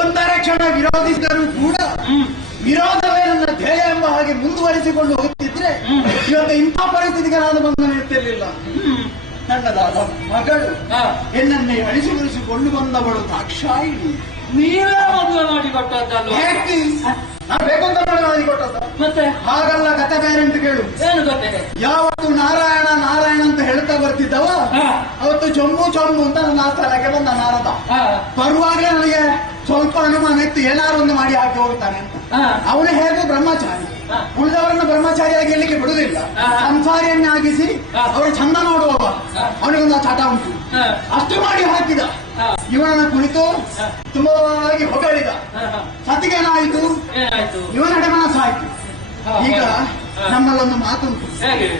ಒಂದರ ಕ್ಷಣ ವಿರೋಧಿಸಿದರೂ ಕೂಡ ವಿರೋಧವೇ ನನ್ನ ಧ್ಯೇಯ ಎಂಬ ಹಾಗೆ ಮುಂದುವರಿಸಿಕೊಂಡು ಹೋಗುತ್ತಿದ್ರೆ ಇವತ್ತು ಇಂಥ ಪರಿಸ್ಥಿತಿಗೆ ನಾನು ಬಂದು ನಿಂತಿರಲಿಲ್ಲ. ನನ್ನದಾದ ಮಗಳು ಎನ್ನನ್ನೇ ಅಳಿಸಿಗೊಳಿಸಿಕೊಂಡು ಬಂದವಳು ದಾಕ್ಷಾಯಿಣಿ. ನೀವೇ ಮದುವೆ ಮಾಡಿ ಕೊಟ್ಟದ್ದಲ್ಲ? ನಾನು ಬೇಕಂತ ಮಾಡಿ ಕೊಟ್ಟದ್ದು. ಮತ್ತೆ ಹಾಗಲ್ಲ, ಕತೆ ಬೇರೆ ಅಂತ ಕೇಳು. ಏನು ಕತೆ? ಯಾವತ್ತು ನಾರಾಯಣ ನಾರಾಯಣ ಅಂತ ಹೇಳ್ತಾ ಬರ್ತಿದ್ದವ ಅವತ್ತು ಚೊಂಬು ಚೊಂಬು ಅಂತ ನನ್ನ ಆಸ್ಥಾನಕ್ಕೆ ಬಂದ ನಾರದ. ಬರುವಾಗಲೇ ನನಗೆ ಸ್ವಲ್ಪ ಅನುಮಾನ ಇತ್ತು, ಏನಾರು ಒಂದು ಮಾಡಿ ಹಾಕಿ ಹೋಗ್ತಾನೆ ಅಂತ. ಅವನು ಹೇಗೂ ಬ್ರಹ್ಮಚಾರಿ, ಉಳಿದವರನ್ನ ಬ್ರಹ್ಮಚಾರಿಯಾಗಿ ಎಲ್ಲಿಗೆ ಬಿಡುವುದಿಲ್ಲ. ಸಂಸಾರಿಯನ್ನಾಗಿಸಿ ಅವರು ಚಂದ ನೋಡುವವ, ಅವನಿಗೊಂದು ಚಟ ಉಂಟು. ಅಷ್ಟು ಮಾಡಿ ಹಾಕಿದ. ಇವನನ್ನ ಕುಳಿತು ತುಂಬವಾಗಿ ಹೊಗಳಿದ. ಸತಿಗೇನಾಯಿತು? ಇವನ ಮನಸ್ಸಾಯ್ತು. ಈಗ ನಮ್ಮಲ್ಲೊಂದು ಮಾತುಂಟು,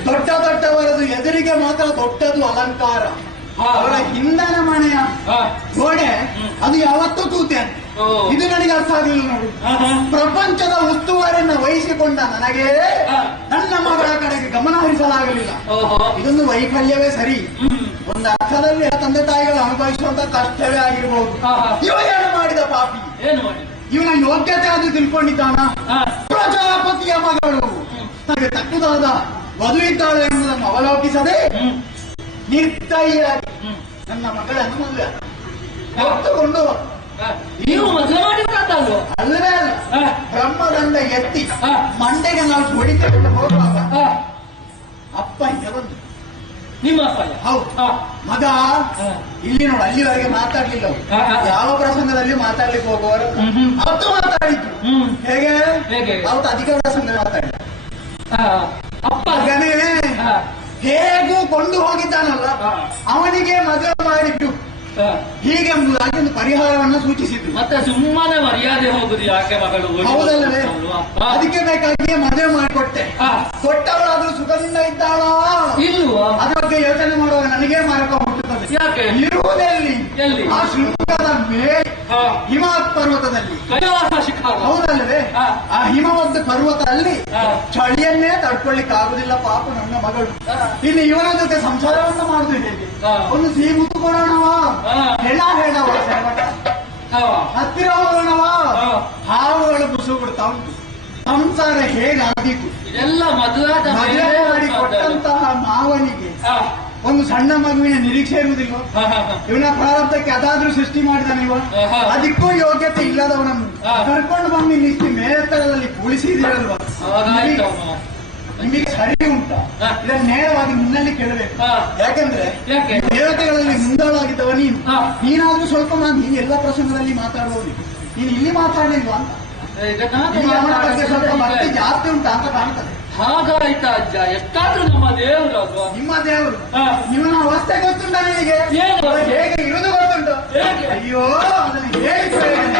ದೊಡ್ಡ ದೊಡ್ಡವರದು ಎದುರಿಗೆ ಮಾತ್ರ ದೊಡ್ಡದು ಅಲಂಕಾರ, ಅವರ ಹಿಂದನ ಮನೆಯ ಗೋಡೆ ಅದು ಯಾವತ್ತೂ ತೂತೆ. ಇದು ನನಗೆ ಅರ್ಥ ಆಗಲಿಲ್ಲ ನೋಡು. ಪ್ರಪಂಚದ ಉಸ್ತುವಾರಿಯನ್ನು ವಹಿಸಿಕೊಂಡ ನನಗೆ ನನ್ನ ಮಗಳ ಕಡೆಗೆ ಗಮನ ಹರಿಸಲಾಗಲಿಲ್ಲ. ಇದೊಂದು ವೈಫಲ್ಯವೇ ಸರಿ. ಒಂದು ಅರ್ಥದಲ್ಲಿ ತಂದೆ ತಾಯಿಗಳು ಅನುಭವಿಸುವಂತ ಕಷ್ಟವೇ ಆಗಿರಬಹುದು. ಇವ ಏನು ಮಾಡಿದ ಪಾಪಿ? ಇವನ ಯೋಗ್ಯತೆ ಅದು ತಿಳ್ಕೊಂಡಿದ್ದಾನ. ಪ್ರಜಾಪತಿಯ ಮಗಳು ತನಗೆ ತಕ್ಕುದಾದ ವಧು ಇದ್ದಾಳೆ ಎಂಬುದನ್ನು ಅವಲೋಕಿಸದೆ ನಿರ್ದಯಿಯಾಗಿ ನನ್ನ ಮಗಳನ್ನು ಮದುವೆ ಹೊತ್ತುಕೊಂಡು ನೀವು ಮದುವೆ ಮಾಡಿದ್ದಲ್ವ? ಅಲ್ಲವೇ ಅಲ್ಲ, ಬ್ರಹ್ಮದಂಡ ಎತ್ತಿ ಮಂಡೆಗೆ ನಾವು ಹೊಡಿತಕೊಂಡು ಹೋಗುವಾಗ ಅಪ್ಪ ಹಿಂದೆ ಬಂದು. ನಿಮ್ಮ ಅಪ್ಪ? ಹೌದು. ಮಗ ಇಲ್ಲಿ ನೋಡು, ಅಲ್ಲಿವರೆಗೆ ಮಾತಾಡ್ಲಿಲ್ಲ. ಯಾವ ಪ್ರಸಂಗದಲ್ಲಿ ಮಾತಾಡ್ಲಿಕ್ಕೆ ಹೋಗುವವರು ಅವತ್ತು ಮಾತಾಡಿದ್ರು. ಹೇಗೆ ಅವತ್ತು ಅಧಿಕ ಪ್ರಸಂಗ ಮಾತಾಡಿದ ಮಗನೇ ಹೇಗೂ ಕೊಂಡು ಹೋಗಿದ್ದಾನಲ್ಲ, ಅವನಿಗೆ ಮದುವೆ ಮಾಡಿದ್ದು ಹೀಗೆಂಬುದಾಗಿ ಒಂದು ಪರಿಹಾರವನ್ನು ಸೂಚಿಸಿದ್ರು. ಮತ್ತೆ ಸುಮ್ಮನೆ ಮರ್ಯಾದೆ ಹೋಗುದು ಯಾಕೆ ಮಗಳು? ಹೌದಲ್ಲವೇ? ಅದಕ್ಕೆ ಬೇಕಾಗಿ ಮದುವೆ ಮಾಡಿಕೊಟ್ಟೆ. ಕೊಟ್ಟವಳಾದ್ರೂ ಸುಖದಿಂದ ಇದ್ದಾಳೋ ಇಲ್ವಾ ಅದ್ರ ಬಗ್ಗೆ ಯೋಚನೆ ಮಾಡುವಾಗ ನನಗೇ ಮಾರಕ ಹುಟ್ಟುತ್ತದೆ. ಯಾಕೆ? ಇರುವುದೆಲ್ಲಿ? ಆ ಶೃಂಗದ ಮೇಲೆ ಹಿಮಾತ್ ಪರ್ವತದಲ್ಲಿ. ಕೈಲಾಸ ಶಿಖರ. ಹೌದಲ್ಲವೇ? ಆ ಹಿಮವದ್ದು ಪರ್ವತದಲ್ಲಿ ಚಳಿಯನ್ನೇ ತಡ್ಕೊಳ್ಳಿಕ್ಕೆ ಆಗುದಿಲ್ಲ ಪಾಪ ನನ್ನ ಮಗಳು. ಇನ್ನು ಇವನ ಜೊತೆ ಸಂಸಾರವನ್ನು ಮಾಡುದು ಹೇಗೆ? ಒಂದು ಸಿಹಿ ಮುತ್ತು ಕೊಡೋಣವಾ? ಹೆಣ ಹೇಳವ ಹತ್ತಿರ ಹೋಗೋಣವ? ಹಾವುಗಳು ಬುಸು ಬಿಡ್ತಾ ಉಂಟು. ಸಂಸಾರ ಹೇಗಾದೀತು? ಇದೆಲ್ಲ ಮದುವೆ ಮಾಡಿ ಕೊಟ್ಟಂತಹ ಮಾವನಿಗೆ ಒಂದು ಸಣ್ಣ ಮಗುವಿನ ನಿರೀಕ್ಷೆ ಇರುವುದಿಲ್ಲ. ಇವನ ಪ್ರಾರಬ್ಧಕ್ಕೆ ಅದಾದ್ರೂ ಸೃಷ್ಟಿ ಮಾಡಿದಾನೆ ಇವ. ಅದಕ್ಕೂ ಯೋಗ್ಯತೆ ಇಲ್ಲದವನನ್ನು ಕರ್ಕೊಂಡು ಬಂದು ನಿಷ್ಟಿ ಮೇಲೆತ್ತರದಲ್ಲಿ ಕೂಳಿಸಿದಿರಲ್ವ? ನಿಮಗೆ ಸರಿ ಉಂಟಾ? ಇದನ್ನು ನೇರವಾಗಿ ನಿನ್ನಲ್ಲಿ ಕೇಳಬೇಕು. ಯಾಕಂದ್ರೆ ದೇವತೆಗಳಲ್ಲಿ ಮುಂದಾಳಾಗಿದ್ದವ ನೀನು. ನೀನಾದ್ರೂ ಸ್ವಲ್ಪ ನೀನು ಎಲ್ಲ ಪ್ರಸಂಗದಲ್ಲಿ ಮಾತಾಡುವುದು, ನೀನು ಇಲ್ಲಿ ಮಾತಾಡಲಿಲ್ವಾ ಅಂತ. ಅವನ ಬಗ್ಗೆ ಸ್ವಲ್ಪ ಭಕ್ತಿ ಜಾಸ್ತಿ ಉಂಟಾ ಅಂತ ಕಾಣ್ತದೆ. ಹಾಗಾಯ್ತಾ ಅಜ್ಜ? ಎಷ್ಟಾದ್ರೂ ನಮ್ಮ ದೇವರು ಅಲ್ವಾ? ನಿಮ್ಮ ದೇವರು. ನಿಮ್ಮನ ಅವಸ್ಥೆ ಗೊತ್ತುಂಟ ನಿನಗೆ? ಹೇಗೆ ಇರುವುದು ಗೊತ್ತುಂಟು? ಅಯ್ಯೋ ಅದನ್ನು ಹೇಳಿ ಪ್ರಯೋಜನ.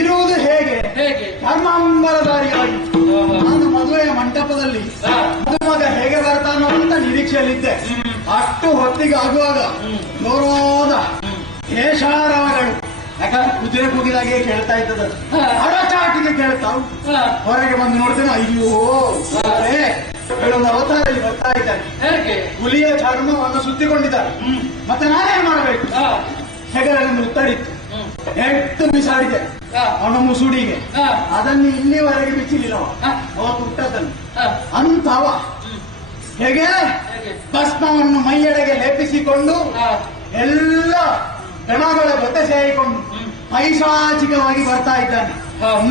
ಇರುವುದು ಹೇಗೆ? ಧರ್ಮಾಂಬರಧಾರಿಯಾಗಿ ನಾನು ಮದುವೆಯ ಮಂಟಪದಲ್ಲಿ ಮದುಮಗ ಹೇಗೆ ಬರ್ತಾನೋ ಅಂತ ನಿರೀಕ್ಷೆಯಲ್ಲಿದ್ದೆ. ಅಷ್ಟು ಹೊತ್ತಿಗೆ ಆಗುವಾಗ ಜೋರಾದ ಕೇಶಾರವಗಳು, ಯಾಕಂದ್ರೆ ಕುದುರೆ ಕೂಗಿದಾಗೆ ಕೇಳ್ತಾ ಇದ್ದದ, ಅಡಚಾಟಿಗೆ ಕೇಳ್ತಾ ಹೊರಗೆ ಬಂದು ನೋಡ್ತೇನೆ. ಅಯ್ಯೋ ಹೇಳೊಂದು ಅವತಾರದಲ್ಲಿ ಬರ್ತಾ ಇದ್ದ ಇದ್ದಾನೆ. ಹೇಗೆ? ಹುಲಿಯ ಚರ್ಮವನ್ನು ಸುತ್ತಿಕೊಂಡಿದ್ದಾರೆ. ಮತ್ತೆ ನಾನೇನ್ ಮಾಡಬೇಕು? ಹೆಗಲನ್ನು ಉತ್ತರಿತ್ತು, ಎಟ್ಟು ಬಿಸಾಡಿದೆ ಅವನ ಮುಸುಡಿಗೆ. ಅದನ್ನು ಇಲ್ಲಿವರೆಗೆ ಬಿಚ್ಚಲಿಲ್ಲ ಅವತ್ತು ಹುಟ್ಟದನ್ನು. ಅಂತವ ಹೇಗೆ ಭಸ್ಮವನ್ನು ಮೈಯೆಡೆಗೆ ಲೇಪಿಸಿಕೊಂಡು ಎಲ್ಲ ಗಣಗಳ ಜೊತೆ ಸೇರಿಕೊಂಡು ಪೈಶಾಚಿಕವಾಗಿ ಬರ್ತಾ ಇದ್ದಾನೆ.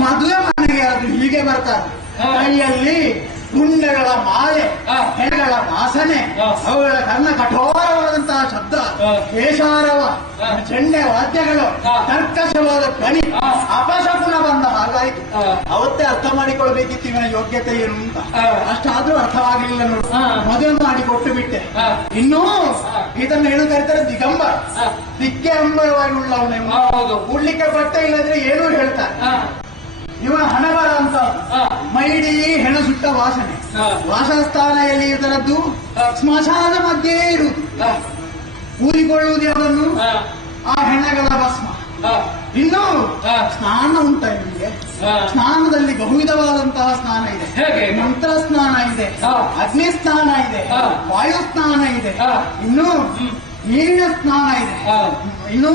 ಮದುವೆ ಮನೆಗೆ ಅದು ಹೀಗೆ ಬರ್ತಾರೆ. ಕೈಯಲ್ಲಿ ಗುಂಡೆಗಳ ಮಾಲೆ, ಹೆಣಗಳ ವಾಸನೆ, ಅವುಗಳ ಕರ್ಣ ಕಠೋರವಾದಂತಹ ಶಬ್ದ, ಕೇಶಾರವ, ಚೆಂಡೆ ವಾದ್ಯಗಳು, ಕರ್ಕಶವಾದ ಕಣಿ, ಅಪಶಕುನ ಬಂದ ಹಾಗಾಯ್ತು. ಅವತ್ತೇ ಅರ್ಥ ಮಾಡಿಕೊಳ್ಬೇಕಿತ್ತು ಇವನ ಯೋಗ್ಯತೆ ಏನು ಅಂತ. ಅಷ್ಟಾದ್ರೂ ಅರ್ಥವಾಗಲಿಲ್ಲ ನೋಡು. ಮದುವೆ ಮಾಡಿ ಕೊಟ್ಟು ಬಿಟ್ಟೆ. ಇನ್ನೂ ಇದನ್ನು ಏನು ಕರೀತಾರೆ? ದಿಗಂಬರ, ದಿಕ್ಕೆ ಅಂಬರವಾಗಿ ಉಳ್ಳವನೇ. ಉಡ್ಲಿಕ್ಕೆ ಬಟ್ಟೆ ಇಲ್ಲದ್ರೆ ಏನೂ ಹೇಳ್ತಾರೆ. ಇವನ ಹಣಬರ ಅಂತ ಮೈಡಿ ಹೆಣ ಸುಟ್ಟ ವಾಸನೆ. ವಾಸಸ್ಥಾನ ಎಲ್ಲಿ ಇದರದ್ದು? ಸ್ಮಶಾನದ ಮಧ್ಯೆ ಇರುವುದು. ಊರಿಕೊಳ್ಳುವುದು ಯಾವುದನ್ನು? ಆ ಹೆಣಗಳ ಭಸ್ಮ. ಇನ್ನು ಸ್ನಾನ ಉಂಟ ನಿಮಗೆ. ಸ್ನಾನದಲ್ಲಿ ಬಹುವಿಧವಾದಂತಹ ಸ್ನಾನ ಇದೆ. ಮಂತ್ರ ಸ್ನಾನ ಇದೆ, ಅಗ್ನಿ ಸ್ನಾನ ಇದೆ, ವಾಯು ಸ್ನಾನ ಇದೆ, ಇನ್ನು ನೀರಿನ ಸ್ನಾನ ಇದೆ, ಇನ್ನು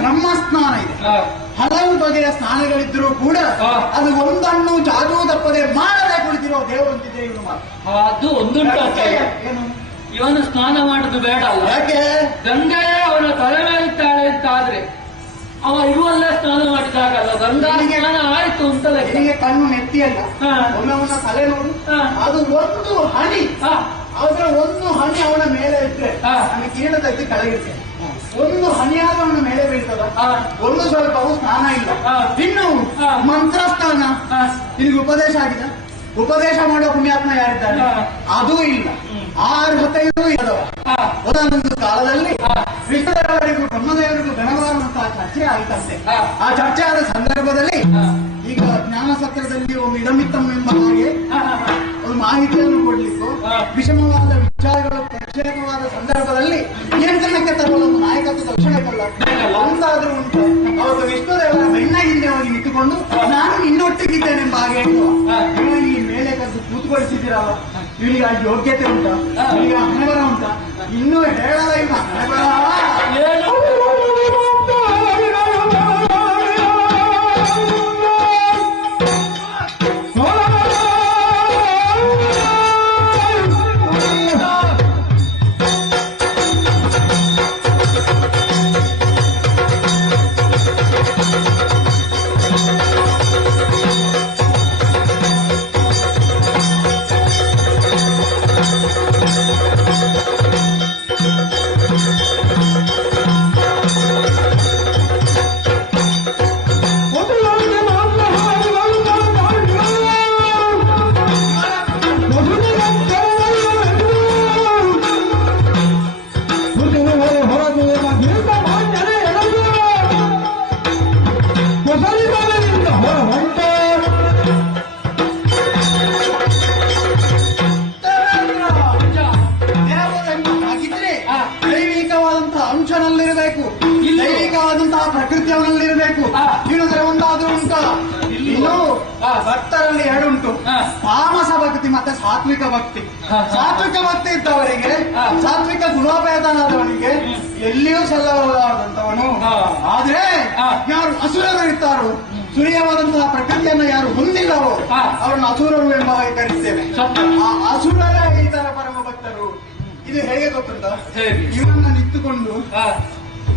ಬ್ರಹ್ಮ ಸ್ನಾನ ಇದೆ. ಹಲವು ಬಗೆಯ ಸ್ನಾನಗಳಿದ್ರೂ ಕೂಡ ಅದು ಒಂದನ್ನು ಜಾದೂ ತಪ್ಪದೆ ಮಾಡದೆ ಕುಳಿತಿರೋ ದೇವರಂತಿದೆ ಇವನು ಮಾತ್ರ. ಅದು ಒಂದುಂಟು. ಏನು? ಇವನು ಸ್ನಾನ ಮಾಡುದು ಬೇಡ ಅಲ್ಲ. ಯಾಕೆ? ಗಂಗೆಯೇ ಅವನ ತಲೆ ಮೇಲಿದ್ದಾಳೆ ಅಂತ ಆದ್ರೆ ಅವ ಇರುವಲ್ಲೇ ಸ್ನಾನ ಮಾಡಿದಾಗಲ್ಲ. ಗಂಗಾ ಸ್ನಾನ ಆಯ್ತು ಅಂತಲೇ. ನಿನಗೆ ಕಣ್ಣು ನೆತ್ತಿಯಲ್ಲ, ಒಮ್ಮೆ ತಲೆ ನೋಡು. ಅದು ಒಂದು ಹನಿ, ಅದರ ಒಂದು ಹನಿ ಅವನ ಮೇಲೆ ಇದ್ರೆ ನಮಗೆ ಕೀಟ ತೆಗೆದು ಕೆಳಗಿರ್ತೇನೆ. ಒಂದು ಹನಿಯಾದ ಅವನ ಮೇಲೆ ಬೀಳ್ತದ. ಒಂದು ಸ್ವಲ್ಪವೂ ಸ್ನಾನ ಇಲ್ಲ. ಇನ್ನು ಮಂತ್ರ ಸ್ನಾನ ನಿನಗೆ ಉಪದೇಶ ಆಗಿದೆ. ಉಪದೇಶ ಮಾಡೋ ಪುಣ್ಯಾತ್ಮ ಯಾರಿದ್ದಾರೆ? ಅದೂ ಇಲ್ಲ. ಆ ಅರ್ಹತೆಯೂ ಇಲ್ಲದವ. ಒಂದೊಂದು ಕಾಲದಲ್ಲಿ ವಿಷ್ಣುದೇವರಿಗೂ ಬ್ರಹ್ಮದೇವರಿಗೂ ಗಣವಾದಂತಹ ಚರ್ಚೆ ಆಯ್ತಂತೆ. ಆ ಚರ್ಚೆ ಆದ ಸಂದರ್ಭದಲ್ಲಿ ಈಗ ಜ್ಞಾನ ಸತ್ರದಲ್ಲಿ ಒಂದು ಇದಮಿತ್ತಂ ಎಂಬ ಹಾಗೆ ಒಂದು ಮಾಹಿತಿಯನ್ನು ಕೊಡ್ಲಿಕ್ಕೂ ವಿಷಮವಾದ ವಿಚಾರಗಳು ಪ್ರಕ್ಷೇಪವಾದ ಸಂದರ್ಭದಲ್ಲಿ ನಿಯಂತ್ರಣಕ್ಕೆ ತರುವ ಒಂದು ನಾಯಕತ್ವದ ಲಕ್ಷಣಕ್ಕಲ್ಲ ಅಂತಾದ್ರೂ ಉಂಟು. ಅವತ್ತು ವಿಷ್ಣುದೇವರ ಬೆನ್ನ ಹಿಂದೆ ಹೋಗಿ ನಿಂತುಕೊಂಡು ನಾನು ನಿನ್ನೊಟ್ಟಿಗಿದ್ದೇನೆಂಬ ಹಾಗೆ ಇವನಿಗೆ ಮೇಲೆ ಕರೆದು ಕೂತ್ಕೊಳಿಸಿದ್ದೀರಲ್ಲ, ಇವನಿಗೆ ಆ ಯೋಗ್ಯತೆ ಉಂಟಾ? ಇವನಿಗೆ ಹಣೆಬರ ಉಂಟಾ? ಇನ್ನೂ ಹೇಳಲ್ಲ ಇವ ಹಣೆಬರ. ಅಂಶನಲ್ಲಿರಬೇಕು, ದೈವಿಕವಾದಂತಹ ಪ್ರಕೃತಿ ಅವನಲ್ಲಿರಬೇಕು. ಇಲ್ಲದ್ರೆ ಒಂದಾದ್ರೂ ಉಂಟ. ಇನ್ನು ಭಕ್ತರಲ್ಲಿ ಎರಡುಂಟು, ತಾಮಸ ಭಕ್ತಿ ಮತ್ತೆ ಸಾತ್ವಿಕ ಭಕ್ತಿ. ಸಾತ್ವಿಕ ಭಕ್ತಿ ಇದ್ದವರಿಗೆ, ಸಾತ್ವಿಕ ಗುಣೋಪೇತನಾದವನಿಗೆ ಎಲ್ಲಿಯೂ ಸಲ್ಲಬಹುದಾದಂತವನು. ಆದ್ರೆ ಯಾರು ಅಸುರರು ಇರ್ತಾರೋ, ಸುರಿಯವಾದಂತಹ ಪ್ರಕೃತಿಯನ್ನು ಯಾರು ಹೊಂದಿಲ್ಲವೋ ಅವರನ್ನು ಅಸುರರು ಎಂಬ ಹಾಗೆ ಕರೆಯುತ್ತೇವೆ. ಆ ಅಸುರರೇ ಈ ತರ ಪರಮ ಭಕ್ತರು. ಇದು ಹೇಗೆ ಗೊತ್ತುಂಟ? ಇವನ್ನ ನಿಂತುಕೊಂಡು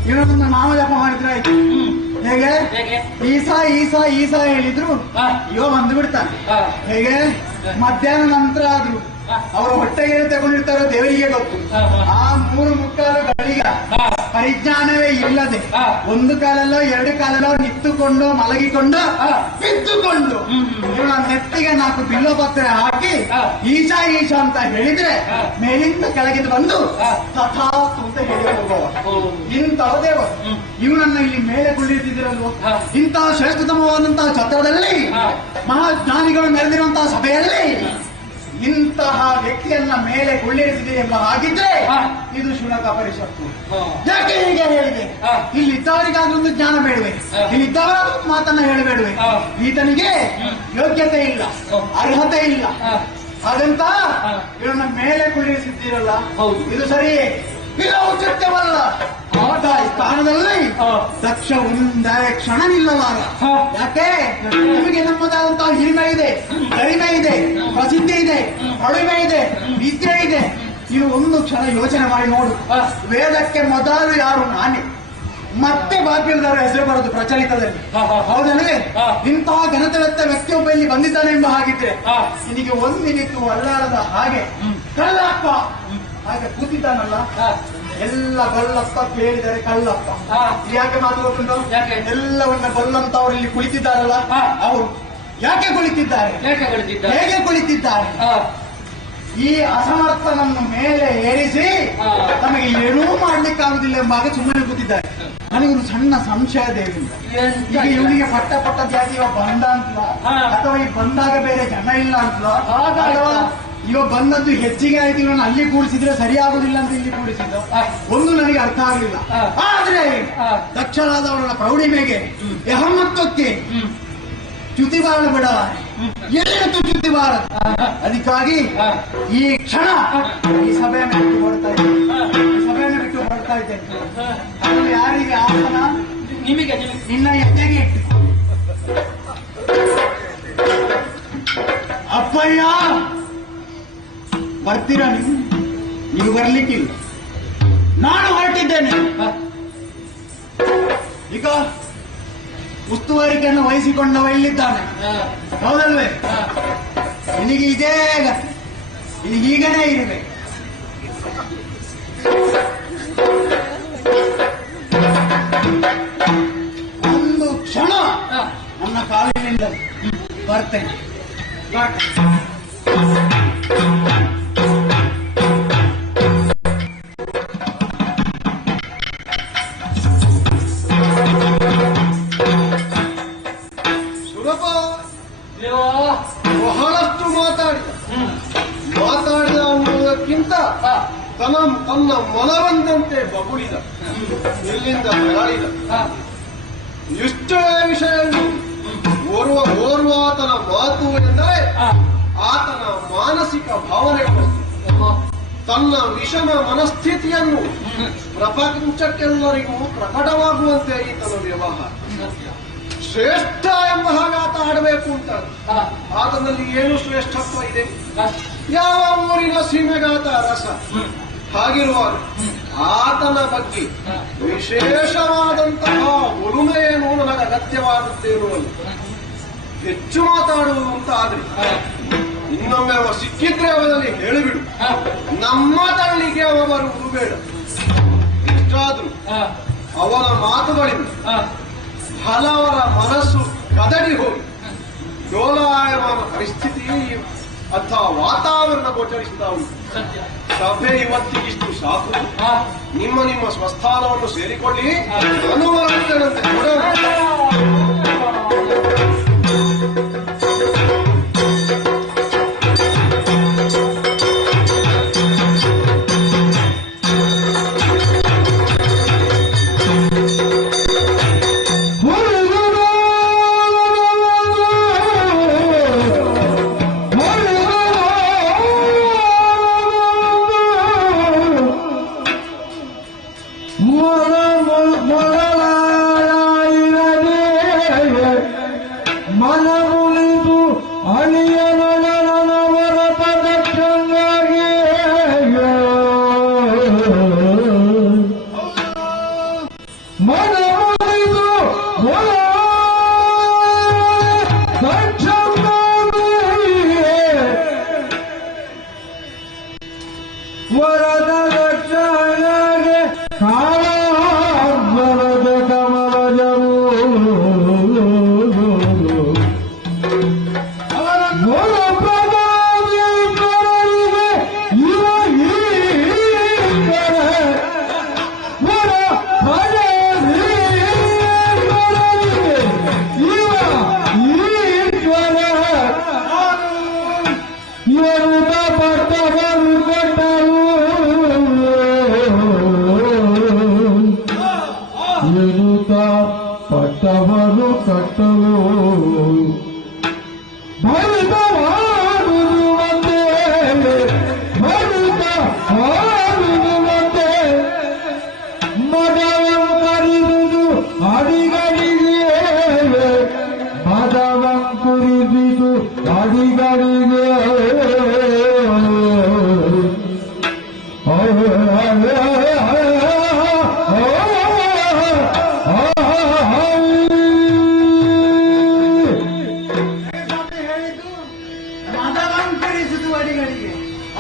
ಇವನನ್ನ ನಾಮ ಜಪ ಮಾಡಿದ್ರೆ ಆಯ್ತು. ಹೇಗೆ? ಈಸಾ ಈಸಾ ಈಸಾ ಹೇಳಿದ್ರು ಇವ ಬಂದು ಬಿಡ್ತಾನೆ. ಹೇಗೆ? ಮಧ್ಯಾಹ್ನ ನಂತರ ಆದ್ರು ಅವರು ಹೊಟ್ಟೆಗೆ ತಗೊಂಡಿರ್ತಾರೋ ದೇವರಿಗೆ ಗೊತ್ತು. ಆ 3 ಗಳಿಗ ಪರಿಜ್ಞಾನವೇ ಇಲ್ಲದೆ ಒಂದು ಕಾಲಲ್ಲೋ 2 ಕಾಲಲ್ಲೋ ನಿಂತುಕೊಂಡು ಮಲಗಿಕೊಂಡು ಬಿದ್ದುಕೊಂಡು ಇವನ ನೆತ್ತಿಗೆ 4 ಬಿಲ್ಲೋ ಪತ್ರೆ ಹಾಕಿ ಈಶಾ ಈಶಾ ಅಂತ ಹೇಳಿದ್ರೆ ಮೇಲಿಂದ ಕೆಳಗಿದ್ದು ಬಂದು ತಥಾಸ್ತು ಅಂತ ಹೇಳಿ ಹೋಗುವ ಇಂತಹ ದೇವರು. ಇವನನ್ನ ಇಲ್ಲಿ ಮೇಲೆ ಕುಳ್ಳಿರ್ತಿದ್ದೀರಲ್ವೋ, ಇಂತಹ ಶ್ರೇಷ್ಠತಮವಾದಂತಹ ಛತ್ರದಲ್ಲಿ ಮಹಾಜ್ಞಾನಿಗಳು ಮೆರೆದಿರುವಂತಹ ಸಭೆಯಲ್ಲಿ ಇಂತಹ ವ್ಯಕ್ತಿಯನ್ನ ಮೇಲೆ ಕೊಳ್ಳಿರಿಸಿದೆ ಎಂಬ ಹಾಗಿದ್ರೆ ಇದು ಶುನಕ ಪರಿಷತ್ತು. ಯಾಕೆ ಹೀಗೆ ಹೇಳಿದೆ? ಇಲ್ಲಿದ್ದವರಿಗಾದ್ರೊಂದು ಜ್ಞಾನ ಬೇಡವೆ, ಇಲ್ಲಿದ್ದವರಾದ್ರೂ ಮಾತನ್ನ ಹೇಳಬೇಡವೆ. ಈತನಿಗೆ ಯೋಗ್ಯತೆ ಇಲ್ಲ, ಅರ್ಹತೆ ಇಲ್ಲ. ಹಾಗಂತ ಇವನ್ನ ಮೇಲೆ ಕುಳ್ಳಿರಿಸಿದ್ದೀರಲ್ಲ, ಹೌದು. ಇದು ಸರಿಯೇ? ಇದು ಔಚಿತ್ಯವಲ್ಲ. ಆದ ಸ್ಥಾನದಲ್ಲಿ ದಕ್ಷ ಒಂದೇ ಕ್ಷಣ ನಿಲ್ಲಲಾರ. ಯಾಕೆ? ನಿಮಗೆ ನಮ್ಮದಾದಂತಹ ಹಿರಿಮೆ ಇದೆ, ಗರಿಮೆ ಇದೆ, ಪ್ರಸಿದ್ಧಿ ಇದೆ, ಅಳಿಮೆ ಇದೆ, ವಿದ್ಯೆ ಇದೆ. ನೀವು ಒಂದು ಕ್ಷಣ ಯೋಚನೆ ಮಾಡಿ ನೋಡು. ವೇದಕ್ಕೆ ಮೊದಲು ಯಾರು? ನಾನೇ. ಮತ್ತೆ ಬಾಕಿಯಿಲ್ಲದವರ ಹೆಸರು ಬರೋದು ಪ್ರಚಲಿತದಲ್ಲಿ, ಹೌದಲ್ಲವೇ? ಇಂತಹ ಘನತೆವೆತ್ತ ವ್ಯಕ್ತಿಯೊಬ್ಬ ಇಲ್ಲಿ ಬಂದಿದ್ದಾನೆ ಎಂಬ ಹಾಗಿದ್ರೆ ನಿನಗೆ ಒಂದಿನಿತ್ತು ಅಲ್ಲಾಡದ ಹಾಗೆ ಕಳ್ಳಪ್ಪ ಹಾಗೆ ಕೂತಿದ್ದಾನಲ್ಲ, ಎಲ್ಲ ಬಲ್ಲಪ್ಪ ಕೇಳಿದರೆ ಕಳ್ಳಪ್ಪ. ಯಾಕೆ ಮಾತು ಗೊತ್ತುಂಟು? ಎಲ್ಲವನ್ನ ಬಲ್ಲಂತವ್ರು ಇಲ್ಲಿ ಕುಳಿತಿದ್ದಾರಲ್ಲ, ಅವರು ಯಾಕೆ ಕುಳಿತಿದ್ದಾರೆ? ಹೇಗೆ ಕುಳಿತಿದ್ದಾರೆ? ಈ ಅಸಮರ್ಥನನ್ನು ಮೇಲೆ ಏರಿಸಿ ನಮಗೆ ಏನೂ ಮಾಡ್ಲಿಕ್ಕಾಗುದಿಲ್ಲ ಎಂಬಾಗ ಸುಮ್ಮನೆ ಕೂತಿದ್ದಾರೆ. ನನಗೊಂದು ಸಣ್ಣ ಸಂಶಯ ದೇವಿಂದ, ಈಗ ಇವನಿಗೆ ಪಟ್ಟ ಜಾತಿ ಇವ ಬಂದ ಅಂತಲ, ಅಥವಾ ಈ ಬಂದಾಗ ಬೇರೆ ಜನ ಇಲ್ಲ ಅಂತಲ, ಅಥವಾ ಇವ ಬಂದದ್ದು ಹೆಚ್ಚಿಗೆ ಆಯ್ತು ಇವನು ಅಲ್ಲಿ ಕೂಡಿಸಿದ್ರೆ ಸರಿಯಾಗುದಿಲ್ಲ ಅಂತ ಇಲ್ಲಿ ಕೂಡಿಸಿದ್ದು, ಒಂದು ನನಗೆ ಅರ್ಥ ಆಗಲಿಲ್ಲ. ಆದ್ರೆ ದಕ್ಷರಾದವರ ಪ್ರೌಢಿಮೆಗೆ ಯಹಮತ್ವಕ್ಕೆ ಚ್ಯುತಿ ಬಾರಬೇಡ, ಏನಿತ್ತು ಚ್ಯುತಿ ಬಾರದು. ಅದಕ್ಕಾಗಿ ಈ ಕ್ಷಣ ಈ ಸಭೆಯನ್ನು ಬಿಟ್ಟು ಹೊರಡ್ತಾ ಇದ್ದೇನೆ, ಈ ಸಭೆಯನ್ನು ಬಿಟ್ಟು ಹೊರಡ್ತಾ ಇದ್ದೇನೆ. ಅದು ಯಾರಿಗೆ ಆಸನ? ನಿಮಗೆ, ನಿನ್ನ ಎಣ್ಣೆಗೆ ಇಟ್ಟು. ಅಪ್ಪಯ್ಯ ಬರ್ತೀರಾ ನೀವು? ನೀವು ಬರ್ಲಿಕ್ಕಿಲ್ಲ, ನಾನು ಹೊರಟಿದ್ದೇನೆ. ಈಗ ಉಸ್ತುವಾರಿಕೆಯನ್ನು ವಹಿಸಿಕೊಂಡವ ಇಲ್ಲಿದ್ದಾನೆ, ಹೌದಲ್ವೇ? ನಿನಗೆ ಇದೇ ಗತಿ, ನಿನಗೀಗನೇ ಇರಬೇಕು. ಒಂದು ಕ್ಷಣ ನನ್ನ ಕಾಲಿನಿಂದ ಬರ್ತೇನೆ. ಬಹಳಷ್ಟು ಮಾತಾಡಿದ ಅನ್ನುವುದಕ್ಕಿಂತ ತನ್ನ ಮನವಂದಂತೆ ಬಗುಳಿದ, ಇಲ್ಲಿಂದ ತೆರಳಿದ. ಇಷ್ಟೇ ವಿಷಯ ಓರ್ವಾತನ ಮಾತು ಎಂದರೆ ಆತನ ಮಾನಸಿಕ ಭಾವನೆಗಳು, ತನ್ನ ವಿಷಮ ಮನಸ್ಥಿತಿಯನ್ನು ಪ್ರಪಂಚಕ್ಕೆಲ್ಲರಿಗೂ ಪ್ರಕಟವಾಗುವಂತೆ ಈತನ ವ್ಯವಹಾರ. ಶ್ರೇಷ್ಠ ಎಂಬ ಹಾಗೆ ಆತ ಆಡಬೇಕು ಅಂತ ಆತನಲ್ಲಿ ಏನು ಶ್ರೇಷ್ಠತ್ವ ಇದೆ? ಯಾವ ಊರಿನ ಸೀಮೆಗಾತ ರಸ. ಹಾಗಿರುವಾಗ ಆತನ ಬಗ್ಗೆ ವಿಶೇಷವಾದಂತಹ ಉಳುಮೆ ಏನು ನನಗೆ ಅಗತ್ಯವಾದದ್ದೇನು ಅಲ್ಲ. ಹೆಚ್ಚು ಮಾತಾಡುವುದು ಅಂತ ಆದ್ರೆ ಇನ್ನೊಮ್ಮೆ ಅವ ಸಿಕ್ಕಿದ್ರೆ ಅವನಲ್ಲಿ ಹೇಳಿಬಿಡು, ನಮ್ಮ ತಳ್ಳಿಗೆ ಅವ ಬರುವುದು ಬೇಡ. ಎಷ್ಟಾದ್ರೂ ಅವನ ಮಾತುಗಳಿಂದ ಹಲವರ ಮನಸ್ಸು ಕದಡಿ ಹೋಗಿ ಡೋಲಾಯಮಾನ ಪರಿಸ್ಥಿತಿ ಅಥವಾ ವಾತಾವರಣ ಗೋಚರಿಸ್ತಾ ಉಂಟು. ಸಭೆ ಇವತ್ತಿಗಿಷ್ಟು ಸಾಕು. ನಿಮ್ಮ ಸ್ವಸ್ಥಾನವನ್ನು ಸೇರಿಕೊಳ್ಳಿ. ಅನುವರ್ತನಂತೆ ಇವರು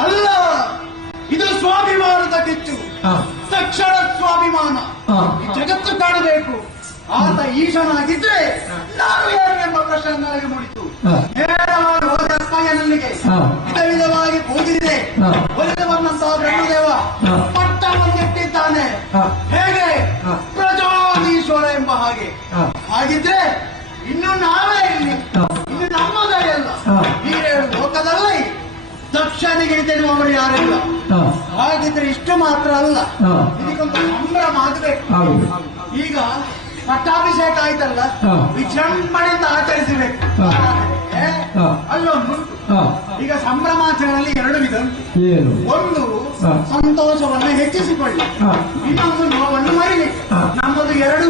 ಅಲ್ಲ, ಇದು ಸ್ವಾಭಿಮಾನದ ಕಿಚ್ಚು, ತಕ್ಷಣ ಸ್ವಾಭಿಮಾನ. ಜಗತ್ತು ಕಾಣಬೇಕು. ಆತ ಈಶನಾಗಿದ್ರೆ ನಾನು ಯಾರು ಎಂಬ ಪ್ರಶ್ನೆ ನನಗೆ ಮೂಡಿತು. ನೇರವಾಗಿ ಹೋದ ಅಪ್ಪಯ್ಯನಲ್ಲಿಗೆ ವಿಧ ವಿಧವಾಗಿ ಪೂಜಿಸಿದೆ. ಒಲಿದು ಬಂದಂತಹ ಬ್ರಹ್ಮದೇವ ಪಟ್ಟವನ್ನಿಟ್ಟಿದ್ದಾನೆ. ಹೇಗೆ? ಪ್ರಜಾಧೀಶ್ವರ ಎಂಬ ಹಾಗೆ. ಹಾಗಿದ್ರೆ ಇನ್ನು ನಾವೇ ಇಲ್ಲಿ, ಇನ್ನು ನಮ್ಮದೇ ಅಲ್ಲ. ನೀರೇಳು ಲೋಕದಲ್ಲಿ ದಕ್ಷನಿಗೆ ತೆರುವವರು ಯಾರಿಲ್ಲ. ಹಾಗಿದ್ರೆ ಇಷ್ಟು ಮಾತ್ರ ಅಲ್ಲ, ಇದಕ್ಕೊಂದು ಸಂಭ್ರಮ ಆಗಬೇಕು. ಈಗ ಪಟ್ಟಾಭಿಷೇಕ ಆಯ್ತಲ್ಲ, ವಿಜೃಂಭಣೆಯಿಂದ ಆಚರಿಸಬೇಕು. ಅಲ್ಲೊಂದು ಈಗ ಸಂಭ್ರಮಾಚರಣೆಯಲ್ಲಿ ಎರಡು ವಿಧ ಉಂಟು. ಒಂದು ಸಂತೋಷವನ್ನು ಹೆಚ್ಚಿಸಿಕೊಳ್ಳಿ, ಇನ್ನೊಂದು ನೋವನ್ನು ಮರಿಲಿಕ್ಕೆ. ನಮ್ಮದು ಎರಡೂ.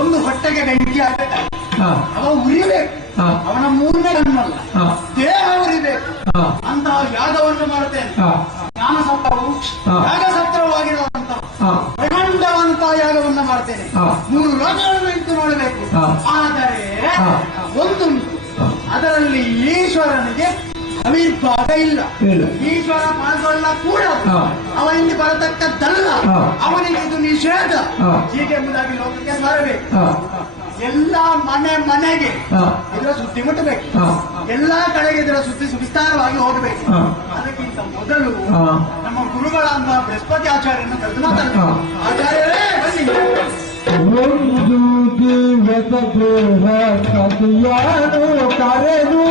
ಒಂದು ಹೊಟ್ಟೆಗೆ ಬೆಂಕಿ ಆಗಬೇಕು, ಅವ ಉರಿಬೇಕು. ಅವನ ಮೂರನೇ ಕಣ್ಣಲ್ಲ, ದೇಹ ಉರಿಬೇಕು. ಅಂತಹ ಯಾಗವನ್ನು ಮಾಡುತ್ತೇನೆ. ಜ್ಞಾನಸತ್ರವು ಯಾಗಸತ್ರವಾಗಿರುವಂತಹ ಬ್ರಹ್ಮಾಂಡವಂತಹ ಯಾಗವನ್ನು ಮಾಡ್ತೇನೆ. 3 ಲೋಕಗಳನ್ನು ಇಟ್ಟು ನೋಡಬೇಕು. ಆದರೆ ಒಂದುಂಟು, ಅದರಲ್ಲಿ ಈಶ್ವರನಿಗೆ ಅವಿರ್ಭಾಗ ಇಲ್ಲ. ಈಶ್ವರ ಪಾಲ್ಗೊಳ್ಳ ಕೂಡ ಅವನಿಗೆ ಬರತಕ್ಕದ್ದಲ್ಲ. ಅವನಿಗೆ ಇದು ನಿಷೇಧ. ಹೀಗೆಂಬುದಾಗಿ ಲೋಕಕ್ಕೆ ಬರಬೇಕು. ಎಲ್ಲಾ ಮನೆಗೆ ಇದರ ಸುದ್ದಿ ಮುಟ್ಟಬೇಕು. ಎಲ್ಲಾ ಕಡೆಗೆ ಇದರ ಸುದ್ದಿ ವಿಸ್ತಾರವಾಗಿ ಹೋಗಬೇಕು. ಅದಕ್ಕಿಂತ ಮೊದಲು ನಮ್ಮ ಗುರುಗಳಾದ ಬೃಹಸ್ಪತಿ ಆಚಾರ್ಯರನ್ನು ಕರೆದು ಮಾತಾಡಬೇಕು. ಆಚಾರ್ಯರೇ ಬನ್ನಿ. ಒಂದು ಜೀವಕ ಬೃಹಸ್ಪತಿಯಾನು ಕರೆದು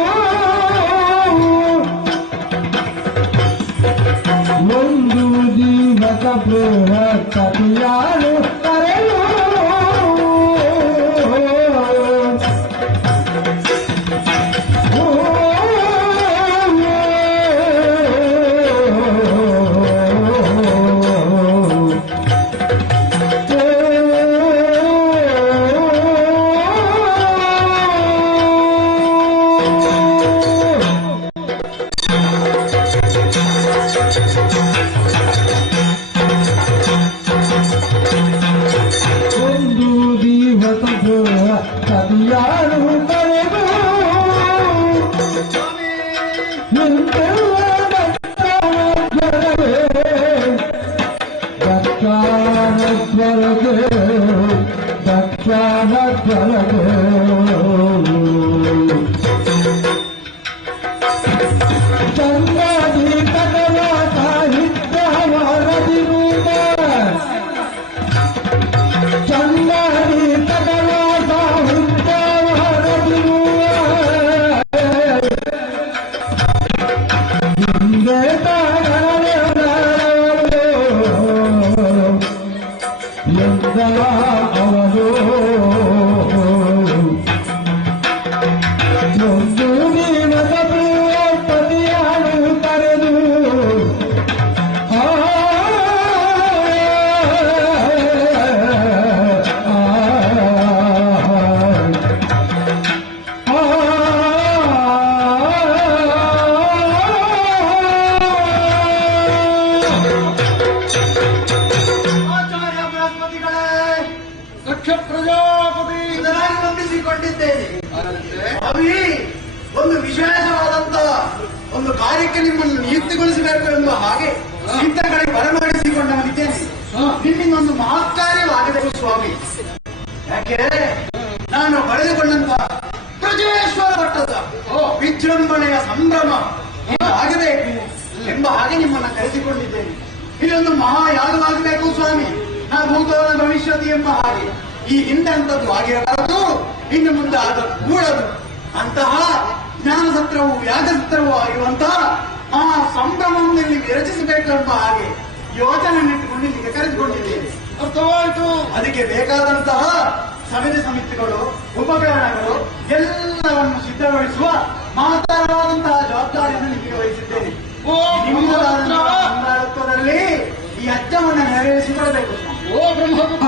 ಒಂದು ವಿಶೇಷವಾದಂತಹ ಒಂದು ಕಾರ್ಯಕ್ಕೆ ನಿಮ್ಮನ್ನು ನಿಯುಕ್ತಿಗೊಳಿಸಬೇಕು ಎಂಬ ಹಾಗೆ ಇಂಥ ಕಡೆ ಬರಮಾಡಿಸಿಕೊಂಡವನಿದ್ದೇನೆ. ನಿಮ್ಮಿಂದೊಂದು ಮಹತ್ಕಾರ್ಯವಾಗಬೇಕು ಸ್ವಾಮಿ. ಯಾಕೆ? ನಾನು ಪಡೆದುಕೊಂಡಂತಹ ಪ್ರಜೇಶ್ವರ ಪಟ್ಟದ ವಿಜೃಂಭಣೆಯ ಸಂಭ್ರಮ ಆಗಬೇಕು ಎಂಬ ಹಾಗೆ ನಿಮ್ಮನ್ನು ಕರೆಸಿಕೊಂಡಿದ್ದೇನೆ. ಇದೊಂದು ಮಹಾಯಾಗವಾಗಬೇಕು ಸ್ವಾಮಿ. ನಾ ಭೂತೋಳ ಭವಿಷ್ಯತಿ ಎಂಬ ಹಾಗೆ ಈ ಹಿಂದೆ ಅಂತದ್ದು ಆಗಿರಬಾರದು, ಇನ್ನು ಮುಂದೆ ಆಗ ಕೂಡದು. ಅಂತಹ ಜ್ಞಾನಸತ್ರವು ಯಾಗಸತ್ರವೂ ಆಗಿರುವಂತಹ ಆ ಸಂಭ್ರಮವನ್ನು ಇಲ್ಲಿ ವಿರಚಿಸಬೇಕೆಂಬ ಹಾಗೆ ಯೋಚನೆಯನ್ನಿಟ್ಟುಕೊಂಡು ಇಲ್ಲಿಗೆ ಕರೆದುಕೊಂಡಿದ್ದೇನೆ. ಅರ್ಥವಾಯಿತು? ಅದಕ್ಕೆ ಬೇಕಾದಂತಹ ಸಮಿತಿ ಸಮಿತಿಗಳು, ಉಪಕರಣಗಳು ಎಲ್ಲವನ್ನು ಸಿದ್ಧಗೊಳಿಸುವ ಮಹತ್ತರವಾದಂತಹ ಜವಾಬ್ದಾರಿಯನ್ನು ನಿಮಗೆ ವಹಿಸಿದ್ದೇನೆ. ಯಜ್ಞವನ್ನು ನೆರವೇರಿಸಿಕೊಳ್ಬೇಕು. ಓ ಬ್ರಹ್ಮ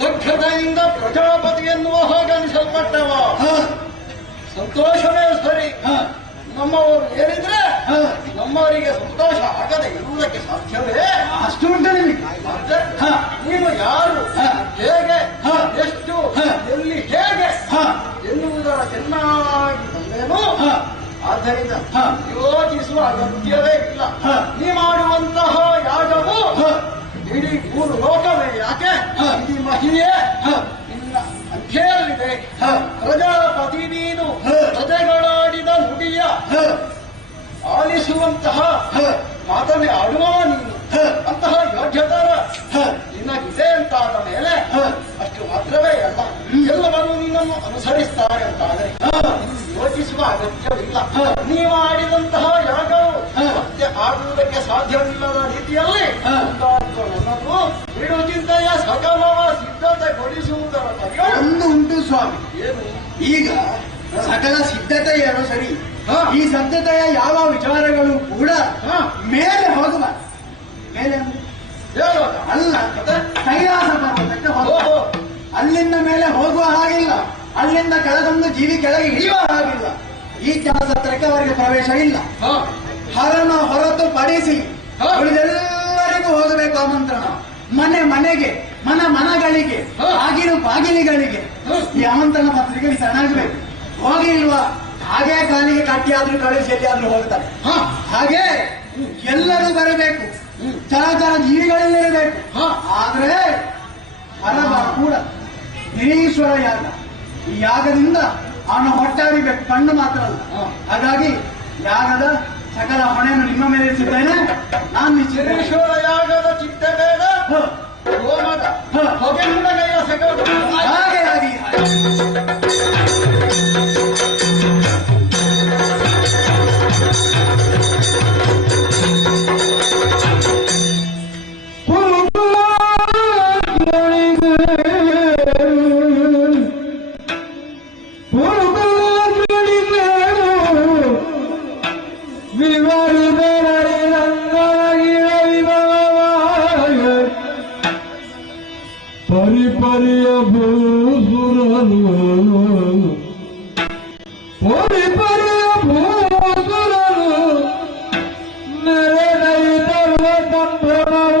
ದಕ್ಷತೆಯಿಂದ ಪ್ರಜಾಪತಿ ಎನ್ನುವ ಹಾಗೆ ಅನಿಸಲ್ಪಟ್ಟವ. ಸಂತೋಷವೇ ಸರಿ. ನಮ್ಮವರು ಏನಿದ್ರೆ ನಮ್ಮವರಿಗೆ ಸಂತೋಷ ಆಗದೆ ಇರುವುದಕ್ಕೆ ಸಾಧ್ಯವೇ? ಅಷ್ಟು ಉಂಟು ನಿಮಗೆ. ನೀನು ಯಾರು, ಹೇಗೆ, ಎಷ್ಟು, ಎಲ್ಲಿ, ಹೇಗೆ ಎನ್ನುವುದರ ಚೆನ್ನಾಗಿ ಬಂದೇನು. ಆದ್ದರಿಂದ ಯೋಚಿಸುವ ಅಗತ್ಯವೇ ಇಲ್ಲ. ನೀ ಮಾಡುವಂತಹ ಯಾಗವು ಇಡೀ ಮೂರು ಲೋಕವೇ ಯಾಕೆ, ಇಡೀ ಮಹಿಯೇ ನಿನ್ನ ಅಂಕೆಯಲ್ಲಿದೆ. ಪ್ರಜಾಪತಿ ನೀನು, ಪ್ರಜೆಗಳಾಡಿದ ನುಡಿಯ ಆಲಿಸುವಂತಹ ಮಾತನ್ನೇ ಆಡುವ ನೀನು. ಅಂತಹ ಯೋಗ್ಯತರ ನಿನಗಿದೆ ಅಂತಾದ ಮೇಲೆ ಅಷ್ಟು ಮಾತ್ರವೇ ಅಲ್ಲ, ಎಲ್ಲವನ್ನೂ ನಿನ್ನನ್ನು ಅನುಸರಿಸ್ತಾರೆ ಅಂತಾದರೆ ಯೋಚಿಸುವ ಅಗತ್ಯವಿಲ್ಲ. ನೀವು ಆಡಿದಂತಹ ಯಾಗವು ಮತ್ತೆ ಆಡುವುದಕ್ಕೆ ಸಾಧ್ಯವಿಲ್ಲದ ರೀತಿಯಲ್ಲಿ ನನ್ನದು ಬಿಡು ಚಿಂತೆಯ ಸಕಲವ ಸಿದ್ಧತೆಗೊಳಿಸುವುದರ ಬಗ್ಗೆ ಒಂದು ಉಂಟು ಸ್ವಾಮಿ. ಏನು? ಈಗ ಸಕಲ ಸಿದ್ಧತೆ ಏನೋ ಸರಿ, ಈ ಸಿದ್ಧತೆಯ ಯಾವ ವಿಚಾರಗಳು ಕೂಡ ಮೇಲೆ ಹೋಗುವ ಮೇಲೆ ಅಲ್ಲ, ಕೈಲಾಸ ಪರ್ವತಕ್ಕೆ ಹೋಗುವ. ಅಲ್ಲಿಂದ ಮೇಲೆ ಹೋಗುವ ಹಾಗಿಲ್ಲ, ಅಲ್ಲಿಂದ ಕೆಳಗೊಂದು ಜೀವಿ ಕೆಳಗೆ ಇಳಿಯುವ ಹಾಗಿಲ್ಲ. ಈ ಚಾಸತ್ರಕ್ಕೆ ಅವರಿಗೆ ಪ್ರವೇಶ ಇಲ್ಲ. ಹರನ ಹೊರತು ಪಡಿಸಿ ಉಳಿದೆಲ್ಲರಿಗೂ ಹೋಗಬೇಕು ಆಮಂತ್ರಣ. ಮನೆ ಮನೆಗೆ, ಮನಗಳಿಗೆ, ಬಾಗಿಲಿಗಳಿಗೆ ಈ ಆಮಂತ್ರಣ ಪತ್ರಿಕೆ ವಿತರಣಾಗಬೇಕು. ಹೋಗಿಲ್ವಾ ಹಾಗೆ ಕಾಲಿಗೆ ಕಟ್ಟಿಯಾದ್ರೂ ಕಳಿಸಿ ಎಲ್ಲಿಯಾದ್ರೂ ಹೋಗ್ತಾರೆ. ಹಾಗೆ ಎಲ್ಲರೂ ಬರಬೇಕು, ಚರಾಚರ ಜೀವಿಗಳಲ್ಲಿರಬೇಕು. ಆದ್ರೆ ಫಲ ಕೂಡ ನಿರೀಶ್ವರ ಯಾಗ. ಈ ಯಾಗದಿಂದ ಅವನು ಹೊಟ್ಟಾಡಿಬೇಕು, ಕಣ್ಣು ಮಾತ್ರ ಅಲ್ಲ. ಹಾಗಾಗಿ ಯಾಗದ ಸಕಲ ಹೊಣೆಯನ್ನು ನಿಮ್ಮ ಮೇಲೆ ಇರಿಸಿದ್ದೇನೆ. ನಾನು ನಿರೀಶ್ವರ ಯಾಗದ ಚಿಂತೆ ಬೇಡ, ಹೋಮದ ಹೊಗೆ ಮುಡಗೈಯ ಸಕಲ ಹಾಗೆ ಆಗಿ ಪರಿಪರಿಯ ಭೂಸುರರು ಪರಿಪರಿಯ ಭೂಸುರರು ನೆರೆದೈತರ್ವ ಸಂಭ್ರಮವ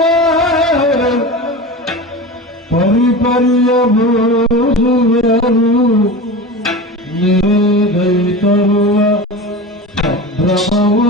ಪರಿಪರಿಯ ಭೂಸುರರು ನೆರೆದೈತರ್ವ ಸಂಭ್ರಮವ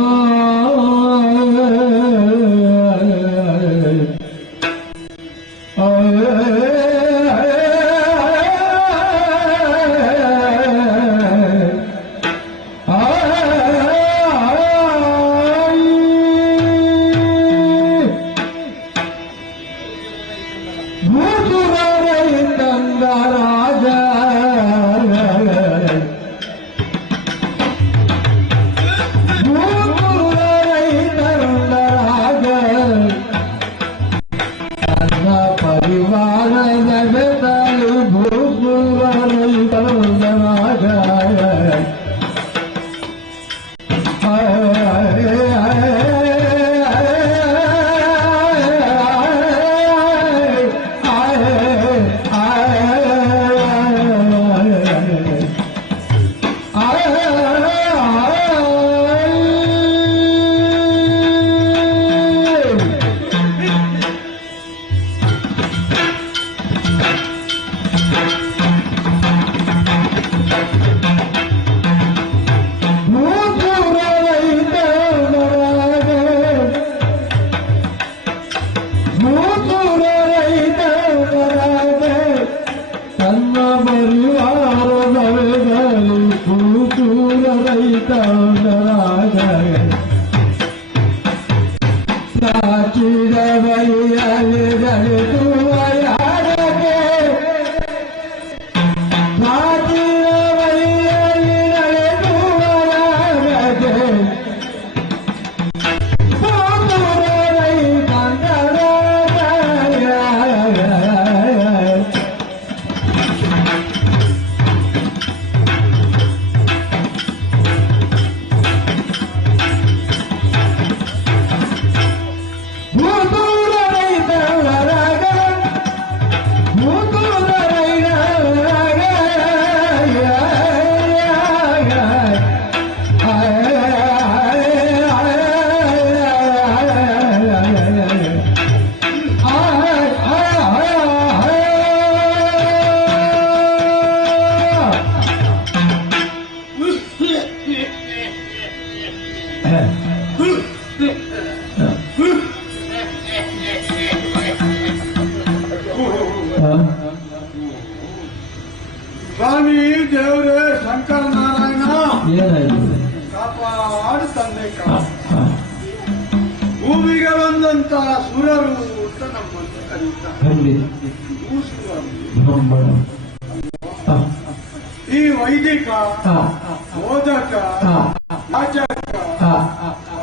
ಸ್ವಾಮಿ ದೇವರೇ ಶಂಕರ ನಾರಾಯಣ ಕಾಪಾಡು ತಂದೆ ಭೂಮಿಗೆ ಬಂದಂತ ಸುರರು ಅಂತ ನಮ್ಮನ್ನು ಕರೀತಾರೆ. ಈ ವೈದಿಕ ಬೋಧಕ ಯಾಚಕ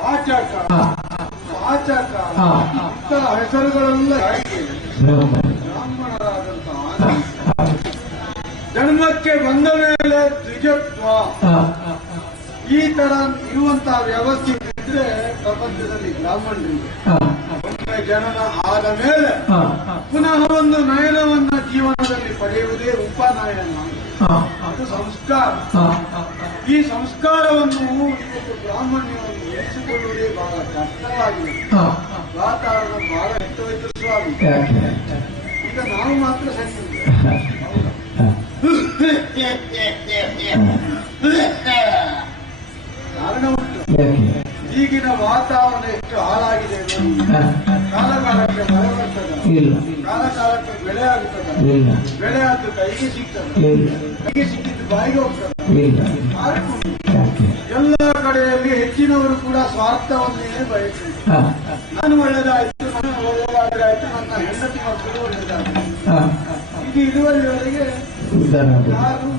ವಾಚಕ ವಾಚಕ ಇಂತಹ ಹೆಸರುಗಳೆಲ್ಲ ಬ್ರಾಹ್ಮಣರಾದಂತ ಜನ್ಮಕ್ಕೆ ಬಂದ ಮೇಲೆ ದ್ವಿಜತ್ವ ಈ ತರ ಇರುವಂತಹ ವ್ಯವಸ್ಥೆ ಇದ್ರೆ ಪ್ರಪಂಚದಲ್ಲಿ ಬ್ರಾಹ್ಮಣರಿಗೆ ಒಮ್ಮೆ ಜನನ ಆದ ಮೇಲೆ ಪುನಃ ಒಂದು ನಯನವನ್ನ ಜೀವನದಲ್ಲಿ ಪಡೆಯುವುದೇ ಉಪನಯನ. ಅದು ಸಂಸ್ಕಾರ. ಈ ಸಂಸ್ಕಾರವನ್ನು ಇವತ್ತು ಬ್ರಾಹ್ಮಣ್ಯವನ್ನು ಬೆಳೆಸಿಕೊಳ್ಳುವುದೇ ಬಹಳ ಕಷ್ಟವಾಗಿದೆ. ವಾತಾವರಣ ಬಹಳ ಹೆಚ್ಚೋಯ್ತು ಸ್ವಾಮಿ. ಈಗ ನಾವು ಮಾತ್ರ ಸರಿ ಕಾರಣ ಉಂಟು. ಈಗಿನ ವಾತಾವರಣ ಎಷ್ಟು ಹಾಳಾಗಿದೆ. ಕಾಲಕಾಲಕ್ಕೆ ಮಳೆ ಬರ್ತದೆ, ಕಾಲಕಾಲಕ್ಕೆ ಬೆಳೆ ಆಗುತ್ತದೆ, ಬೆಳೆ ಆದ್ದು ಕೈಗೆ ಸಿಗ್ತದೆ, ಕೈಗೆ ಸಿಕ್ಕಿದ್ದು ಬಾಯಿಗೆ ಹೋಗ್ತದೆ. ಎಲ್ಲ ಕಡೆಯಲ್ಲಿ ಹೆಚ್ಚಿನವರು ಕೂಡ ಸ್ವಾರ್ಥವನ್ನೇ ಬಯಸುತ್ತಾರೆ. ನಾನು ಒಳ್ಳೆದಾಯ್ತು, ನಾನು ಒಳ್ಳೆದಾದ್ರೆ ನನ್ನ ಹೆಂಡತಿ ಮಕ್ಕಳು ಒಳ್ಳೆದಾಯ್ತು. ಇದು ಇರುವಲ್ಲಿವರೆಗೆ ಯಾರು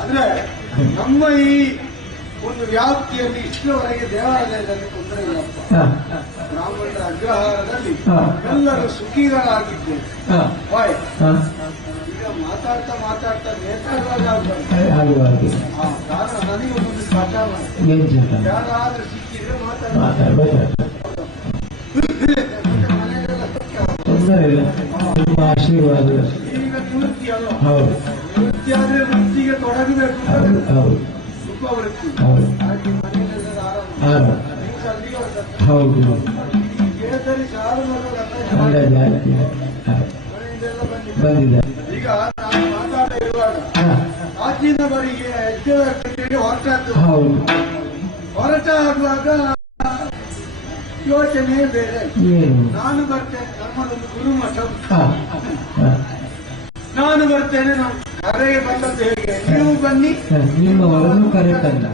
ಆದ್ರೆ ನಮ್ಮ ಈ ಒಂದು ವ್ಯಾಪ್ತಿಯಲ್ಲಿ ಇಷ್ಟರವರೆಗೆ ದೇವಾಲಯದಲ್ಲಿ ತೊಂದರೆ ಇಲ್ಲಪ್ಪ. ಬ್ರಾಹ್ಮಣರ ಅಗ್ರಹಾರದಲ್ಲಿ ಎಲ್ಲರೂ ಸುಖಿಗಳಾಗಿದ್ದೇವೆ. ಈಗ ಮಾತಾಡ್ತಾ ಮಾತಾಡ್ತಾ ನೇತಾಡುವಾಗ ಕಾರಣ ನನಗೆ ಒಂದೊಂದು ಪಾಠ ಯಾರಾದ್ರೂ ಸಿಕ್ಕಿದ್ರೆ ಮಾತಾಡ ನಿಮ್ಮ ಆಶೀರ್ವಾದ. ಈಗ ವೃತ್ತಿ ಅಲ್ವಾ? ಹೌದು ವೃತ್ತಿ ಆದ್ರೆ ವೃತ್ತಿಗೆ ತೊಡಗಬೇಕು. ಹೌದು ಹೌದು ಉಪ ವೃತ್ತಿ. ಹೌದು ಹಾಗೆ ಮನೆಯಲ್ಲೆಲ್ಲ ಆರಾಮ. ಆರಾಮ. ನೀವು ಅಲ್ಲಿಗೆ ಹೊರಟದ್ದು. ಹೌದು ಕೇಸರಿ ಸಾಲು ಅಂದ ಜಾಸ್ತಿ ಮನೆಯಿಂದೆಲ್ಲ ಬಂದಿದೆ. ಈಗ ನಾನು ಮಾತಾಡ ಇರುವಾಗ ಆಚಿನ ಬರಿಗೆ ಹೆಜ್ಜೆ ಹೊರಟದ್ದು. ಹೌದು ಹೊರಟಾಗುವಾಗ ಯೋಚನೆ ಬೇರೆ. ಏನು? ನಾನು ಬರ್ತೇನೆ, ನಮ್ಮದೊಂದು ಗುರುಮಠ. ನಾನು ಬರ್ತೇನೆ, ನಾನು ಕರೆಗೆ ಬಂದದ್ದು ಹೇಗೆ, ನೀವು ಬನ್ನಿ. ನಿಮ್ಮವರನ್ನು ಕರೆತಂದ.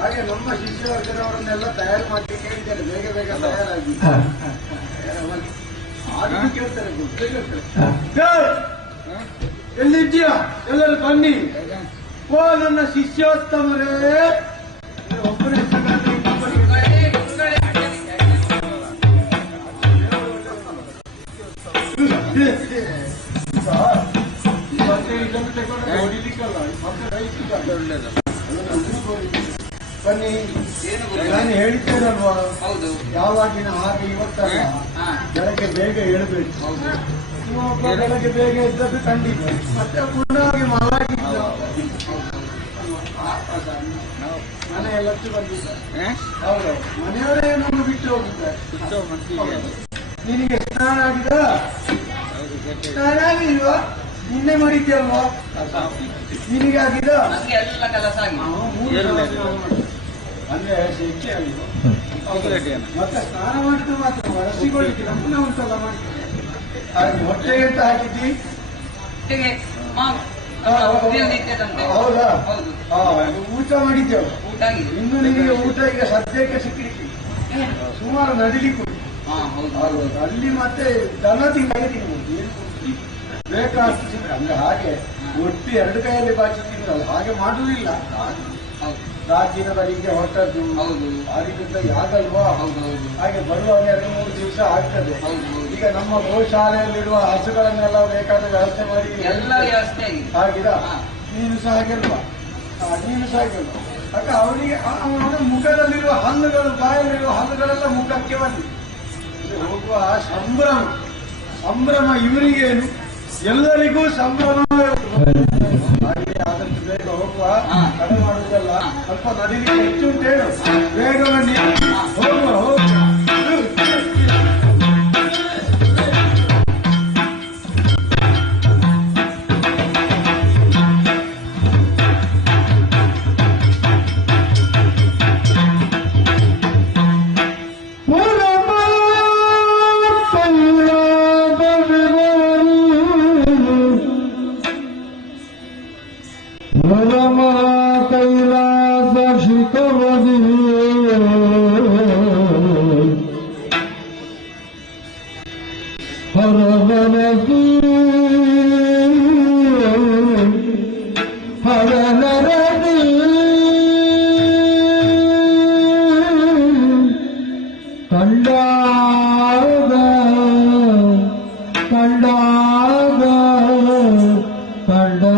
ಹಾಗೆ ನಮ್ಮ ಶಿಷ್ಯವರ್ಗದವರನ್ನೆಲ್ಲ ತಯಾರು ಮಾಡಿ ಕೇಳಿದ್ದಾರೆ, ಬೇಗ ಬೇಗ ತಯಾರಾಗಿ ಆದರೂ ಕೇಳ್ತಾರೆ, ಗೊತ್ತೇ ಕೇಳ್ತಾರೆ. ಎಲ್ಲಿದ್ದೀಯಾ? ಎಲ್ಲರೂ ಬನ್ನಿ. ಓ ನನ್ನ ಶಿಷ್ಯೋತ್ತಮರೇ, ಒಬ್ಬರೇ ಬನ್ನಿ. ನಾನು ಹೇಳಿದ್ದೇನಲ್ವಾ, ಯಾವಾಗಿನ ಹಾಗೆ ಇವತ್ತಲ್ಲ, ಬೆಳಗ್ಗೆ ಬೇಗ ಹೇಳ್ಬೇಕು. ಒಬ್ಬ ಬೆಳಗ್ಗೆ ಬೇಗ ಎದ್ದದ್ದು ಖಂಡಿತ, ಮತ್ತೆ ಪುನಃ ಮಲಗಿದ್ದ ಮನೆ ಎಲ್ಲಚ್ಚು ಬಂದಿದ್ದಾರೆ. ಹೌದು, ಮನೆಯವರೇ ನಮ್ಗೆ ಬಿಟ್ಟು ಹೋಗಿದ್ದಾರೆ. ನಿನಗೆ ಸ್ನಾನ ಆಗಿದ? ಸ್ನಾನ ಆಗಿಲ್ವಾ? ನಿನ್ನೆ ಮಾಡಿದ್ಯಲ್ವಾ? ನಿನಗೆ ಆಗಿದ? ಎಲ್ಲ ಕೆಲಸ ಅಂದ್ರೆ ಶೆಕೆ ಆಗಿಲ್ವಾ? ಮತ್ತೆ ಸ್ನಾನ ಮಾಡಿದ್ದು ಮಾತ್ರ ಬಳಸಿಕೊಳ್ಳಿಕ್ಕೆ ನಮ್ಮನ್ನ ಉಂಟಲ್ಲ ಮಾಡಿ. ಹೊಟ್ಟೆಗೆ ಅಂತ ಹಾಕಿದ್ದಿ? ಹೌದಾ? ಊಟ ಮಾಡಿದ್ದೇವೆ. ಇನ್ನು ನಿನಗೆ ಊಟ ಈಗ ಸದ್ಯಕ್ಕೆ ಸಿಕ್ಕಲಿಕ್ಕೆ ಸುಮಾರು ನಡಿಲಿಕ್ಕೂ ಅಲ್ಲಿ ಮತ್ತೆ ದನ ತಿಂಗಳಿಗೆ ತಿನ್ಬೋದು, ಬೇಕಾಷ್ಟು ಸಿಕ್ಕ ಅಂದ್ರೆ ಹಾಗೆ ಒಟ್ಟಿ ಎರಡು ಕೈಯಲ್ಲಿ ಬಾಚಿ ತಿನ್ನಲ್ಲ, ಹಾಗೆ ಮಾಡುವುದಿಲ್ಲ. ರಾಜ್ಯದ ಬಳಿಗೆ ಹೊರಟದ್ದು ಆಗಿದ್ದ ಯಾಗಲ್ವಾ? ಹಾಗೆ ಬರುವಾಗ 2-3 ದಿವಸ ಆಗ್ತದೆ. ಈಗ ನಮ್ಮ ಗೋಶಾಲೆಯಲ್ಲಿರುವ ಹಸುಗಳನ್ನೆಲ್ಲ ಬೇಕಾದ ವ್ಯವಸ್ಥೆ ಮಾಡಿ ಎಲ್ಲ ವ್ಯವಸ್ಥೆ ಆಗಿದ. ನೀನು ಸಹ ಹಾಗೆಲ್ವಾ? ನೀನು ಸಹ ಹಾಗೆಲ್ವಾ? ಆಗ ಅವನಿಗೆ ಅವನ ಮುಖದಲ್ಲಿರುವ ಹಲ್ಲುಗಳು, ಬಾಯಲ್ಲಿರುವ ಹಲ್ಲುಗಳೆಲ್ಲ ಮುಖಕ್ಕೆ ಬಂದಿದೆ. ಹೋಗುವ ಸಂಭ್ರಮ ಇವರಿಗೇನು, ಎಲ್ಲರಿಗೂ ಸಂಭ್ರಮವೇ. ಹಾಗೆ ಆದಷ್ಟು ಬೇಗ ಹೋಗುವ, ತಡೆ ಮಾಡುವುದಲ್ಲ. ಸ್ವಲ್ಪ ನಡಿಲಿಕ್ಕೆ ಹೆಚ್ಚು ಉಂಟೇನು, ಬೇಗ ಬನ್ನಿ, ಹೋಗುವ. ಕೈಲಾಸ ಶಿಖರದಿ ಹರವನಸಿ ಹರನರದಿ ಕಂಡಾಗ ಕಂಡಾಗ ಕಂಡಾಗ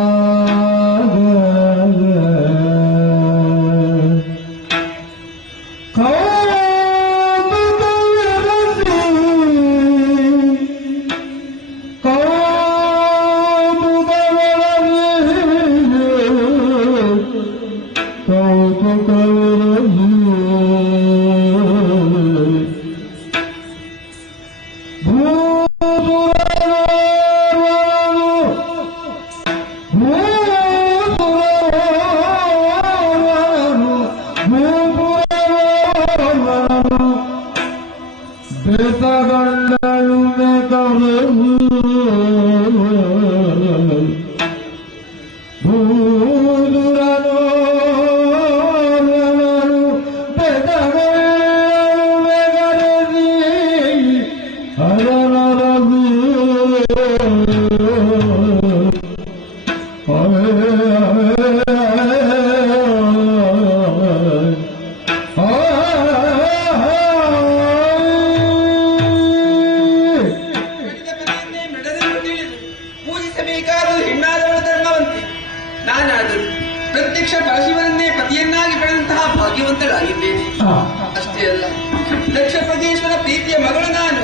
ಪ್ರತ್ಯಕ್ಷ ಪರಶಿವನನ್ನೇ ಪತಿಯನ್ನಾಗಿ ಪಡೆದಂತಹ ಭಾಗ್ಯವಂತಳಾಗಿದ್ದೇನೆ. ಅಷ್ಟೇ ಅಲ್ಲ, ದಕ್ಷ ಪ್ರದೇಶದ ಪ್ರೀತಿಯ ಮಗಳು ನಾನು.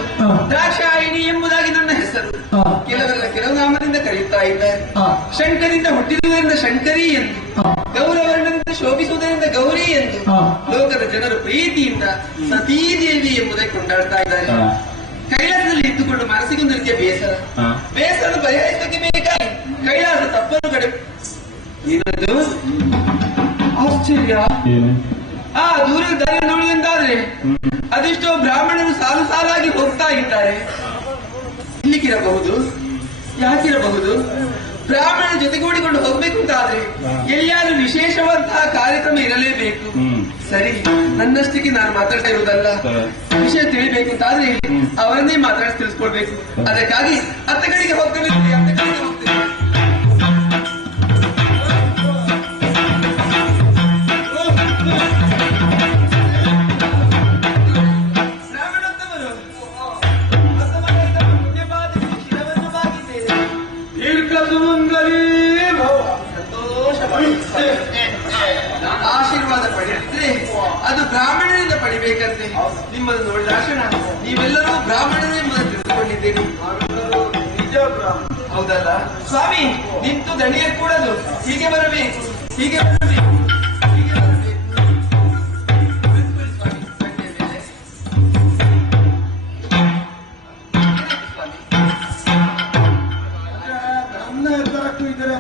ದಾಕ್ಷಾಯಿಣಿ ಎಂಬುದಾಗಿ ನನ್ನ ಹೆಸರು. ಕೆಲವರೆಲ್ಲ ಕೆಲವು ನಾಮದಿಂದ ಕರೆಯುತ್ತಾ ಇದ್ದಾರೆ. ಶಂಕರಿಂದ ಹುಟ್ಟಿದುದರಿಂದ ಶಂಕರಿ ಎಂದು, ಗೌರವರ್ಣದಿಂದ ಶೋಭಿಸುವುದರಿಂದ ಗೌರಿ ಎಂದು ಲೋಕದ ಜನರು ಪ್ರೀತಿಯಿಂದ ಸತೀದೇವಿ ಎಂಬುದಾಗಿ ಕೊಂಡಾಡ್ತಾ ಇದ್ದಾರೆ. ಕೈಲಾಸದಲ್ಲಿ ಇದ್ದುಕೊಂಡು ಮನಸ್ಸಿಗೊಂದು ರೀತಿಯ ಬೇಸರ ಪರಿಹರಿಸಕ್ಕೆ ಬೇಕಾಗಿ ಕೈಲಾಸ ತಪ್ಪನ್ನು ಕಡೆ ಏನದು ಆಶ್ಚರ್ಯ. ಆ ದೂರದ ದಾರಿ ನೋಡುವುದಾದ್ರೆ ಅದೆಷ್ಟೋ ಬ್ರಾಹ್ಮಣರು ಸಾಲು ಸಾಲಾಗಿ ಹೋಗ್ತಾ ಇದ್ದಾರೆ. ಇಲ್ಲಿಗಿರಬಹುದು, ಯಾಕಿರಬಹುದು? ಬ್ರಾಹ್ಮಣ ಜೊತೆಗೂಡಿಕೊಂಡು ಹೋಗ್ಬೇಕು ಅಂತಾದ್ರೆ ಎಲ್ಲಿಯಾದ್ರೂ ವಿಶೇಷವಂತಹ ಕಾರ್ಯಕ್ರಮ ಇರಲೇಬೇಕು. ಸರಿ, ನನ್ನಷ್ಟಕ್ಕೆ ನಾನು ಮಾತಾಡ್ತಾ ಇರುವುದಲ್ಲ, ವಿಷಯ ತಿಳಿಬೇಕು ಅಂತಾದ್ರೆ ಅವರನ್ನೇ ಮಾತಾಡಿ ತಿಳಿಸ್ಕೊಳ್ಬೇಕು. ಅದಕ್ಕಾಗಿ ಅತ್ತ ಕಡೆಗೆ ಹೋಗ್ತೇನೆ, ಅತ್ತ ಕಡೆಗೆ ಹೋಗ್ತೇನೆ. ಆಶೀರ್ವಾದ ಪಡೆದಿದ್ರೆ ಅದು ಬ್ರಾಹ್ಮಣರಿಂದ ಪಡಿಬೇಕಂತೆ. ನಿಮ್ಮನ್ನು ನೋಡಿದ ತಕ್ಷಣ ನೀವೆಲ್ಲರೂ ಬ್ರಾಹ್ಮಣರೇ ಎಂಬುದನ್ನು ತಿಳಿದುಕೊಂಡಿದ್ದೀರಿ. ನಿಜ ಬ್ರಾಹ್ಮಣ ಹೌದಲ್ಲ ಸ್ವಾಮಿ? ನಿಂತು ದಣಿಯ ಕೂಡದು, ಹೀಗೆ ಬರಬೇಕು, ಹೀಗೆ ಬರಬೇಕು, ಹೀಗೆ ಬರಬೇಕು. ನನ್ನ ಎತ್ತರಕ್ಕೂ ಇದರ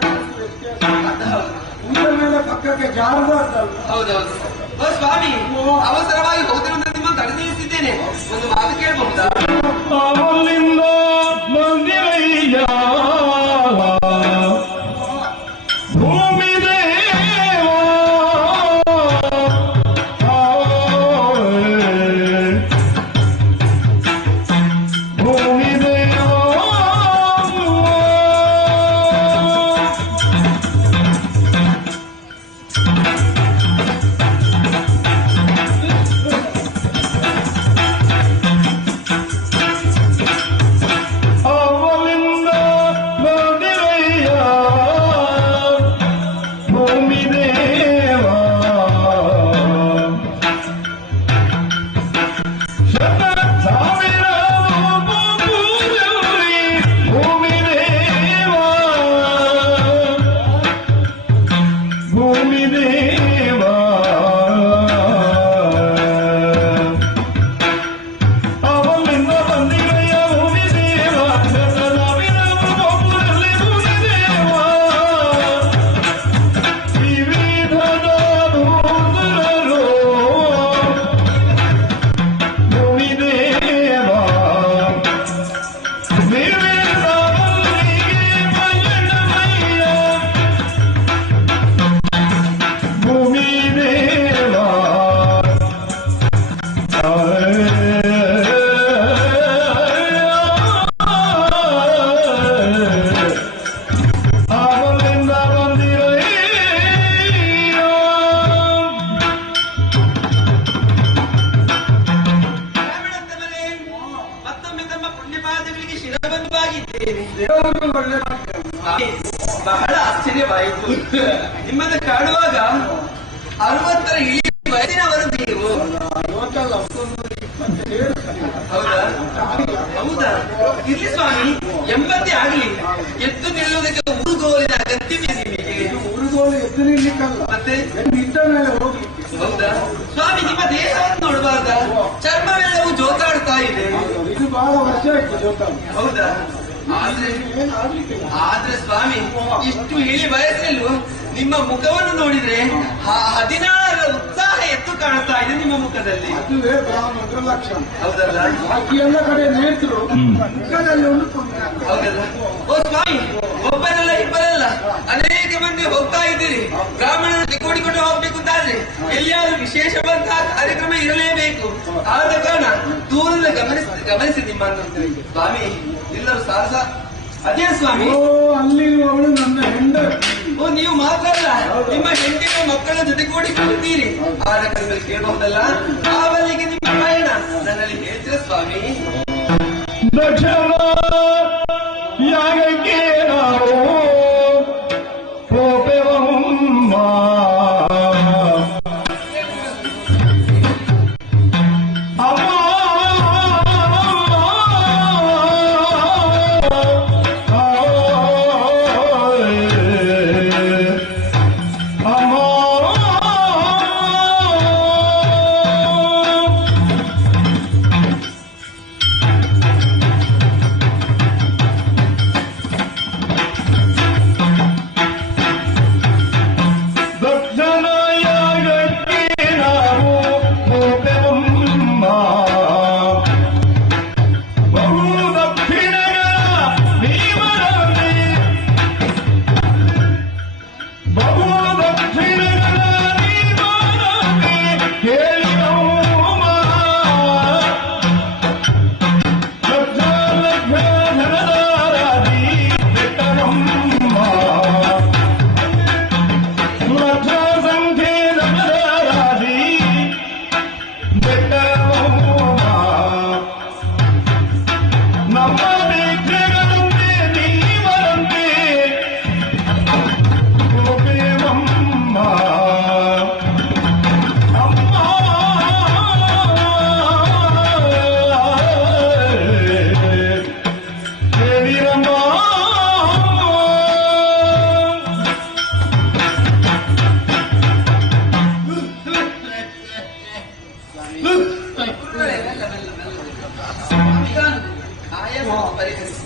ಮೇಲೆ ಪಕ್ಕಕ್ಕೆ ಜಾರಬಾರ್ದಲ್ಲ. ಹೌದೌದು. ಓ ಸ್ವಾಮಿ, ಅವಸರವಾಗಿ ಹೋಗುತ್ತಿರುವಂತ ನಿಮ್ಮನ್ನು ತಡೆ ನಿಲ್ಲಿಸಿದ್ದೇನೆ. ಒಂದು ಮಾತು ಕೇಳಬಹುದಾ? ಅವಲಿಂದ ಮಂದಿರಯ್ಯ ಭೂಮಿ ದೇವ ಭೂಮಿ ದೇವ ಬಹಳ ಆಶ್ಚರ್ಯವಾಯಿತು. ನಿಮ್ಮನ್ನು ಕಾಣುವಾಗ 60ರ ಇಳಿ ವಯಸ್ಸಿನವರು ನೀವು. ಹೌದಾ? ಹೌದಾ? ಇರ್ಲಿ ಸ್ವಾಮಿ, 80 ಆಗಲಿ. ಎದ್ದು ನಿಲ್ಲುವುದಕ್ಕೆ ಉರುಗೋಲಿನ ಅಗತ್ಯವಿದೆ ನಿಮಗೆ. ಉರುಗೋಲು ಎದ್ದು ನಿಲ್ಲಿಕ್ಕಲ್ಲ, ಮತ್ತೆ ನಿಂತ ಮೇಲೆ ಹೋಗ್ಲಿಕ್ಕೆ. ಹೌದಾ ಸ್ವಾಮಿ? ನಿಮ್ಮ ದೇಹವನ್ನು ನೋಡಬಾರ್ದ? ಚರ್ಮವೆಲ್ಲವೂ ಜೋತಾಡ್ತಾ ಇದೆ. ಇದು ಬಹಳ ವರ್ಷ ಆಯ್ತು ಜೋತಾಡ. ಹೌದಾ? ಆದ್ರೆ ಸ್ವಾಮಿ, ಇಷ್ಟು ಇಳಿ ವಯಸ್ಸಲ್ಲೂ ನಿಮ್ಮ ಮುಖವನ್ನು ನೋಡಿದ್ರೆ 16ರ ಉತ್ಸಾಹ ಎತ್ತು ಕಾಣ್ತಾ ಇದೆ ನಿಮ್ಮ ಮುಖದಲ್ಲಿ. ಅದುವೇ ಬ್ರಾಹ್ಮಣರ ಲಕ್ಷಣ. ಹೌದಲ್ಲ? ಬಾಕಿ ಎಲ್ಲ ಕಡೆ ನೇತೃ ಮುಖದಲ್ಲಿ ಒಂದು ತೊಂದರೆ. ಹೌದಲ್ಲ? ಓ ಸ್ವಾಮಿ, ಒಬ್ಬರಲ್ಲ ಇಬ್ಬರಲ್ಲ ಅನೇಕ ಮಂದಿ ಹೋಗ್ತಾ ಇದ್ದೀರಿ. ಬ್ರಾಹ್ಮಣರಲ್ಲಿ ಕೂಡಿಕೊಂಡು ಹೋಗ್ಬೇಕು ಅಂತಾದ್ರೆ ಎಲ್ಲಿಯಾದ್ರೂ ವಿಶೇಷವಂತಹ ಕಾರ್ಯಕ್ರಮ ಇರಲೇಬೇಕು. ಆದ ಕಾರಣ ದೂರದ ಗಮನಿಸಿ ನಿಮ್ಮನ್ನು. ಸ್ವಾಮಿ, ಎಲ್ಲರೂ ಸಾಹಸ. ಅದೇ ಸ್ವಾಮಿ, ಅಲ್ಲಿರುವವಳು ನನ್ನ ಹೆಂಡತಿ. ಓ, ನೀವು ಮಾತ್ರ ಅಲ್ಲ, ನಿಮ್ಮ ಹೆಂಡತಿಯ ಮಕ್ಕಳ ಜೊತೆ ಕೂಡಿಕೊಂಡಿದ್ದೀರಿ. ಆದ ಕಾರಣ ಕೇಳಬಹುದಲ್ಲ? ಆವಲ್ಲಿಗೆ ನಿಮ್ಮ ಪಯಣ ನನ್ನಲ್ಲಿ ಹೇಳ್ತೀರ ಸ್ವಾಮಿ? ದಕ್ಷಿಣ ಯಾಗಕ್ಕೆ ನಾವು ಹೋಪೆವಮ್ಮ ಅಮ್ಮ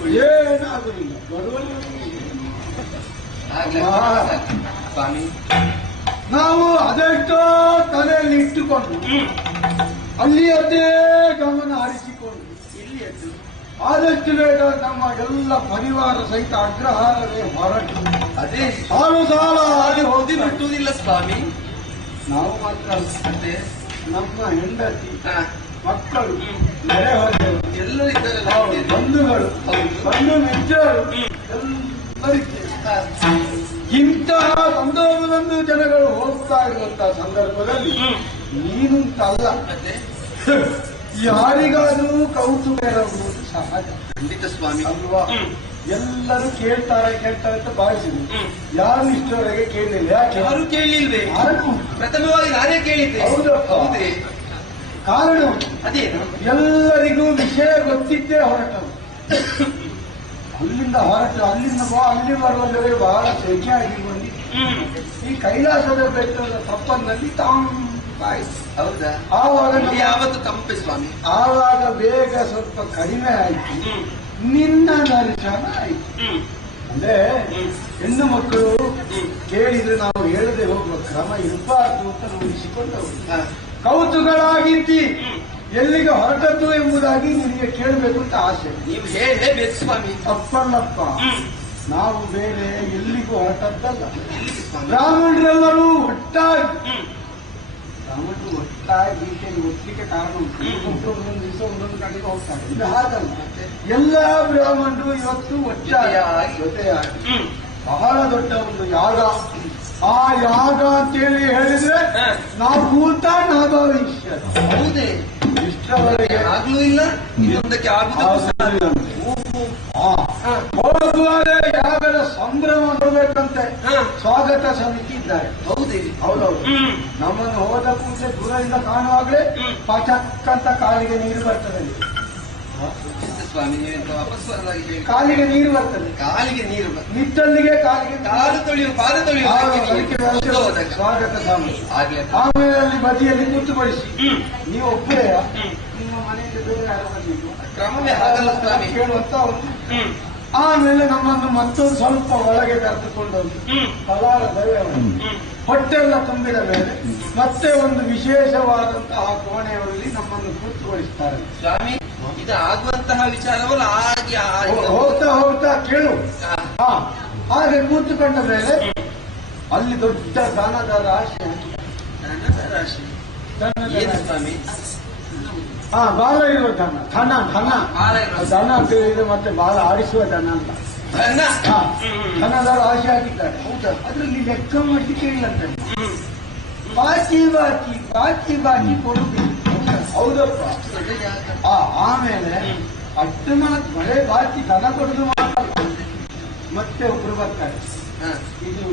ಏನಾಗುದಿಲ್ಲ ಬರುವಲ್ಲಿ ಸ್ವಾಮಿ ನಾವು ಅದೆಷ್ಟೋ ತಲೆಯಲ್ಲಿ ಇಟ್ಟುಕೊಂಡು ಅಲ್ಲಿಯದ್ದೇ ಗಮನ ಹರಿಸಿಕೊಂಡು ಇಲ್ಲಿಯದ್ದು ಆದಷ್ಟು ಬೇಗ ನಮ್ಮ ಎಲ್ಲ ಪರಿವಾರ ಸಹಿತ ಅಗ್ರಹಾರವೇ ಹೊರಟು ಅದೇ ಸಾಲು ಸಾಲ ಹಾಗೆ ಹೋಗಿ ಬಿಟ್ಟುವುದಿಲ್ಲ ಸ್ವಾಮಿ. ನಾವು ಮಾತ್ರ ಅದೇ ನಮ್ಮ ಹೆಂಡತಿ ಮಕ್ಕಳು ನೆರೆಹೊರೆಯವರು ಎಲ್ಲರಿದ್ದಾರೆ ಬಂಧುಗಳು ಬಂಧು ಮಿತ್ರರು ಎಲ್ಲರಿದ್ದಾರೆ. ಇಂತಹ ಒಂದೊಂದು ಜನಗಳು ಹೋಗ್ತಾ ಇರುವಂತಹ ಸಂದರ್ಭದಲ್ಲಿ ನೀನುಂಟಲ್ಲ ಯಾರಿಗಾದ್ರೂ ಕೌತುಕ ಇರಬಹುದು ಸಹಜ. ಖಂಡಿತ ಸ್ವಾಮಿ ಅಲ್ವಾ? ಎಲ್ಲರೂ ಕೇಳ್ತಾರೆ ಅಂತ ಭಾವಿಸಿದ್ರು. ಯಾರು ಇಷ್ಟವರೆಗೆ ಕೇಳಲಿಲ್ಲ. ಯಾಕೆ? ಯಾರು ಕೇಳಲಿಲ್ವೇ? ಪ್ರಥಮವಾಗಿ ನಾನೇ ಕೇಳಿದ್ದೆ. ಹೌದೇ? ಕಾರಣ ಅದೇನು? ಎಲ್ಲರಿಗೂ ವಿಷಯ ಗೊತ್ತಿದ್ದೇ ಹೊರಟವು. ಅಲ್ಲಿಂದ ಹೊರಟು ಅಲ್ಲಿ ಬರುವುದರೆ ಬಹಳ ಸೆಕೆ ಆಗಿ ಬಂದಿದೆ. ಈ ಕೈಲಾಸದ ಬೆಟ್ಟದ ತಪ್ಪನಲ್ಲಿ ತಂಪಾಯಿತು. ಹೌದಾ? ಆವಾಗ ಯಾವತ್ತು ತಂಪೆ ಸ್ವಾಮಿ. ಆವಾಗ ಬೇಗ ಸ್ವಲ್ಪ ಕಡಿಮೆ ಆಯಿತು. ನಿನ್ನ ದರ್ಶನ ಆಯಿತು. ಅಂದ್ರೆ ಹೆಣ್ಣು ಮಕ್ಕಳು ಕೇಳಿದ್ರೆ ನಾವು ಹೇಳದೆ ಹೋಗುವ ಕ್ರಮ ಇರಬಾರ್ದು ಅಂತ ರೂಢಿಸಿಕೊಂಡವು. ಕೌತುಗಳಾಗಿದ್ದಿ ಎಲ್ಲಿಗೆ ಹೊರಟದ್ದು ಎಂಬುದಾಗಿ ನಿನಗೆ ಕೇಳಬೇಕು ಅಂತ ಆಸೆ. ನೀವು ಹೇಳಬೇಕು ಸ್ವಾಮಿ. ತಪ್ಪಲ್ಲಪ್ಪ, ನಾವು ಬೇರೆ ಎಲ್ಲಿಗೂ ಹೊರಟದ್ದಲ್ಲ. ಬ್ರಾಹ್ಮಣರೆಲ್ಲರೂ ಒಟ್ಟಾಗಿ ಒತ್ತಲಿಕ್ಕೆ ಕಾರಣ ಉಂಟು. ಒಂದೊಂದು ದಿವಸ ಒಂದೊಂದು ಕಡೆಗೆ ಹೋಗ್ತಾರೆ. ಇದು ಹಾಗಲ್ಲ. ಎಲ್ಲ ಬ್ರಾಹ್ಮಣರು ಇವತ್ತು ಒಟ್ಟಾಗಿ ಜೊತೆಯಾಗಿ ಬಹಳ ದೊಡ್ಡ ಒಂದು ಯಾಗ. ಆ ಯಾಗ ಅಂತೇಳಿ ಹೇಳಿದ್ರೆ ನಾವು ಭೂತ ನಾಭವಿಷ್ಯ. ಹೌದೇ? ಇಷ್ಟರವರೆಗೆ ಆಗ್ಲೂ ಇಲ್ಲ, ಇನ್ನೊಂದಕ್ಕೆ ಆಗುವುದಿಲ್ಲ. ಹೋಗುವಾಗ ಯಾಗದ ಸಂಭ್ರಮ ನೋಡ್ಬೇಕಂತೆ ಸ್ವಾಗತ ಸಮಿತಿ ಇದ್ದಾರೆ. ಹೌದೇ? ಹೌದೌದು. ನಮ್ಮನ್ನು ಹೋದ ಕೂಡಲೇ ದೂರದಿಂದ ಕಾಣುವಾಗಲೇ ಪಚಕ್ಕಂತ ಕಾಲಿಗೆ ನೀರು ಬರ್ತದೆ. ಸ್ವಾಮಿ ವಾಪಸ್ ಕಾಲಿಗೆ ನೀರು ಬರ್ತದೆ. ಕಾಲಿಗೆ ನೀರು ನಿಟ್ಟಲ್ಲಿಗೆ ಕಾಲಿಗೆ ಕಾಲು ತೊಳೆಯುವ ಪಾದ ತೊಳೆಯುವ ಸ್ವಾಗತ ಸಮಿತಿ. ಆಮೇಲೆ ಅಲ್ಲಿ ಬದಿಯಲ್ಲಿ ಕೂತುಪಡಿಸಿ ನೀವು ಒಬ್ಬರೇ ನಿಮ್ಮ ಮನೆಯಲ್ಲಿ ಬೇರೆ ಯಾರು ಬಂದಿದ್ದು ಕ್ರಮವೇ ಆಗಲ್ಲ ಸ್ವಾಮಿ ಕೇಳುವಂತ ಒಂದು. ಆಮೇಲೆ ನಮ್ಮನ್ನು ಮತ್ತೊಂದು ಸ್ವಲ್ಪ ಒಳಗೆ ಕರೆದುಕೊಂಡು ಫಲಾರ ಹೊಟ್ಟೆಲ್ಲ ತುಂಬಿದ ಮೇಲೆ ಮತ್ತೆ ಒಂದು ವಿಶೇಷವಾದಂತಹ ಕೋಣೆಯಲ್ಲಿ ನಮ್ಮನ್ನು ಕೂತುಗೊಳಿಸ್ತಾರೆ. ಸ್ವಾಮಿ ಇದು ಆಗುವಂತಹ ವಿಚಾರವಲ್ಲ. ಹೋಗ್ತಾ ಹೋಗ್ತಾ ಕೇಳು. ಹಾಗೆ ಕೂತುಕೊಂಡ ಮೇಲೆ ಅಲ್ಲಿ ದೊಡ್ಡ ದನದ ರಾಶಿ. ಸ್ವಾಮಿ ಬಾಲ ಇರುವ ದನ ದನ ಅಂತ ಹೇಳಿದ್ರೆ ಮತ್ತೆ ಬಾಲ ಆಡಿಸುವ ದನ ಅಲ್ಲ. ದನದ ರಾಶಿ ಹಾಕಿದ್ದಾರೆ. ಹೌದಾ? ಅದ್ರಲ್ಲಿ ಲೆಕ್ಕ ಮಾಡ್ಲಿಕ್ಕೆ ಇಲ್ಲ ಅಂತ ಬಾಕಿ ಬಾಕಿ ಬಾಕಿ ಬಾಕಿ ಕೊಡುದು. ಹೌದಪ್ಪ. ಆಮೇಲೆ ಅಷ್ಟು ಬರೇ ಬಾಕಿ ದನ ಕೊಡುದು ಮಾತ್ರ. ಮತ್ತೆ ಒಬ್ರು ಬರ್ತಾರೆ. ಇದು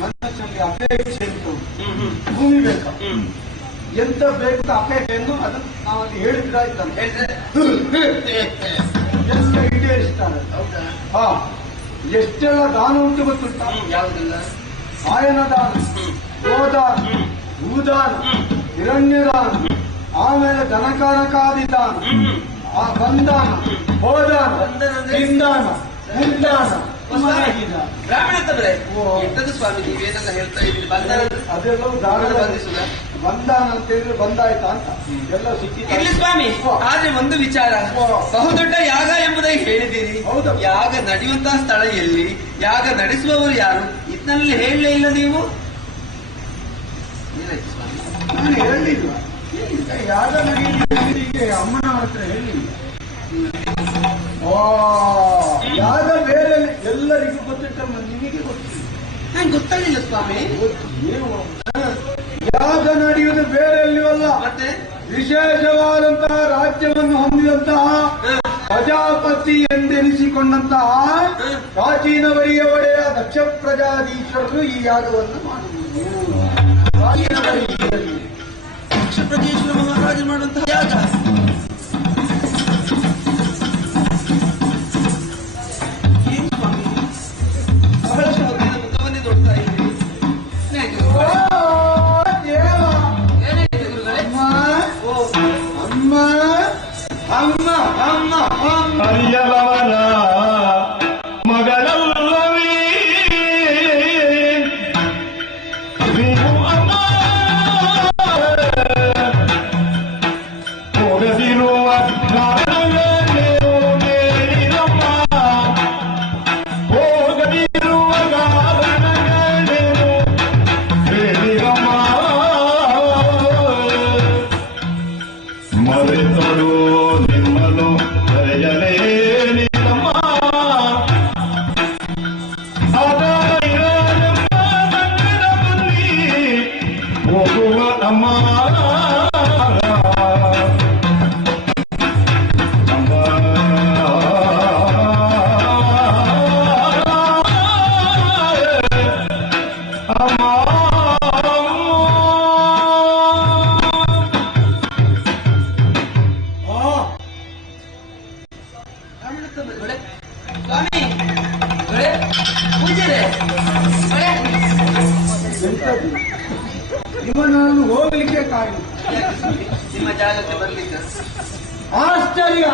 ಮನಸ್ಸಲ್ಲಿ ಅಪೇಕ್ಷೆ ಉಂಟು. ಭೂಮಿ ಬೇಕಾ ಎಂತ ಬೇಕು ಅಪೇಕ್ಷೆ ಎಂದು ಅದನ್ನು ನಾವಲ್ಲಿ ಹೇಳಿದ್ರೆ ಆಯ್ತಂತ ಎಲ್ಲ ಈಡೇರಿಸ್ತಾರೆ. ಎಷ್ಟೆಲ್ಲ ದಾನ ಉಂಟು ಗೊತ್ತುಂಟ? ಯಾವುದಿಲ್ಲ? ಆಯನ ದಾನ, ಗೋದಾನ, ಭೂದಾನ, ಹಿರಣ್ಯದಾನ, ಆಮೇಲೆ ಧನಕಾರಕಾದಿ ದಾನ, ಬಂದಾನ, ಹೋದಾನ, ಹಿಂದಾನ, ಮುಂದಾನ, ಬ್ರಾಹ್ಮಣ ಅಂತಂದ್ರೆ ಎಂತದ್ದು ಸ್ವಾಮಿ ನೀವೇನೆಲ್ಲ ಹೇಳ್ತಾ ಇದ್ದೀರಿ? ಬಂಧನ ಅದೆಲ್ಲವೂ ದಾನ ಬಂಧಿಸುದ ಬಂದಾನ ಅಂತ ಹೇಳಿದ್ರೆ ಬಂದಾಯ್ತಾ ಅಂತ ಎಲ್ಲ ಸಿಕ್ಕಿ. ಇಲ್ಲಿ ಸ್ವಾಮಿ ಆದ್ರೆ ಒಂದು ವಿಚಾರ, ಬಹುದೊಡ್ಡ ಯಾಗ ಎಂಬುದಾಗಿ ಹೇಳಿದ್ದೀರಿ. ಹೌದು. ಯಾಗ ನಡೆಯುವಂತಹ ಸ್ಥಳ ಎಲ್ಲಿ, ಯಾಗ ನಡೆಸುವವರು ಯಾರು, ಇದನ್ನಲ್ಲಿ ಹೇಳಲೇ ಇಲ್ಲ ನೀವು. ಏನಾಯ್ತು ಸ್ವಾಮಿ? ನಾನು ಹೇಳಲಿಲ್ಲ. ಯಾಗ ನಡೆಯಲಿಕ್ಕೆ ಅಮ್ಮನ ಹತ್ರ ಹೇಳಿಲ್ಲ. ಯಾಗ ಬೇರೆ ಎಲ್ಲರಿಗೂ ಗೊತ್ತಿಟ್ಟಮ್ಮ, ನಿಮಗೆ ಗೊತ್ತಿಲ್ಲ. ನಂಗೆ ಗೊತ್ತಾಗಿಲ್ಲ ಸ್ವಾಮಿ. ಯಾಗ ನಡೆಯುವುದು ಬೇರೆ ಎಲ್ಲಿವಲ್ಲ, ಮತ್ತೆ ವಿಶೇಷವಾದಂತಹ ರಾಜ್ಯವನ್ನು ಹೊಂದಿದಂತಹ ಪ್ರಜಾಪತಿ ಎಂದೆನಿಸಿಕೊಂಡಂತಹ ಪ್ರಾಚೀನವರಿಯ ಒಡೆಯ ದಕ್ಷ ಪ್ರಜಾಧೀಶ್ವರರು ಈ ಯಾಗವನ್ನು ಮಾಡುವುದು. ದಕ್ಷ ಪ್ರಜೇಶ್ವರ ಮಹಾರಾಜ ಮಾಡುವಂತಹ ಯಾಗ. ಹರಿಯಲವರ ಸ್ವಾಮಿ ಪೂಜೆ ನಿಮ್ಮ ನಾನು ಹೋಗ್ಲಿಕ್ಕೆ ಕಾರಣ ನಿಮ್ಮ ಜಾಗಕ್ಕೆ ಬರ್ಲಿಕ್ಕೆ ಆಶ್ಚರ್ಯ.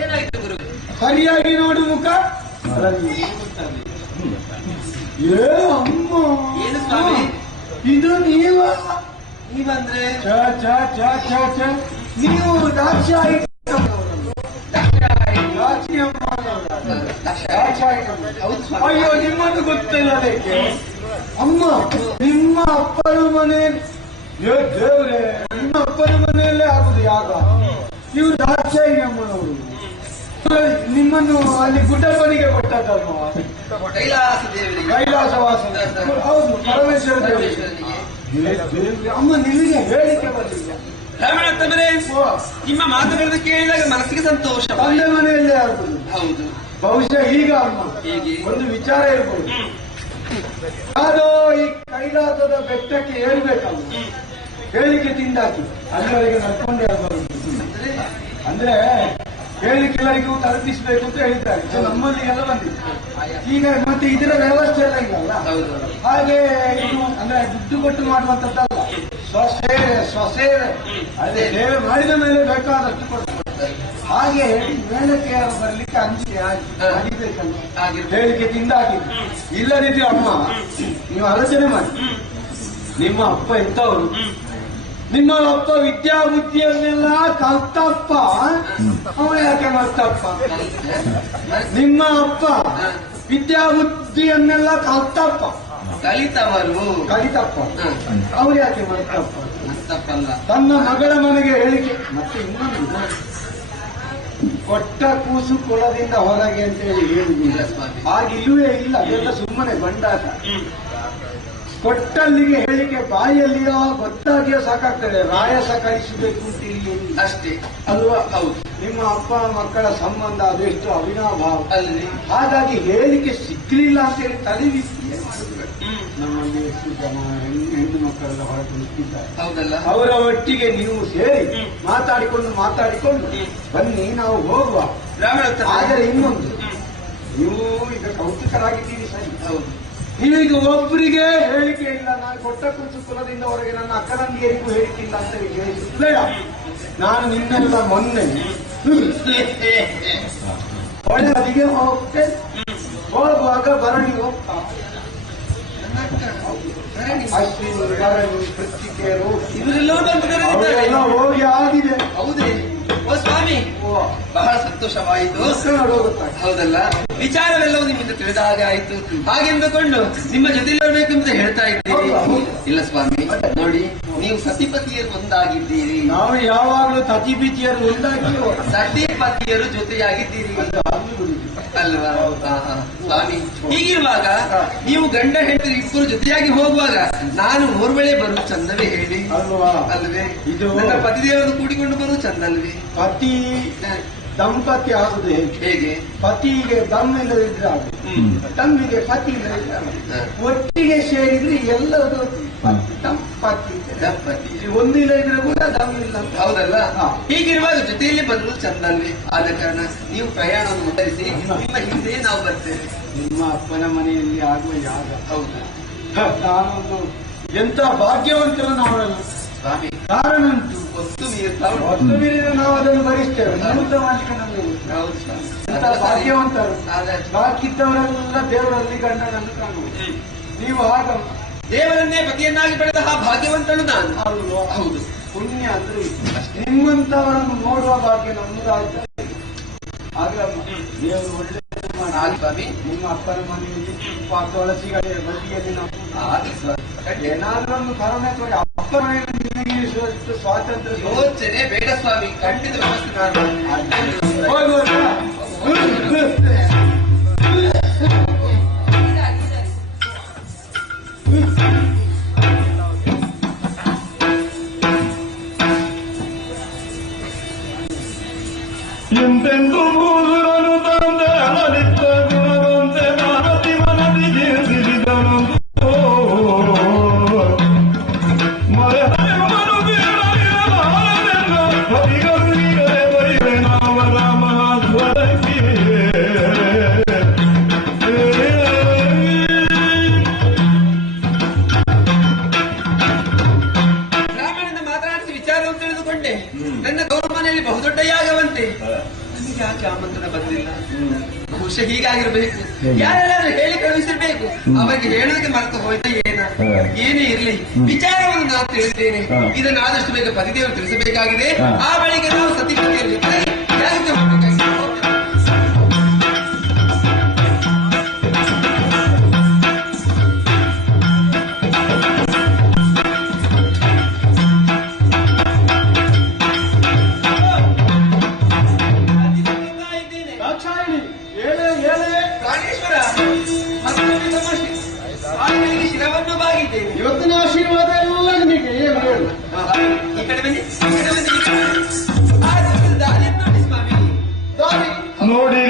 ಏನಾಯ್ತು ಗುರು? ಸರಿಯಾಗಿ ನೋಡು ಮುಖ. ಏ ಅಮ್ಮ, ಏನು ಸ್ವಾಮಿ ಇದು ನೀವಂದ್ರೆ ನೀವು ದಾಕ್ಷಾಯಿ ಅಯ್ಯೋ, ನಿಮ್ಮನ್ನು ಗೊತ್ತಿಲ್ಲ ಅದಕ್ಕೆ. ಅಮ್ಮ, ನಿಮ್ಮ ಅಪ್ಪನ ಮನೆಯಲ್ಲಿ ದೇವ್ರೆ, ನಿಮ್ಮ ಅಪ್ಪನ ಮನೆಯಲ್ಲೇ ಆಗುದು ಯಾಗ. ಇವರು ದಾಕ್ಷಾಯಿ ಅಮ್ಮನವರು. ನಿಮ್ಮನ್ನು ಅಲ್ಲಿ ಗುಡ್ಡಪ್ಪನಿಗೆ ಕೊಟ್ಟದ್ದಲ್ವ? ಕೈಲಾಸ ದೇವರಿಗೆ. ಕೈಲಾಸವಾಸನ. ಹೌದು, ಪರಮೇಶ್ವರ ದೇವರಿಗೆ. ಅಮ್ಮ ನಿಮಗೆ ಹೇಳಿಕೆ ಬರಲಿಲ್ಲ. ರಾಮಣ್ಣತ್ತವರೇ, ನಿಮ್ಮ ಮಾತುಗಳನ್ನು ಕೇಳಿದಾಗ ಮನಸ್ಸಿಗೆ ಸಂತೋಷ. ತಂದೆ ಮನೆಯಲ್ಲೇ ಆಗುದು. ಹೌದು, ಬಹುಶಃ ಈಗ ಅಮ್ಮ ಹೇಗೆ ಒಂದು ವಿಚಾರ ಇರ್ಬೋದು. ಯಾವುದೋ ಈ ಕೈಲಾಸದ ಬೆಟ್ಟಕ್ಕೆ ಏರ್ಬೇಕಲ್ಲ, ಹೇಳಿಕೆ ತಿಂದಾಕಿ ಅಲ್ಲಿವರೆಗೆ ನಡ್ಕೊಂಡೇ ಬರುದು. ಅಂದ್ರೆ ಹೇಳಿಕೆಲ್ಲರಿಗೂ ತಲುಪಿಸಬೇಕು ಅಂತ ಹೇಳಿದ್ದಾರೆ. ನಮ್ಮಲ್ಲಿ ಎಲ್ಲ ಬಂದಿದೆ. ಈಗ ಮತ್ತೆ ಇದರ ವ್ಯವಸ್ಥೆ ಎಲ್ಲ ಈಗಲ್ಲ. ಹಾಗೆ ಇದು ಅಂದ್ರೆ ದುಡ್ಡು ಕೊಟ್ಟು ಮಾಡುವಂತದ್ದಲ್ಲ, ಸ್ವಸೇವೆ. ಅದೇ ಸೇವೆ ಮಾಡಿದ ಮೇಲೆ ಬೇಕಾದಷ್ಟು ಕೊಡ್ತಾರೆ. ಹಾಗೆ ಮೇಲಕ್ಕೆ ಬರ್ಲಿಕ್ಕೆ ಅಂಜಿಕೆ ಆಗಿಬೇಕಲ್ಲ, ಹೇಳಿಕೆ ತಿಂದಾಗಿದೆ. ಇಲ್ಲದಿದ್ರೆ ಅಮ್ಮ ನೀವು ಆಲೋಚನೆ ಮಾಡಿ, ನಿಮ್ಮ ಅಪ್ಪ ಎಂತವರು? ನಿಮ್ಮ ಅಪ್ಪ ವಿದ್ಯಾಬುದ್ಧಿಯನ್ನೆಲ್ಲ ಕಲ್ತಪ್ಪ, ಅವನು ಯಾಕೆ ಮರ್ತಪ್ಪ? ನಿಮ್ಮ ಅಪ್ಪ ವಿದ್ಯಾಬುದ್ಧಿಯನ್ನೆಲ್ಲ ಕಲ್ತಪ್ಪ, ಕಲಿತಪ್ಪ, ಅವ್ರು ಯಾಕೆ ಮರ್ತಪ್ಪ? ತನ್ನ ಮಗಳ ಮನೆಗೆ ಹೇಳಿಕೆ. ಮತ್ತೆ ಇನ್ನೊಂದು, ಕೊಟ್ಟ ಕೂಸು ಕುಲದಿಂದ ಹೊರಗೆ ಅಂತ ಹೇಳುವುದಿಲ್ಲ. ಹಾಗಿಲ್ಲವೇ ಇಲ್ಲ, ಅದೆಲ್ಲ ಸುಮ್ಮನೆ ಬಂಡಾಟ. ಕೊಟ್ಟಲ್ಲಿಗೆ ಹೇಳಿಕೆ ಬಾಯಲ್ಲಿಯೋ ಗೊತ್ತಾಗಿಯೋ ಸಾಕಾಗ್ತದೆ. ರಾಯಸ ಕಳಿಸಬೇಕು ಅಂತ ಇಲ್ಲಿ ಅಷ್ಟೇ ಅಲ್ವಾ? ಹೌದು. ನಿಮ್ಮ ಅಪ್ಪ ಮಕ್ಕಳ ಸಂಬಂಧ ಅದೆಷ್ಟು ಅವಿನಾಭಾವ ಅಲ್ಲಿ. ಹಾಗಾಗಿ ಹೇಳಿಕೆ ಸಿಗ್ಲಿಲ್ಲ ಅಂತ ಹೇಳಿ ತಲೆಬಿಸಿ ನಮ್ಮಲ್ಲಿ ಎಷ್ಟು ಜನ ಹೆಣ್ಣು ಮಕ್ಕಳೆಲ್ಲ ಹೊರಗೆ ನಿಂತಿದ್ದಾರೆ. ಹೌದಲ್ಲ? ಅವರ ಒಟ್ಟಿಗೆ ನೀವು ಸೇರಿ ಮಾತಾಡಿಕೊಂಡು ಬನ್ನಿ, ನಾವು ಹೋಗುವ. ಆದರೆ ಇನ್ನೊಂದು, ನೀವು ಈಗ ಕೌತುಕರಾಗಿದ್ದೀರಿ ಸರಿ. ಹೌದು. ನೀವೀಗ ಒಬ್ಬರಿಗೆ ಹೇಳಿಕೆ ಇಲ್ಲ, ನಾನು ಕೊಟ್ಟ ಕೂಸು ಕುಲದಿಂದ ಹೊರಗೆ ನನ್ನ ಅಕ್ಕನಂದಿಯರಿಗೂ ಹೇಳಿಕೆ ಇಲ್ಲ ಅಂತ ಹೇಳಿದ್ರು ಬೇಡ. ನಾನು ನಿನ್ನೆಲ್ಲ ಮೊನ್ನೆ ಒಳ್ಳೆದಿಗೆ ಹೋಗುವಾಗ ಭರಣಿ ಹೋಗ್ತಾ ಅಶ್ವಿನಿ, ಭರಣಿ, ಕೃತಿಕೆಯರು ಇವರೆಲ್ಲ ಹೋಗಿ ಆಗಿದೆ. ಹೌದೇ? ಓ ಸ್ವಾಮಿ, ಬಹಳ ಸಂತೋಷವಾಯಿತು. ಹೌದಲ್ಲ? ವಿಚಾರವೆಲ್ಲವೂ ನಿಮ್ಮಿಂದ ತಿಳಿದ ಹಾಗೆ ಆಯಿತು. ಹಾಗೆಂದುಕೊಂಡು ನಿಮ್ಮ ಜೊತೆಲಿ ಬರಬೇಕೆಂಬುದು ಹೇಳ್ತಾ ಇದ್ದೀರಿ. ಇಲ್ಲ ಸ್ವಾಮಿ, ನೋಡಿ, ನೀವು ಸತಿಪತಿಯರು ಒಂದಾಗಿದ್ದೀರಿ. ನಾವು ಯಾವಾಗಲೂ ಸತಿಪತಿಯರು ಒಂದಾಗಿ ಸತಿಪತಿಯರು ಜೊತೆಯಾಗಿದ್ದೀರಿ ಅಲ್ವಾ? ಸ್ವಾಮಿ, ಹೀಗಿರುವಾಗ ನೀವು ಗಂಡ ಹೆಂಡತಿ ಇಬ್ಬರು ಜೊತೆಯಾಗಿ ಹೋಗುವಾಗ ನಾನು ಓರ್ವಳೆ ಬರುವುದು ಚಂದವೇ ಹೇಳಿ? ಅಲ್ವೇ? ಇದು ನನ್ನ ಪತಿದೇವರನ್ನು ಕೂಡಿಕೊಂಡು ಬರುವುದು ಚಂದ ಅಲ್ವೇ? ಪತಿ ದಂಪತಿ ಆಗುದು ಹೇಗೆ? ಪತಿಗೆ ದಮ್ ಇಲ್ಲದಿದ್ರೆ ಆಗುದು, ತಮ್ಮಿಗೆ ಪತಿ ಇಲ್ಲದಿದ್ರೆ ಒಟ್ಟಿಗೆ ಸೇರಿದ್ರೆ ಎಲ್ಲರೂ ದಂಪತಿ. ಒಂದಿಲ್ಲ ಇದ್ರೆ ಕೂಡ ದಮ್ ಇಲ್ಲ. ಹೌದಲ್ಲ? ಹೀಗಿರುವಾಗ ಜೊತೆಯಲ್ಲಿ ಬರುವುದು ಚಂದ ಅಲ್ವೇ? ಆದ ಕಾರಣ ನೀವು ಪ್ರಯಾಣವನ್ನು ಮುಂದುವರಿಸಿ, ನಿಮ್ಮ ಹಿಂದೆ ನಾವು ಬರ್ತೇವೆ. ನಿಮ್ಮ ಅಪ್ಪನ ಮನೆಯಲ್ಲಿ ಆಗುವ ಯಾಗ. ಹೌದು. ನಾನೊಂದು ಎಂತ ಭಾಗ್ಯವಂತರು ನಾವೆಲ್ಲ. ಸ್ವಾಮಿ, ಕಾರಣ ಉಂಟು, ಹೊತ್ತು ಮೀರಿದ ನಾವು ಅದನ್ನು ಭರಿಸ್ತೇವೆ. ನಮ್ಮಂತ ಮಾಡಲಿಕ್ಕೆ ನಮಗೆ ಎಂತ ಭಾಗ್ಯವಂತರು. ಬಾಕಿದ್ದವರೆಲ್ಲ ದೇವರಲ್ಲಿ ಗಂಡನನ್ನು ಕಾಣುವುದು. ನೀವು ಆಗ ದೇವರನ್ನೇ ಪತಿಯನ್ನಾಗಿ ಪಡೆದ ಆ ಭಾಗ್ಯವಂತನು ನಾನು. ಹೌದು. ಪುಣ್ಯ ಅಂದ್ರೆ ನಿಮ್ಮಂತವರನ್ನು ನೋಡುವ ಭಾಗ್ಯ ನಮ್ಮದಾಯ್ತು. ಆಗ ದೇವರು ಒಳ್ಳೆ ಸ್ವಾಮಿ, ನಿಮ್ಮ ಅಪ್ಪನ ಮನೆಯಲ್ಲಿ ತುಳಸಿಗಳ ಬದಿಯಲ್ಲಿ ನಾವು ಏನಾದ್ರೂ ಒಂದು ಕರುಣೆ ತೋರಿ ಅಪ್ಪನ ಮನೆಯಲ್ಲಿ ನಿನಗೆ ಸ್ವಾತಂತ್ರ್ಯ ಯೋಚನೆ ಬೇಡ ಸ್ವಾಮಿ. ಖಂಡಿತ ವ್ಯವಸ್ಥೆ ಎಂತೆಂದು ಮೂರನು ತಂದೆ ಅನಲಿತ್ತ ಗುಣವಂತೆ ಭಾರತಿ ಮನದಿಗೆ ಸಿರಿದನು ಮರೆಹರು ಬೀಳಲಿರಲಾರನೆಲ್ಲ ಹರಿಗಳು ನೀರೇ ಬರಿವೆ ನಾವ ರಾಮ ಸ್ವರ ಬಂದಿಲ್ಲ. ಬಹುಶಃ ಹೀಗಾಗಿರ್ಬೇಕು. ಯಾರೆಲ್ಲಾದ್ರೂ ಹೇಳಿ ಕಳುಹಿಸಿರ್ಬೇಕು. ಅವರಿಗೆ ಹೇಳೋದಕ್ಕೆ ಮರೆತು ಹೋಯ್ತಾ ಏನೇ ಇರ್ಲಿ, ವಿಚಾರವನ್ನು ನಾನು ತಿಳಿದ್ದೇನೆ. ಇದನ್ನು ಆದಷ್ಟು ಬೇಗ ಪತಿದೇವರು ತಿಳಿಸಬೇಕಾಗಿದೆ. ಆ ಬಳಿಕ ನಾವು ಸತಿಪತಿಯರ ಜೊತೆ ಶಿರವನ್ನು ಬಾಗಿದ್ದೇನೆ. ಇವತ್ತಿನ ಆಶೀರ್ವಾದ ಎಲ್ಲ ನಿಮಗೆ ಏನು ಹೇಳು. ಈ ಕಡೆ ಬನ್ನಿ, ಈ ಕಡೆ ಬನ್ನಿ. ದಾರಿ ನೋಡಿ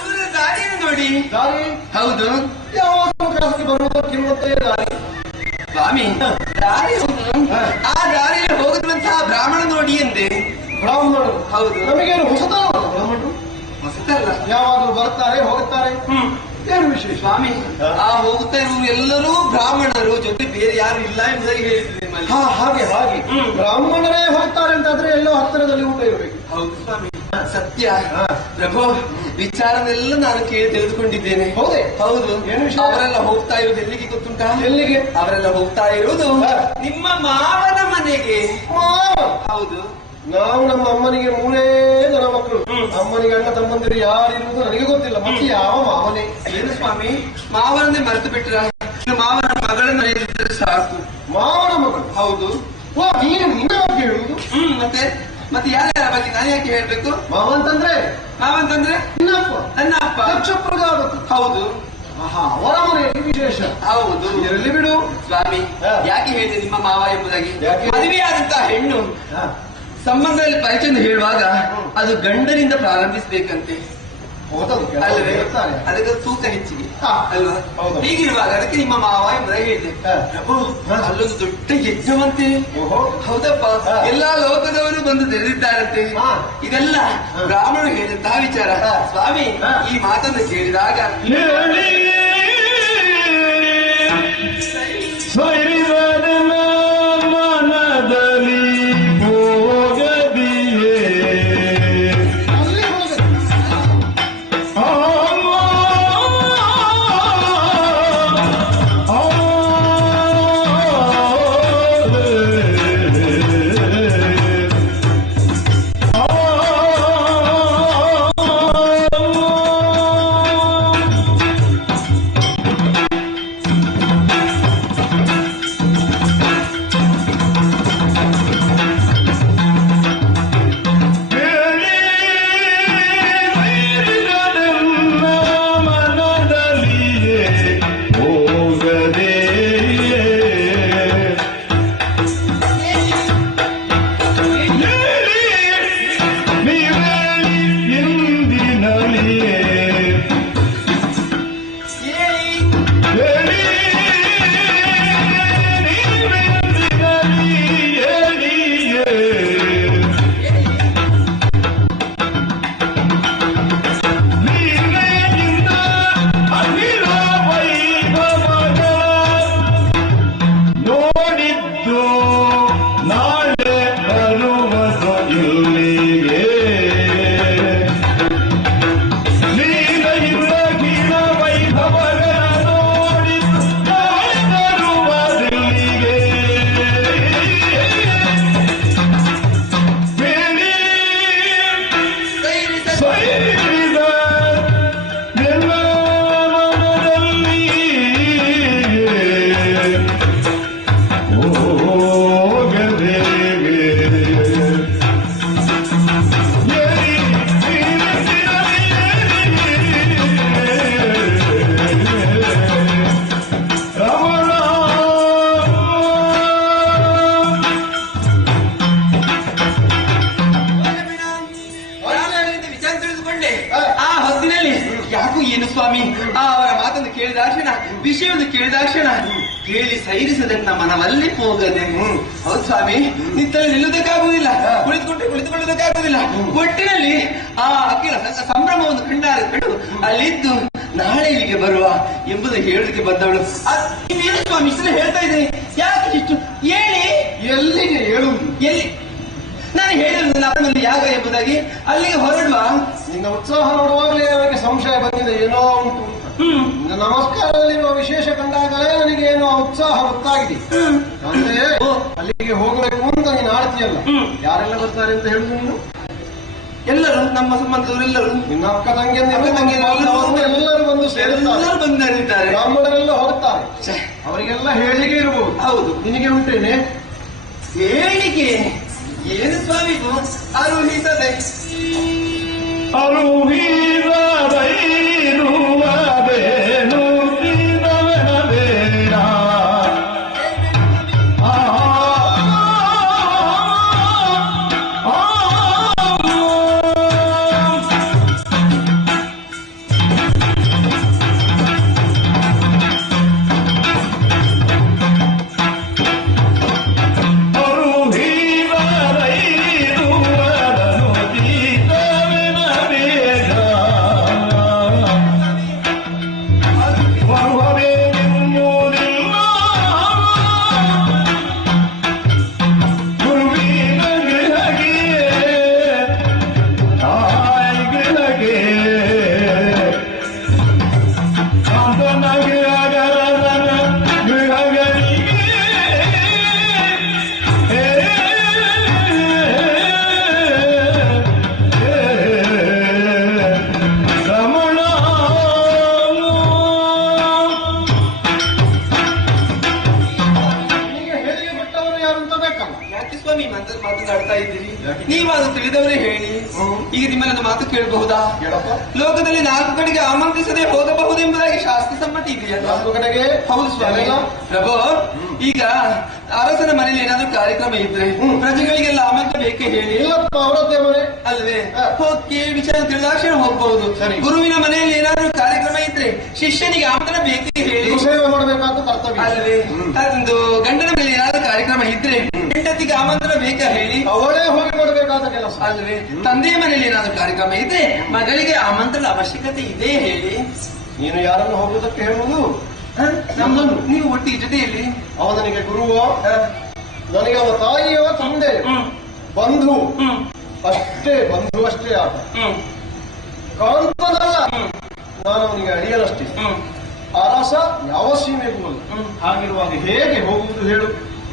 ಸ್ವಾಮಿ, ದಾರಿ ನೋಡಿರಿ ಹೌದು. ಯಾವ ಕೆಲಸಕ್ಕೆ ಬರುವುದಕ್ಕಿರುವಂತೆ ದಾರಿ ಸ್ವಾಮಿ, ದಾರಿ ಆ ದಾರಿಯಲ್ಲಿ ಹೋಗುವಂತಹ ಬ್ರಾಹ್ಮಣ ನೋಡಿ ಎಂದೆ. ಬ್ರಾಹ್ಮಣರು? ಹೌದು. ನಮಗೇನು ಹೊಸತಲ್ಲ ಬ್ರಾಹ್ಮಣರು? ಹೊಸತಲ್ಲ. ಯಾವಾಗಲೂ ಬರ್ತಾರೆ ಹೋಗುತ್ತಾರೆ. ಏನು ವಿಶೇಷ ಸ್ವಾಮಿ? ಆ ಹೋಗುತ್ತಾ ಇರುವರು ಎಲ್ಲರೂ ಬ್ರಾಹ್ಮಣರು, ಜೊತೆ ಬೇರೆ ಯಾರು ಇಲ್ಲ ಎಂಬುದಾಗಿ ಹೇಳ್ತಿದೆ. ಹಾಗೆ ಹಾಗೆ ಬ್ರಾಹ್ಮಣರೇ ಹೋಗ್ತಾರೆ ಅಂತಾದ್ರೆ ಎಲ್ಲೋ ಹತ್ತಿರದಲ್ಲಿ ಊಟ ಇರಬೇಕು. ಹೌದು ಸ್ವಾಮಿ, ಸತ್ಯ. ಪ್ರಭು, ವಿಚಾರನೆಲ್ಲ ನಾನು ಕೇಳಿ ತಿಳಿದುಕೊಂಡಿದ್ದೇನೆ. ಹೌದೇ? ಹೌದು. ಏನು ವಿಷಯ? ಅವರೆಲ್ಲ ಹೋಗ್ತಾ ಇರೋದು ಎಲ್ಲಿಗೆ ಗೊತ್ತುಂಟಾ? ಎಲ್ಲಿಗೆ? ಅವರೆಲ್ಲ ಹೋಗ್ತಾ ಇರುವುದು ನಿಮ್ಮ ಮಾವನ ಮನೆಗೆ. ಹೌದು. ನಾವು ನಮ್ಮ ಅಮ್ಮನಿಗೆ 3 ಜನ ಮಕ್ಕಳು. ಅಮ್ಮನಿಗೆ ಅಣ್ಣ ತಮ್ಮಂದಿರು ಯಾರಿರುವುದು ನನಗೆ ಗೊತ್ತಿಲ್ಲ. ಮತ್ತೆ ಯಾವ ಮಾವನೇ? ಏನು ಸ್ವಾಮಿ, ಮಾವನನ್ನೇ ಮರೆತು ಬಿಟ್ರ? ಮಾವನ ಮಗಳನ್ನು ಹೇಳಿದ್ರೆ ಸಾಕು. ಮಾವನ ಮಗಳು? ಹೌದು. ನೀನು ನಿನ್ನ ಬಗ್ಗೆ ಹೇಳುವುದು? ಮತ್ತೆ ಮತ್ತೆ ಯಾರ್ಯಾರ ಬಗ್ಗೆ ನಾನು ಯಾಕೆ ಹೇಳ್ಬೇಕು? ಮಾವಂತಂದ್ರೆ ನಿನ್ನಪ್ಪ, ನನ್ನ ಅಪ್ಪ ಲಕ್ಷಪ್ರಗಾವತಿ. ಹೌದು. ಅವರ ಮನೆಯಲ್ಲಿ ವಿಶೇಷ. ಹೌದು. ಇರಲಿ ಬಿಡು ಸ್ವಾಮಿ. ಯಾಕೆ ಹೇಳಿದೆ ನಿಮ್ಮ ಮಾವ ಎಂಬುದಾಗಿ? ಮದುವೆಯಾದಂತಹ ಹೆಣ್ಣು ಸಂಬಂಧದಲ್ಲಿ ಪರಿಚಯ ಹೇಳುವಾಗ ಅದು ಗಂಡನಿಂದ ಪ್ರಾರಂಭಿಸಬೇಕಂತೆ. ಅಲ್ಲವೇ? ಅದಕ್ಕೆ ತೂಕ ಹೆಚ್ಚಿಗೆ ಅಲ್ವಾ? ಹೀಗಿರುವಾಗ ಅದಕ್ಕೆ ನಿಮ್ಮ ಮಾವ ಎಂಬುದಾಗಿ ಹೇಳಿದೆ. ಅಲ್ಲೊಂದು ದೊಡ್ಡ ಯಜ್ಞವಂತೆ. ಹೌದಪ್ಪ, ಎಲ್ಲಾ ಲೋಕದವರು ಬಂದು ತೆರೆದಿದ್ದಾರಂತೆ. ಇದೆಲ್ಲ ಬ್ರಾಹ್ಮಣರು ಹೇಳಿದಂತಹ ವಿಚಾರ. ಸ್ವಾಮಿ, ಈ ಮಾತನ್ನು ಕೇಳಿದಾಗ ಸ್ವಾಮಿ ಅವರ ಮಾತನ್ನು ಕೇಳಿದಾಕ್ಷಣ ವಿಷಯವನ್ನು ಕೇಳಿದಾಕ್ಷಣ ಕೇಳಿ ಸೈರಿಸದನ್ನ ಮನವಲ್ಲಿ ಹೋಗದೆ. ಹೌದು ಸ್ವಾಮಿ, ನಿಂತಲ್ಲಿ ನಿಲ್ಲುವುದಕ್ಕಾಗುವುದಿಲ್ಲ, ಕುಳಿತುಕೊಳ್ಳುವುದಕ್ಕಾಗುವುದಿಲ್ಲ. ಒಟ್ಟಿನಲ್ಲಿ ಆ ಅಖಿಲ ಸಂಭ್ರಮವನ್ನು ಕಂಡು ಅಲ್ಲಿದ್ದು ನಾಳೆ ಇಲ್ಲಿಗೆ ಬರುವ ಎಂಬುದು ಹೇಳಲಿಕ್ಕೆ ಬಂದವಳು. ನೀವೇನು ಸ್ವಾಮಿ ಇಷ್ಟೇ ಹೇಳ್ತಾ ಇದ್ದೇನೆ, ಯಾಕೆ ಇಷ್ಟು ಹೇಳಿ? ಎಲ್ಲಿಗೆ ಹೇಳುವುದು? ಎಲ್ಲಿ ನಾನು ಹೇಳಿರುವುದು ನಮ್ಮಲ್ಲಿ ಯಾಗ ಎಂಬುದಾಗಿ ಅಲ್ಲಿಗೆ ಹೊರಡುವ. ನಿನ್ನ ಉತ್ಸಾಹ ನೋಡುವಾಗಲೇ ಅವರಿಗೆ ಸಂಶಯ ಬಂದಿದೆ, ಏನೋ ಉಂಟು. ನಮಸ್ಕಾರದಲ್ಲಿರುವ ವಿಶೇಷ ಕಂಡಾಗಲೇ ನನಗೆ ಏನೋ ಉತ್ಸಾಹ ಗೊತ್ತಾಗಿದೆ. ಅಂದ್ರೆ ಅಲ್ಲಿಗೆ ಹೋಗಬೇಕು ಅಂತ ನೀನು ಆಡ್ತೀಯಲ್ಲ, ಯಾರೆಲ್ಲ ಬರ್ತಾರೆ ಅಂತ ಹೇಳುದು ನೀನು? ಎಲ್ಲರೂ ನಮ್ಮ ಸಂಬಂಧದವರೆಲ್ಲರೂ, ನಿನ್ನ ಅಕ್ಕ ತಂಗಿಯರು ಎಲ್ಲರೂ ಬಂದು ಬಂದಿದ್ದಾರೆ. ಬ್ರಾಹ್ಮಣರೆಲ್ಲ ಹೋಗ್ತಾರೆ, ಅವರಿಗೆಲ್ಲ ಹೇಳಿಕೆ ಇರಬಹುದು. ಹೌದು, ನಿನಗೆ ಉಂಟೇನೆ ಹೇಳಿಕೆ? ಏನು ಸ್ವಾಮಿ ಅರುಹಿಸದೆ ಅರುಹಿಸದೈರುವದೇನು ದಿನವೆನದೇನ ಮಾತನಾಡ್ತಾ ಇದ್ದೀರಿ, ನೀವಾದ್ರೂ ತಿಳಿದವರೇ ಹೇಳಿ. ಈಗ ನಿಮ್ಮನ್ನ ಮಾತು ಕೇಳಬಹುದಾ? ಲೋಕದಲ್ಲಿ 4 ಕಡೆಗೆ ಆಮಂತ್ರಿಸದೆ ಹೋಗಬಹುದೆಂಬುದಾಗಿ ಶಾಸ್ತ್ರ ಸಮ್ಮತಿ ಇದೆಯಲ್ಲ? 4 ಕಡೆಗೆ? ಹೌದು ಸ್ವಾಮಿ. ಪ್ರಭು, ಈಗ ಅರಸನ ಮನೇಲಿ ಏನಾದ್ರೂ ಕಾರ್ಯಕ್ರಮ ಇದ್ರೆ ಪ್ರಜೆಗಳಿಗೆಲ್ಲ ಆಮಂತ್ರಣ ಬೇಕೆ ಹೇಳಿ? ಇಲ್ಲಪ್ಪ, ಅವರದ್ದೇ ಮನೆ ಅಲ್ವೇ? ಹೋಗಿ ವಿಚಾರ ತಿಳಿದಾಕ್ಷಣ ಹೋಗ್ಬಹುದು. ಗುರುವಿನ ಮನೆಯಲ್ಲಿ ಏನಾದ್ರೂ ಕಾರ್ಯಕ್ರಮ ಇದ್ರೆ ಶಿಷ್ಯನಿಗೆ ಆಮಂತ್ರಣ ಬೇಕೆ ಹೇಳಿ? ಸೇವೆ ಮಾಡಬೇಕಾದ ಕರ್ತವ್ಯ ಅಲ್ವೇ? ಅದೊಂದು ಗಂಡನ ಮೇಲೆ ಏನಾದ್ರೂ ಕಾರ್ಯಕ್ರಮ ಇದ್ರೆ ಹೆಂಡತಿಗೆ ಆಮಂತ್ರಣ ಬೇಕಾ ಹೇಳಿ? ಅವಳೇ ಹೋಗಿ ಕೊಡಬೇಕಾದ ಕೆಲಸ ಅಲ್ವೇ? ತಂದೆಯ ಮನೆಯಲ್ಲಿ ಏನಾದ್ರೂ ಕಾರ್ಯಕ್ರಮ ಇದ್ರೆ ಮಗಳಿಗೆ ಆಮಂತ್ರಣ ಅವಶ್ಯಕತೆ ಇದೆ ಹೇಳಿ? ನೀನು ಯಾರನ್ನು ಹೋಗುವುದಕ್ಕೆ ಹೇಳುವುದು? ನಮ್ಮನ್ನು ನೀವು ಒಟ್ಟಿಗೆ ಜೊತೆಯಲ್ಲಿ. ಅವನಿಗೆ ಗುರುವೋ, ನನಗೆ ಅವನ ತಾಯಿಯೋ ತಂದೆ ಬಂಧು ಅಷ್ಟೇ, ಬಂಧು ಅಷ್ಟೇ ಆಟ. ಕಾಂತನಲ್ಲ, ನಾನು ಅವನಿಗೆ ಅಡಿಯನಷ್ಟೇ. ಅರಸ ಯಾವ ಸೀಮೆಗೂ ಅಲ್ಲ. ಹಾಗಿರುವಾಗ ಹೇಗೆ ಹೋಗುವುದು ಹೇಳು?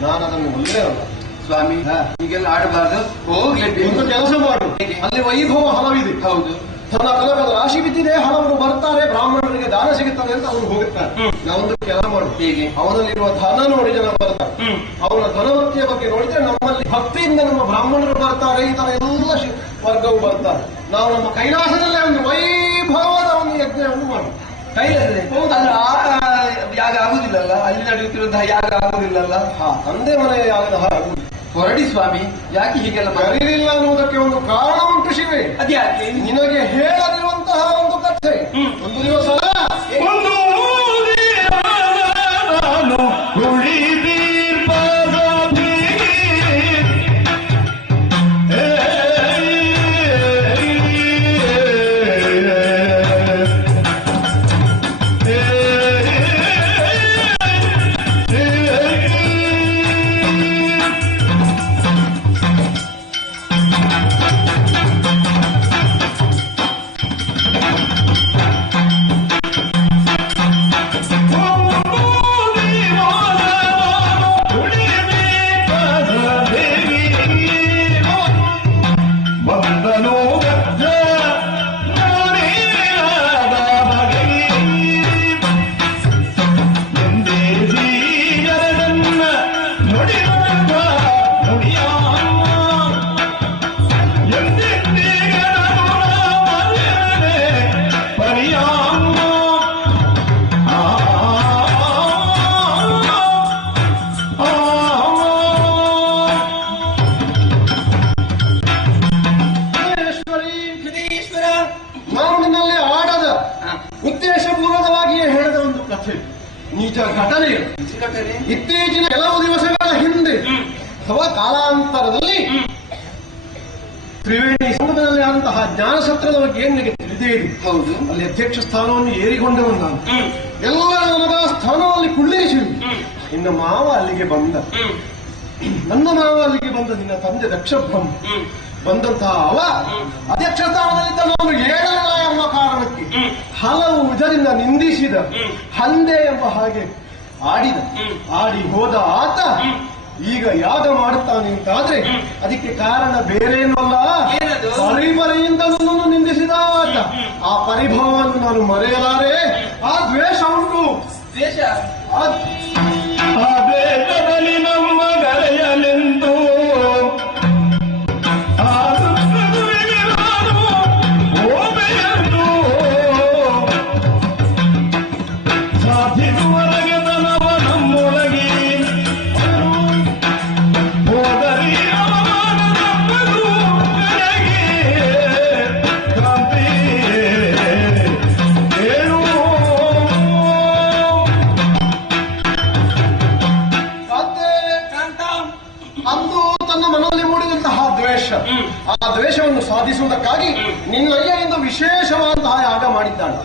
ನಾನು ಅದನ್ನು ಒಳ್ಳೆಯಲ್ಲ ಸ್ವಾಮಿ. ಹೀಗೆಲ್ಲ ಆಡಬಾರ್ದು, ಹೋಗ್ಲೇಬೇಕು. ಒಂದು ಕೆಲಸ ಮಾಡು, ಅಲ್ಲಿ ವೈಭವ ಹಲವಿದೆ. ಹೌದು, ತನ್ನ ಕನಕದ ರಾಶಿ ಬಿದ್ದಿದೆ, ಹಲವರು ಬರ್ತಾರೆ, ಬ್ರಾಹ್ಮಣರಿಗೆ ದಾನ ಸಿಗುತ್ತದೆ ಅಂತ ಅವನು ಹೋಗುತ್ತಾನೆ. ನಾವೊಂದು ಕೆಲಸ ಮಾಡುದು, ಹೇಗೆ? ಅವನಲ್ಲಿರುವ ಧನ ನೋಡಿ ಜನ ಬರ್ತಾರೆ. ಅವನ ಧನವೃತ್ತಿಯ ಬಗ್ಗೆ ನೋಡಿದ್ರೆ ನಮ್ಮಲ್ಲಿ ಭಕ್ತಿಯಿಂದ ನಮ್ಮ ಬ್ರಾಹ್ಮಣರು ಬರ್ತಾರೆ, ಈ ತರ ಎಲ್ಲ ವರ್ಗವು ಬರ್ತಾರೆ. ನಾವು ನಮ್ಮ ಕೈಲಾಸದಲ್ಲೇ ಒಂದು ವೈಭವದ ಒಂದು ಯಜ್ಞವನ್ನು ಮಾಡುದು. ಕೈಲಾಸದೆ ಯಾಗ ಆಗುದಿಲ್ಲಲ್ಲ? ಅಲ್ಲಿ ನಡೆಯುತ್ತಿರುವಂತಹ ಯಾಗ ಆಗುದಿಲ್ಲಲ್ಲ? ತಂದೆ ಮನೆಯ ಯಾಗದ ಆಗುವುದು. ಹೊರಡಿ ಸ್ವಾಮಿ, ಯಾಕೆ ಹೀಗೆಲ್ಲ ಬರೀಲಿಲ್ಲ ಅನ್ನುವುದಕ್ಕೆ ಒಂದು ಕಾರಣ ಉಂಟು ಶಿವೆ. ಅದ್ಯಾಕೆ? ನಿನಗೆ ಹೇಳದಿರುವಂತಹ ಒಂದು ಕಥೆ. ಒಂದು ದಿವಸ ನಿಜ ಘಟನೆ. ಇತ್ತೀಚಿನ ಕೆಲವು ದಿವಸಗಳ ಹಿಂದೆ ಅಥವಾ ಕಾಲಾಂತರದಲ್ಲಿ ತ್ರಿವೇಣಿ ಸಂಘದಲ್ಲಿ ಅಂತಹ ಜ್ಞಾನಸತ್ರದ ಬಗ್ಗೆ ಏನ್ ನಿಮಗೆ ತಿಳಿದೇ ಇದೆ. ಹೌದು, ಅಲ್ಲಿ ಅಧ್ಯಕ್ಷ ಸ್ಥಾನವನ್ನು ಏರಿಕೊಂಡವನು ನಾನು. ಎಲ್ಲರ ನನಗ ಸ್ಥಾನದಲ್ಲಿ ಕುಳ್ಳಿರಿಸಿ ನಿನ್ನ ಮಾವ ಅಲ್ಲಿಗೆ ಬಂದ, ನನ್ನ ಮಾವ ಅಲ್ಲಿಗೆ ಬಂದ, ನಿನ್ನ ತಂದೆ ದಕ್ಷ ಬ್ರಹ್ಮ ಬಂದಂತಹ ಅವ ಅಧ್ಯಕ್ಷ ಸ್ಥಾನದಲ್ಲಿದ್ದ ನಾನು ಏಳಲ್ಲ ಎಂಬ ಕಾರಣಕ್ಕೆ ಹಲವು ಇದರಿಂದ ನಿಂದಿಸಿದ, ಹಂದೆ ಎಂಬ ಹಾಗೆ ಆಡಿ ಹೋದ ಆತ ಈಗ ಯಾಗ ಮಾಡುತ್ತಾನೆ ಅಂತಾದ್ರೆ ಅದಕ್ಕೆ ಕಾರಣ ಬೇರೇನೂ ಅಲ್ಲ, ಪರಿಮರೆಯಿಂದ ನನ್ನನ್ನು ನಿಂದಿಸಿದ ಆತ. ಆ ಪರಿಭಾವವನ್ನು ನಾನು ಮರೆಯಲಾರೆ. ಆ ದ್ವೇಷ ಉಂಟು. ಆ ದ್ವೇಷದಲ್ಲಿ ನಮ್ಮ ಗರೆಯಲೆಂದು ಸಾಧಿಸುವರೆಗೆ ತನವ ನಮ್ಮೊಳಗೆ ಹೋದರಿ ಅವಮಾನದಪ್ಪದು ಕಡೆಗೆ ಕ್ರಾಂತಿ ಹೇಳು. ಅಂದು ತನ್ನ ಮನದಲ್ಲಿ ಮೂಡಿದಂತಹ ದ್ವೇಷ, ಆ ದ್ವೇಷವನ್ನು ಸಾಧಿಸುವುದಕ್ಕಾಗಿ ನಿನ್ನಯ್ಯನಿಂದ ವಿಶೇಷವಾದಂತಹ ಯಾಗ ಮಾಡಿದ್ದಾನೆ.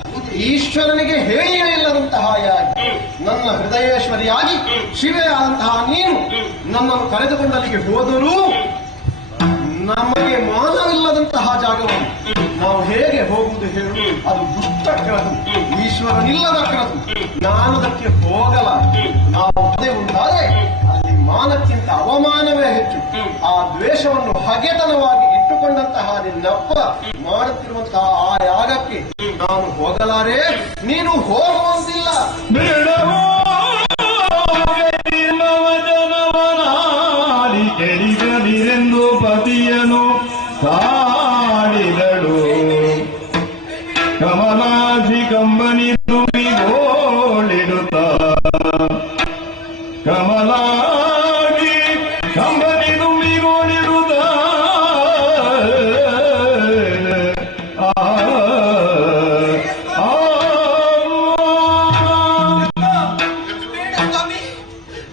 ಈಶ್ವರನಿಗೆ ಹೇಳಿಯೇ ಇಲ್ಲದಂತಹ ಯಾಗ. ನನ್ನ ಹೃದಯೇಶ್ವರಿಯಾಗಿ ಶಿವೆಯಾದಂತಹ ನೀನು ನನ್ನನ್ನು ಕರೆದುಕೊಂಡಲ್ಲಿಗೆ ಹೋದರೂ ನಮಗೆ ಮಾನವಿಲ್ಲದಂತಹ ಜಾಗವನ್ನು ನಾವು ಹೇಗೆ ಹೋಗುವುದು ಹೇಳು? ಅದು ದುಷ್ಟ ಕ್ರತು, ಈಶ್ವರನಿಲ್ಲದ ಕ್ರತು. ನಾನು ಅದಕ್ಕೆ ಹೋಗಲ. ನಾವು ಅದೇ ಉಂಟಾದರೆ ಅಲ್ಲಿ ಮಾನಕ್ಕಿಂತ ಅವಮಾನವೇ ಹೆಚ್ಚು. ಆ ದ್ವೇಷವನ್ನು ಹಗೆತನವಾಗಿ ಇಟ್ಟುಕೊಂಡಂತಹ ನಿನ್ನಪ್ಪ ಮಾಡುತ್ತಿರುವಂತಹ ಆ ಯಾಗಕ್ಕೆ ನಾನು ಹೋಗಲಾರೆ. ನೀನು ಹೋಗುವಂತಿಲ್ಲ. ಕೆಡಿಗದಿರೆಂದು ಪತಿಯನು ಕಾಡಿದಳು. ಕಮಲಾಸಿ ಕಂಬನಿ ತುಂಬಿಗೋಳಿಡುತ್ತ, ಕಮಲಾಗಿ ಕಂಬನಿ ತುಂಬಿಗೋಳಿಡುತ್ತ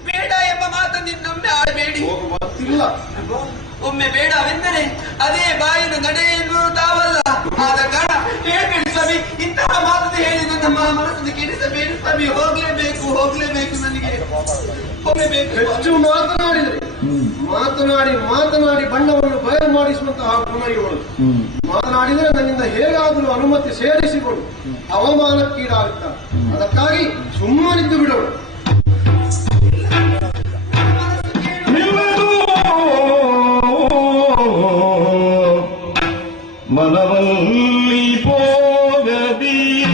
ಬೇಡ ಎಂಬ ಮಾತನ್ನು ಇನ್ನೊಮ್ಮೆ ಆಡಬೇಡಿ. ಒಮ್ಮೆ ಬೇಡವೆಂದರೆ ಅದೇ ಬಾಯಿನ ನಡೆ ಎನ್ನುವುದು ತಾವಲ್ಲ. ಆದ ಕಾರಣ ಹೇಳ್ಬೇಡಿ ಸ್ವಾಮಿ, ಇಂತಹ ಮಾತನ್ನು ಹೇಳಿದ ನಮ್ಮ ಮನಸ್ಸನ್ನು ಕೆಡಿಸಬೇಡಿ ಸ್ವಾಮಿ. ಹೋಗ್ಲೇಬೇಕು ನನಗೆ ಹೋಗಲೇಬೇಕು. ಹೆಚ್ಚು ಮಾತನಾಡಿ ಬಣ್ಣವನ್ನು ಬಯಲು ಮಾಡಿಸುವಂತಹ ಗುಣಗಳು. ಮಾತನಾಡಿದರೆ ನನ್ನಿಂದ ಹೇಗಾದರೂ ಅನುಮತಿ ಸೇರಿಸಿಕೊಡು. ಅವಮಾನಕ್ಕೀಡಾಗುತ್ತಾರೆ. ಅದಕ್ಕಾಗಿ ಸುಮ್ಮನಿದ್ದು ಬಿಡೋಣ. ಮನವಲ್ಲಿ ಹೋಗದಿಯೇ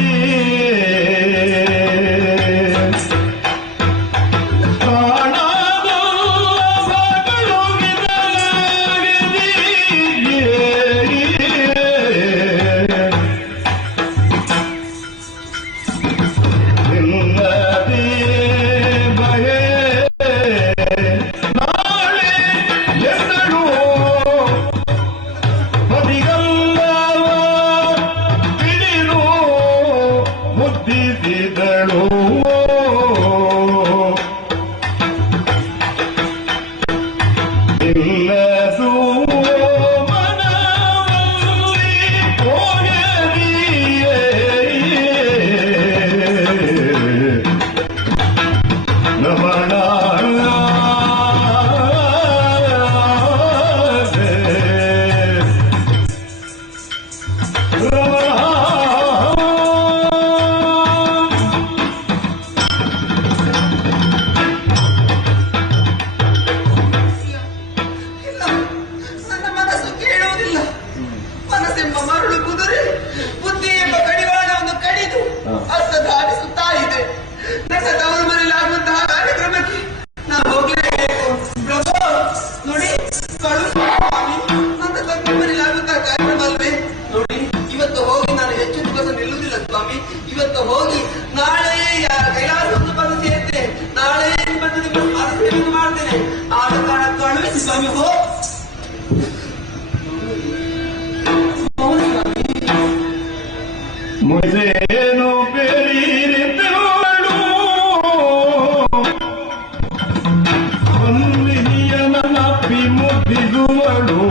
ಚಿಂತಿಸುವಳು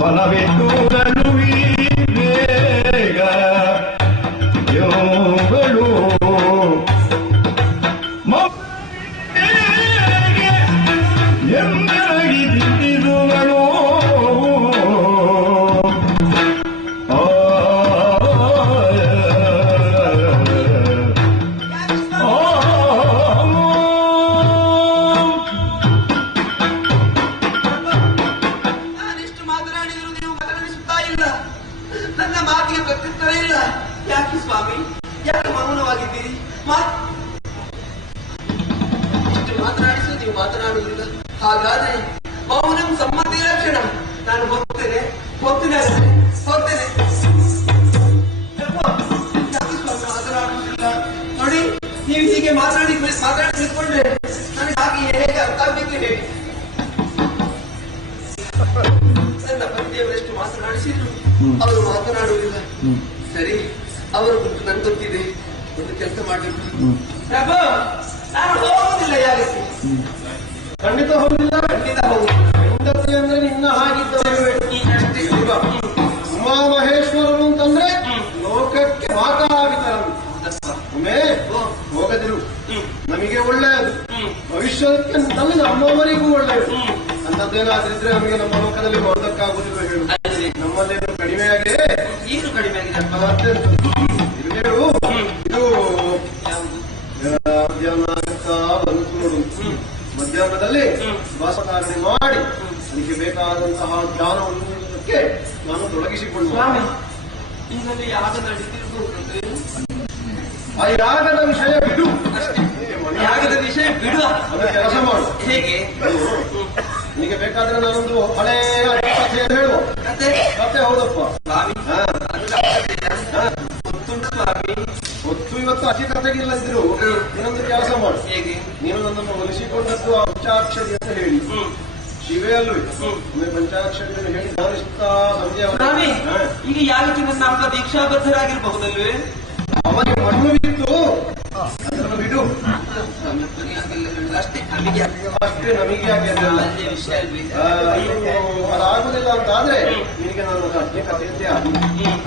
ಮನವಿಟ್ಟು ನಡುವಿ ಬೇಗ ಯೋಗಳು ಎಂದರಗಿ ಚಿಂತಿಸುವಳು ನಾನೆಷ್ಟು ಮಾತನಾಡಿದ್ರು ನೀವು ಮಾತನಾಡಿಸುತ್ತಾ ಇಲ್ಲ. ನನ್ನ ಮಾತಿಗೆ ಪ್ರತ್ಯುತ್ತರ ಇಲ್ಲ. ಯಾಕೆ ಸ್ವಾಮಿ, ಯಾಕೆ ಮೌನವಾಗಿದ್ದೀರಿ? ಇಷ್ಟು ಮಾತನಾಡಿಸು ನೀವು ಮಾತನಾಡುವುದಿಲ್ಲ. ಹಾಗಾದ್ರೆ ಮೌನಂ ಸಮ್ಮತಿ ಲಕ್ಷಣ. ನಾನು ಹೋಗ್ತೇನೆ ಹೋಗ್ತೇನೆ. ಯಾಕೆ ಸ್ವಾಮಿ ಮಾತನಾಡುವುದಿಲ್ಲ? ನೋಡಿ, ನೀವು ಹೀಗೆ ಮಾತನಾಡಿ ನಿಂತ್ಕೊಂಡ್ರೆ ನನಗೆ ಹಾಗೆ ಹೇಗೆ ಅರ್ಥ ಆಗ್ಬೇಕು ಹೇಳಿ. ನನ್ನ ಪತಿದೇವರೆಷ್ಟು ಮಾತನಾಡಿಸಿದ್ರು ಅವರು ಮಾತನಾಡುವುದಿಲ್ಲ. ಸರಿ, ಅವರ ಗುಟ್ಟು ನನ್ಗೆ ಗೊತ್ತಿದೆ. ಒಂದು ಕೆಲಸ ಮಾಡಬೇಕು. ಪ್ರಭು, ನಾನು ಹೋಗುವುದಿಲ್ಲ. ಯಾಕೆ? ಖಂಡಿತ ಹೋಗುದಿಲ್ಲ. ಖಂಡಿತ ಹೋಗುದಿಲ್ಲ. ಹೆಂಡತಿ ಅಂದ್ರೆ ನಿನ್ನ ಹಾಗಿದ್ದವೇ. ಉಮಾಮಹೇಶ್ವರರು ಅಂತಂದ್ರೆ ಲೋಕಕ್ಕೆ ಮಾತಾಡಿದರು. ಒಮ್ಮೆ ಹೋಗದಿರು, ನಮಗೆ ಒಳ್ಳೆಯದು. ಭವಿಷ್ಯಕ್ಕೆ ನಮ್ಮವರಿಗೂ ಒಳ್ಳೆಯದು. ಅಂತದ್ದೇನಾದ್ರಿದ್ರೆ ನಮಗೆ ನಮ್ಮ ಲೋಕದಲ್ಲಿ ಮಾಡೋದಕ್ಕಾಗುದಿಲ್ಲ. ಹೇಳು, ನಮ್ಮಲ್ಲೇನು ಕಡಿಮೆಯಾಗಿದೆ? ಏನು ಕಡಿಮೆ ಆಗಿದೆ? ಹೇಳು. ಇದು ಮಧ್ಯಾಹ್ನ ಬಂತು ನೋಡು. ಮಧ್ಯಾಹ್ನದಲ್ಲಿ ವಾಸಕಾರಣೆ ಮಾಡಿ ಅದಕ್ಕೆ ಬೇಕಾದಂತಹ ಜ್ಞಾನಕ್ಕೆ ನಾನು ತೊಡಗಿಸಿಕೊಳ್ಳುವ. ಇದರಲ್ಲಿ ಯಾಗ ನಡೆದಿರಬಹುದು. ಆ ಯಾಗದ ವಿಷಯ ಬಿಡು. ಯಾಗದ ವಿಷಯ ಬಿಡು. ಅದು ಕೆಲಸ ಮಾಡು. ಹೇಗೆ? ನಿನಗೆ ಬೇಕಾದ್ರೆ ನಾನೊಂದು ಹಳೆ ಕಥೆಯನ್ನು ಹೇಳುವ. ಕಥೆ ಹೌದಪ್ಪ. ಹೊತ್ತು ಇವತ್ತು ಅತಿ ಕಥೆಗಿಲ್ಲದಿರು ನೀನೊಂದು ಕೆಲಸ ಮಾಡು. ಹೇಗೆ? ನೀನು ನನ್ನನ್ನು ಒಲಿಸಿಕೊಂಡದ್ದು ಆ ಪಂಚಾಕ್ಷರಿ ಅಂತ ಹೇಳಿ ಶಿವೇ ಅಲ್ವೇ? ಒಮ್ಮೆ ಪಂಚಾಕ್ಷರಿಯನ್ನು ಹೇಳಿ ಧ್ಯಾನಿಸುತ್ತಾ ಸಂಜೆ ಈಗ ಯಾಗಕ್ಕೆ ನನ್ನ ಅಪ್ಪ ದೀಕ್ಷಾಬದ್ಧರಾಗಿರಬಹುದಲ್ವೇ? ಅವನಿಗೆ ಮಣ್ಣು ಬಿತ್ತು, ಅದನ್ನು ಬಿಡು. ಅಷ್ಟೇ ನಮಗೆ ಯಾಕೆ ಅದಾಗುದಿಲ್ಲ ಅಂತಾದ್ರೆ ನಿನಗೆ ನಾನು ಅಜ್ಜಿ ಕಥೆಯಂತೆ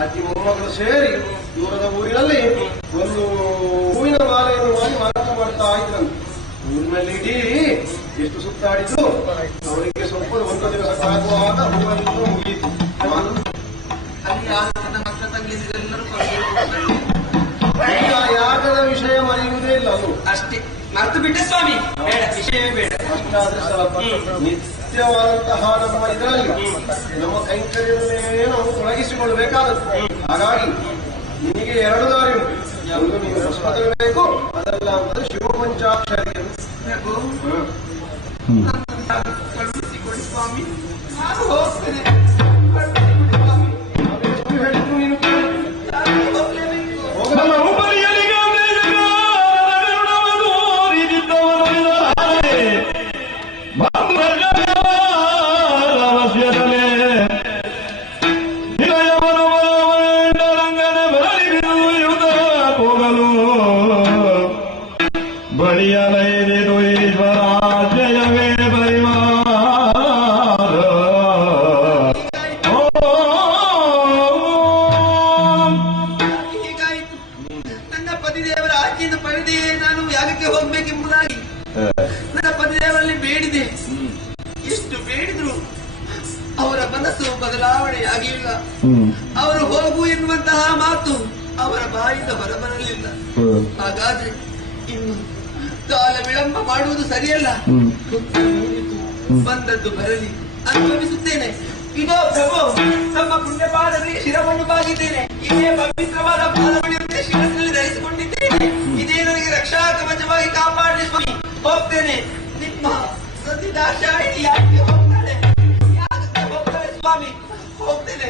ಅಜ್ಜಿ ಮೊಮ್ಮಗಳು ಸೇರಿ ದೂರದ ಊರಿನಲ್ಲಿ ಒಂದು ಹೂವಿನ ಮಾಲೆಯನ್ನು ಮಾಡಿ ಮಾರಾಟ ಮಾಡ್ತಾ ಇದ್ರಂತೆ. ಊರಿನಲ್ಲಿ ಇಡೀ ಎಷ್ಟು ಸುತ್ತಾಡಿದ್ರು ಅವರಿಗೆ ಸ್ವಲ್ಪ ಒಂದು ದಿವಸ ಕಾಗುವಾಗ ಹೂವನ್ನು ಮುಗಿಯಿತು. ಯಾಗದ ವಿಷಯ ಮರೆಯುವುದೇ ಇಲ್ಲ. ಅದು ಅಷ್ಟೇ ಮರ್ತು ಬಿಟ್ಟೆ ಸ್ವಾಮಿ. ಬೇಡ, ವಿಷಯವೇ ಬೇಡ. ಅಷ್ಟಾದ್ರೆ ಸ್ವಲ್ಪ ನಿತ್ಯವಾದಂತಹ ನಮ್ಮ ಇದರಲ್ಲಿ ನಮ್ಮ ಕೈಂಕರ್ಯದಲ್ಲೇ ನಾವು ತೊಡಗಿಸಿಕೊಳ್ಳಬೇಕಾದದ್ದು. ಹಾಗಾಗಿ ನಿನಗೆ 2 ದಾರಿ ಉಂಟು. ಒಂದು ನೀನು ಹೊಸಬೇಕು, ಅದಲ್ಲ ಅಂತಂದ್ರೆ ಶಿವಪಂಚಾಕ್ಷರಿ. ಕಳುಹಿಸಿಕೊಡಿ ಸ್ವಾಮಿ, ನಾನು ಹೋಗ್ತೇನೆ. ಹೇಳಿದ್ದು ನೀನು ನಮ್ಮ ಉಪರಿಯಲಿಗೆ ಅವಶ್ಯದಲೇ ನಿಲಯವನ್ನು ರಂಗನ ಬಳಿ ಬಿಡುವುದ ಹೋಗಲು ಬಳಿಯಲೈದು ಈಶ್ವರಾಜಯವೇ ಪರಿವಾರ. ಹೀಗಾಯಿತು. ನನ್ನ ಪತಿದೇವರ ಆಜ್ಞೆಯನ್ನು ಪಡೆದೇ ನಾನು ಯಾಗಕ್ಕೆ ಹೋಗ್ಬೇಕೆಂಬುದಾಗಿ ನನ್ನ ಪತಿದೇವರಲ್ಲಿ ಬೇಡಿದೆ. ಎಷ್ಟು ಬೇಡಿದ್ರು ಅವರ ಮನಸ್ಸು ಬದಲಾವಣೆಯಾಗಿಲ್ಲ. ಅವರು ಹೋಗು ಎನ್ನುವಂತಹ ಮಾತು ಅವರ ಬಾಯಿಂದ ಹೊರಬರಲಿಲ್ಲ. ಹಾಗಾದ್ರೆ ಇನ್ನು ಕಾಲ ವಿಳಂಬ ಮಾಡುವುದು ಸರಿಯಲ್ಲ. ಬಂದದ್ದು ಬರಲಿ, ಅನುಭವಿಸುತ್ತೇನೆ. ಇದೋ ಪ್ರಭು, ನಮ್ಮ ಪುಣ್ಯಪಾದಗಳಿಗೆ ಶಿರವನ್ನು ಬಾಗಿದ್ದೇನೆ. ಇದೇ ಪವಿತ್ರವಾದ ಪಾದಗಳಿರುತ್ತೆ ಶಿರಸ್ಸಿನಲ್ಲಿ ಧರಿಸಿಕೊಂಡಿದ್ದೇನೆ. ಇದೇ ನನಗೆ ರಕ್ಷಾ ಕವಚವಾಗಿ ಕಾಪಾಡಿ ಸ್ವಾಮಿ. ಹೋಗ್ತೇನೆ. ನಿಮ್ಮ ಸತಿದಾಶಾಯಿನಿ ಯಾಕೆ ಹೋಗ್ತಾಳೆ? ಯಾಕೆ ಹೋಗ್ತಾಳೆ ಸ್ವಾಮಿ? ಹೋಗ್ತೇನೆ.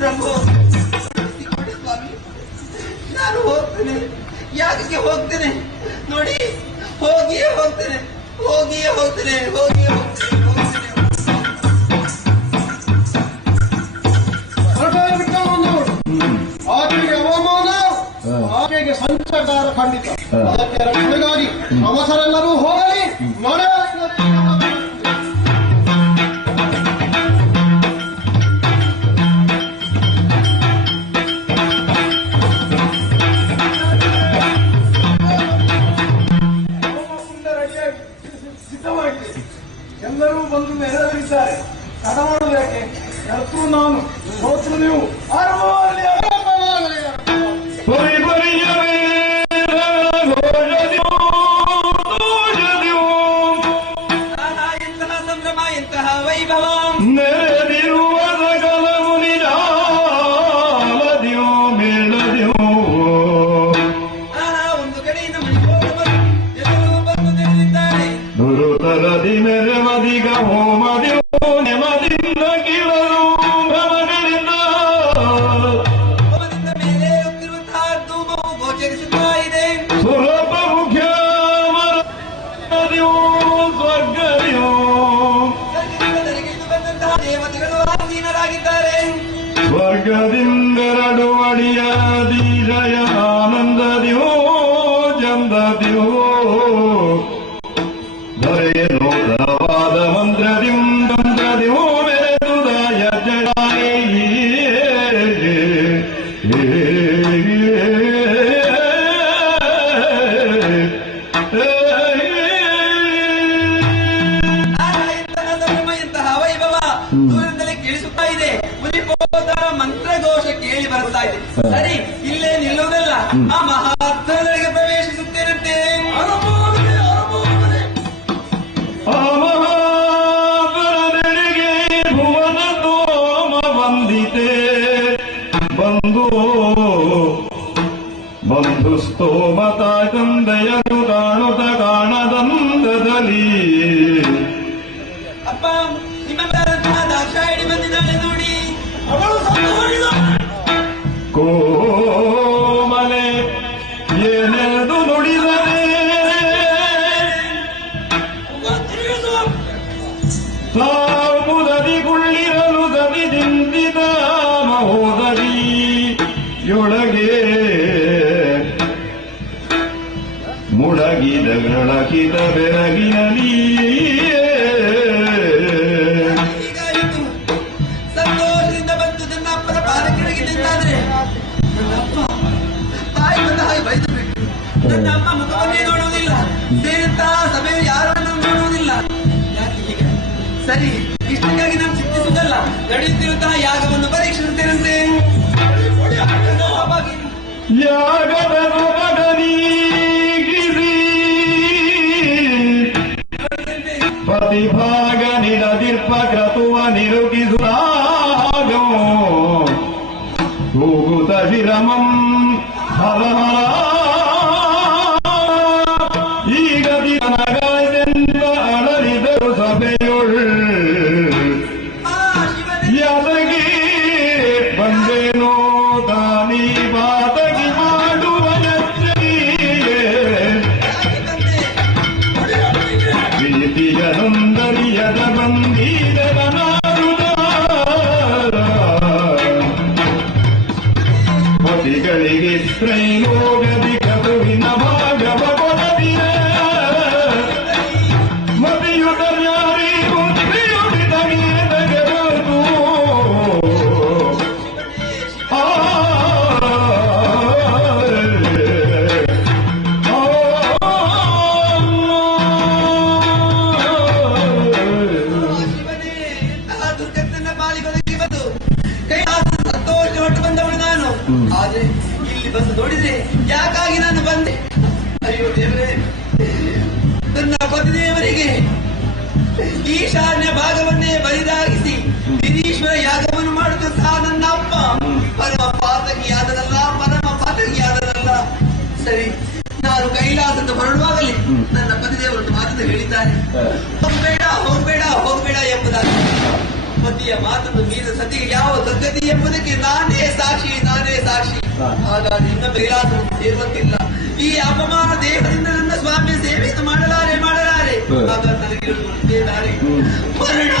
ಪ್ರಭು, ಸ್ವಾಮಿ, ನಾನು ಹೋಗ್ತೇನೆ. ಯಾಕೆ ಹೋಗ್ತೇನೆ? ನೋಡಿ, ಹೋಗಿಯೇ ಹೋಗ್ತೇನೆ. ಆಕೆಗೆ ಅವಮಾನ ಆಕೆಗೆ ಸಂಚಕಾರ ಖಂಡಿತ. ಅದಕ್ಕೆ ರಕ್ಷಣೆಗಾಗಿ ಅವಸರೆಲ್ಲರೂ ಹೋಗಲಿ. ನಡೆ ಸಿದ್ಧವಾಗಿದೆ. ಎಲ್ಲರೂ ಬಂದು ನೆರವೇರಿದ್ದಾರೆ. ತಡ ಮಾಡುವುದಕ್ಕೆ ಕರ್ತೃ ನಾನು, ಸ್ತೋತ್ರ ನೀವು. ಆರಂಭವಾಗಲಿ, ಆರಂಭವಾಗಲಿ. ಇಂತಹ ಸಂಭ್ರಮ, ಇಂತಹ ವೈಭವ ನೆರೆದಿರುವ ಸಕಲ ಮುನಿಜಾಲದ್ಯೋ ಮೇಳದ್ಯೋ ಒಂದು ಕಡೆಯಿಂದ ಎಲ್ಲರೂ ಬಂದು ನೆರೆದಿದ್ದಾರೆ. ನುರುತರದಿ ನೆರೆಮದಿಗ ಹೋಮದ್ಯೋ ನೆಮದಿಂದ ಕೀಳಲು ಭ್ರಮಗಳಿಂದ ಹೋಮದಿಂದ ಮೇಲೆ ಹೋಗ್ತಿರುವಂತಹ ಧೂಮವು ಗೋಚರಿಸುತ್ತಾ ಇದೆ. ಸುಲಭ ಮುಖ್ಯ ಮರದ್ಯೋ ಸ್ವರ್ಗದ್ಯೋ ಇದು ಬಂದಂತಹ ದೇವತೆಗಳು ಆಸೀನರಾಗಿದ್ದಾರೆ. ಸ್ವರ್ಗದಿಂದೆರಡು ಅಡಿಯ ದೀಜಯ ಆನಂದದ್ಯೋ ಚಂದದ್ಯೋ ಧರೆಯ ನೂತನವಾದ ಮಂತ್ರದ್ಯೋ ತಂತ್ರದ್ಯೋ ಮೆರೆದುದಾಯ ಜಡಾಯಿ ಇಂತಹ ಸಂಭ್ರಮ, ಇಂತಹ ವೈಭವ ದೂರದಿಂದಲೇ ಕೇಳಿಸುತ್ತಾ ಇದೆ. ಮುನಿಪೋದರ ಮಂತ್ರಘೋಷ ಕೇಳಿ ಬರುತ್ತಾ ಇದೆ. ಸರಿ, ಇಲ್ಲೇ ನಿಲ್ಲುವುದಲ್ಲ, ಆ ಮಹಾತ್ಮರಿಗೆ ಪ್ರವೇಶಿಸುತ್ತೇನಂತೆ. ಆ ಮಹಾಪರದೆಡೆಗೆ ಭುವನ ತೋಮ ವಂದಿತೆ ಬಂಧು ಸ್ತೋಮತ ಕಂದೆಯರು ಕಾಣುತ್ತ ಕಾಣದಂದದಲ್ಲಿ ಅಪ್ಪ, ನಿಮ್ಮ ದಾಕ್ಷಾಯಣಿ ಬಂದಿದ್ದಾಳೆ ನೋಡಿ. ಅವಳು ಕೋಮಲೆ ಏನೆಂದು ನುಡಿದರೆ ಸಾವುದದಿ ಕುಳ್ಳಿರಲು ದದಿ ದಿಂದಿದ ಮಹೋದರಿ ಯೊಳಗೆ ಮುಳಗಿದ ಗ್ರಳಕಿತ ಬೆರಗಿನಲಿ ಹೀಗಾಯಿತು. ಸಂತೋಷದಿಂದ ಬಂದು ನನ್ನ ಅಪ್ಪನ ಪಾದಕ್ಕೆ ನಿಂತಾದ್ರೆ ನನ್ನ ಅಪ್ಪ ತಾಯಿ ಬಂದ ಹಾಗೆ ಬೈದು ಬಿಟ್ಟು ನನ್ನ ಅಮ್ಮ ಮುಖವನ್ನೇ ನೋಡುವುದಿಲ್ಲ. ಸೇರಿದಂತಹ ಸಭೆಯಲ್ಲಿ ಯಾರನ್ನು ನೋಡುವುದಿಲ್ಲ. ಯಾಕೆ ಹೀಗೆ? ಸರಿ, ಇಷ್ಟಕ್ಕಾಗಿ ನಾನು ಚಿಂತಿಸುವುದಲ್ಲ, ನಡೆಯುತ್ತಿರುವಂತಹ ಯಾಗವನ್ನು ಪರೀಕ್ಷಿಸುತ್ತೇನಂತೆ. ಯಾಗದ ನೀಗಿಸಿ ಪ್ರತಿಭಾಗ ನಿಡದಿರ್ಪ ಕ್ರತುವ ನಿರುಗಿಸುತ್ತಾಗೋ ತೂಗುತ ಶಿರಮಂ ಹರ ಈಗ ದಿನಗಾಯ್ದೆಂದ ಅಳಲಿದರು ಸಭೆಯೊಳ್ ಯಾದಗಿ ಬಂದೇನೋ ದಾನಿ ಬಾತಗಿ ಮಾಡುವ ಪ್ರೀತಿಯ ನೊಂದರಿಯದ ಬಂದಿದವನಾರುದ ಪತಿಗಳಿಗೆ ತ್ರೈಲೋಗದಿ ಕದುವಿನ ಭಾಗವ ಕೊಡದಿರ ಮತಿಯುತ ಯಾರಿ ಬುದ್ಧಿಯುಡಿದಗೆ ಬಂದು ದುರ್ಗತ್ತನ್ನ ಪಾಲಿಗೊದಗಿ ಬಂದು ಕೈಲಾಸ ಸಂತೋಷ ಹೊಟ್ಟು ಬಂದವಳು ನಾನು. ಆದ್ರೆ ಇಲ್ಲಿ ಬಂದು ನೋಡಿದ್ರೆ ಯಾಕಾಗಿ ನಾನು ಬಂದೆ? ಅಯ್ಯೋ ದೇವರೇ, ನನ್ನ ಪತಿದೇವರಿಗೆ ಈಶಾನ್ಯ ಭಾಗವನ್ನೇ ಬರಿದಾಗಿಸಿ ಗಿರೀಶ್ವರ ಯಾಗವನ್ನು ಮಾಡುತ್ತಾ ನನ್ನ ಅಪ್ಪ ಪರಮ ಪಾತಕಿಯಾದರಲ್ಲ. ಸರಿ, ನಾನು ಕೈಲಾಸದ ಹೊರಡುವಾಗಲೇ ನನ್ನ ಪತಿದೇವರನ್ನು ಮಾತನ್ನು ಹೇಳಿದ್ದಾರೆ. ಹೋಗಬೇಡ ಎಂಬುದಾಗಿ. ಪತಿಯ ಮಾತನ್ನು ಮೀರಿದ ಸತಿಗೆ ಯಾವ ಸದ್ಗತಿ ಎಂಬುದಕ್ಕೆ ನಾನೇ ಸಾಕ್ಷಿ. ಹಾಗಾಗಿ ಇನ್ನ ಕೈಲಾಸವನ್ನು ಸೇರುವಂತಿಲ್ಲ. ಈ ಅಪಮಾನ ದೇಹದಿಂದ ನನ್ನ ಸ್ವಾಮಿ ಸೇವೆಯನ್ನು ಮಾಡಲಾರೆ. ಆಗ ನನಗಿರುವುದು ಒಂದೇ ದಾರಿ, ಮರಣ.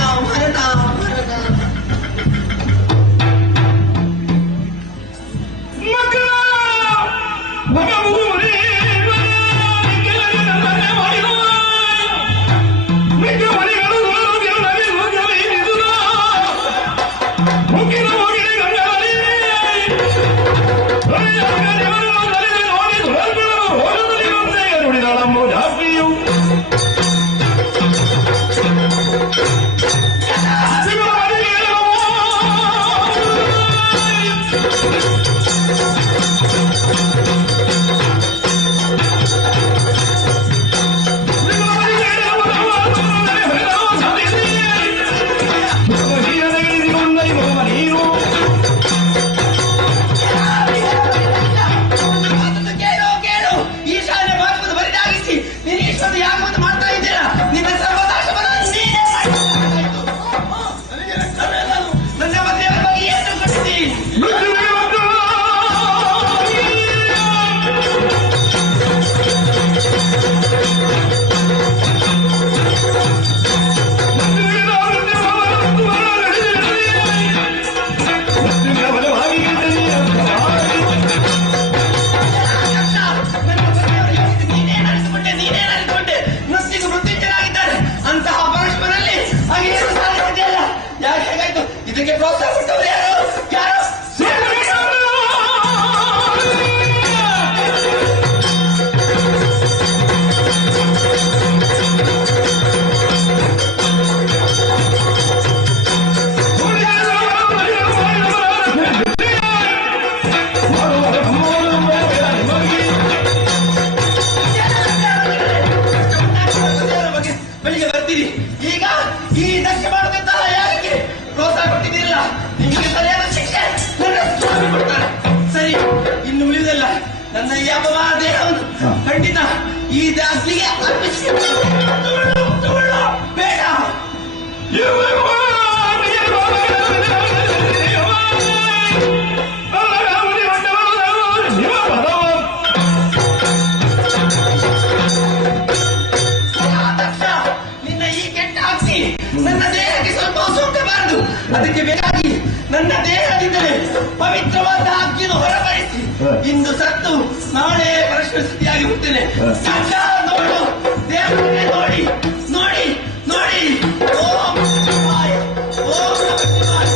ಖಂಡಿತ ಈ ದಾಸ್ತಿಗೆ ಬೇಡ. ನಿನ್ನ ಈ ಕೆಟ್ಟ ಆಸ್ತಿ ನನ್ನ ದೇಹಕ್ಕೆ ಸ್ವಲ್ಪ ಸೋಂಕಬಾರದು. ಅದಕ್ಕೆ ಬೇಕಾಗಿ ನನ್ನ ದೇಹದಿಂದಲೇ ಪವಿತ್ರವಾದ ಅಗ್ನಿಯನ್ನು ಹೊರಬರಿಸಿ ಇಂದು ಸತ್ತು ನಾಳೆ ಪರಸ್ಪರ ಸ್ಥಿತಿಯಾಗಿ ಹುಟ್ಟೇನೆ. ನೋಡು ದೇವರನ್ನೇ ನೋಡಿ ನೋಡಿ ನೋಡಿ. ಓಂ ಶಿವಾಯ, ಓಂ ಶಿವಾಯ,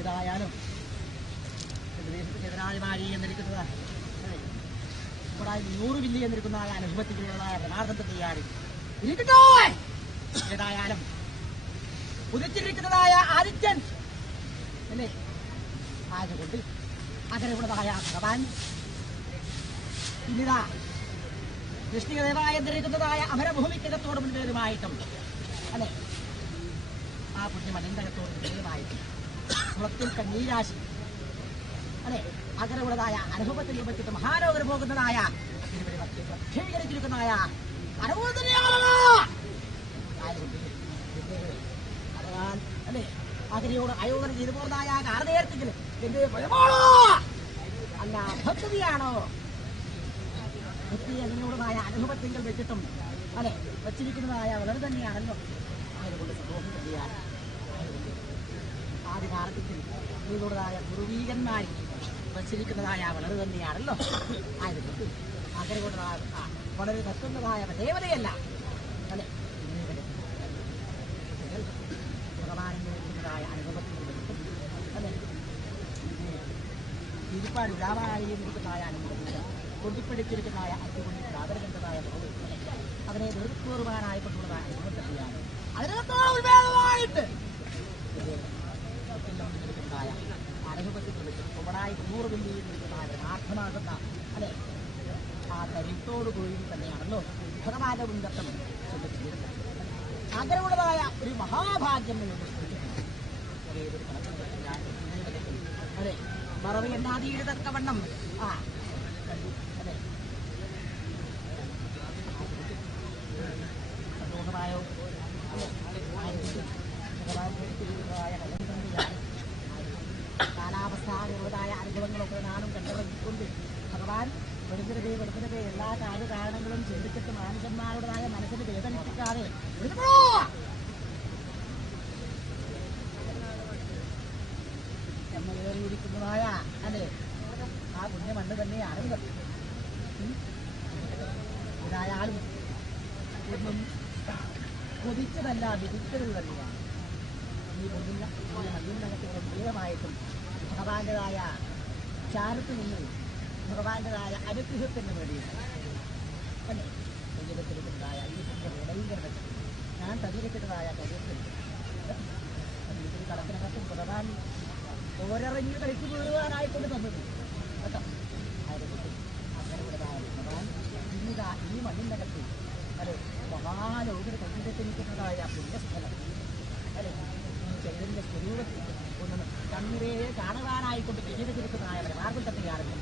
ഏതായാലും എതിരാളിമാരി എന്നിരിക്കുന്നതാണ് ഇവിടെ 100 മില്ലി എന്നിരിക്കുന്നതായ അനുഭവത്തിലുള്ളതായ ജനാർദ്ദന്റെ തയ്യാറി ഇരിക്കട്ടോ. ഏതായാലും ഉദിച്ചിരിക്കുന്നതായ ആദിത്യൻ അല്ലേ ആയതുകൊണ്ട് അങ്ങനെയുള്ളതായ ഭഗവാൻ പിന്നിതാ കൃഷ്ണികദേവായ എന്നിരിക്കുന്നതായ അമരഭൂമിക്കകത്തോട് മുൻപേരുമായിട്ടും അല്ലെ ആ പുണ്യമലിംഗനത്തോട് മുൻപേരുമായിട്ടും കുളത്തിൽ കണ്ണീരാശി അല്ലെ അങ്ങനെയുള്ളതായ അനുഭവത്തിൽ വെച്ചിട്ട് മഹാരോഗർ പോകുന്നതായ പ്രത്യേകരിച്ചിരിക്കുന്നതായ അനുഭവം തന്നെയാണല്ലോ. അല്ലെ അഗ്നിയോട് അയോധന ചെയ്തു പോകുന്നതായ കാരണേർത്തികൾ എന്റെ ഭയമാണോ അല്ല ഭക്തിയാണോ? ഭക്തി അതിനോടുമായ അനുഭവത്തിങ്കിൽ വെച്ചിട്ടും അല്ലെ വച്ചിരിക്കുന്നതായ വളരെ തന്നെയാണല്ലോ. അതുകൊണ്ട് സന്തോഷം തന്നെയാണ്. ആദ്യകാലത്തിൽ ഇതിനോടതായ പൂർവീകന്മാർ വച്ചിരിക്കുന്നതായ വളരെ തന്നെയാണല്ലോ. ആയതുകൊണ്ട് അങ്ങനെ കൊണ്ടതായ വളരെ കത്തുന്നതായ ദേവതയല്ല അല്ലെ ഭഗവാനെന്നതായ അനുഭവത്തിൽ അല്ലെ തിരുപ്പാട് വ്യാപാരിക്കുന്നതായ അനുഭവത്തിൽ കൊണ്ടിപ്പിടിച്ചിരിക്കുന്നതായ അതുകൊണ്ട് പ്രാതരകണ്ടതായ അതിനെ വെറുപ്പൂർവാനായിക്കൊണ്ടുള്ളതായ അനുഭവം തന്നെയാണ്. അതിനകത്തോളമായിട്ട് അനുഭവത്തിൽ വിളിച്ച് കുമടായി 100 മില്ലി ആർത്ഥമാകുന്ന അല്ലെ ആ തരിത്തോട് കൂടി തന്നെയാണല്ലോ ഭഗവാന്റെ മുൻകട്ടം അങ്ങനെയുള്ളതായ ഒരു മഹാഭാഗ്യം അതെ മറവ് എന്നാതിയുടെ തക്കവണ്ണം അതെ സന്തോഷമായോ കാലാവസ്ഥാനുള്ളതായ അനുഭവങ്ങളൊക്കെ നാളും കണ്ടിറങ്ങിക്കൊണ്ട് ഭഗവാൻ വെറുതെ എല്ലാ കാര്യകാരണങ്ങളും ചിന്തിച്ചിട്ട് മനുഷ്യന്മാരുടേതായ മനസ്സിന് വേദനിപ്പിക്കാതെ എന്നേറിയിരിക്കുന്നതായ അല്ലെ ആ പുണ്യമണ്ണ് തന്നെയാണല്ലോ. ഏതായാലും ഒന്നും കൊതിച്ചതല്ല വിധിച്ചത് തന്നെയാണ്. ഈ മണ്ണിനകത്തുള്ള ദീർഘമായിട്ടും ഭഗവാന്റേതായ ചാരത്തിൽ നിന്ന് ഭഗവാന്റേതായ അനുഗ്രഹത്തിന് വേണ്ടിയിട്ട് അല്ലെ ശരീരത്തിലുണ്ടായ ഈ ഇടയിലും ഞാൻ ശരീരത്തിൻ്റെതായ ശരീരത്തിൽ കടക്കിനകത്തും ഭഗവാൻ ഓരറിഞ്ഞ് കഴിച്ചു വീഴുവാനായിക്കൊണ്ട് തന്നത് കേട്ടോ. അങ്ങനെയുള്ളതായ ഭഗവാൻ ഇന്നിതാ ഈ മണ്ണിനകത്ത് അല്ലെ മഹാലോകര് ശരീരത്തിരിക്കുന്നതായ പുണ്യസ്ഥലം അല്ലെ ഈ ചന്ദ്രന്റെ സ്വരൂപത്തിൽ ഒന്ന് കണ്ണിരേ കാണുവാനായിക്കൊണ്ട് ശരീരത്തിരിക്കുന്നതായ മാർഗം തന്നെയാണെന്ന്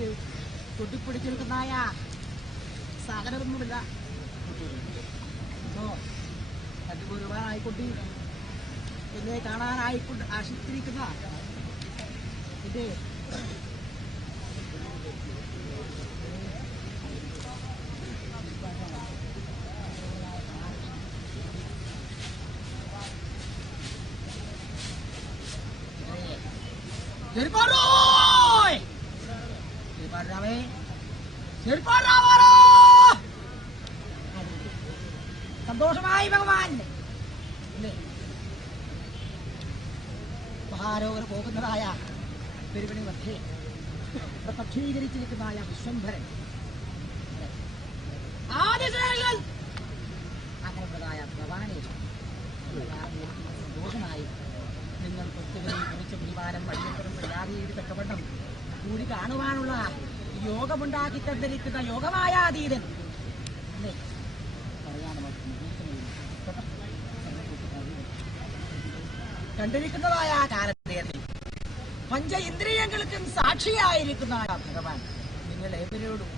എനിക്ക് കൊട്ടിപ്പിടിച്ചെടുക്കുന്നതായ സാഗരമൊന്നുമില്ല. ഒരുപാടായിക്കൊണ്ടി എന്നെ കാണാനായിക്കൊണ്ട് ആശിച്ചിരിക്കുന്ന ഇത് സന്തോഷമായി ഭഗവാൻ മഹാരോഗർ പോകുന്നതായ പെരുവിണി മധ്യേ പ്രക്ഷീകരിച്ചിരിക്കുന്നതായ വിശ്വംഭരൻ ആദിശേഷൻ അങ്ങനെയുള്ളതായ ഭഗവാനെ സന്തോഷമായി നിങ്ങൾ പ്രത്യേകം കുറിച്ച് പരിപാലനം വഴിയത്തരം മര്യാദയുടെ തക്കവണ്ണം കൂടി കാണുവാനുള്ള യോഗമുണ്ടാക്കി തന്നിരിക്കുന്ന യോഗമായാതീതൻ അല്ലേ കണ്ടിരിക്കുന്നതായ കാലത്തിൽ പഞ്ച ഇന്ദ്രിയങ്ങൾക്കും സാക്ഷിയായിരിക്കുന്ന ഭഗവാൻ നിങ്ങൾ ഏവരോടും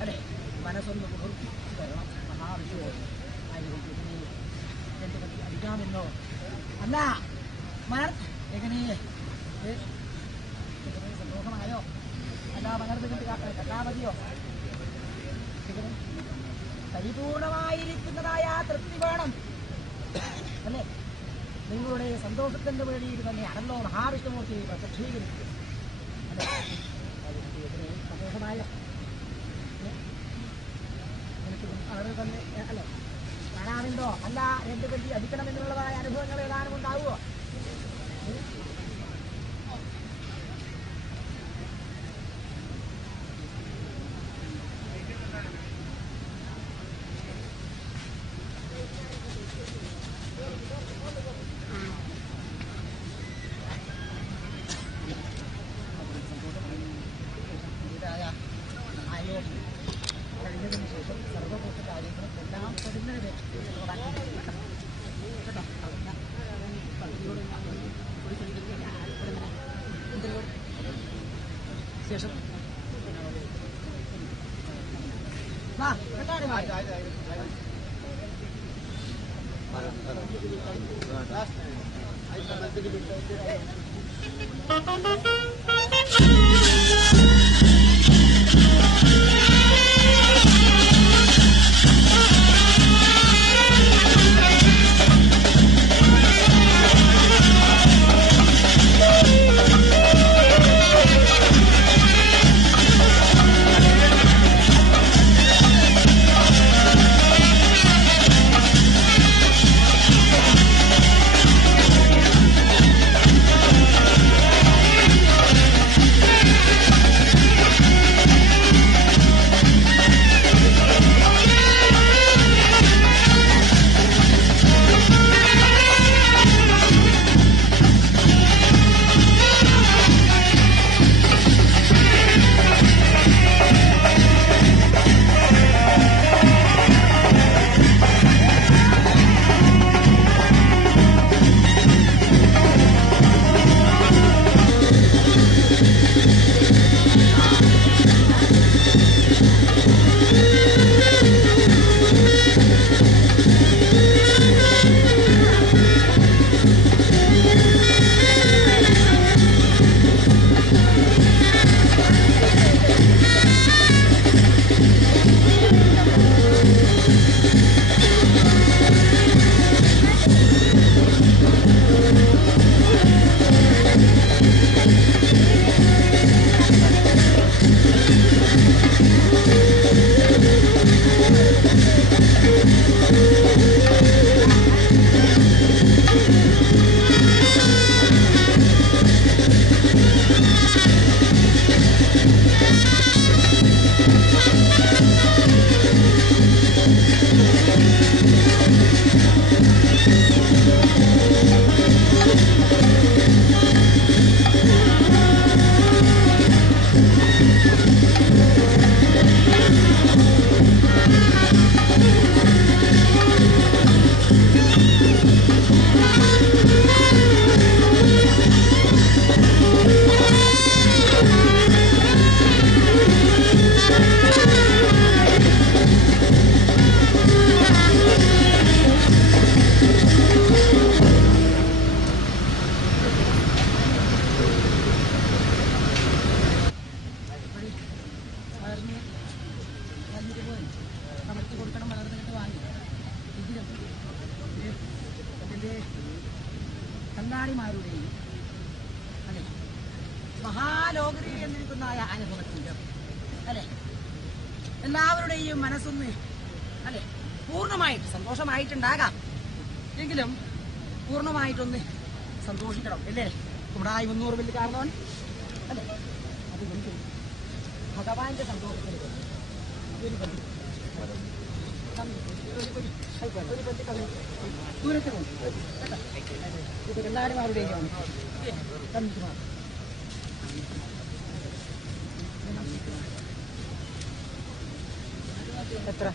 അല്ലെ മനസ്സൊന്ന് പ്രവർത്തിച്ചു തരണം മഹാവിഷയോട് അടിക്കാമെന്നോ അല്ല എങ്ങനെ സന്തോഷമായോ അല്ല പകർന്നു കണ്ടാ മതിയോ പരിപൂർണമായിരിക്കുന്നതായ തൃപ്തി വേണം അല്ലേ നിങ്ങളുടെ സന്തോഷത്തിന്റെ വേണ്ടിയിട്ട് തന്നെയാണല്ലോ മഹാവിഷ്ണുമൂർത്തി പ്രത്യക്ഷീകരിക്കുന്നത് അല്ലെ സന്തോഷമായോ എനിക്ക് അവർ തന്നെ അല്ലെ കാണാമെന്തോ അല്ല രണ്ട് കെട്ടി അടിക്കണമെന്നുള്ളതായ അനുഭവങ്ങൾ ഏതാനും ഉണ്ടാവുമോ കഴിഞ്ഞതിന് ശേഷം സർവ്വഭൂത കാര്യങ്ങളും എല്ലാം പെടുന്നതിന് ശേഷം കണ്ണാടിമാരുടെയും അല്ലെ മഹാലോകരി എന്നിരിക്കുന്ന അനുഭവത്തിന്റെ അല്ലെ എല്ലാവരുടെയും മനസ്സൊന്ന് അല്ലെ പൂർണ്ണമായിട്ട് സന്തോഷമായിട്ടുണ്ടാകാം, എങ്കിലും പൂർണ്ണമായിട്ടൊന്ന് സന്തോഷിക്കണം അല്ലേ? കുടായി 300 വലിയ കാരണമാണ് അല്ലെ? അതുകൊണ്ട് ഭഗവാന്റെ സന്തോഷത്തിന് ഒരു ബന്ധു ദൂരത്ത് ഇത് കണ്ണാടിമാരുടെയും കമ്മിറ്റിമാർ എത്ര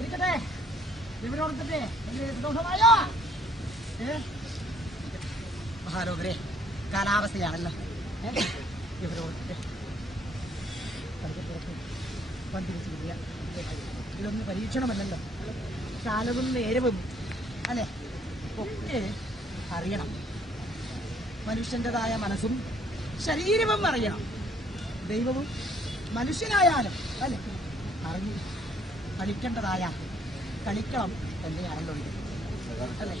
ഇരിക്കട്ടെ, വിവരമെടുത്തിട്ടേ സന്തോഷമായോ? മഹാരോഗരെ കാലാവസ്ഥയാണല്ലോ, വിവരമെടുത്തിട്ട് പന്തിരിച്ച് വരിക. ഇതൊന്നും പരീക്ഷണമല്ലല്ലോ, കാലവും നേരവും അല്ലെ ഒക്കെ അറിയണം. മനുഷ്യൻ്റെതായ മനസ്സും ശരീരവും അറിയണം. ദൈവവും മനുഷ്യനായാലും അല്ലെ അറിഞ്ഞ് കളിക്കേണ്ടതായ കളിക്കണം തന്നെയാണല്ലോ ഇത് അല്ലെ.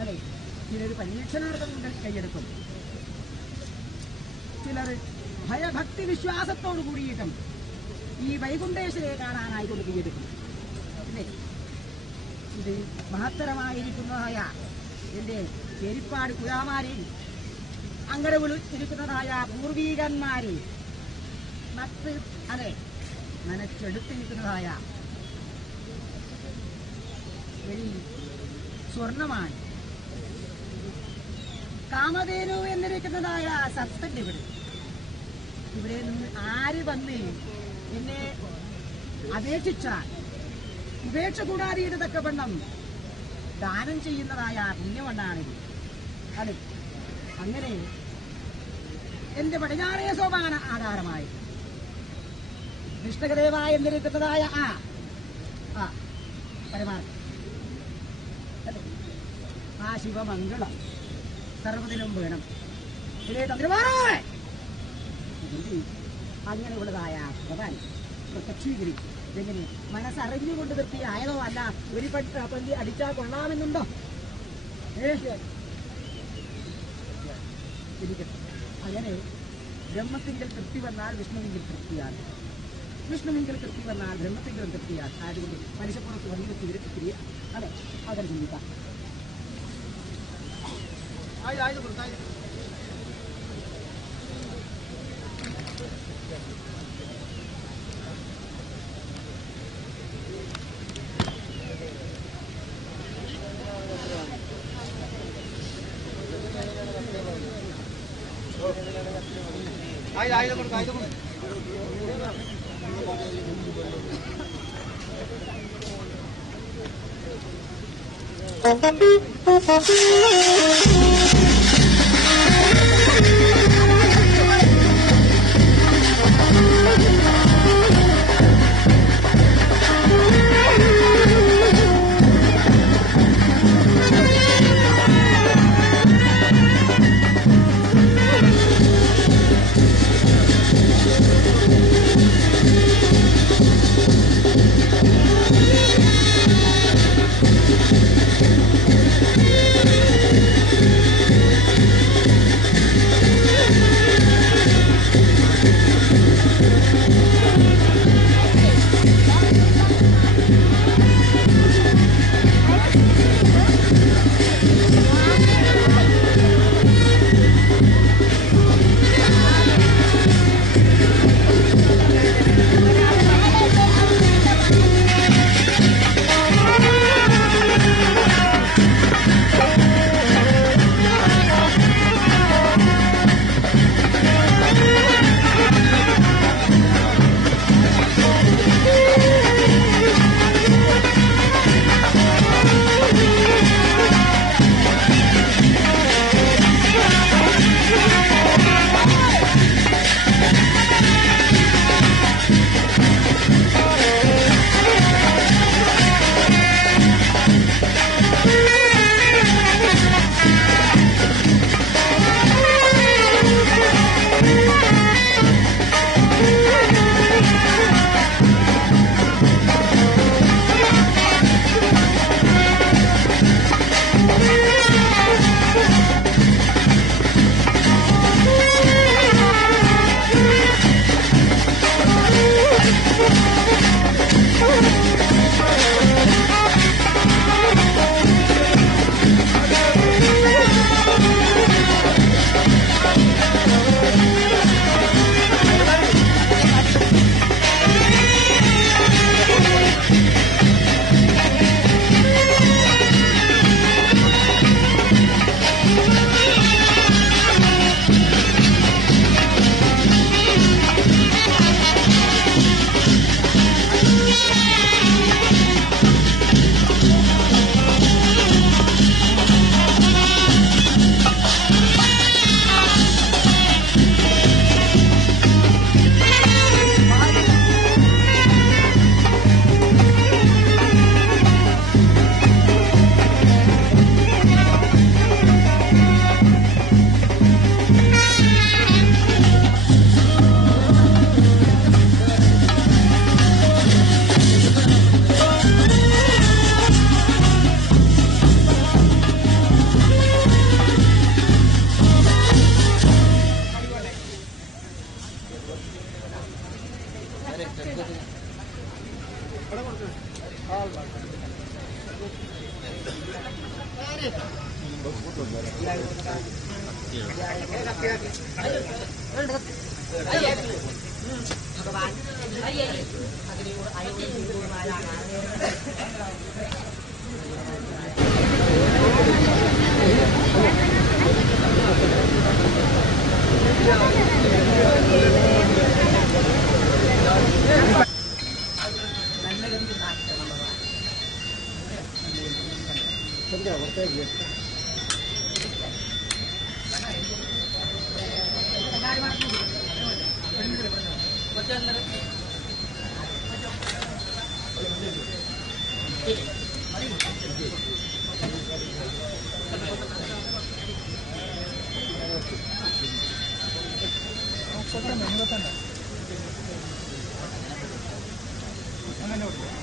അതെ, ചിലർ പരീക്ഷണാർത്ഥം കൈയെടുക്കും, ചിലർ ഭയഭക്തി വിശ്വാസത്തോടു കൂടിയിട്ടും ഈ വൈകുണ്ഠേശ്വരയെ കാണാനായിക്കൊണ്ട് കൈയെടുക്കും. അല്ലേ, ഇത് മഹത്തരമായിരിക്കുന്നതായ എന്റെ ചേരിപ്പാട് കുഴാമാരെ, അങ്ങനെ ഇരിക്കുന്നതായ പൂർവീകന്മാരെ, മറ്റ് അതെ നനച്ചെടുത്തിരിക്കുന്നതായ വെള്ളി സ്വർണമാണ്. കാമധേനു എന്നിരിക്കുന്നതായ സത്തന്റെ ഇവിടെ നിന്ന് ആര് വന്ന് എന്നെ അപേക്ഷിച്ചാൽ ഉപേക്ഷ കൂടാതെയുടെ തക്കവണ്ണം ദാനം ചെയ്യുന്നതായ പുണ്യമണ്ണാണിത്. അതെ, അങ്ങനെ എന്റെ പടിഞ്ഞാറേ സോപാന ആധാരമായി കൃഷ്ണകദേവായ എന്നിരിക്കുന്നതായ പരമാർത്ഥം ആ ശിവമംഗളം സർവ്വതിനും വേണം. ഇതേ തന്ത്രമാറേ അങ്ങനെയുള്ളതായ ഭഗവാൻ പ്രത്യക്ഷീകരിക്കും. ഇതെങ്ങനെ മനസ്സറിഞ്ഞുകൊണ്ട് തൃപ്തിയായതോ അല്ല ഒരു പന്തി അടിച്ചാൽ കൊള്ളാമെന്നുണ്ടോ? അങ്ങനെ ബ്രഹ്മത്തിങ്കിൽ തൃപ്തി വന്നാൽ വിഷ്ണുവിങ്കിൽ തൃപ്തിയാണ്, വിഷ്ണുവിങ്കിൽ തൃപ്തി വന്നാൽ ബ്രഹ്മത്തിങ്കിലും തൃപ്തിയാണ്. ആയതുകൊണ്ട് മനുഷ്യപ്പുറത്ത് വന്നു വെച്ച് ഇവരെ അതെ അങ്ങനെ ചിന്തിക്കാം.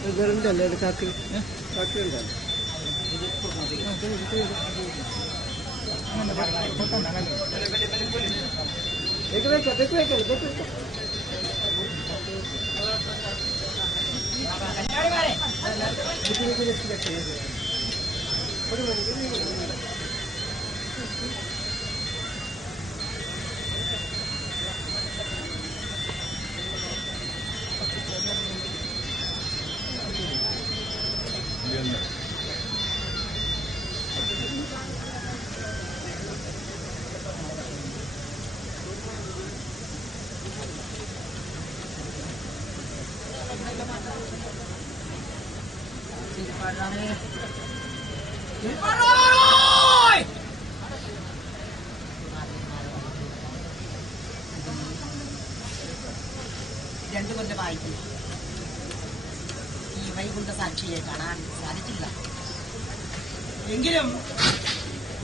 ഇവരുണ്ടല്ലേ കാക്കി കാക്കി ഉണ്ടല്ലോ രണ്ടു കൊല്ലമായി ഈ വൈകുണ്ഠ സാക്ഷിയെ കാണാൻ സാധിച്ചില്ല. എങ്കിലും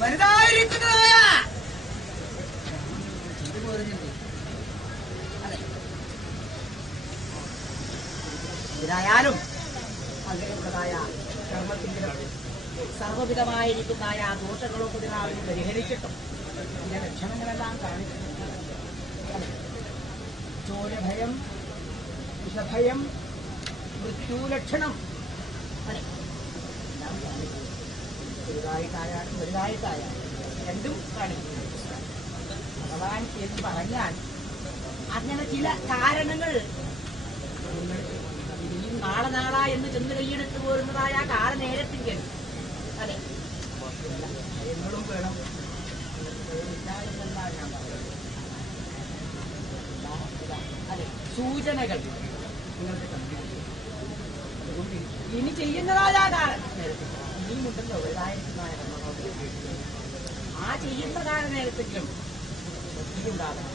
വലുതായിരിക്കുന്നതായ ചെയ്തു പോരുന്നുണ്ട്. അതെ, ഏതായാലും അങ്ങനെയുള്ളതായ കർമ്മത്തിന്റെ സർവവിധമായിരിക്കുന്നതായ ദോഷങ്ങളൊക്കെ ഇതിനാളും പരിഹരിച്ചിട്ടും ഇതിന്റെ ലക്ഷണങ്ങളെല്ലാം കാണിച്ചിട്ടുണ്ട്. ചോരഭയം, വിഷഭയം, മൃത്യുലക്ഷണം, അതെ, എല്ലാം കാണിക്കുന്നു. ചെറുതായിട്ടായാലും വലുതായിട്ടായാലും രണ്ടും കാണിക്കുന്നു. ഭഗവാൻ എന്ന് പറഞ്ഞാൽ അങ്ങനെ ചില കാരണങ്ങൾ ഇനിയും നാളെ നാളാ എന്ന് ചെന്ന് കൈയെടുത്ത് പോരുന്നതായ കാലനേരത്തിങ്കിൽ അതെ ഭയങ്ങളും വേണം. ഭയമില്ലാതെന്നല്ല ഞാൻ പറയുന്നത്. അതെ, സൂചനകൾ നിങ്ങൾക്ക് കണ്ടിരിക്കും. അതുകൊണ്ട് ഇനി ചെയ്യുന്നതായ കാലനേരത്തിൽ ഇനിയുമുണ്ടല്ലോ വലുതായിരിക്കുന്നതായ കർമ്മങ്ങൾ. ആ ചെയ്യുന്ന കാലനേരത്തെങ്കിലും ഉണ്ടാകണം.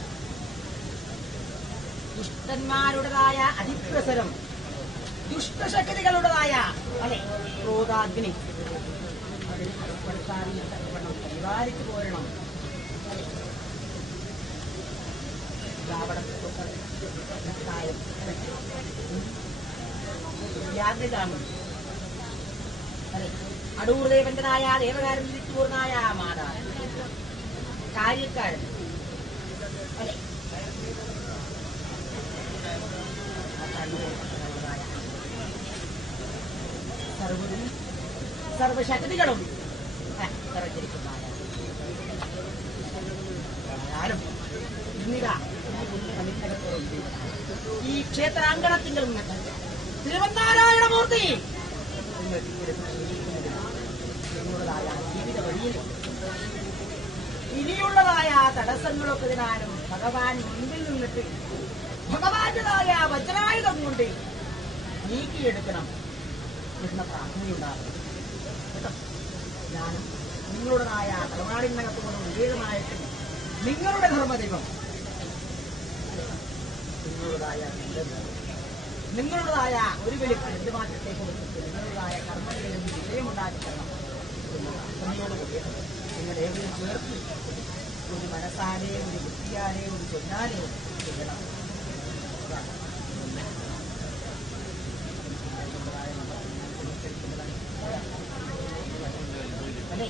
ദുഷ്ടന്മാരുടേതായ അതിപ്രസരം, ദുഷ്ടശക്തികളുടേതായ അതെ ക്രോധാഗ്നി അതിൽ ഉൾപ്പെടുത്താൻ പരിപാലിച്ചു പോരണം. യാഗ്രതാണ് അതെ അടൂർ ദേവന്റെതായ ദേവകാരൻ പൂർണ്ണായ മാതാ കാര്യക്കാരൻ അതെ സർവരും സർവശക്തികളും നിറഞ്ഞിരിക്കുന്നതായാലും ഇന്നിതാ ഈ ക്ഷേത്രാങ്കണത്തിൽ നിന്ന് തിരുവന്നാരായണമൂർത്തി നിങ്ങളുടേതായ ജീവിത വഴിയിൽ ഇനിയുള്ളതായ തടസ്സങ്ങളൊക്കെ ഇതിനാലും ഭഗവാൻ മുൻപിൽ നിന്നിട്ട് ഭഗവാന്റേതായ വജ്രായുധം കൊണ്ട് നീക്കിയെടുക്കണം എന്ന പ്രാർത്ഥനയുണ്ടാകും കേട്ടോ. ഞാനും നിങ്ങളുടേതായ തലവാടിനകത്തോട് വിവേകമായിട്ട് നിങ്ങളുടെ ധർമ്മദൈവം നിങ്ങളുടേതായ ഒരു വെളിപ്പ് പെരുമാറ്റത്തെ കൊടുത്തിട്ട് നിങ്ങളുടേതായ കർമ്മങ്ങളിൽ വിജയമുണ്ടാക്കി തരണം എന്ന പ്രാർത്ഥനയോടുകൂടി നിങ്ങൾ ഏവരും ചേർത്ത് ഒരു മനസ്സാലെയും ഒരു വൃത്തിയാലെയും ഒരു ചൊല്ലാലെയും ചെയ്യണം. അതെ,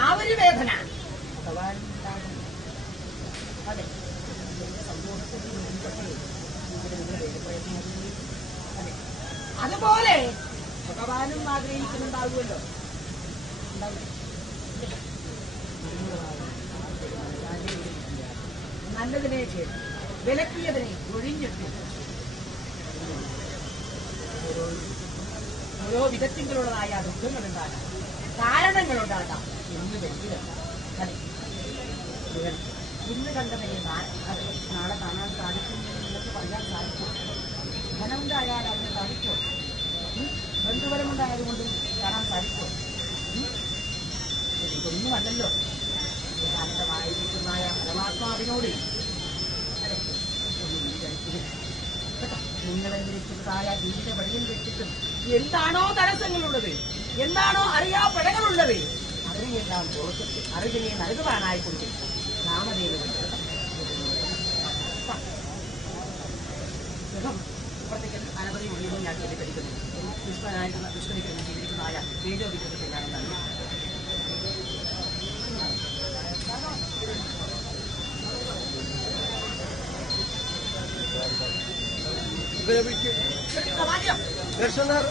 ആ ഒരു വേദന ഭഗവാൻ ഉണ്ടാകും. അതെ, സന്തോഷത്തിൽ പ്രയത്നം. അതെ, അതുപോലെ ഭഗവാനും ആഗ്രഹിക്കുന്നുണ്ടാവുമല്ലോ. നല്ലതിനെ ചെയ്ത് വിലക്കിയതിനെ ഒഴിഞ്ഞിട്ട് ഓരോ വിധത്തിലുള്ളതായ ദുഃഖങ്ങളുണ്ടാകാം, കാരണങ്ങളുണ്ടാകാം എന്ന് വരുന്നത്. ഇന്ന് കണ്ടതിനെ അത് നാളെ കാണാൻ സാധിക്കുമെന്ന് നിങ്ങൾക്ക് പറയാൻ സാധിക്കും. ധനമുണ്ടായാൽ അതിന് സാധിക്കും. ബന്ധുപരമുണ്ടായതുകൊണ്ട് കാണാൻ സാധിക്കും. ഇതൊന്നുമല്ലല്ലോ ശാന്തമായിരിക്കുന്നതായ പരമാത്മാവിനോട് നിങ്ങളെന്തിരിക്കുന്നതായ ജീവിത വഴിയിൽ വെച്ചിട്ടും എന്താണോ തടസ്സങ്ങളുള്ളത്, എന്താണോ അറിയാപ്പടകളുള്ളത്, അതിനെയെല്ലാം പുറത്തിട്ട് അറിവിനെ നൽകുവാനായിക്കൊണ്ട് നാമദേവനുണ്ട്. അനവധി ഒഴിവും ഞാൻ ചൊല്ലിക്കടിക്കുന്നു. ദുഷ്കരിക്കുന്ന ജീവിക്കുന്നതായ തേജോവിഗ്രഹത്തെ ഞാൻ നൽകി. दर्शनार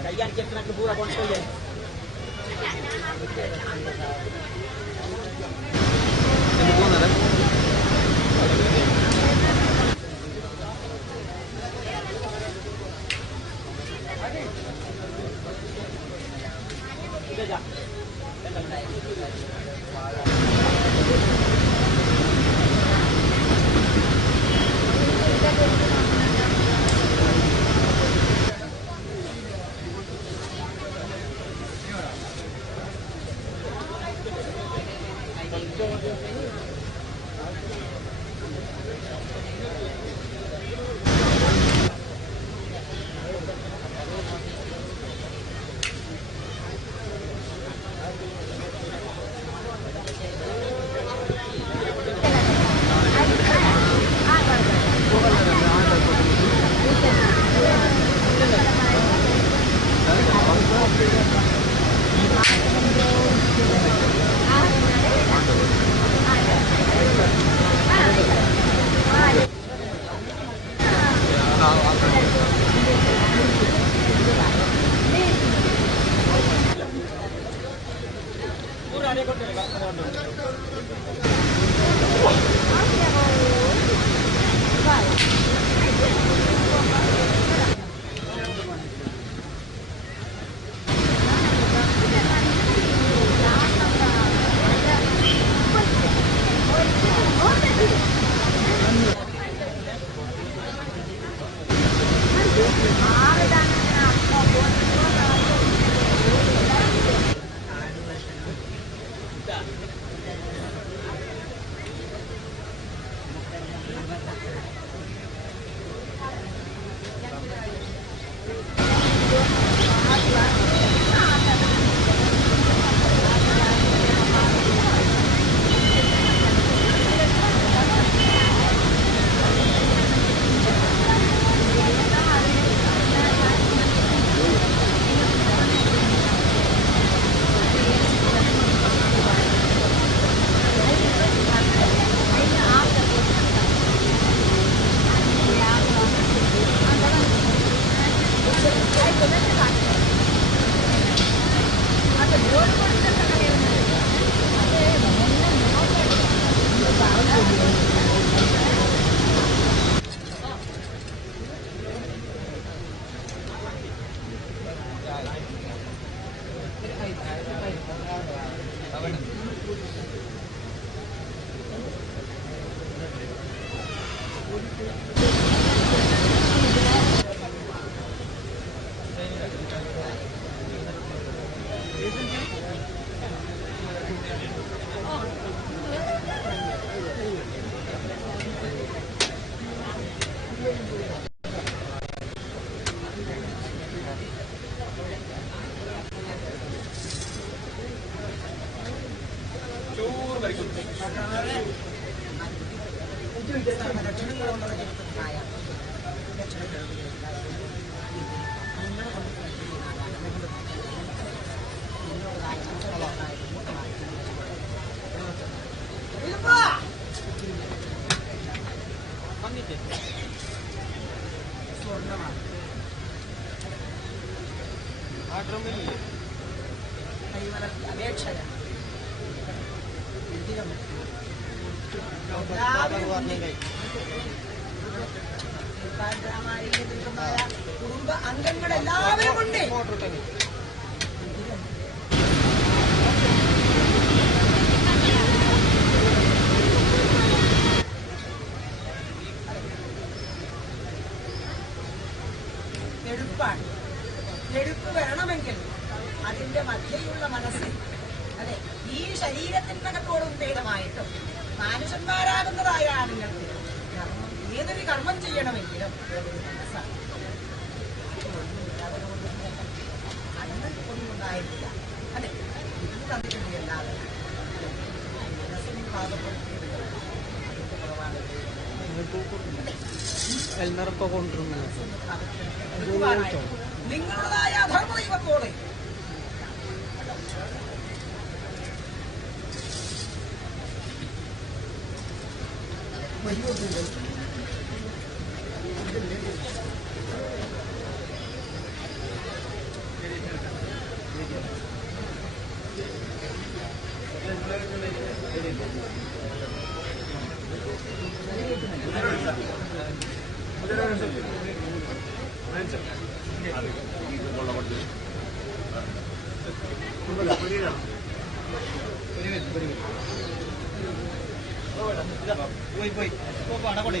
Kaiyan kita nak lebur abang tu je. കുടുംബ അംഗങ്ങളെല്ലാവരും ഉണ്ട്. എടുപ്പാണ്. എടുപ്പ് വേണമെങ്കിൽ അതിന്റെ മധ്യയുള്ള മനസ്സ്, അതെ, ഈ ശരീരത്തിനകത്തോടും ഭേദമായിട്ടും മാനുഷന്മാരാകുന്നതായ ആളുകൾക്ക് ഏതൊരു കർമ്മം ചെയ്യണമെങ്കിലും മനസ്സാണ്. ഒന്നുണ്ടായിട്ടില്ല. അതെ, ഇത് തന്നിട്ടുണ്ട് അല്ലാതെ മനസ്സിന് പാകപ്പെടുത്തിയിട്ടുണ്ട്. അതിന്റെ കുറവാണ് നിങ്ങളുടേതായ ധർമ്മദൈവത്തോട് പോയി അടപടി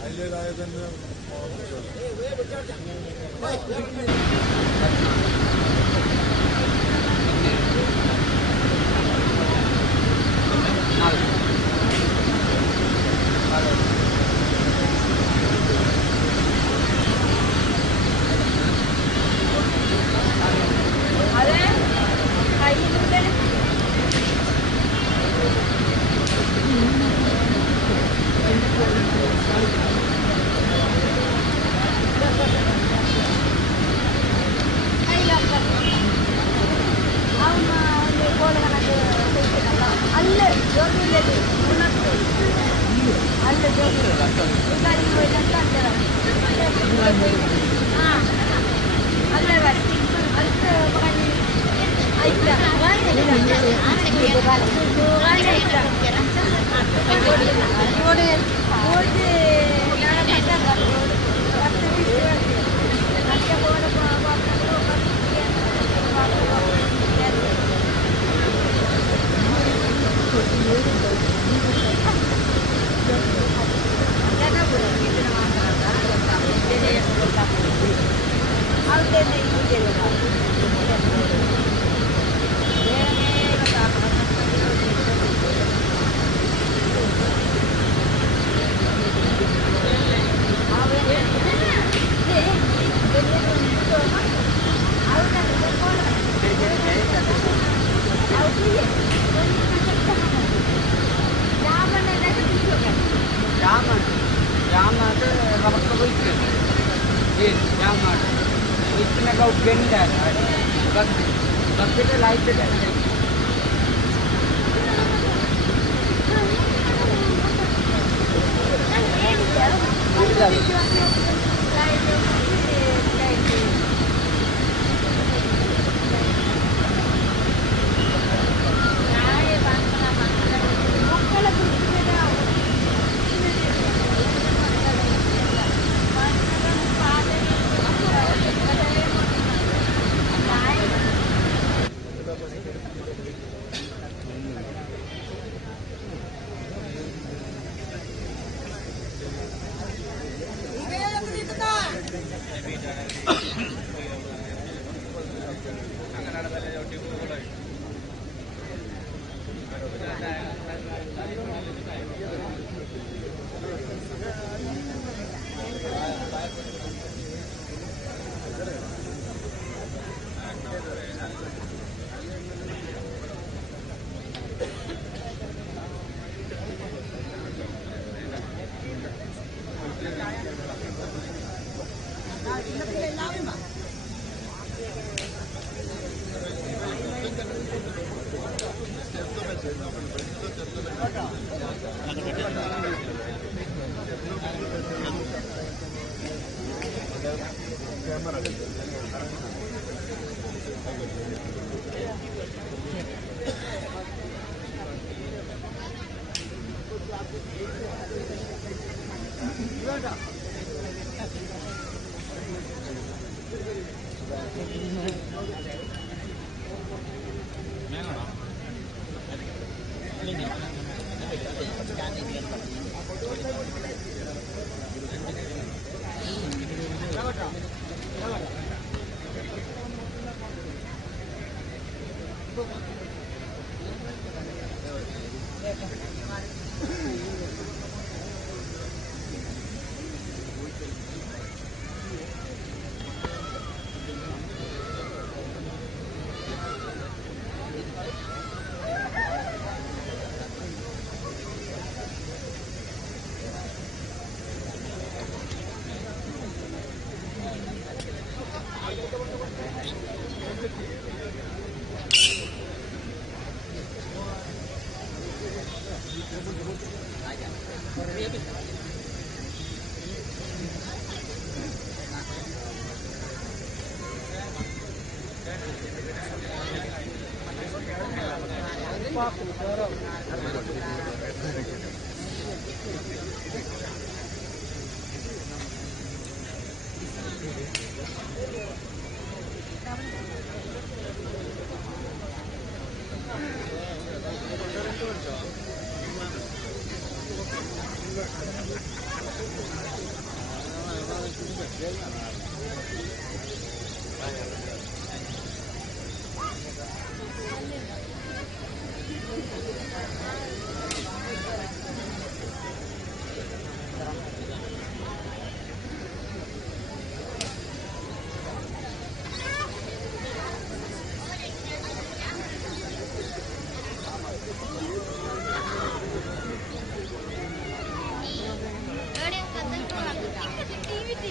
അതിൻ്റെതായ തന്നെ jangan. Itu nak kau benda. Bak kita light kita.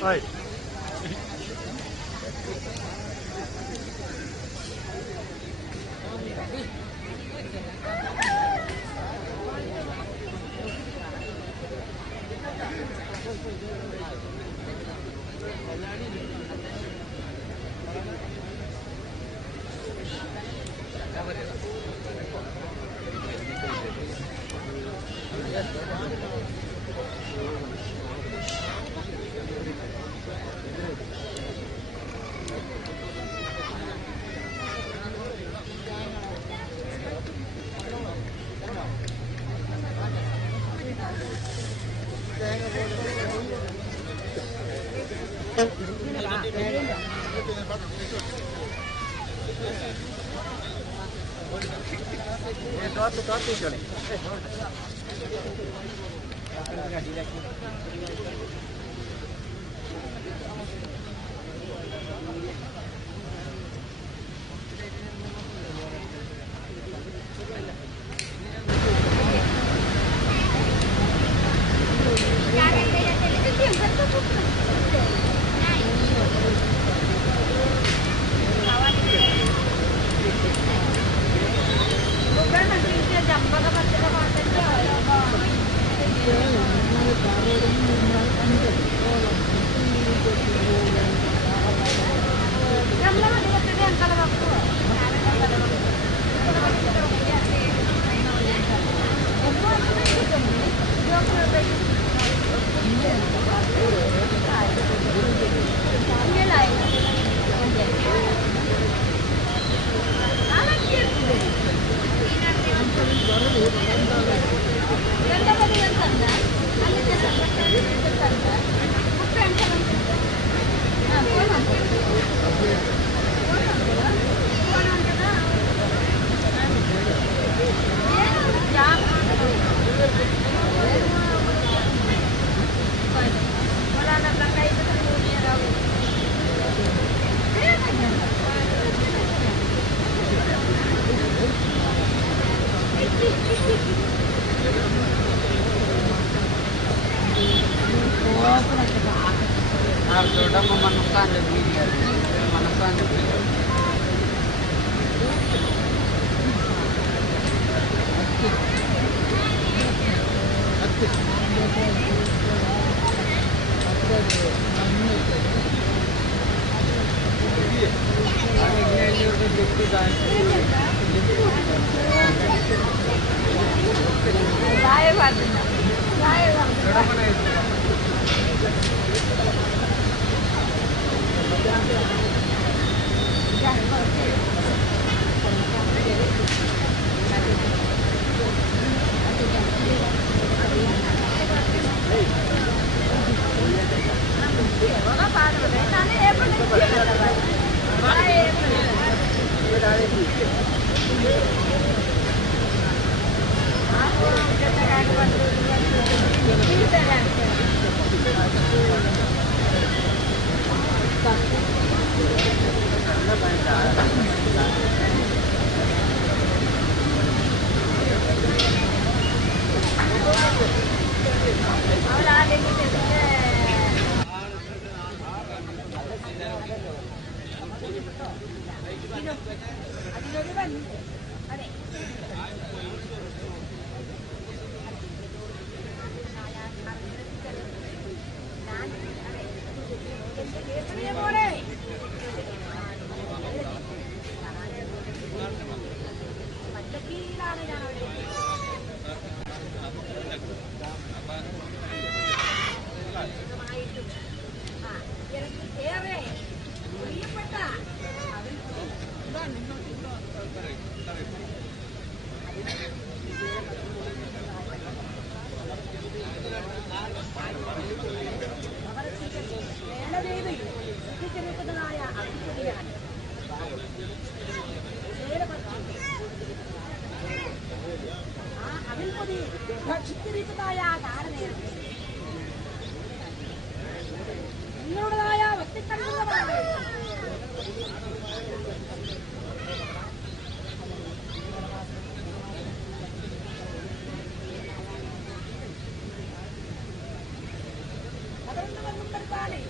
Right. മനസ്സാന്റെ മനസ്സാന്റെ ഭക്ഷിച്ചിരിക്കുന്നതായ കാലനേരം നിങ്ങളുടേതായ വ്യക്തിത്വമാണ് അതുകൊണ്ട് വന്നുകൊടുത്താലേ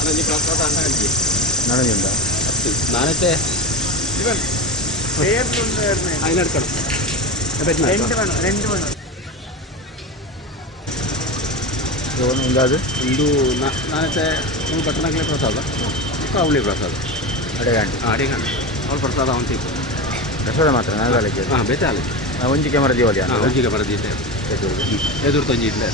നാനഞ്ച് പ്രസാദ നാണഞ്ഞുണ്ടോ നാനത്തെ അതിനെടുക്കണം എന്താ ಒಂದು ನಾನತ್ತೆ ಒಂದು ಪಟ್ಟಣಕ್ಕೆ ಪ್ರಸಾದ ಅವಳಿ ಪ್ರಸಾದ ಅಡೆಗಾಂಡಿ ಅಡಿಗಾಂಡಿ ಅವಳು ಪ್ರಸಾದ ಅವನು ಪ್ರಸಾದ ಮಾತ್ರ ನಾಲ್ಕು ಹಾಂ ಬೇತಾಲೆ ಒಂಜಿಕೆ ಮರದಿ ಹೋಗಿ ಒಂಜಿಗೆ ಬರದಿದ್ದೆ ಎದುರು ತಂಜಿ ಇಡ್ಲೆ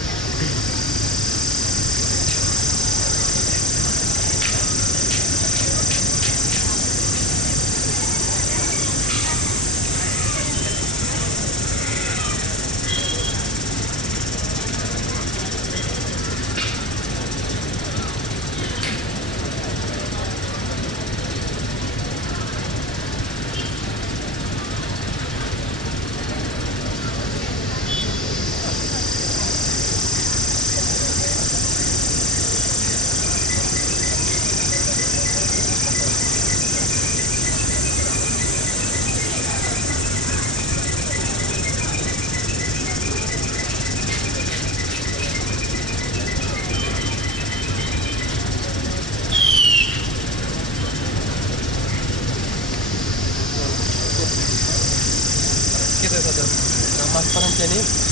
Jadi,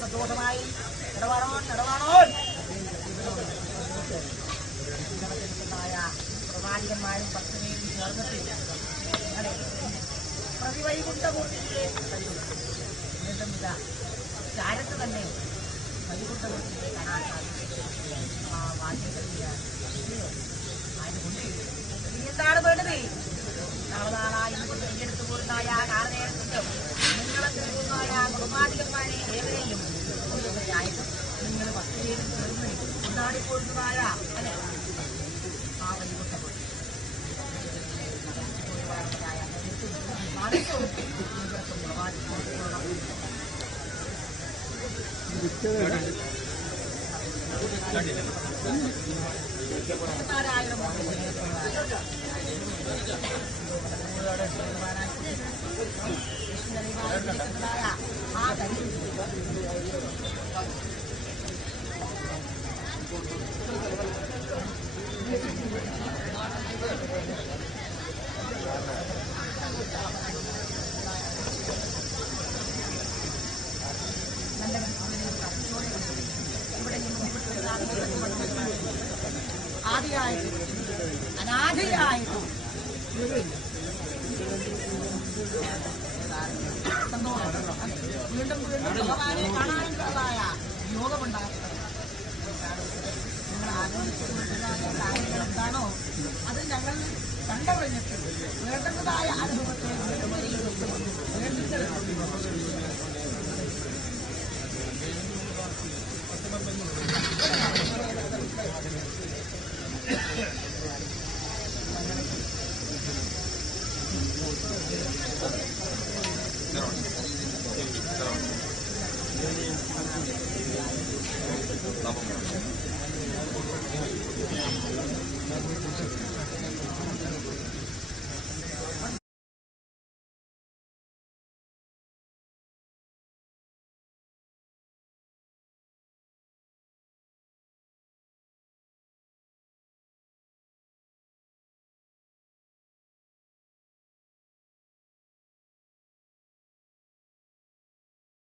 സന്തോഷമായി നടവാണോൻ പ്രവാചകന്മാരും ഭക്തനെയും ചേർന്നിട്ട് പ്രതിവൈകുണ്ഠമൂർത്തിയെ വീണ്ടും ചാരത്ത് തന്നെ വൈകുണ്ഠമൂർത്തിയെ കാണാൻ സാധിക്കും. ആ വാക്യത്തിന്റെ ആയതുകൊണ്ട് ഇനി എന്താണ് വേണ്ടത്? നാളെ ഇന്ന് തിരഞ്ഞെടുത്തു പോലുണ്ടായ കാലനേരത്തും നിങ്ങളെ തിരഞ്ഞെടുത്തായ പ്രവാചകന്മാരെ ഏവരെയും നിങ്ങൾ ഭക്തരെയും ചേർന്ന് കൊണ്ടാടിപ്പോലുണ്ടായ അല്ലെ ആ വൈകുണ്ഠമൂർത്തി ആദിയായിട്ടും അനാദിയായിട്ടും വീണ്ടും വീണ്ടും ഭഗവാനെ കാണാനുള്ളതായ യോഗമുണ്ടാക്കുന്നത് നിങ്ങൾ ആഗ്രഹിച്ചിട്ടുള്ളതായ കാര്യങ്ങൾ എന്താണോ അത് ഞങ്ങൾ കണ്ടറിഞ്ഞിട്ട് വേണ്ടതായ അനുഭവത്തെ വേണ്ടിയിട്ട് Thank you.